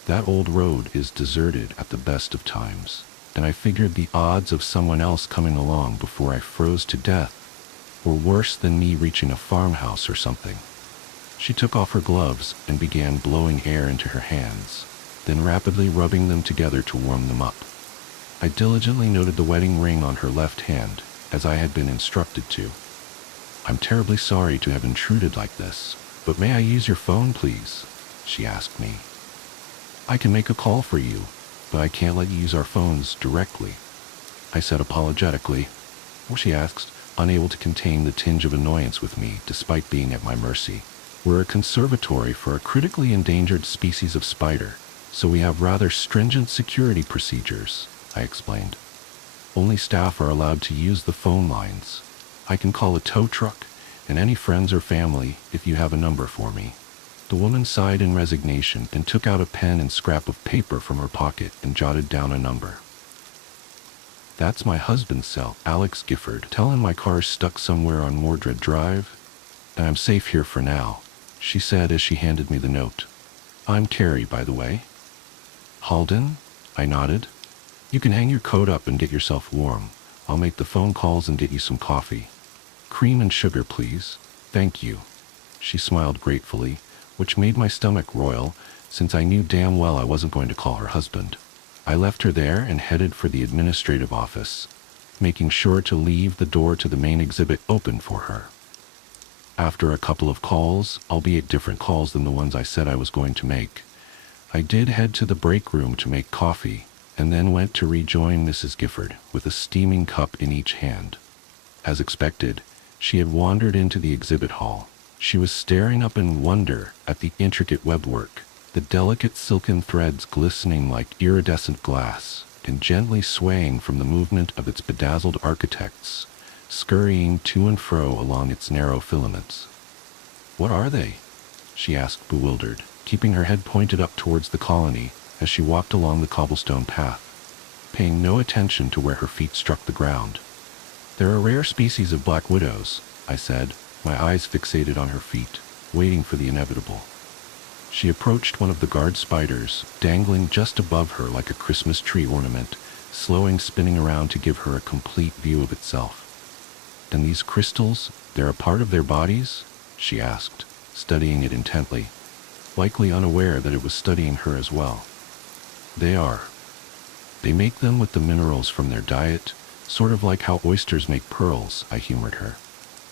That old road is deserted at the best of times, and I figured the odds of someone else coming along before I froze to death were worse than me reaching a farmhouse or something. She took off her gloves and began blowing air into her hands, then rapidly rubbing them together to warm them up. I diligently noted the wedding ring on her left hand, as I had been instructed to. "I'm terribly sorry to have intruded like this, but may I use your phone, please?" she asked me. "I can make a call for you, but I can't let you use our phones directly," I said apologetically. "Well," she asked, unable to contain the tinge of annoyance with me despite being at my mercy. "We're a conservatory for a critically endangered species of spider, so we have rather stringent security procedures," I explained. "Only staff are allowed to use the phone lines. I can call a tow truck and any friends or family if you have a number for me." The woman sighed in resignation and took out a pen and scrap of paper from her pocket and jotted down a number. "That's my husband's cell, Alex Gifford. Tell him my car's stuck somewhere on Mordred Drive, and I'm safe here for now," she said as she handed me the note. "I'm Carrie, by the way." "Halden?" I nodded. "You can hang your coat up and get yourself warm. I'll make the phone calls and get you some coffee. Cream and sugar, please." "Thank you." She smiled gratefully, which made my stomach roil, since I knew damn well I wasn't going to call her husband. I left her there and headed for the administrative office, making sure to leave the door to the main exhibit open for her. After a couple of calls, albeit different calls than the ones I said I was going to make, I did head to the break room to make coffee, and then went to rejoin Mrs. Gifford with a steaming cup in each hand. As expected, she had wandered into the exhibit hall. She was staring up in wonder at the intricate webwork, the delicate silken threads glistening like iridescent glass and gently swaying from the movement of its bedazzled architects, scurrying to and fro along its narrow filaments. "What are they?" she asked, bewildered, keeping her head pointed up towards the colony as she walked along the cobblestone path, paying no attention to where her feet struck the ground. "They're a rare species of black widows," I said, my eyes fixated on her feet, waiting for the inevitable. She approached one of the guard spiders, dangling just above her like a Christmas tree ornament, slowing spinning around to give her a complete view of itself. "And these crystals, they're a part of their bodies?" she asked, studying it intently, likely unaware that it was studying her as well. They are. They make them with the minerals from their diet, sort of like how oysters make pearls, I humored her.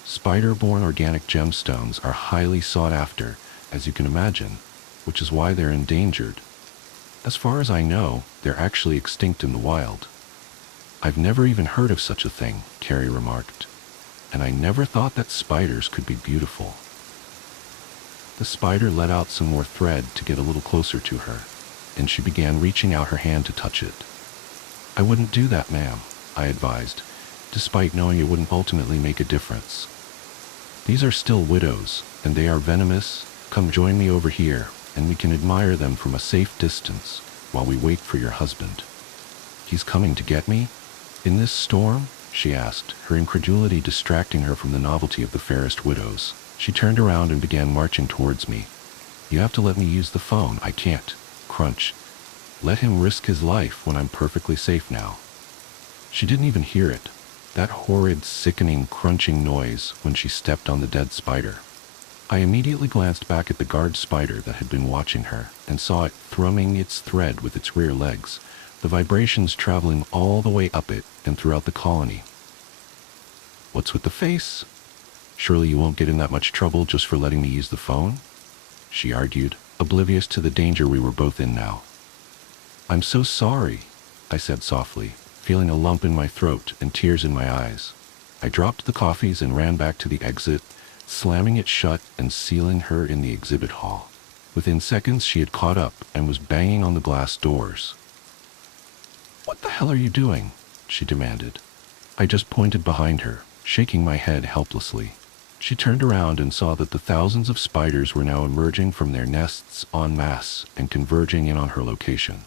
Spider-borne organic gemstones are highly sought after, as you can imagine, which is why they're endangered. As far as I know, they're actually extinct in the wild. I've never even heard of such a thing, Carrie remarked, and I never thought that spiders could be beautiful. The spider let out some more thread to get a little closer to her, and she began reaching out her hand to touch it. I wouldn't do that, ma'am, I advised, despite knowing it wouldn't ultimately make a difference. These are still widows, and they are venomous. Come join me over here, and we can admire them from a safe distance while we wait for your husband. He's coming to get me? In this storm? She asked, her incredulity distracting her from the novelty of the fairest widows. She turned around and began marching towards me. You have to let me use the phone. I can't. Crunch. Let him risk his life when I'm perfectly safe now. She didn't even hear it. That horrid, sickening, crunching noise when she stepped on the dead spider. I immediately glanced back at the guard spider that had been watching her and saw it thrumming its thread with its rear legs, the vibrations traveling all the way up it and throughout the colony. What's with the face? Surely you won't get in that much trouble just for letting me use the phone? She argued, oblivious to the danger we were both in now. I'm so sorry, I said softly, feeling a lump in my throat and tears in my eyes. I dropped the coffees and ran back to the exit, slamming it shut and sealing her in the exhibit hall. Within seconds, she had caught up and was banging on the glass doors. What the hell are you doing? She demanded. I just pointed behind her, shaking my head helplessly. She turned around and saw that the thousands of spiders were now emerging from their nests en masse and converging in on her location.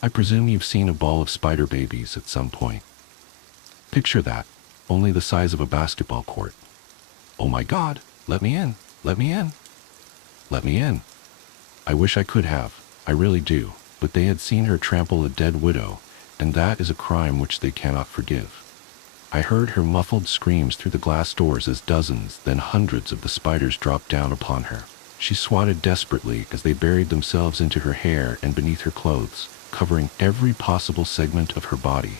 I presume you've seen a ball of spider babies at some point. Picture that, only the size of a basketball court. Oh my God, let me in, let me in, let me in. I wish I could have, I really do, but they had seen her trample a dead widow, and that is a crime which they cannot forgive. I heard her muffled screams through the glass doors as dozens, then hundreds of the spiders dropped down upon her. She swatted desperately as they buried themselves into her hair and beneath her clothes, covering every possible segment of her body.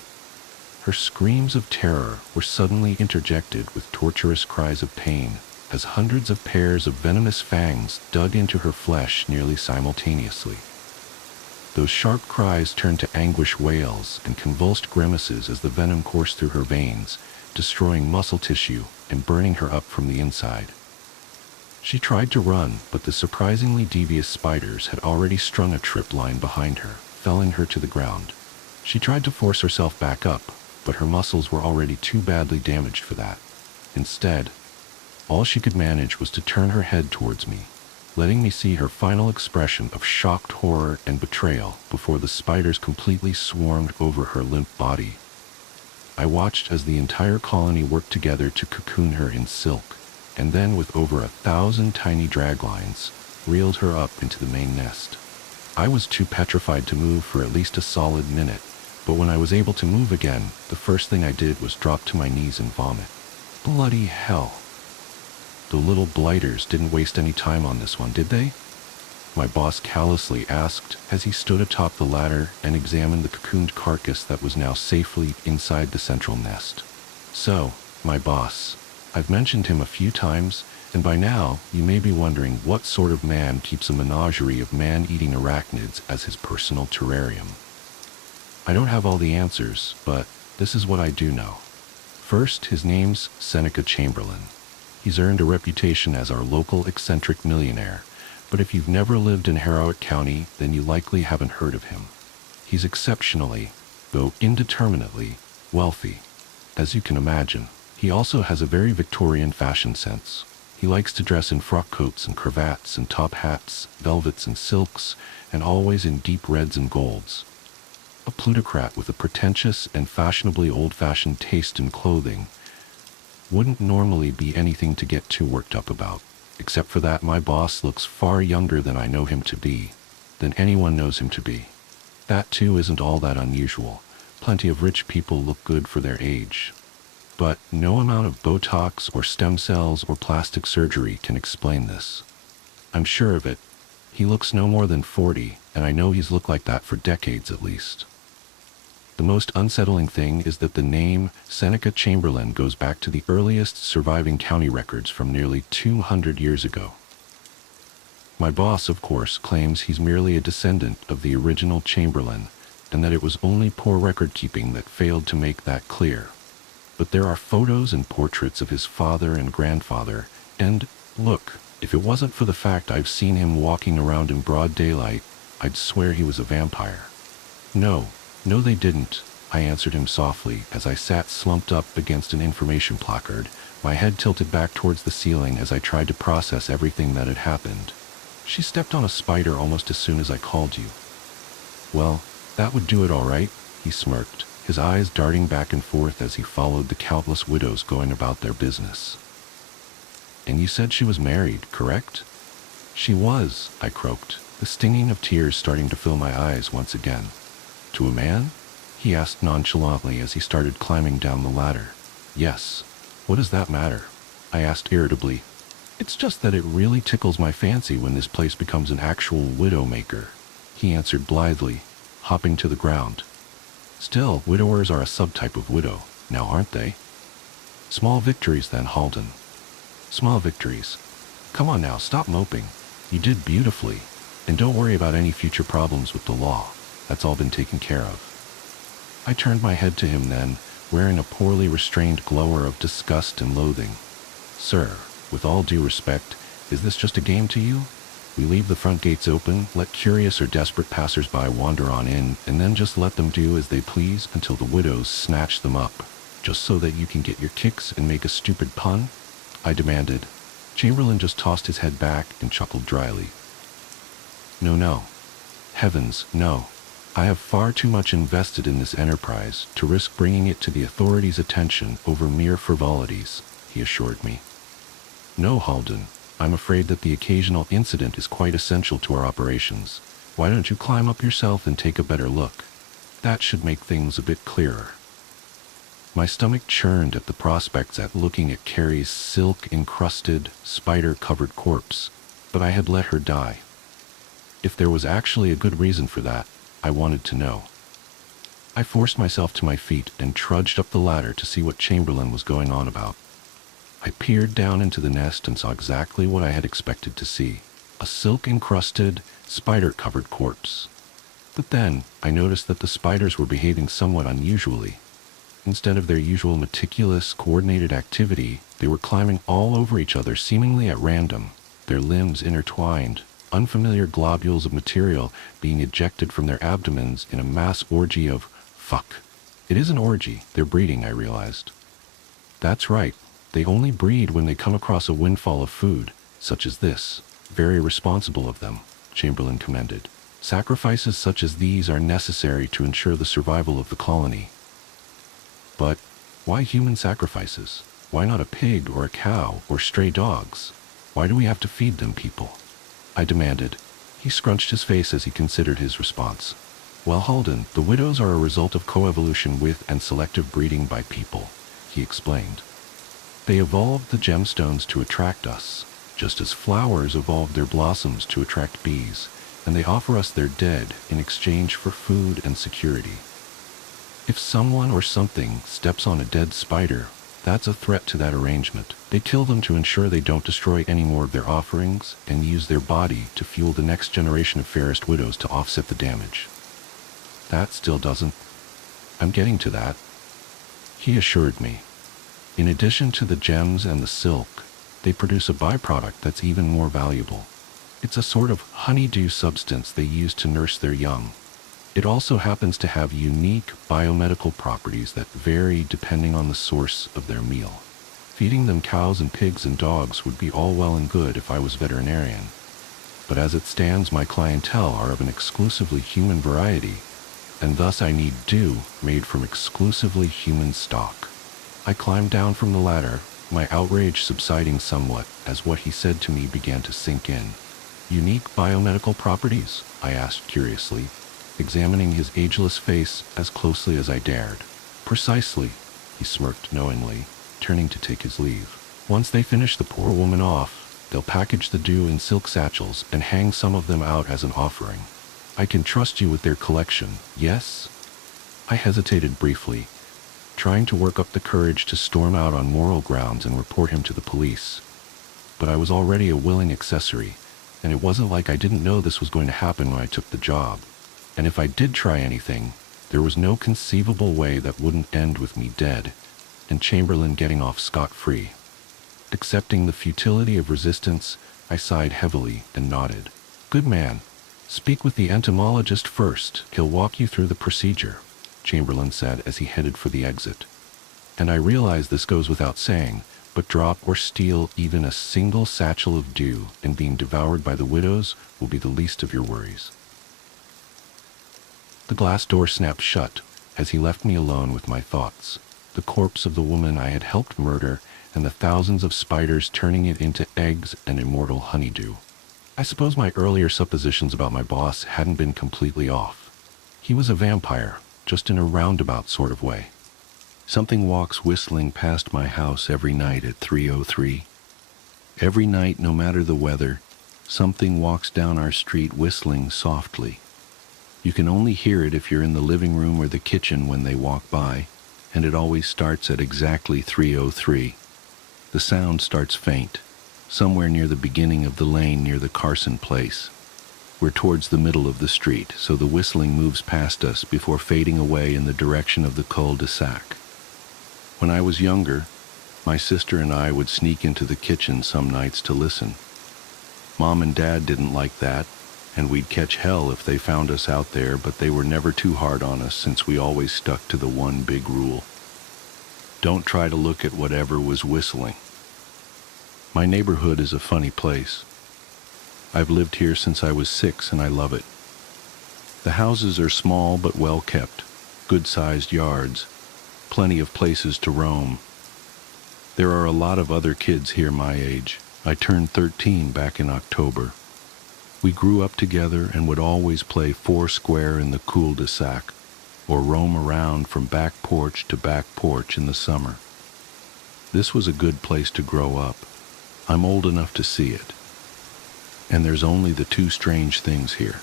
Her screams of terror were suddenly interjected with torturous cries of pain as hundreds of pairs of venomous fangs dug into her flesh nearly simultaneously. Those sharp cries turned to anguish wails and convulsed grimaces as the venom coursed through her veins, destroying muscle tissue and burning her up from the inside. She tried to run, but the surprisingly devious spiders had already strung a trip line behind her, felling her to the ground. She tried to force herself back up, but her muscles were already too badly damaged for that. Instead, all she could manage was to turn her head towards me, letting me see her final expression of shocked horror and betrayal before the spiders completely swarmed over her limp body. I watched as the entire colony worked together to cocoon her in silk, and then with over 1,000 tiny drag lines, reeled her up into the main nest. I was too petrified to move for at least a solid minute, but when I was able to move again, the first thing I did was drop to my knees and vomit. Bloody hell. The little blighters didn't waste any time on this one, did they? My boss callously asked as he stood atop the ladder and examined the cocooned carcass that was now safely inside the central nest. So, my boss. I've mentioned him a few times, and by now you may be wondering what sort of man keeps a menagerie of man-eating arachnids as his personal terrarium. I don't have all the answers, but this is what I do know. First, his name's Seneca Chamberlain. He's earned a reputation as our local eccentric millionaire, but if you've never lived in Harrowett County, then you likely haven't heard of him. He's exceptionally, though indeterminately, wealthy, as you can imagine. He also has a very Victorian fashion sense. He likes to dress in frock coats and cravats and top hats, velvets and silks, and always in deep reds and golds. A plutocrat with a pretentious and fashionably old-fashioned taste in clothing wouldn't normally be anything to get too worked up about. Except for that, my boss looks far younger than I know him to be, than anyone knows him to be. That too isn't all that unusual. Plenty of rich people look good for their age. But no amount of Botox or stem cells or plastic surgery can explain this. I'm sure of it. He looks no more than 40, and I know he's looked like that for decades at least. The most unsettling thing is that the name Seneca Chamberlain goes back to the earliest surviving county records from nearly 200 years ago. My boss, of course, claims he's merely a descendant of the original Chamberlain, and that it was only poor record-keeping that failed to make that clear. But there are photos and portraits of his father and grandfather, and, look, if it wasn't for the fact I've seen him walking around in broad daylight, I'd swear he was a vampire. No, they didn't, I answered him softly as I sat slumped up against an information placard, my head tilted back towards the ceiling as I tried to process everything that had happened. She stepped on a spider almost as soon as I called you. Well, that would do it all right, he smirked, his eyes darting back and forth as he followed the countless widows going about their business. And you said she was married, correct? She was, I croaked, the stinging of tears starting to fill my eyes once again. To a man? He asked nonchalantly as he started climbing down the ladder. Yes. What does that matter? I asked irritably. It's just that it really tickles my fancy when this place becomes an actual widow-maker, he answered blithely, hopping to the ground. Still, widowers are a subtype of widow, now aren't they? Small victories then, Halden. Small victories. Come on now, stop moping. You did beautifully. And don't worry about any future problems with the law. That's all been taken care of. I turned my head to him then, wearing a poorly restrained glower of disgust and loathing. Sir, with all due respect, is this just a game to you? We leave the front gates open, let curious or desperate passers-by wander on in, and then just let them do as they please until the widows snatch them up, just so that you can get your kicks and make a stupid pun? I demanded. Chamberlain just tossed his head back and chuckled dryly. No. Heavens, no. I have far too much invested in this enterprise to risk bringing it to the authorities' attention over mere frivolities, he assured me. No, Halden, I'm afraid that the occasional incident is quite essential to our operations. Why don't you climb up yourself and take a better look? That should make things a bit clearer. My stomach churned at the prospects at looking at Carrie's silk-encrusted, spider-covered corpse, but I had let her die. If there was actually a good reason for that, I wanted to know. I forced myself to my feet and trudged up the ladder to see what Chamberlain was going on about. I peered down into the nest and saw exactly what I had expected to see, a silk-encrusted, spider-covered corpse. But then, I noticed that the spiders were behaving somewhat unusually. Instead of their usual meticulous, coordinated activity, they were climbing all over each other seemingly at random, their limbs intertwined, unfamiliar globules of material being ejected from their abdomens in a mass orgy of fuck. It is an orgy, they're breeding, I realized. That's right, they only breed when they come across a windfall of food, such as this. Very responsible of them, Chamberlain commended. Sacrifices such as these are necessary to ensure the survival of the colony. But why human sacrifices? Why not a pig or a cow or stray dogs? Why do we have to feed them people? I demanded. He scrunched his face as he considered his response. Well, Halden, the widows are a result of coevolution with and selective breeding by people, he explained. They evolved the gemstones to attract us, just as flowers evolved their blossoms to attract bees, and they offer us their dead in exchange for food and security. If someone or something steps on a dead spider, that's a threat to that arrangement. They kill them to ensure they don't destroy any more of their offerings and use their body to fuel the next generation of fairest widows to offset the damage. That still doesn't. I'm getting to that, he assured me. In addition to the gems and the silk, they produce a byproduct that's even more valuable. It's a sort of honeydew substance they use to nurse their young. It also happens to have unique biomedical properties that vary depending on the source of their meal. Feeding them cows and pigs and dogs would be all well and good if I was veterinarian. But as it stands, my clientele are of an exclusively human variety, and thus I need dew made from exclusively human stock. I climbed down from the ladder, my outrage subsiding somewhat as what he said to me began to sink in. Unique biomedical properties? I asked curiously, examining his ageless face as closely as I dared. Precisely, he smirked knowingly, turning to take his leave. Once they finished the poor woman off, They'll package the dew in silk satchels and hang some of them out as an offering. I can trust you with their collection, yes?" I hesitated briefly, trying to work up the courage to storm out on moral grounds and report him to the police. But I was already a willing accessory, and it wasn't like I didn't know this was going to happen when I took the job. And if I did try anything, there was no conceivable way that wouldn't end with me dead, and Chamberlain getting off scot-free. Accepting the futility of resistance, I sighed heavily and nodded. "Good man. Speak with the entomologist first. He'll walk you through the procedure," Chamberlain said as he headed for the exit. And I realize this goes without saying, but drop or steal even a single satchel of dew and being devoured by the widows will be the least of your worries. The glass door snapped shut as he left me alone with my thoughts, the corpse of the woman I had helped murder and the thousands of spiders turning it into eggs and immortal honeydew. I suppose my earlier suppositions about my boss hadn't been completely off. He was a vampire, just in a roundabout sort of way. Something walks whistling past my house every night at 3:03. Every night, no matter the weather, something walks down our street whistling softly. You can only hear it if you're in the living room or the kitchen when they walk by, and it always starts at exactly 3:03. The sound starts faint, somewhere near the beginning of the lane near the Carson place. We're towards the middle of the street, so the whistling moves past us before fading away in the direction of the cul-de-sac. When I was younger, my sister and I would sneak into the kitchen some nights to listen. Mom and Dad didn't like that, and we'd catch hell if they found us out there, but they were never too hard on us since we always stuck to the one big rule. Don't try to look at whatever was whistling. My neighborhood is a funny place. I've lived here since I was 6 and I love it. The houses are small but well kept, good-sized yards, plenty of places to roam. There are a lot of other kids here my age. I turned 13 back in October. We grew up together and would always play foursquare in the cul-de-sac, or roam around from back porch to back porch in the summer. This was a good place to grow up. I'm old enough to see it. And there's only the two strange things here,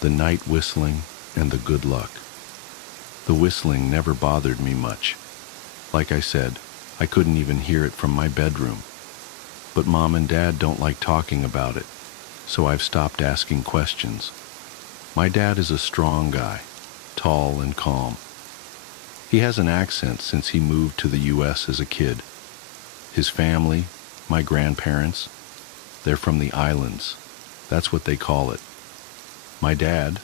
the night whistling and the good luck. The whistling never bothered me much. Like I said, I couldn't even hear it from my bedroom. But Mom and Dad don't like talking about it, so I've stopped asking questions. My dad is a strong guy, tall and calm. He has an accent since he moved to the U.S. as a kid. His family, my grandparents, they're from the islands. That's what they call it. My dad,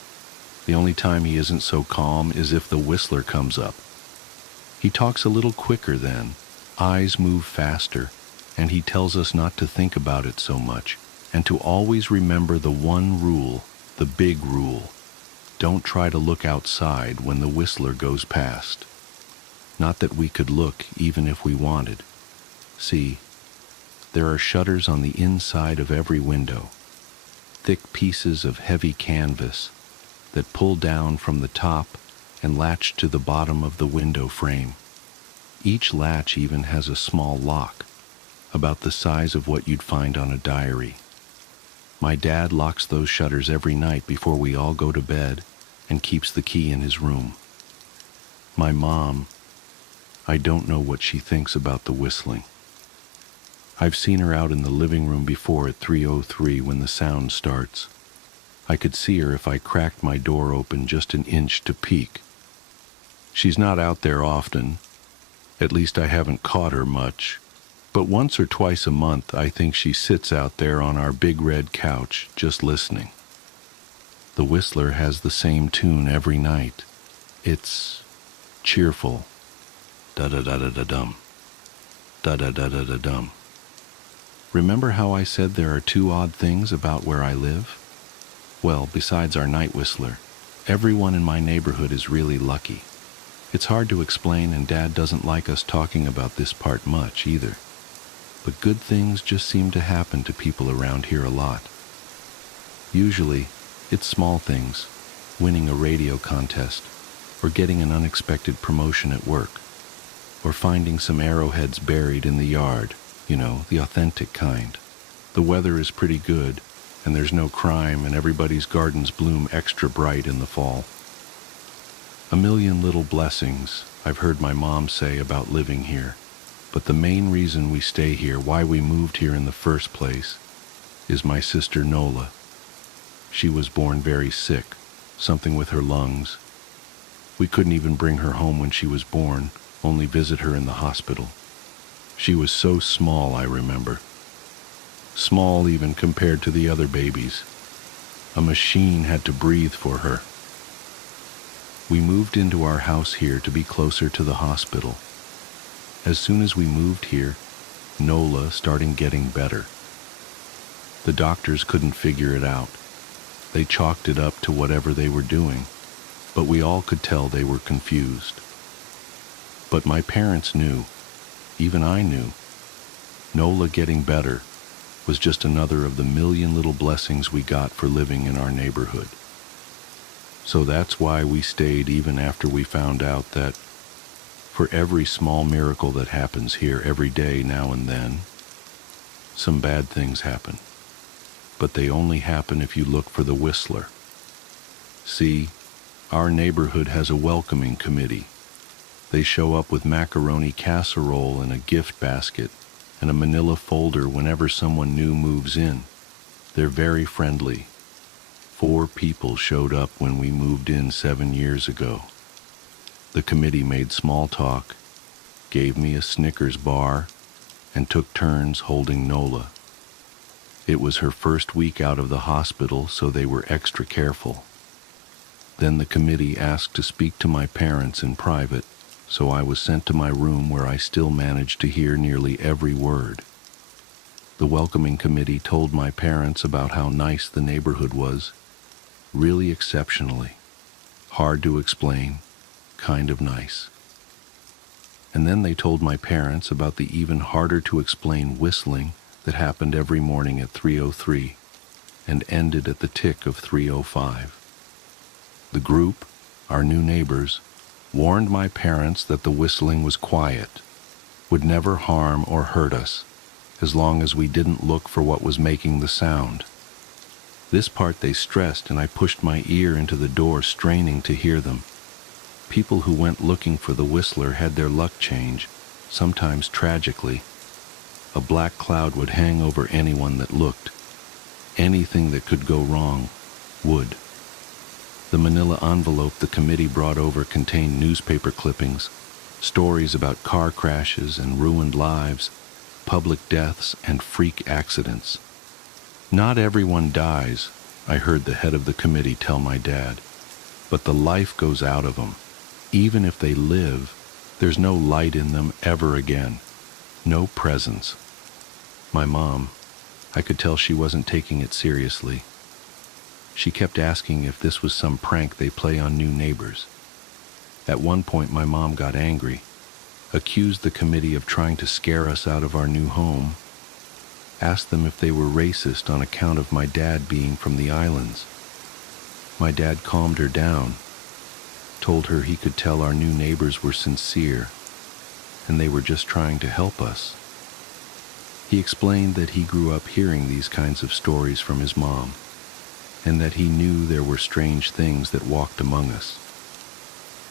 the only time he isn't so calm is if the whistler comes up. He talks a little quicker then, eyes move faster, and he tells us not to think about it so much, and to always remember the one rule, the big rule. Don't try to look outside when the whistler goes past. Not that we could look even if we wanted. See, there are shutters on the inside of every window, thick pieces of heavy canvas that pull down from the top and latch to the bottom of the window frame. Each latch even has a small lock, about the size of what you'd find on a diary. My dad locks those shutters every night before we all go to bed and keeps the key in his room. My mom, I don't know what she thinks about the whistling. I've seen her out in the living room before at 3:03 when the sound starts. I could see her if I cracked my door open just an inch to peek. She's not out there often. At least I haven't caught her much. But once or twice a month, I think she sits out there on our big red couch, just listening. The whistler has the same tune every night. It's cheerful. Da-da-da-da-da-dum. Da-da-da-da-da-dum. Remember how I said there are two odd things about where I live? Well, besides our night whistler, everyone in my neighborhood is really lucky. It's hard to explain, and Dad doesn't like us talking about this part much either. But good things just seem to happen to people around here a lot. Usually, it's small things, winning a radio contest, or getting an unexpected promotion at work, or finding some arrowheads buried in the yard, you know, the authentic kind. The weather is pretty good, and there's no crime, and everybody's gardens bloom extra bright in the fall. A million little blessings, I've heard my mom say about living here. But the main reason we stay here, why we moved here in the first place, is my sister Nola. She was born very sick, something with her lungs. We couldn't even bring her home when she was born, only visit her in the hospital. She was so small, I remember. Small even compared to the other babies. A machine had to breathe for her. We moved into our house here to be closer to the hospital. As soon as we moved here, Nola started getting better. The doctors couldn't figure it out. They chalked it up to whatever they were doing, but we all could tell they were confused. But my parents knew, even I knew, Nola getting better was just another of the million little blessings we got for living in our neighborhood. So that's why we stayed even after we found out that for every small miracle that happens here every day now and then, some bad things happen. But they only happen if you look for the whistler. See, our neighborhood has a welcoming committee. They show up with macaroni casserole in a gift basket and a manila folder whenever someone new moves in. They're very friendly. 4 people showed up when we moved in 7 years ago. The committee made small talk, gave me a Snickers bar, and took turns holding Nola. It was her first week out of the hospital, so they were extra careful. Then the committee asked to speak to my parents in private, so I was sent to my room where I still managed to hear nearly every word. The welcoming committee told my parents about how nice the neighborhood was, really exceptionally. Hard to explain, kind of nice. And then they told my parents about the even harder to explain whistling that happened every morning at 3:03 and ended at the tick of 3:05. The group, our new neighbors, warned my parents that the whistling was quiet, would never harm or hurt us, as long as we didn't look for what was making the sound. This part they stressed, and I pushed my ear into the door, straining to hear them. People who went looking for the whistler had their luck change, sometimes tragically. A black cloud would hang over anyone that looked. Anything that could go wrong would. The manila envelope the committee brought over contained newspaper clippings, stories about car crashes and ruined lives, public deaths and freak accidents. Not everyone dies, I heard the head of the committee tell my dad, but the life goes out of them. Even if they live, there's no light in them ever again, no presence. My mom, I could tell she wasn't taking it seriously. She kept asking if this was some prank they play on new neighbors. At one point my mom got angry, accused the committee of trying to scare us out of our new home, asked them if they were racist on account of my dad being from the islands. My dad calmed her down, told her he could tell our new neighbors were sincere, and they were just trying to help us. He explained that he grew up hearing these kinds of stories from his mom, and that he knew there were strange things that walked among us.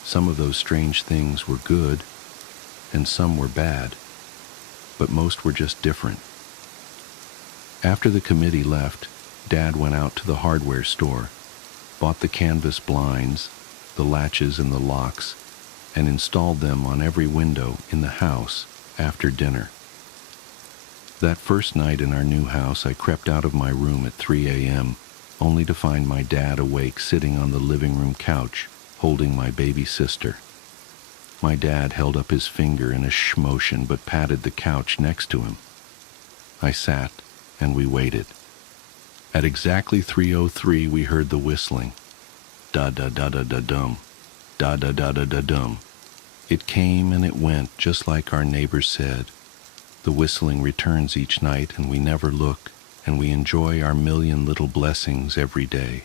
Some of those strange things were good, and some were bad, but most were just different. After the committee left, Dad went out to the hardware store, bought the canvas blinds, the latches and the locks, and installed them on every window in the house after dinner. That first night in our new house, I crept out of my room at 3 a.m., only to find my dad awake sitting on the living room couch, holding my baby sister. My dad held up his finger in a shh motion but patted the couch next to him. I sat, and we waited. At exactly 3:03 we heard the whistling. Da-da-da-da-da-dum, da-da-da-da-da-dum. It came and it went, just like our neighbors said. The whistling returns each night, and we never look, and we enjoy our million little blessings every day.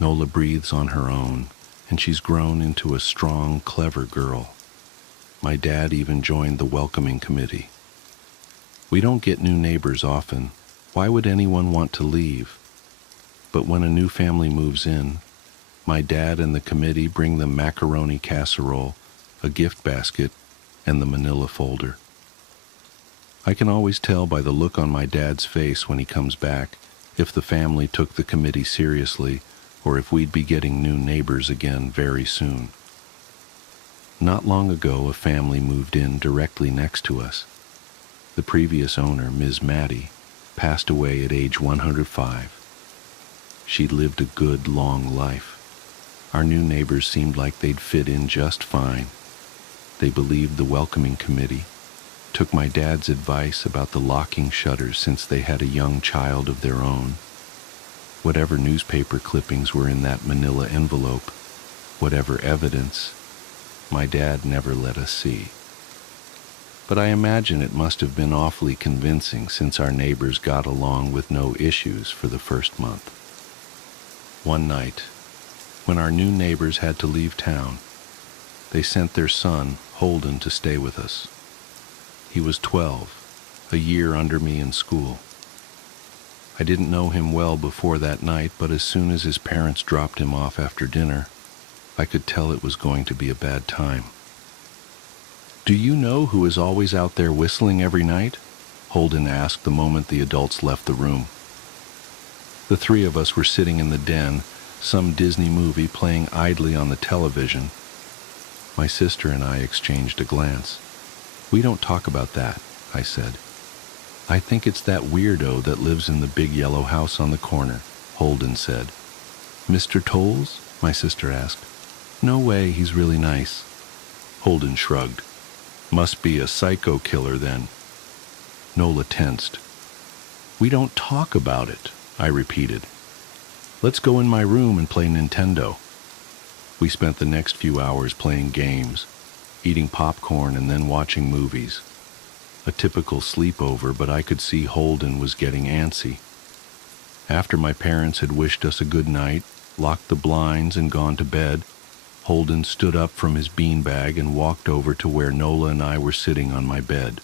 Nola breathes on her own, and she's grown into a strong, clever girl. My dad even joined the welcoming committee. We don't get new neighbors often. Why would anyone want to leave? But when a new family moves in, my dad and the committee bring them macaroni casserole, a gift basket, and the manila folder. I can always tell by the look on my dad's face when he comes back if the family took the committee seriously or if we'd be getting new neighbors again very soon. Not long ago, a family moved in directly next to us. The previous owner, Ms. Maddie, passed away at age 105. She'd lived a good, long life. Our new neighbors seemed like they'd fit in just fine. They believed the welcoming committee, took my dad's advice about the locking shutters since they had a young child of their own. Whatever newspaper clippings were in that manila envelope, whatever evidence, my dad never let us see. But I imagine it must have been awfully convincing since our neighbors got along with no issues for the first month. One night, when our new neighbors had to leave town, they sent their son, Holden, to stay with us. He was 12, a year under me in school. I didn't know him well before that night, but as soon as his parents dropped him off after dinner, I could tell it was going to be a bad time. "Do you know who is always out there whistling every night?" Holden asked the moment the adults left the room. The three of us were sitting in the den, some Disney movie playing idly on the television. My sister and I exchanged a glance. "We don't talk about that," I said. "I think it's that weirdo that lives in the big yellow house on the corner," Holden said. "Mr. Tolles?" my sister asked. "No way, he's really nice." Holden shrugged. "Must be a psycho killer then." Nola tensed. "We don't talk about it," I repeated. "Let's go in my room and play Nintendo." We spent the next few hours playing games, eating popcorn and then watching movies. A typical sleepover, but I could see Holden was getting antsy. After my parents had wished us a good night, locked the blinds and gone to bed, Holden stood up from his beanbag and walked over to where Nola and I were sitting on my bed.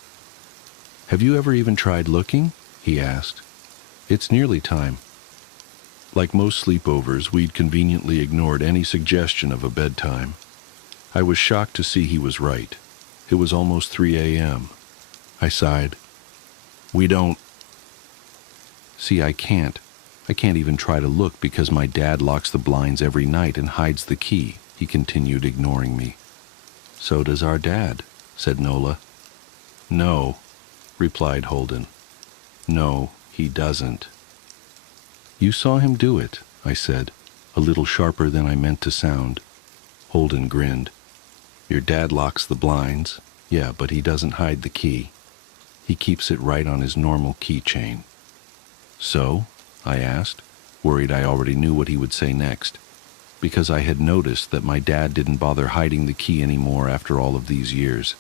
"Have you ever even tried looking?" he asked. "It's nearly time." Like most sleepovers, we'd conveniently ignored any suggestion of a bedtime. I was shocked to see he was right. It was almost 3 a.m. I sighed. "We don't..." "See, I can't even try to look because my dad locks the blinds every night and hides the key," he continued, ignoring me. "So does our dad," said Nola. "No," replied Holden. "No, he doesn't." "You saw him do it," I said, a little sharper than I meant to sound. Holden grinned. "Your dad locks the blinds. Yeah, but he doesn't hide the key. He keeps it right on his normal keychain." "So?" I asked, worried I already knew what he would say next, because I had noticed that my dad didn't bother hiding the key anymore after all of these years,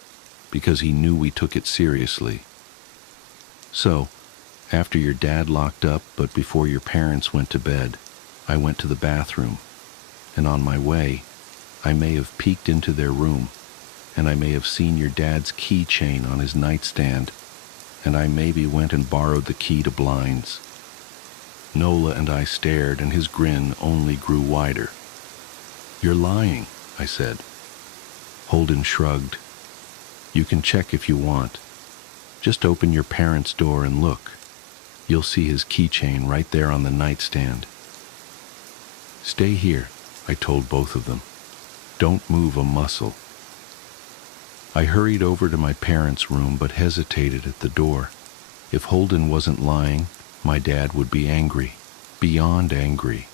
because he knew we took it seriously. "So, after your dad locked up, but before your parents went to bed, I went to the bathroom, and on my way, I may have peeked into their room, and I may have seen your dad's keychain on his nightstand, and I maybe went and borrowed the key to blinds." Nola and I stared, and his grin only grew wider. "You're lying," I said. Holden shrugged. "You can check if you want. Just open your parents' door and look. You'll see his keychain right there on the nightstand." "Stay here," I told both of them. "Don't move a muscle." I hurried over to my parents' room but hesitated at the door. If Holden wasn't lying, my dad would be angry, beyond angry.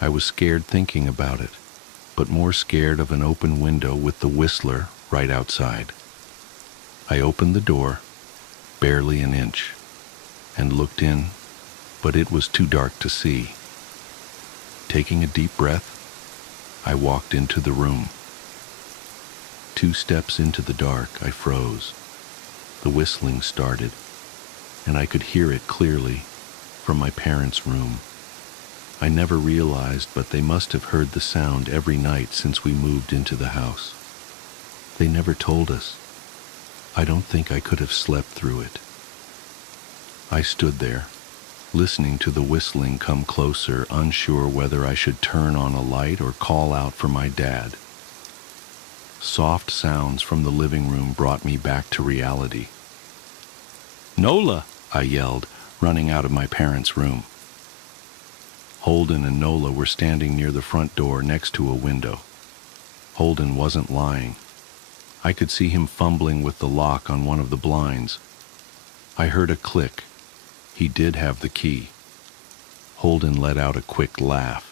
I was scared thinking about it, but more scared of an open window with the whistler right outside. I opened the door, barely an inch, and looked in, but it was too dark to see. Taking a deep breath, I walked into the room. 2 steps into the dark, I froze. The whistling started, and I could hear it clearly from my parents' room. I never realized, but they must have heard the sound every night since we moved into the house. They never told us. I don't think I could have slept through it. I stood there, listening to the whistling come closer, unsure whether I should turn on a light or call out for my dad. Soft sounds from the living room brought me back to reality. "Nola!" I yelled, running out of my parents' room. Holden and Nola were standing near the front door next to a window. Holden wasn't lying. I could see him fumbling with the lock on one of the blinds. I heard a click. He did have the key. Holden let out a quick laugh.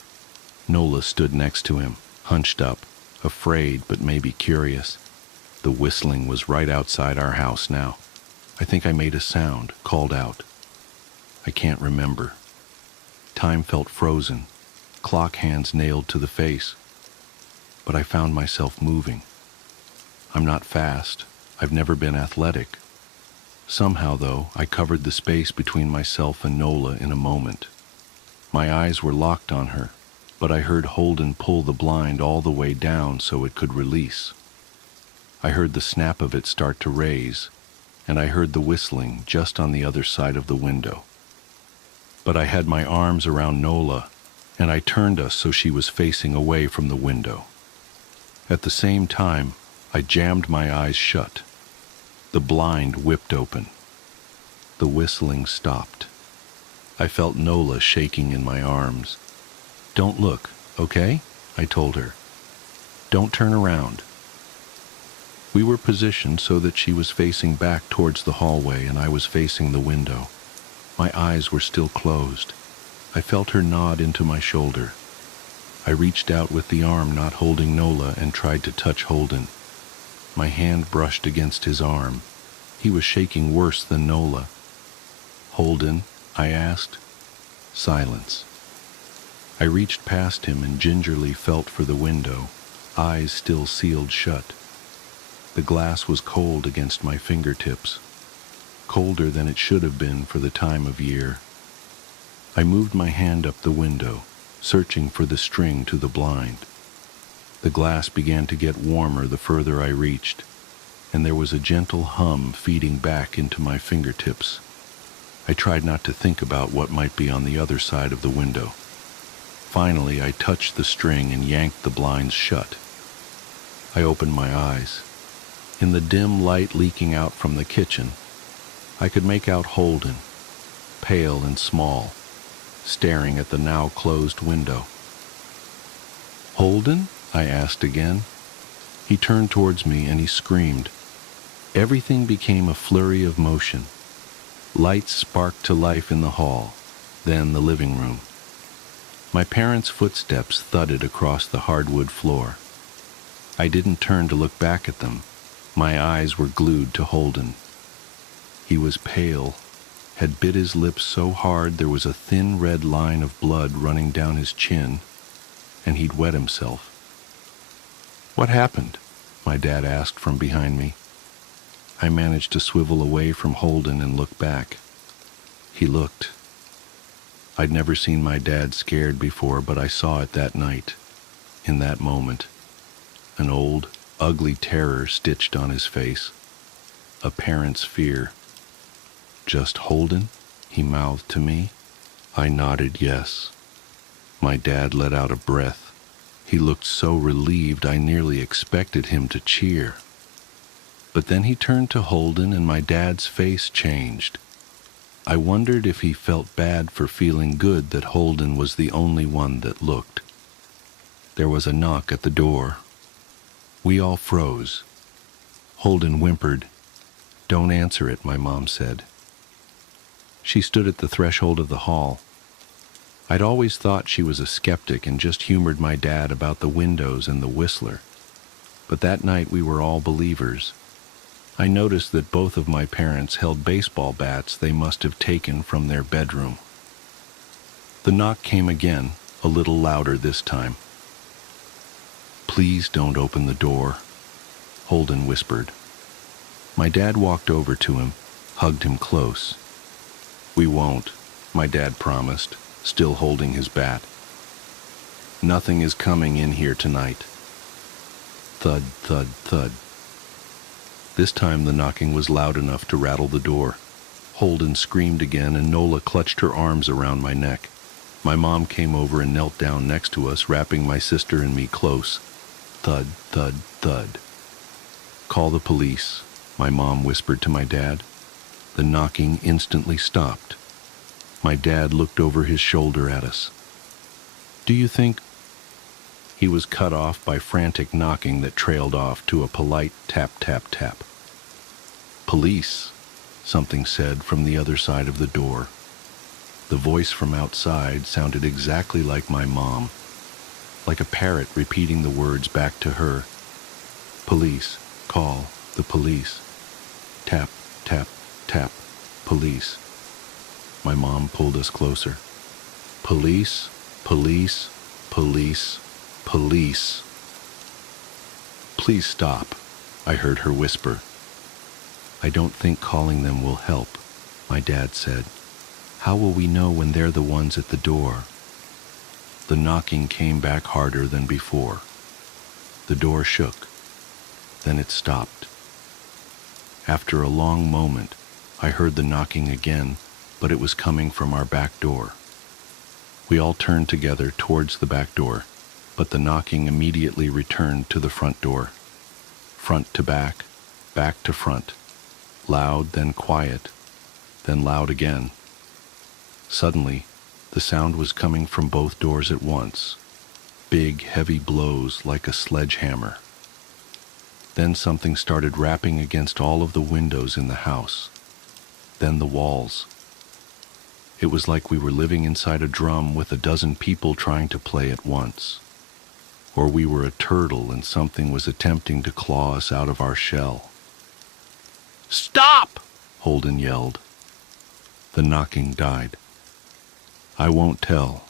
Nola stood next to him, hunched up, afraid but maybe curious. The whistling was right outside our house now. I think I made a sound, called out. I can't remember. Time felt frozen, clock hands nailed to the face. But I found myself moving. I'm not fast. I've never been athletic. Somehow, though, I covered the space between myself and Nola in a moment. My eyes were locked on her, but I heard Holden pull the blind all the way down so it could release. I heard the snap of it start to raise, and I heard the whistling just on the other side of the window. But I had my arms around Nola, and I turned us so she was facing away from the window. At the same time, I jammed my eyes shut. The blind whipped open. The whistling stopped. I felt Nola shaking in my arms. "Don't look, okay?" I told her. "Don't turn around." We were positioned so that she was facing back towards the hallway and I was facing the window. My eyes were still closed. I felt her nod into my shoulder. I reached out with the arm not holding Nola and tried to touch Holden. My hand brushed against his arm. He was shaking worse than Nola. "Holden?" I asked. Silence. I reached past him and gingerly felt for the window, eyes still sealed shut. The glass was cold against my fingertips, colder than it should have been for the time of year. I moved my hand up the window, searching for the string to the blind. The glass began to get warmer the further I reached, and there was a gentle hum feeding back into my fingertips. I tried not to think about what might be on the other side of the window. Finally, I touched the string and yanked the blinds shut. I opened my eyes. In the dim light leaking out from the kitchen, I could make out Holden, pale and small, staring at the now closed window. "Holden?" I asked again. He turned towards me and he screamed. Everything became a flurry of motion. Lights sparked to life in the hall, then the living room. My parents' footsteps thudded across the hardwood floor. I didn't turn to look back at them. My eyes were glued to Holden. He was pale, had bit his lips so hard there was a thin red line of blood running down his chin, and he'd wet himself. "What happened?" my dad asked from behind me. I managed to swivel away from Holden and look back. He looked. I'd never seen my dad scared before, but I saw it that night, in that moment. An old, ugly terror stitched on his face. A parent's fear. "Just Holden?" he mouthed to me. I nodded yes. My dad let out a breath. He looked so relieved I nearly expected him to cheer. But then he turned to Holden and my dad's face changed. I wondered if he felt bad for feeling good that Holden was the only one that looked. There was a knock at the door. We all froze. Holden whimpered. "Don't answer it," my mom said. She stood at the threshold of the hall. I'd always thought she was a skeptic and just humored my dad about the windows and the whistler. But that night we were all believers. I noticed that both of my parents held baseball bats they must have taken from their bedroom. The knock came again, a little louder this time. "Please don't open the door," Holden whispered. My dad walked over to him, hugged him close. "We won't," my dad promised, still holding his bat. "Nothing is coming in here tonight." Thud, thud, thud. This time the knocking was loud enough to rattle the door. Holden screamed again, and Nola clutched her arms around my neck. My mom came over and knelt down next to us, wrapping my sister and me close. Thud, thud, thud. "Call the police," my mom whispered to my dad. The knocking instantly stopped. My dad looked over his shoulder at us. "Do you think—" He was cut off by frantic knocking that trailed off to a polite tap, tap, tap. "Police," something said from the other side of the door. The voice from outside sounded exactly like my mom, like a parrot repeating the words back to her. "Police, call the police. Tap, tap, tap, police." My mom pulled us closer. "Police, police, police, police." "Please stop," I heard her whisper. "I don't think calling them will help," my dad said. "How will we know when they're the ones at the door?" The knocking came back harder than before. The door shook. Then it stopped. After a long moment, I heard the knocking again, but it was coming from our back door. We all turned together towards the back door, but the knocking immediately returned to the front door. Front to back to front. Loud, then quiet, then loud again. Suddenly, the sound was coming from both doors at once. Big, heavy blows like a sledgehammer. Then something started rapping against all of the windows in the house. Then the walls. It was like we were living inside a drum with a dozen people trying to play at once. Or we were a turtle and something was attempting to claw us out of our shell. "Stop!" Holden yelled. The knocking died. "I won't tell,"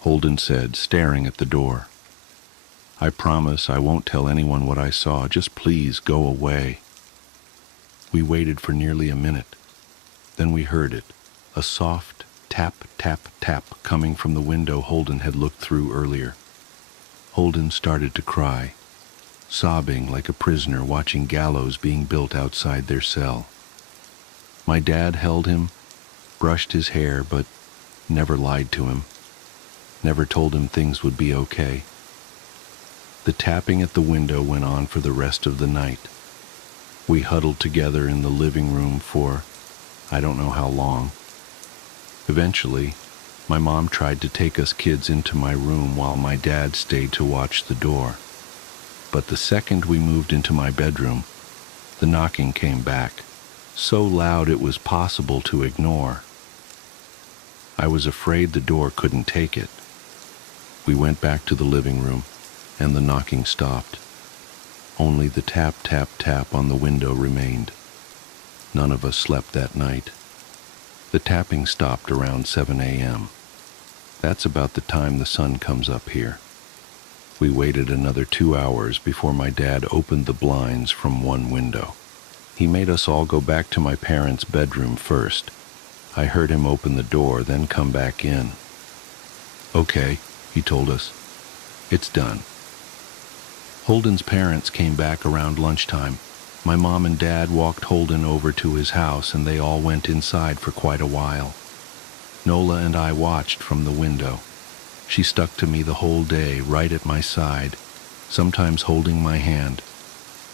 Holden said, staring at the door. "I promise I won't tell anyone what I saw. Just please go away." We waited for nearly a minute. Then we heard it, a soft tap, tap, tap coming from the window Holden had looked through earlier. Holden started to cry, sobbing like a prisoner watching gallows being built outside their cell. My dad held him, brushed his hair, but never lied to him, never told him things would be okay. The tapping at the window went on for the rest of the night. We huddled together in the living room for I don't know how long. Eventually, my mom tried to take us kids into my room while my dad stayed to watch the door. But the second we moved into my bedroom, the knocking came back, so loud it was possible to ignore. I was afraid the door couldn't take it. We went back to the living room, and the knocking stopped. Only the tap, tap, tap on the window remained. None of us slept that night. The tapping stopped around 7 a.m. That's about the time the sun comes up here. We waited another 2 hours before my dad opened the blinds from one window. He made us all go back to my parents' bedroom first. I heard him open the door, then come back in. "Okay," he told us. "It's done." Holden's parents came back around lunchtime. My mom and dad walked Holden over to his house, and they all went inside for quite a while. Nola and I watched from the window. She stuck to me the whole day, right at my side, sometimes holding my hand.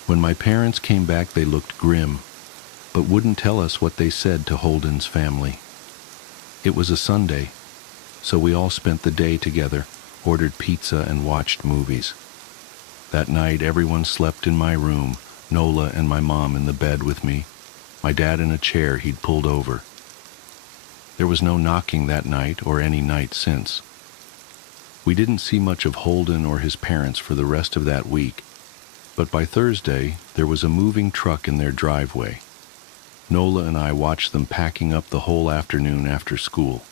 When my parents came back, they looked grim, but wouldn't tell us what they said to Holden's family. It was a Sunday, so we all spent the day together, ordered pizza and watched movies. That night, everyone slept in my room, Nola and my mom in the bed with me, my dad in a chair he'd pulled over. There was no knocking that night or any night since. We didn't see much of Holden or his parents for the rest of that week, but by Thursday, there was a moving truck in their driveway. Nola and I watched them packing up the whole afternoon after school.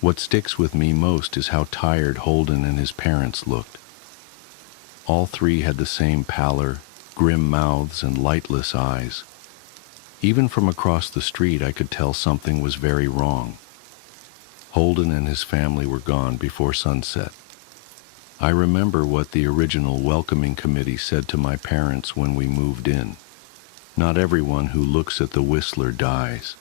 What sticks with me most is how tired Holden and his parents looked. All three had the same pallor, grim mouths, and lightless eyes. Even from across the street, I could tell something was very wrong. Holden and his family were gone before sunset. I remember what the original welcoming committee said to my parents when we moved in. "Not everyone who looks at the Whistler dies."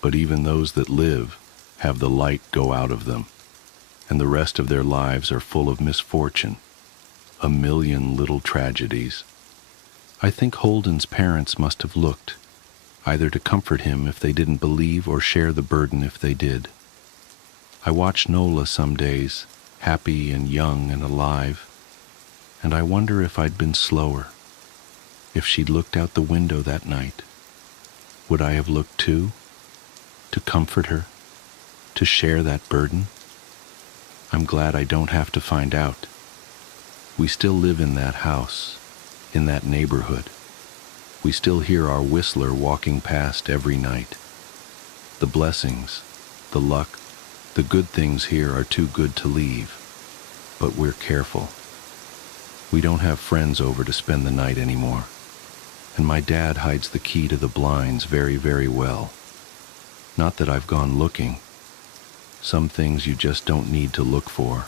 But even those that live have the light go out of them, and the rest of their lives are full of misfortune, a million little tragedies. I think Holden's parents must have looked, either to comfort him if they didn't believe or share the burden if they did. I watch Nola some days, happy and young and alive, and I wonder if I'd been slower. If she'd looked out the window that night, would I have looked too? To comfort her? To share that burden? I'm glad I don't have to find out. We still live in that house, in that neighborhood. We still hear our whistler walking past every night. The blessings, the luck, the good things here are too good to leave, but we're careful. We don't have friends over to spend the night anymore, and my dad hides the key to the blinds very, very well. Not that I've gone looking. Some things you just don't need to look for.